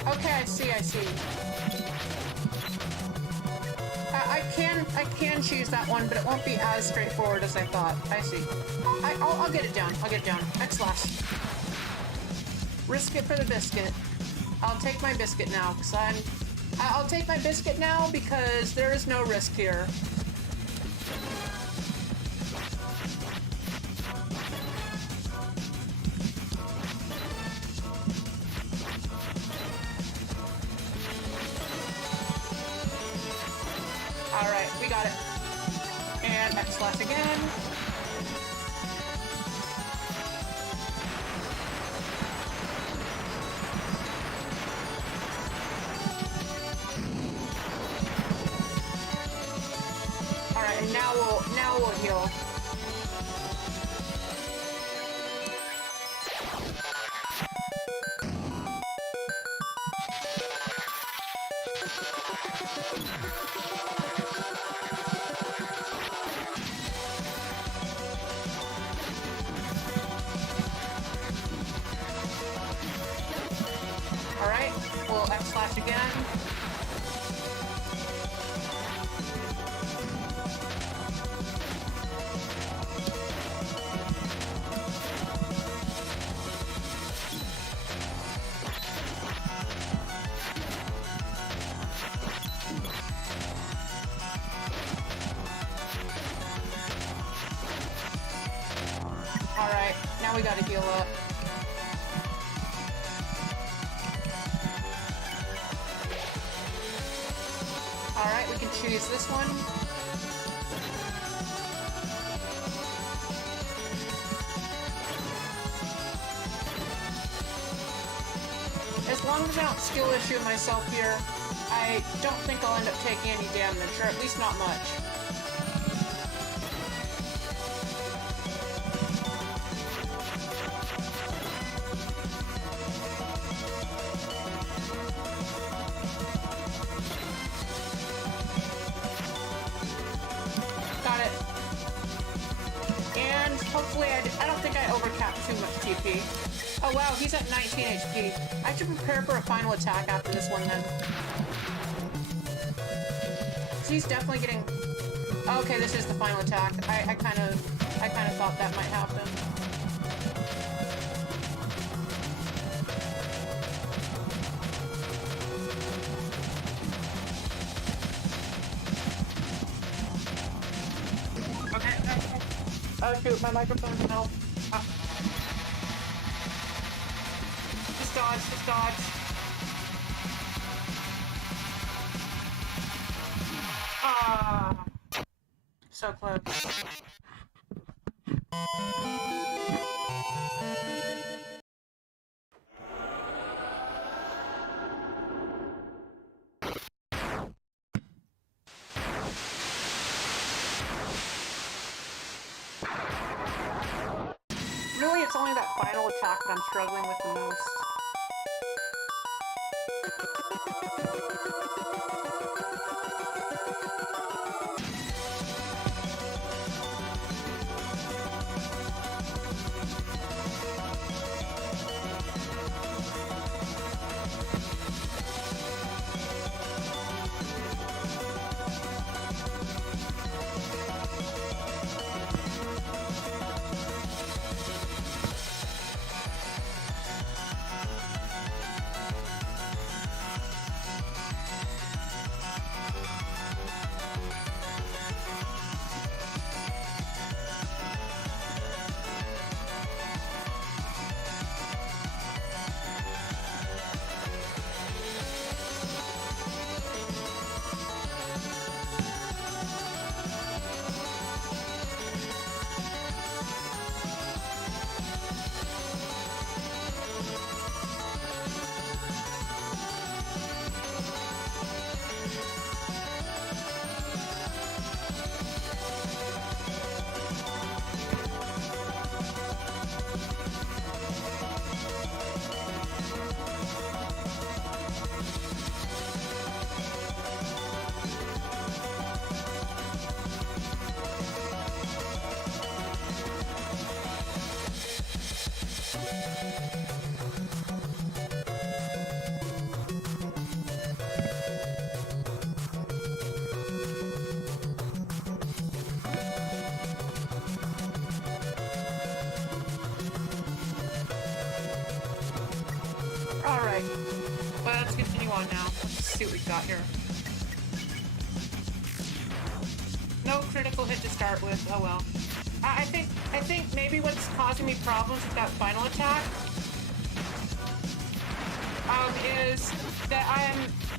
Okay, I see. I can choose that one, but it won't be as straightforward as I thought. I see. I'll get it down. X slash. Risk it for the biscuit. I'll take my biscuit now, because I'll take my biscuit now because there is no risk here. Alright, we got it. And X slash again. Alright, and now we'll heal. Alright, we'll X slash again. Alright, now we gotta heal up. Alright, we can choose this one. As long as I don't skill issue myself here, I don't think I'll end up taking any damage, or at least not much. Hopefully I don't think I overcapped too much TP. Oh wow, he's at 19 HP. I should prepare for a final attack after this one then. So he's definitely getting... Okay, this is the final attack. I kind of thought that might happen. Oh shoot, my microphone's out. Just dodge. Ah, so close. Really, it's only that final attack that I'm struggling with the most. Alright. Well, let's continue on now. Let's see what we've got here. No critical hit to start with. Oh well. I think maybe what's causing me problems with that final attack is that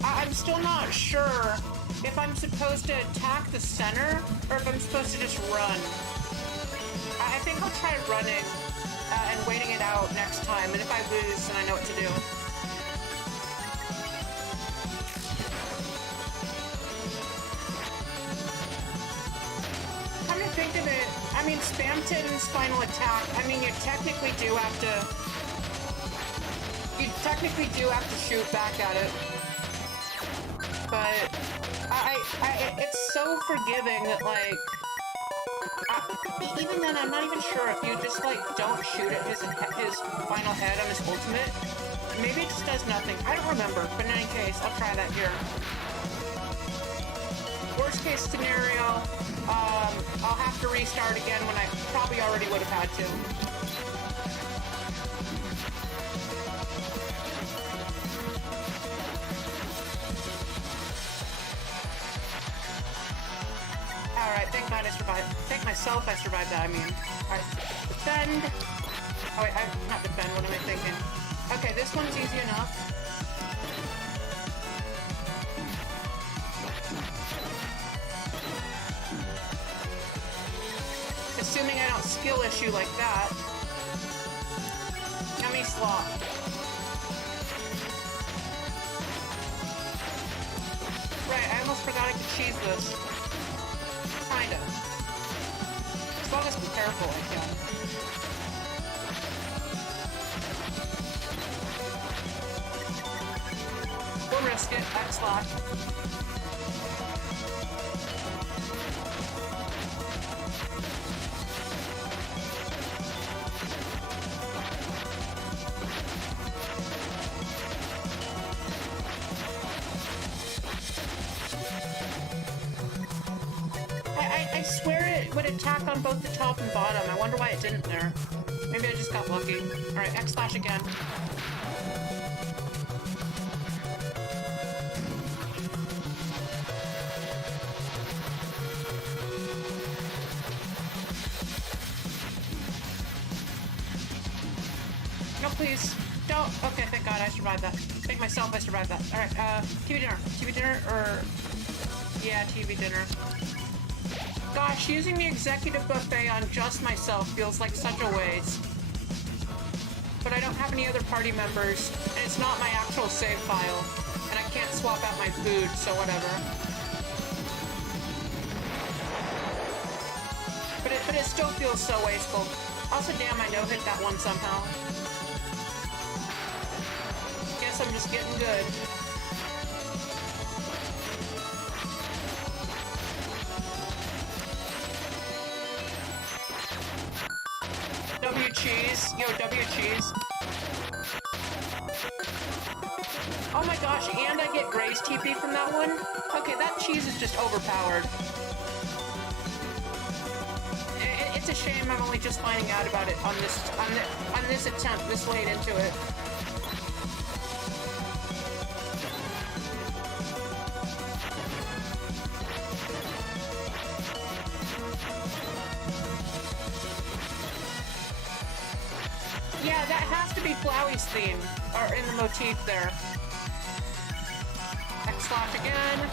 I'm still not sure if I'm supposed to attack the center or if I'm supposed to just run. I think I'll try running and waiting it out next time, and if I lose, then I know what to do. Come to think of it, I mean, Spamton's final attack, I mean, you technically do have to shoot back at it. But it's so forgiving that, like, even then, I'm not even sure if you just, like, don't shoot at his final head on his ultimate. Maybe it just does nothing. I don't remember, but in any case, I'll try that here. Worst case scenario, I'll have to restart again when I probably already would have had to. Alright, thank God I survived. Thank myself I survived that, I mean. Alright, defend. Oh wait, not defend, what am I thinking? Okay, this one's easy enough. Assuming I don't skill issue like that. Yummy slop. Right, I almost forgot I could cheese this. Kinda. As long as I'm careful, I can. We'll risk it. X-Lock. I swear it would attack on both the top and bottom. I wonder why it didn't there. Maybe I just got lucky. Alright, X-Slash again. No, please. Don't. Okay, thank God I survived that. Thank myself I survived that. Alright, TV dinner. TV dinner, or... Yeah, TV dinner. Gosh, using the executive buffet on just myself feels like such a waste. But I don't have any other party members, and it's not my actual save file, and I can't swap out my food, so whatever. But it still feels so wasteful. Also, damn, I no-hit that one somehow. Guess I'm just getting good. W cheese. Yo, W cheese. Oh my gosh, and I get Gray's TP from that one? Okay, that cheese is just overpowered. It's a shame I'm only just finding out about it on this attempt, this late into it. Yeah, that has to be Flowey's theme, or in the motif there. X-Slash again.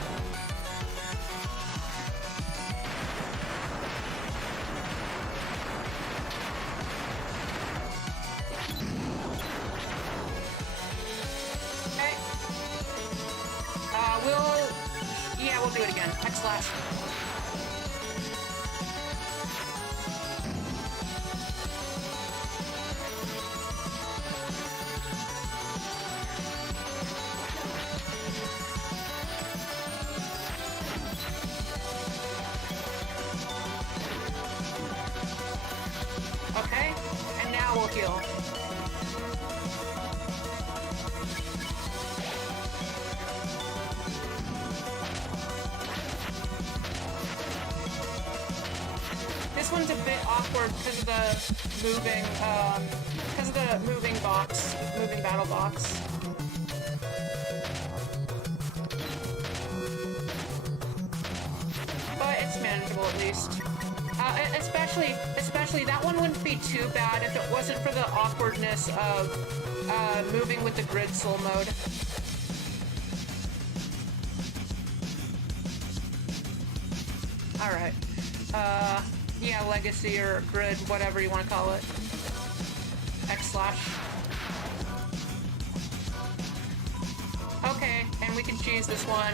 Okay. We'll do it again. X-Slash. Okay, and now we'll heal. This one's a bit awkward because of the moving, moving battle box. level at least. Especially that one wouldn't be too bad if it wasn't for the awkwardness of moving with the grid soul mode. Alright. Yeah, legacy or grid, whatever you want to call it. X/. Okay, and we can cheese this one.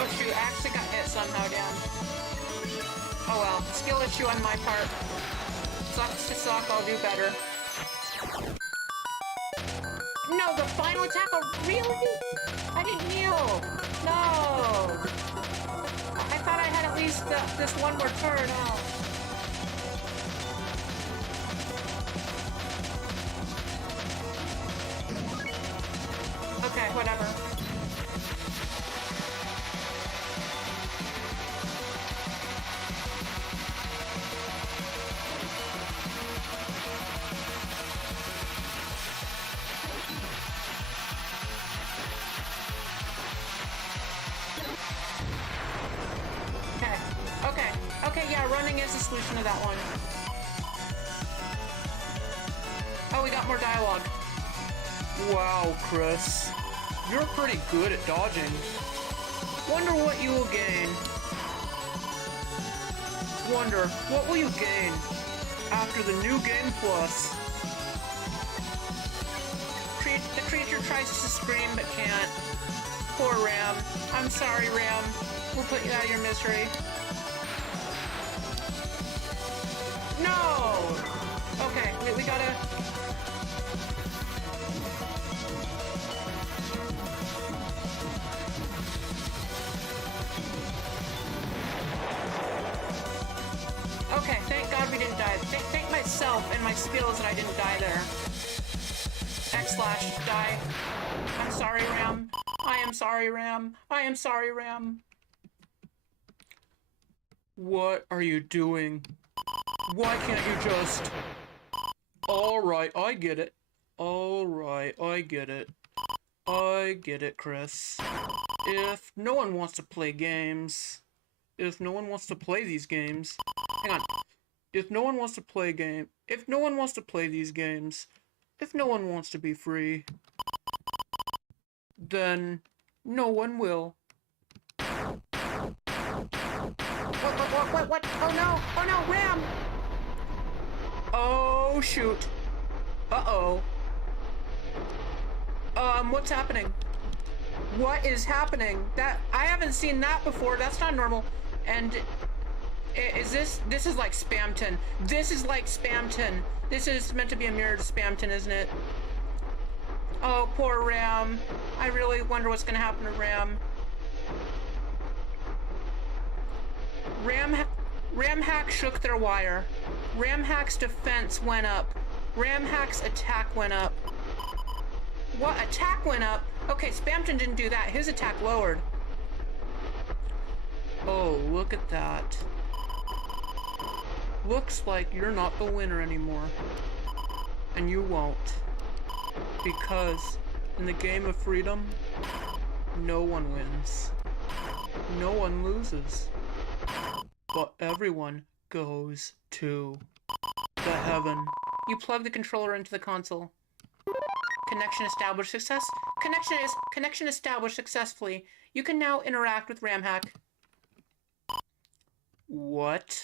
Oh shoot, I actually got hit somehow down. Oh well, skill issue on my part. Sucks to suck, I'll do better. No, the final attack, oh really? I didn't heal. No. I thought I had at least this one more turn out. Okay, whatever. Okay, yeah, running is the solution to that one. Oh, we got more dialogue. Wow, Chris. You're pretty good at dodging. Wonder what you will gain. Wonder, what will you gain after the new game plus? The creature tries to scream but can't. Poor Ram. I'm sorry, Ram. We'll put you out of your misery. No! Okay, we gotta... Okay, thank God we didn't die. Thank myself and my skills that I didn't die there. X/ die. I'm sorry, Ram. I am sorry, Ram. I am sorry, Ram. What are you doing? Why can't you just... Alright, I get it. Alright, I get it. I get it, Chris. If no one wants to play games... If no one wants to play these games... Hang on. If no one wants to play If no one wants to play these games... If no one wants to be free... Then... No one will. What? Oh no! Oh no, Ram! Oh, shoot. Uh-oh. What's happening? What is happening? I haven't seen that before. That's not normal. And this is like Spamton. This is like Spamton. This is meant to be a mirror to Spamton, isn't it? Oh, poor Ram. I really wonder what's gonna happen to Ram. Ram Hack shook their wire. Ram Hack's defense went up. Ram Hack's attack went up. What? Attack went up? Okay, Spamton didn't do that. His attack lowered. Oh, look at that. Looks like you're not the winner anymore. And you won't. Because in the game of freedom, no one wins. No one loses. But everyone goes to the heaven. You plug the controller into the console. Connection established success. Connection established successfully. You can now interact with Ramhack. What?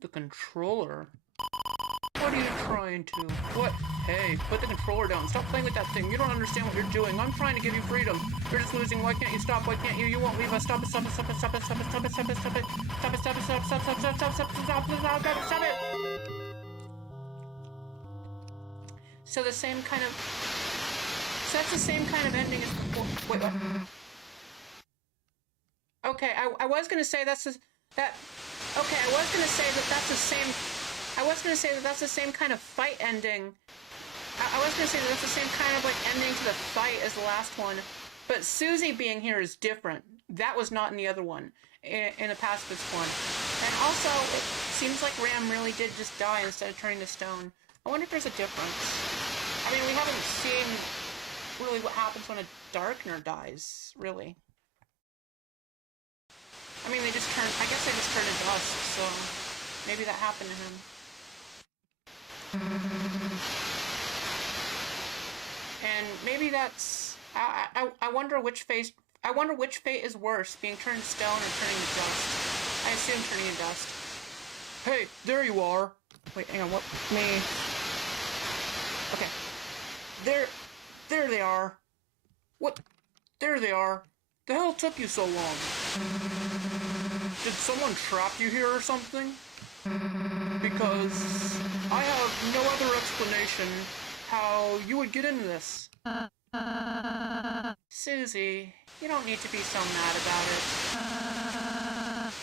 The controller? What are you trying to? What? Hey, put the controller down. Stop playing with that thing. You don't understand what you're doing. I'm trying to give you freedom. You're just losing. Why can't you stop? Why can't you? You won't leave us. Stop it, stop it, stop it, stop it, stop it, stop it, stop it, stop it, stop it, stop it, stop it, stop it, stop it, stop it, stop it, stop it. So the same kind of... So that's the same kind of ending as before. Wait, what? Okay, I was gonna say that's the... Okay, I was gonna say that that's the same... I was gonna say that that's the same kind of fight ending. I was gonna say that that's the same kind of like ending to the fight as the last one. But Susie being here is different. That was not in the other one, in the pacifist one. And also, it seems like Ram really did just die instead of turning to stone. I wonder if there's a difference. I mean, we haven't seen really what happens when a Darkner dies, really. I mean, I guess they just turn to dust, so maybe that happened to him. And maybe that's... I wonder which fate is worse, being turned to stone or turning to dust. I assume turning to dust. Hey, there you are! Wait, hang on, what? Me... Okay. There they are. What? There they are. The hell took you so long? Did someone trap you here or something? Because I have no other explanation how you would get into this. Susie, you don't need to be so mad about it.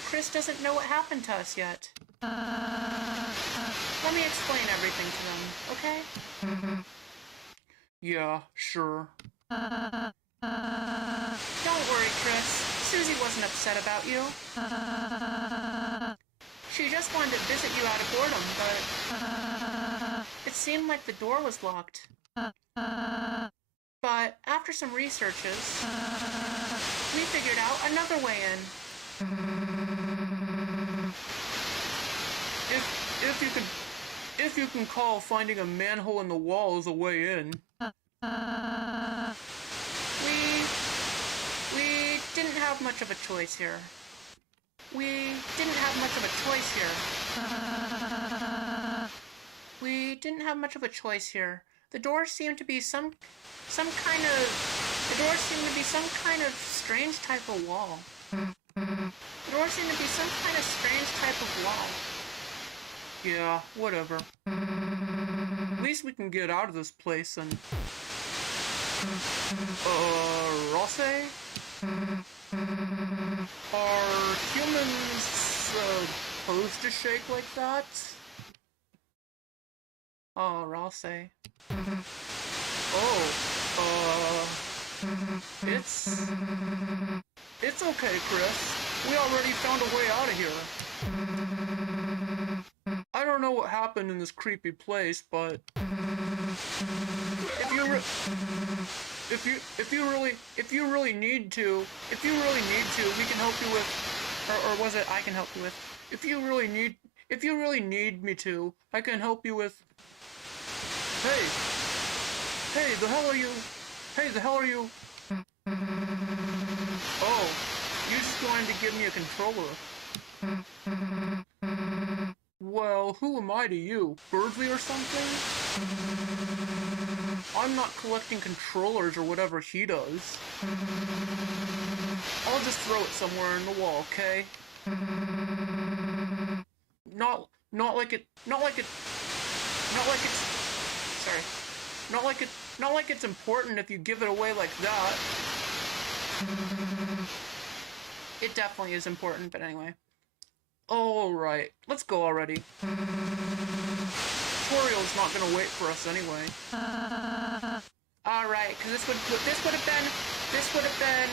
Chris doesn't know what happened to us yet. Let me explain everything to them, okay? Yeah, sure. Don't worry, Chris. Susie wasn't upset about you. She just wanted to visit you out of boredom, but it seemed like the door was locked. But after some researches, we figured out another way in. If you can call finding a manhole in the wall as a way in. We didn't have much of a choice here. We didn't have much of a choice here. The door seemed to be some kind of strange type of wall. Yeah, whatever. At least we can get out of this place and... Rosé? Are humans supposed to shake like that? Oh, Rosé. It's okay, Chris. We already found a way out of here. I don't know what happened in this creepy place, but if you really need to, we can help you with, or was it I can help you with? If you really need me to, I can help you with. Hey, the hell are you? Oh, you just wanted to give me a controller. Well, who am I to you? Birdsley or something? I'm not collecting controllers or whatever he does. I'll just throw it somewhere in the wall, okay? Not like it's important if you give it away like that. It definitely is important, but anyway. Alright, let's go already. Tutorial's not gonna wait for us anyway. Alright, because this would have been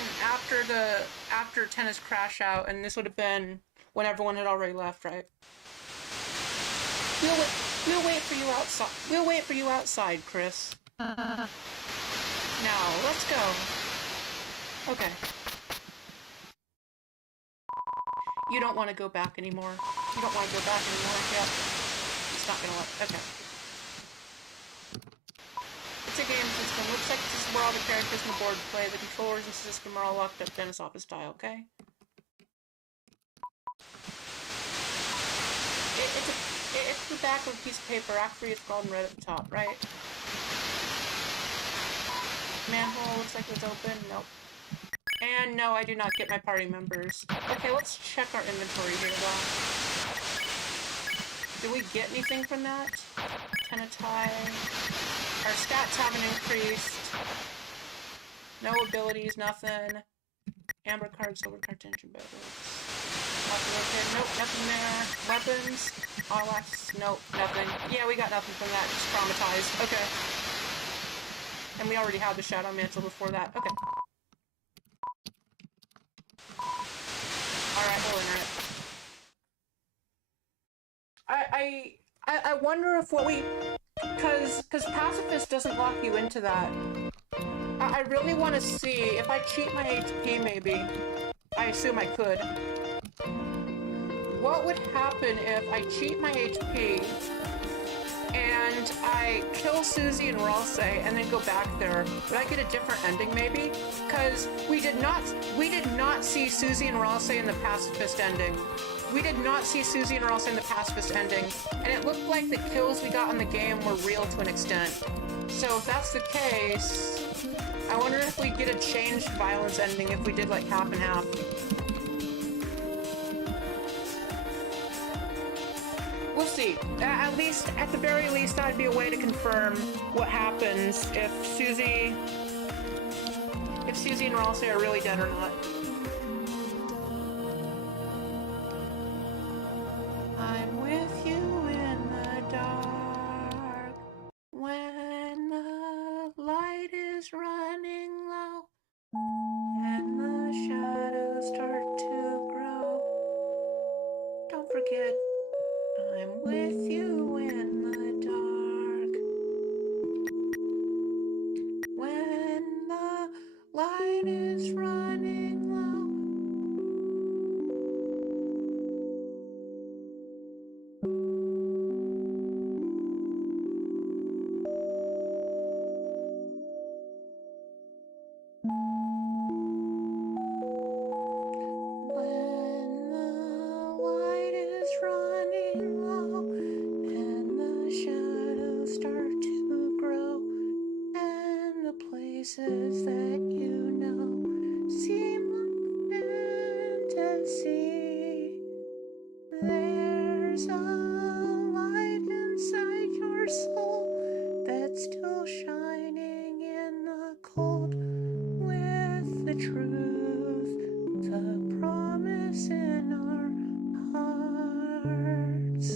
after Tennis Crash Out, and this would have been when everyone had already left, right? We'll wait for you outside. We'll wait for you outside, Chris. Now, let's go. Okay. You don't want to go back anymore. Yep. It's not gonna work. Okay. It's a game system. Looks like this is where all the characters on the board play. The controllers and system are all locked up Dennis office style, okay? It's the back of a piece of paper. After it's called red at the top, right? Manhole looks like it's open. Nope. And no, I do not get my party members. Okay, let's check our inventory here, though. Did we get anything from that? Tenatai. Our stats haven't increased. No abilities, nothing. Amber card, silver card, tension battles. Nothing okay. Nope, nothing there. Weapons. Alas, nope, nothing. Yeah, we got nothing from that. Just traumatized. Okay. And we already had the Shadow Mantle before that. Okay. Alright, we'll enter it. I wonder if what we... Cause Pacifist doesn't lock you into that. I really want to see if I cheat my HP, maybe. I assume I could. What would happen if I cheat my HP and I kill Susie and Ralsei and then go back there? Would I get a different ending, maybe? Because we did not see Susie and Ralsei in the pacifist ending. We did not see Susie and Ralsei in the pacifist ending, and it looked like the kills we got on the game were real to an extent. So if that's the case, I wonder if we get a changed violence ending if we did like half and half. We'll see. At the very least, that'd be a way to confirm what happens if Susie and Ralsei are really dead or not. I'm with you in the dark when the light is running low and the shadows start to grow. Don't forget, I'm with you in the dark when the light is running low. When the light is running low and the shadows start to grow and the places that you know seem like fantasy, there's a light inside your soul that's still shining in the cold with the truth, the promise in our hearts.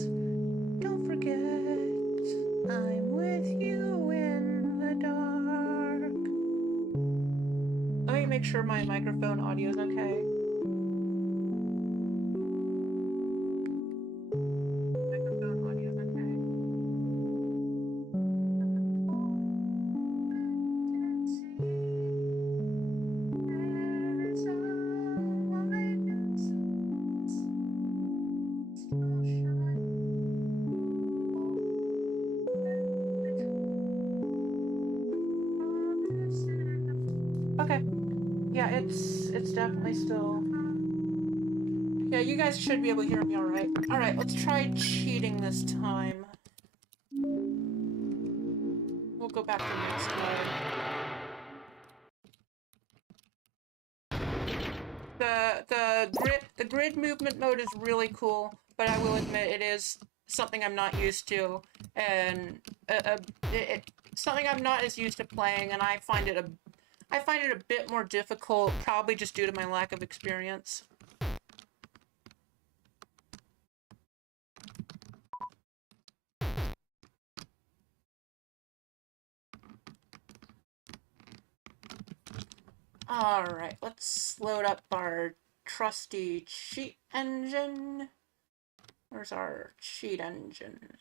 Don't forget, I'm with you in the dark. Let me make sure my microphone audio is okay. Microphone audio is okay. There's a light inside, still shining. Okay. Yeah, it's definitely still... Yeah, you guys should be able to hear me alright. Alright, let's try cheating this time. We'll go back to mask mode. The grid movement mode is really cool, but I will admit it is something I'm not used to, and something I'm not as used to playing, and I find it a bit more difficult, probably just due to my lack of experience. Alright, let's load up our trusty cheat engine. Where's our cheat engine?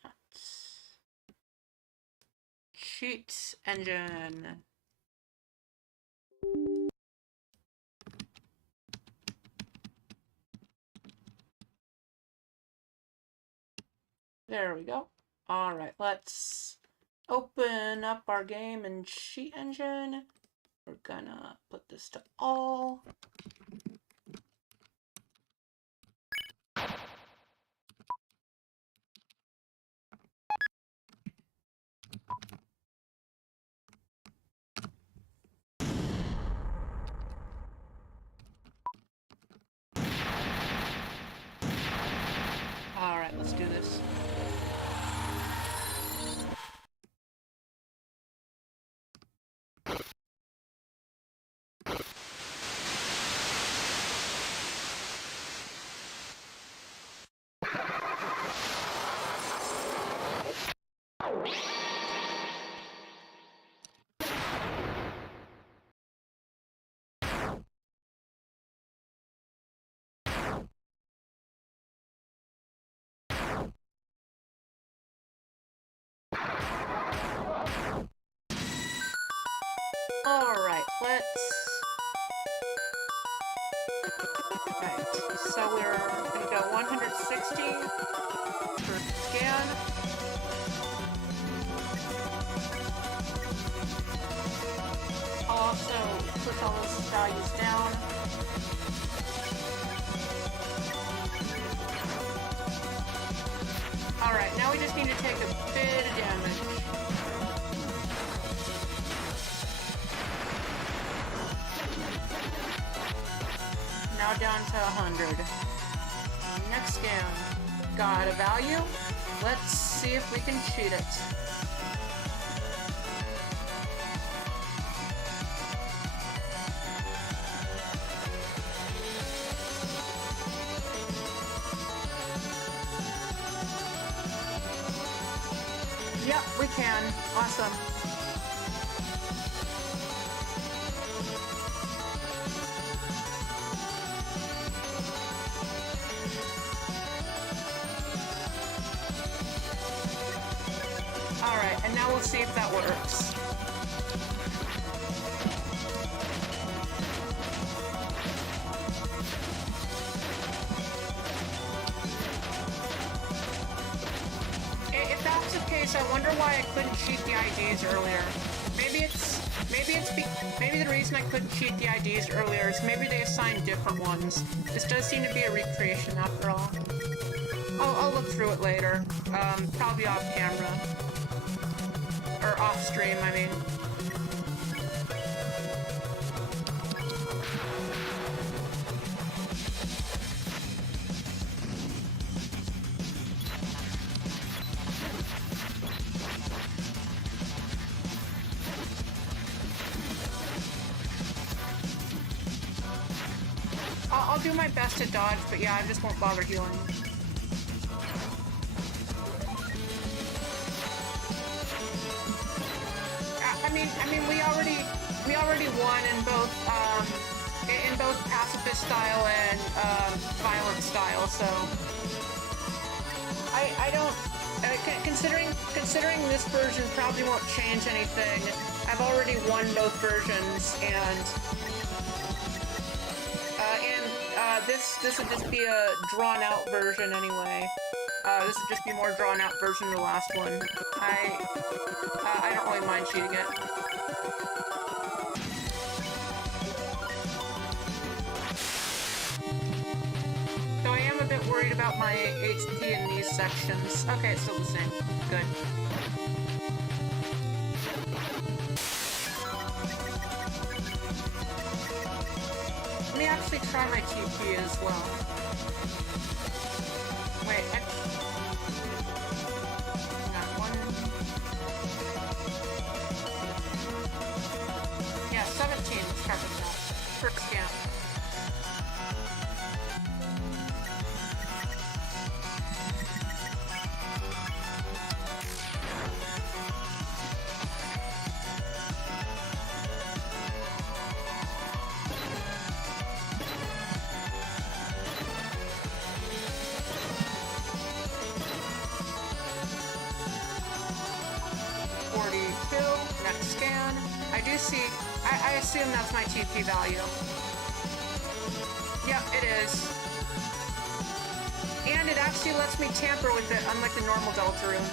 Cheat engine. There we go. Alright, let's open up our game in cheat engine. We're gonna put this to all. Alright, let's do this. Let's... Right, so we're gonna go 160 for scan. I'll also push all those values down. Alright, now we just need to take a bit of damage. Now down to 100. Next scan. Got a value. Let's see if we can cheat it. Yep, we can. Awesome. Alright, and now we'll see if that works. If that's the case, I wonder why I couldn't cheat the IDs earlier. Maybe the reason I couldn't cheat the IDs earlier is maybe they assigned different ones. This does seem to be a recreation after all. I'll look through it later. Probably off camera. Or off stream, I mean. I'll do my best to dodge, but yeah, I just won't bother healing. I mean, we already won in both pacifist style and violent style, so I don't. Considering this version probably won't change anything. I've already won both versions, and this would just be a drawn-out version anyway. This would just be a more drawn-out version of the last one. I don't really mind cheating it. So I am a bit worried about my HP in these sections. Okay, it's still the same. Good. Let me actually try my TP as well. Wait, not one. Yeah, 17. Let's start with that. Perk scan. Next scan. I do see. I assume that's my TP value. Yep, it is. And it actually lets me tamper with it, unlike the normal Deltarune.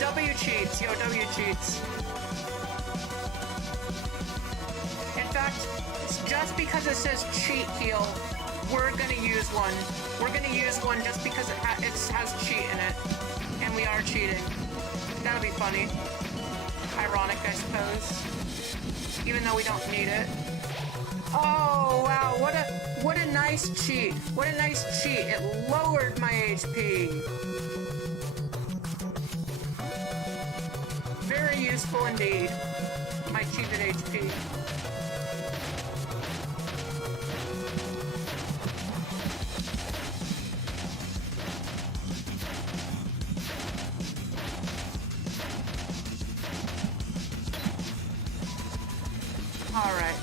W cheats, yo, W cheats. In fact, just because it says cheat heal, we're gonna use one. We're gonna use one just because it has cheat in it. And we are cheating. That'll be funny. Ironic, I suppose. Even though we don't need it. Oh, wow, what a nice cheat. What a nice cheat. It lowered my HP. Very useful indeed. My cheated HP. Alright.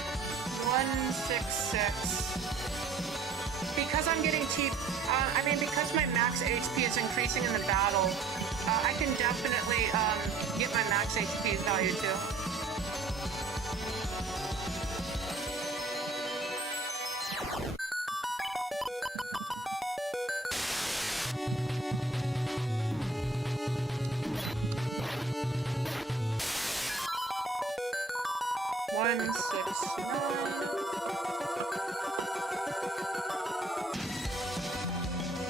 166. Because I'm getting because my max HP is increasing in the battle, I can definitely get my max HP value too.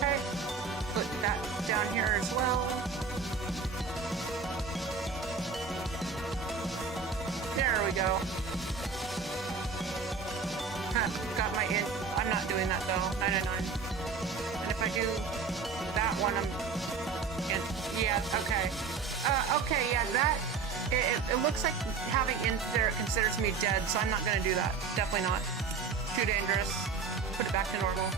Okay, put that down here as well. There we go. Got my in. I'm not doing that though. 999. And if I do that one, I'm in. Yeah, okay. Okay, yeah, that. It looks like having int there considers me dead, so I'm not gonna do that. Definitely not. Too dangerous. Put it back to normal.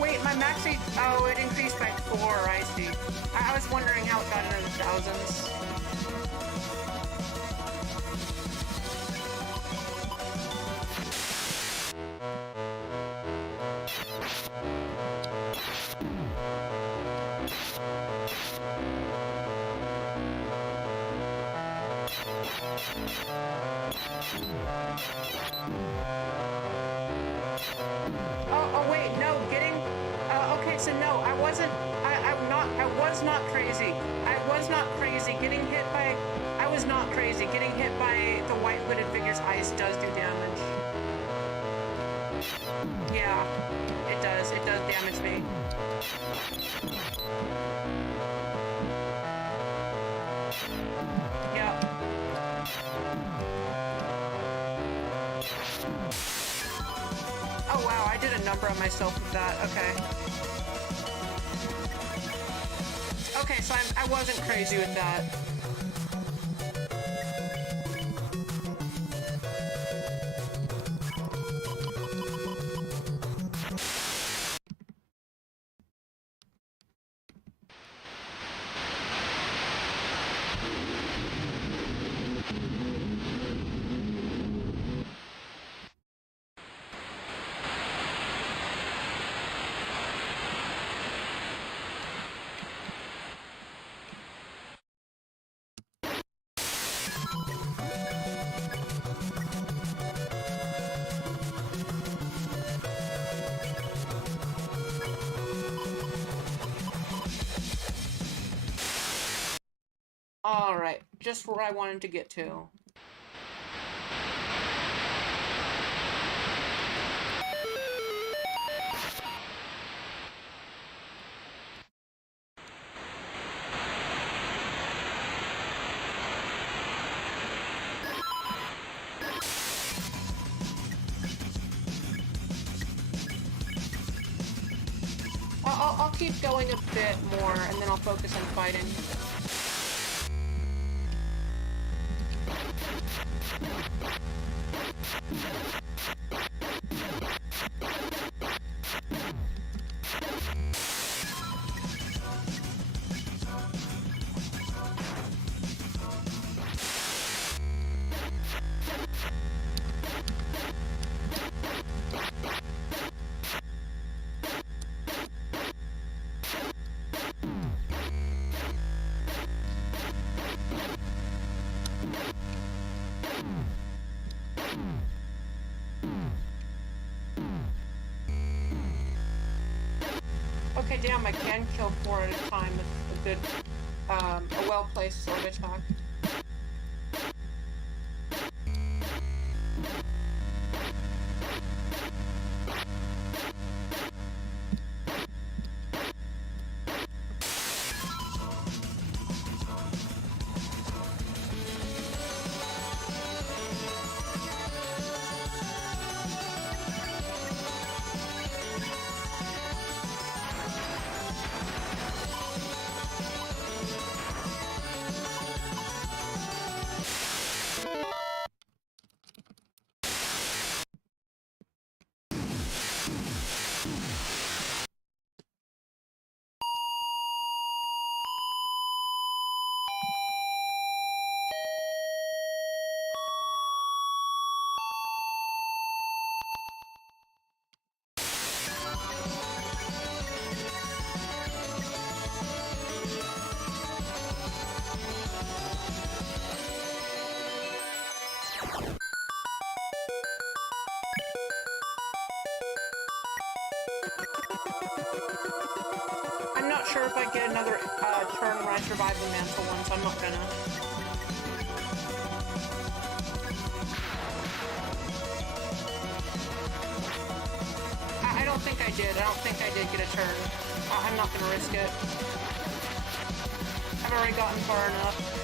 Wait, my max age, oh, it increased by 4, I see. I was wondering how it got into the thousands. Oh wait, no, getting, okay, so no, I was not crazy. I was not crazy. Getting hit by, I was not crazy. Getting hit by the white hooded figure's ice does do damage. Yeah, it does damage me. Yeah. Oh wow, I did a number on myself with that, okay. Okay, so I wasn't crazy with that. Alright, just where I wanted to get to. I'll keep going a bit more, and then I'll focus on fighting. Okay, damn, I can kill 4 at a time with a good, a well-placed sword attack. sure if I get another turn when I survive the mantle one, so I'm not gonna. I don't think I did. I don't think I did get a turn. I'm not gonna risk it. I've already gotten far enough.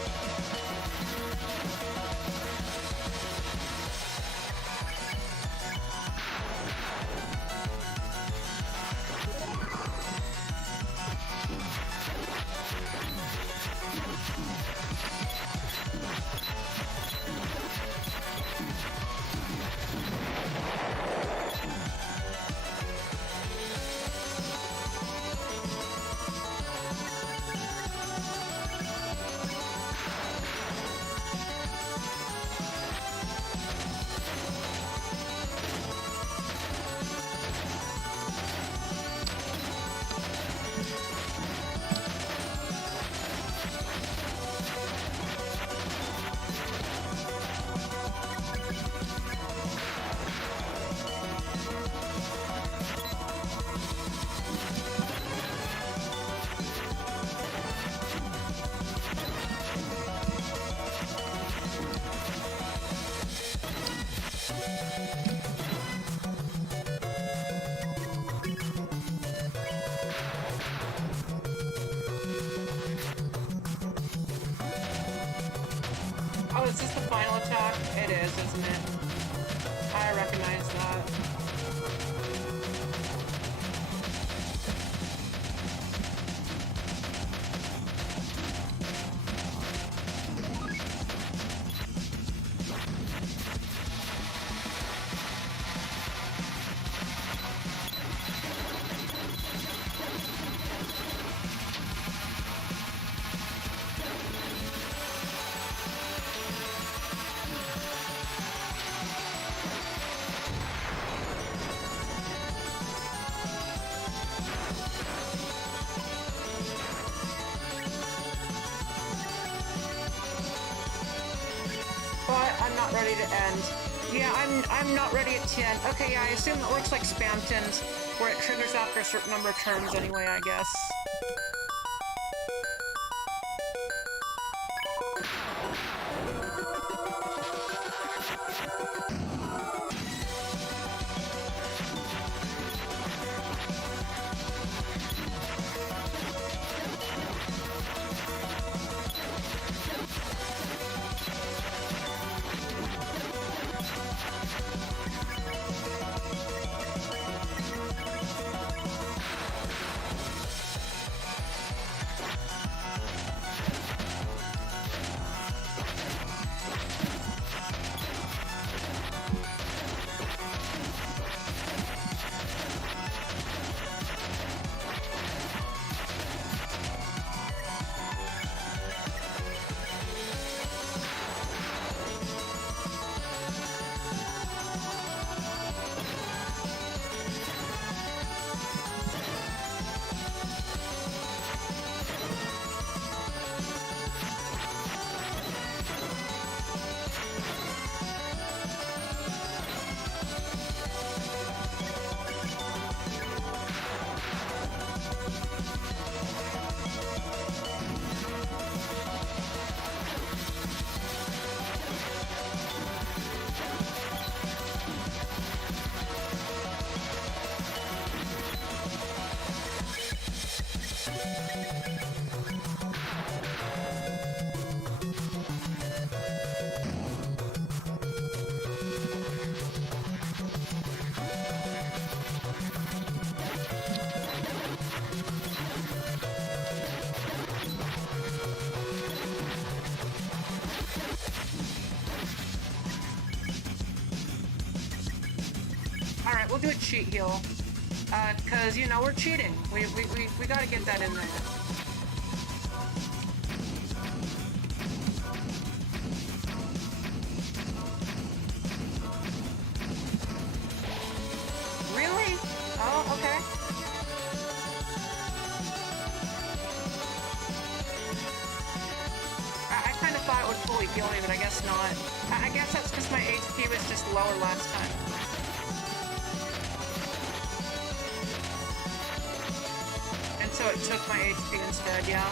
Oh, is this the final attack? It is, isn't it? I recognize that. But I'm not ready to end. Yeah, I'm not ready at 10. Okay, yeah, I assume it works like Spamtons, where it triggers after a certain number of turns anyway, I guess. Alright, we'll do a cheat heal. Cause, you know, we're cheating. We gotta get that in there. Really? Oh, okay. I kind of thought it would fully heal me, but I guess not. I guess that's because my HP was just lower last time. So it took my HP instead, yeah.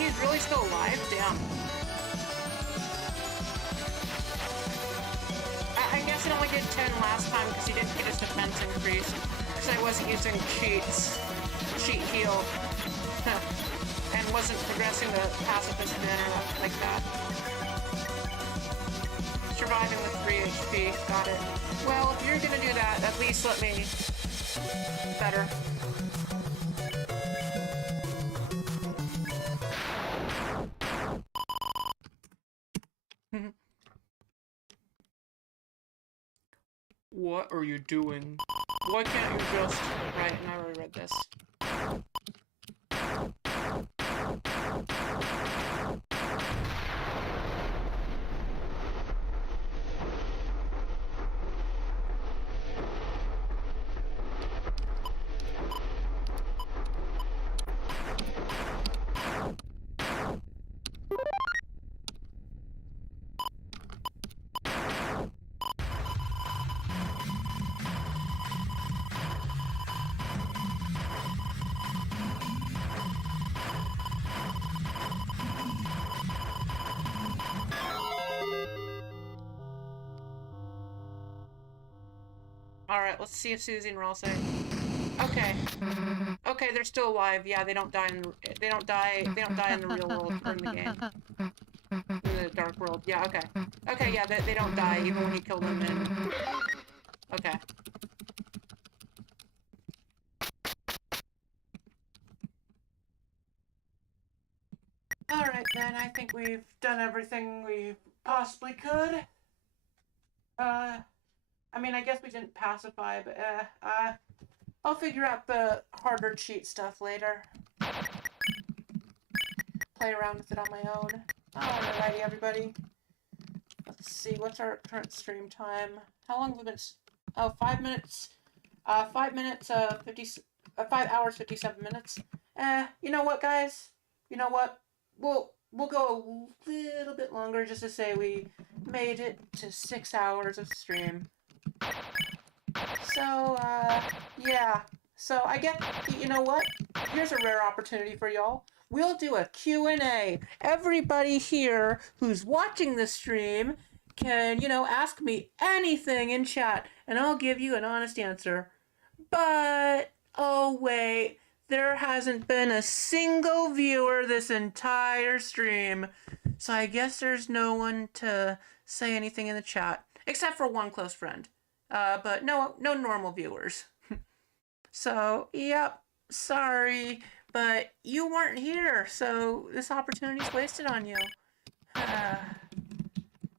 He's really still alive? Damn. I guess it only did 10 last time because he didn't get his defense increase. Because I wasn't using cheats. Cheat heal. And wasn't progressing the pacifist manner like that. Surviving with 3 HP. Got it. Well, if you're gonna do that, at least let me... better. What are you doing? Why can't you just... Right, and I already read this. Alright, let's see if Susie and Raul say. Okay. Okay, they're still alive. Yeah, they don't die in the, they don't die in the real world or in the game. In the dark world. Yeah, okay. Okay, yeah, they don't die even when you kill them in... Okay. Alright then, I think we've done everything we possibly could. I mean, I guess we didn't pacify, but, I'll figure out the harder cheat stuff later. Play around with it on my own. Alrighty, everybody. Let's see, what's our current stream time? How long have we been... Oh, 5 minutes. 5 minutes, 5 hours, 57 minutes. You know what, guys? You know what? We'll go a little bit longer just to say we made it to 6 hours of stream. So, yeah. So, I guess, you know what? Here's a rare opportunity for y'all. We'll do a Q&A. Everybody here who's watching the stream can, you know, ask me anything in chat, and I'll give you an honest answer. But, oh wait, there hasn't been a single viewer this entire stream. So I guess there's no one to say anything in the chat, except for one close friend. But no normal viewers. So, yep, sorry, but you weren't here, so this opportunity's wasted on you.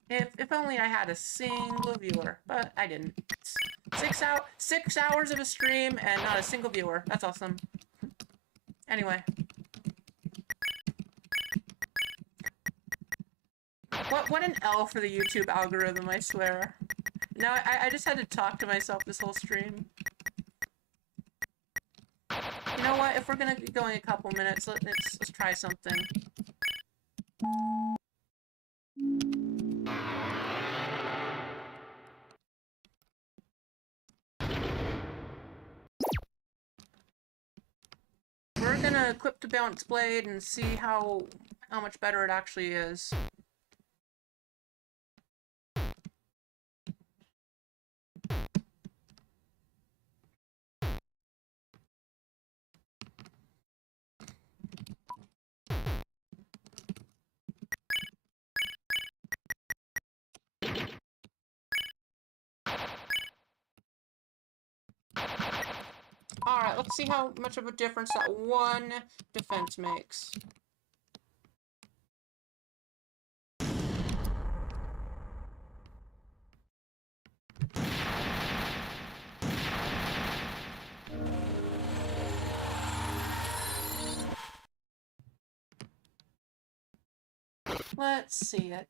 If only I had a single viewer, but I didn't. 6 hours of a stream and not a single viewer. That's awesome. Anyway. What an L for the YouTube algorithm, I swear. No, I just had to talk to myself this whole stream. You know what? If we're gonna be going a couple minutes, let's try something. We're gonna equip the bounce blade and see how much better it actually is. Alright, let's see how much of a difference that one defense makes. Let's see it.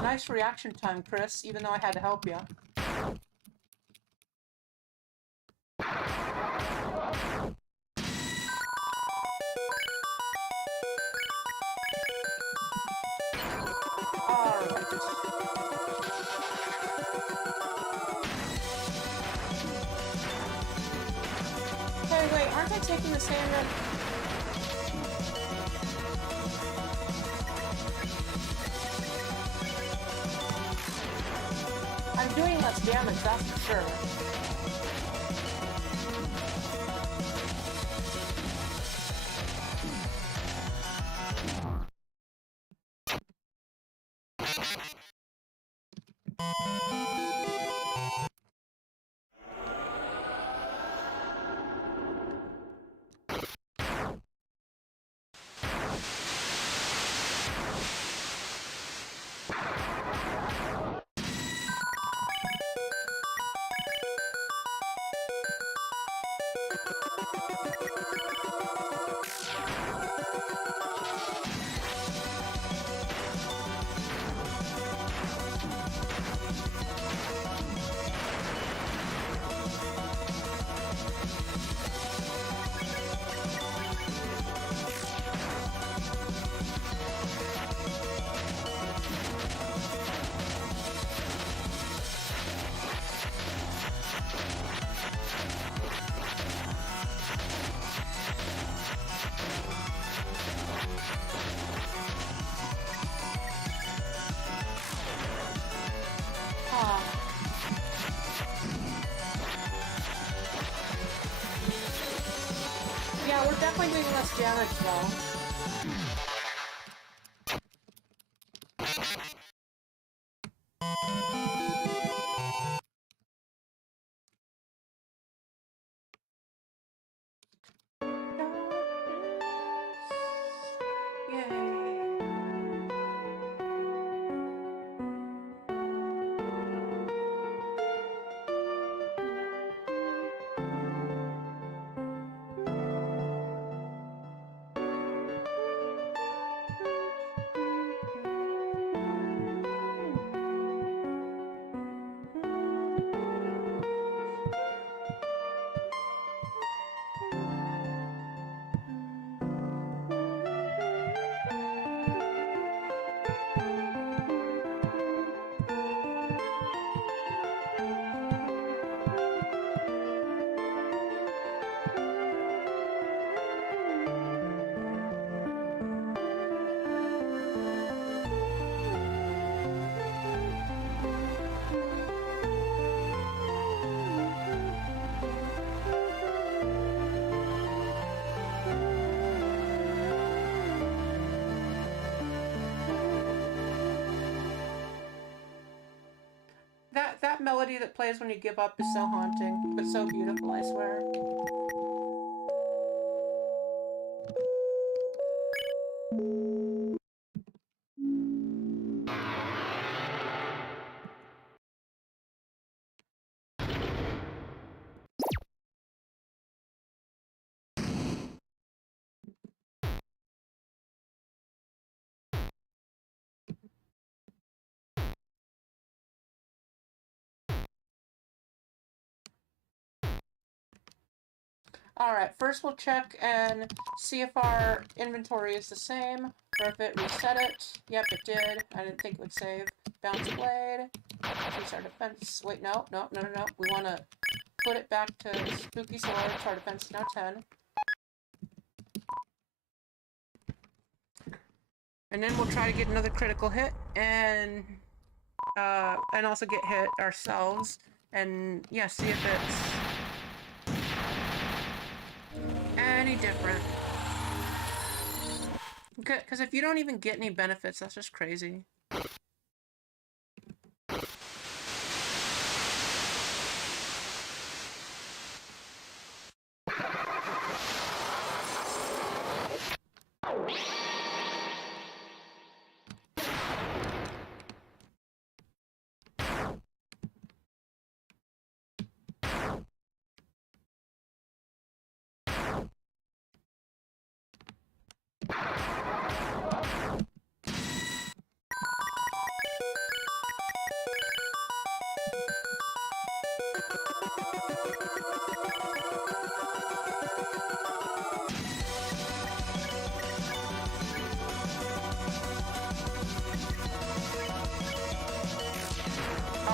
Nice reaction time, Chris, even though I had to help you. Alright. Hey, wait, aren't I taking the same... I'm doing less damage, that's for sure. Yeah, we're definitely doing less damage, though. That melody that plays when you give up is so haunting, but so beautiful, I swear. Alright, first we'll check and see if our inventory is the same, or if it reset it. Yep, it did. I didn't think it would save. Bounce blade. Increase our defense. Wait, no. We want to put it back to spooky sword, so our defense is now 10. And then we'll try to get another critical hit, and also get hit ourselves. And yeah, see if it's any different. Because if you don't even get any benefits, that's just crazy.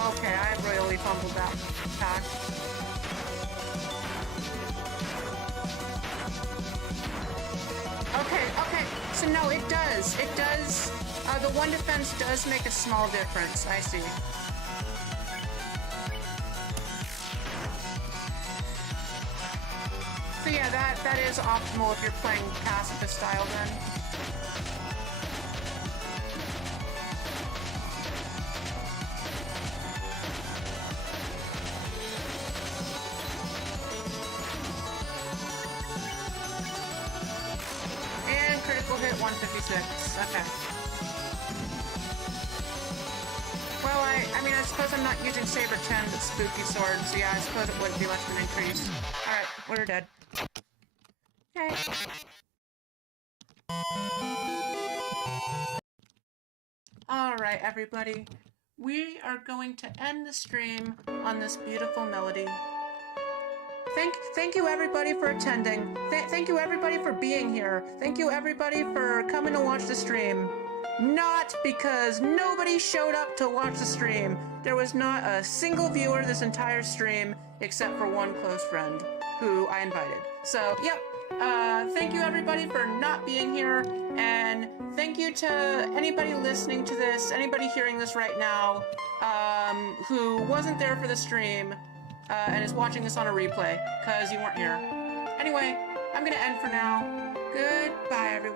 Okay, I royally fumbled that attack. Okay, so no, it does. It does. The one defense does make a small difference. I see. So yeah, that is optimal if you're playing pacifist style then. And critical hit 156. Okay. Well, I mean, I suppose I'm not using Saber 10, but Spooky Sword, so yeah, I suppose it wouldn't be much of an increase. Alright, we're dead. Okay. Alright, everybody. We are going to end the stream on this beautiful melody. Thank you everybody for attending. Thank you everybody for being here. Thank you everybody for coming to watch the stream. Not because nobody showed up to watch the stream. There was not a single viewer this entire stream except for one close friend who I invited. So, yep. Thank you everybody for not being here, and thank you to anybody listening to this, anybody hearing this right now, who wasn't there for the stream, and is watching this on a replay, because you weren't here. Anyway, I'm gonna end for now. Goodbye, everyone.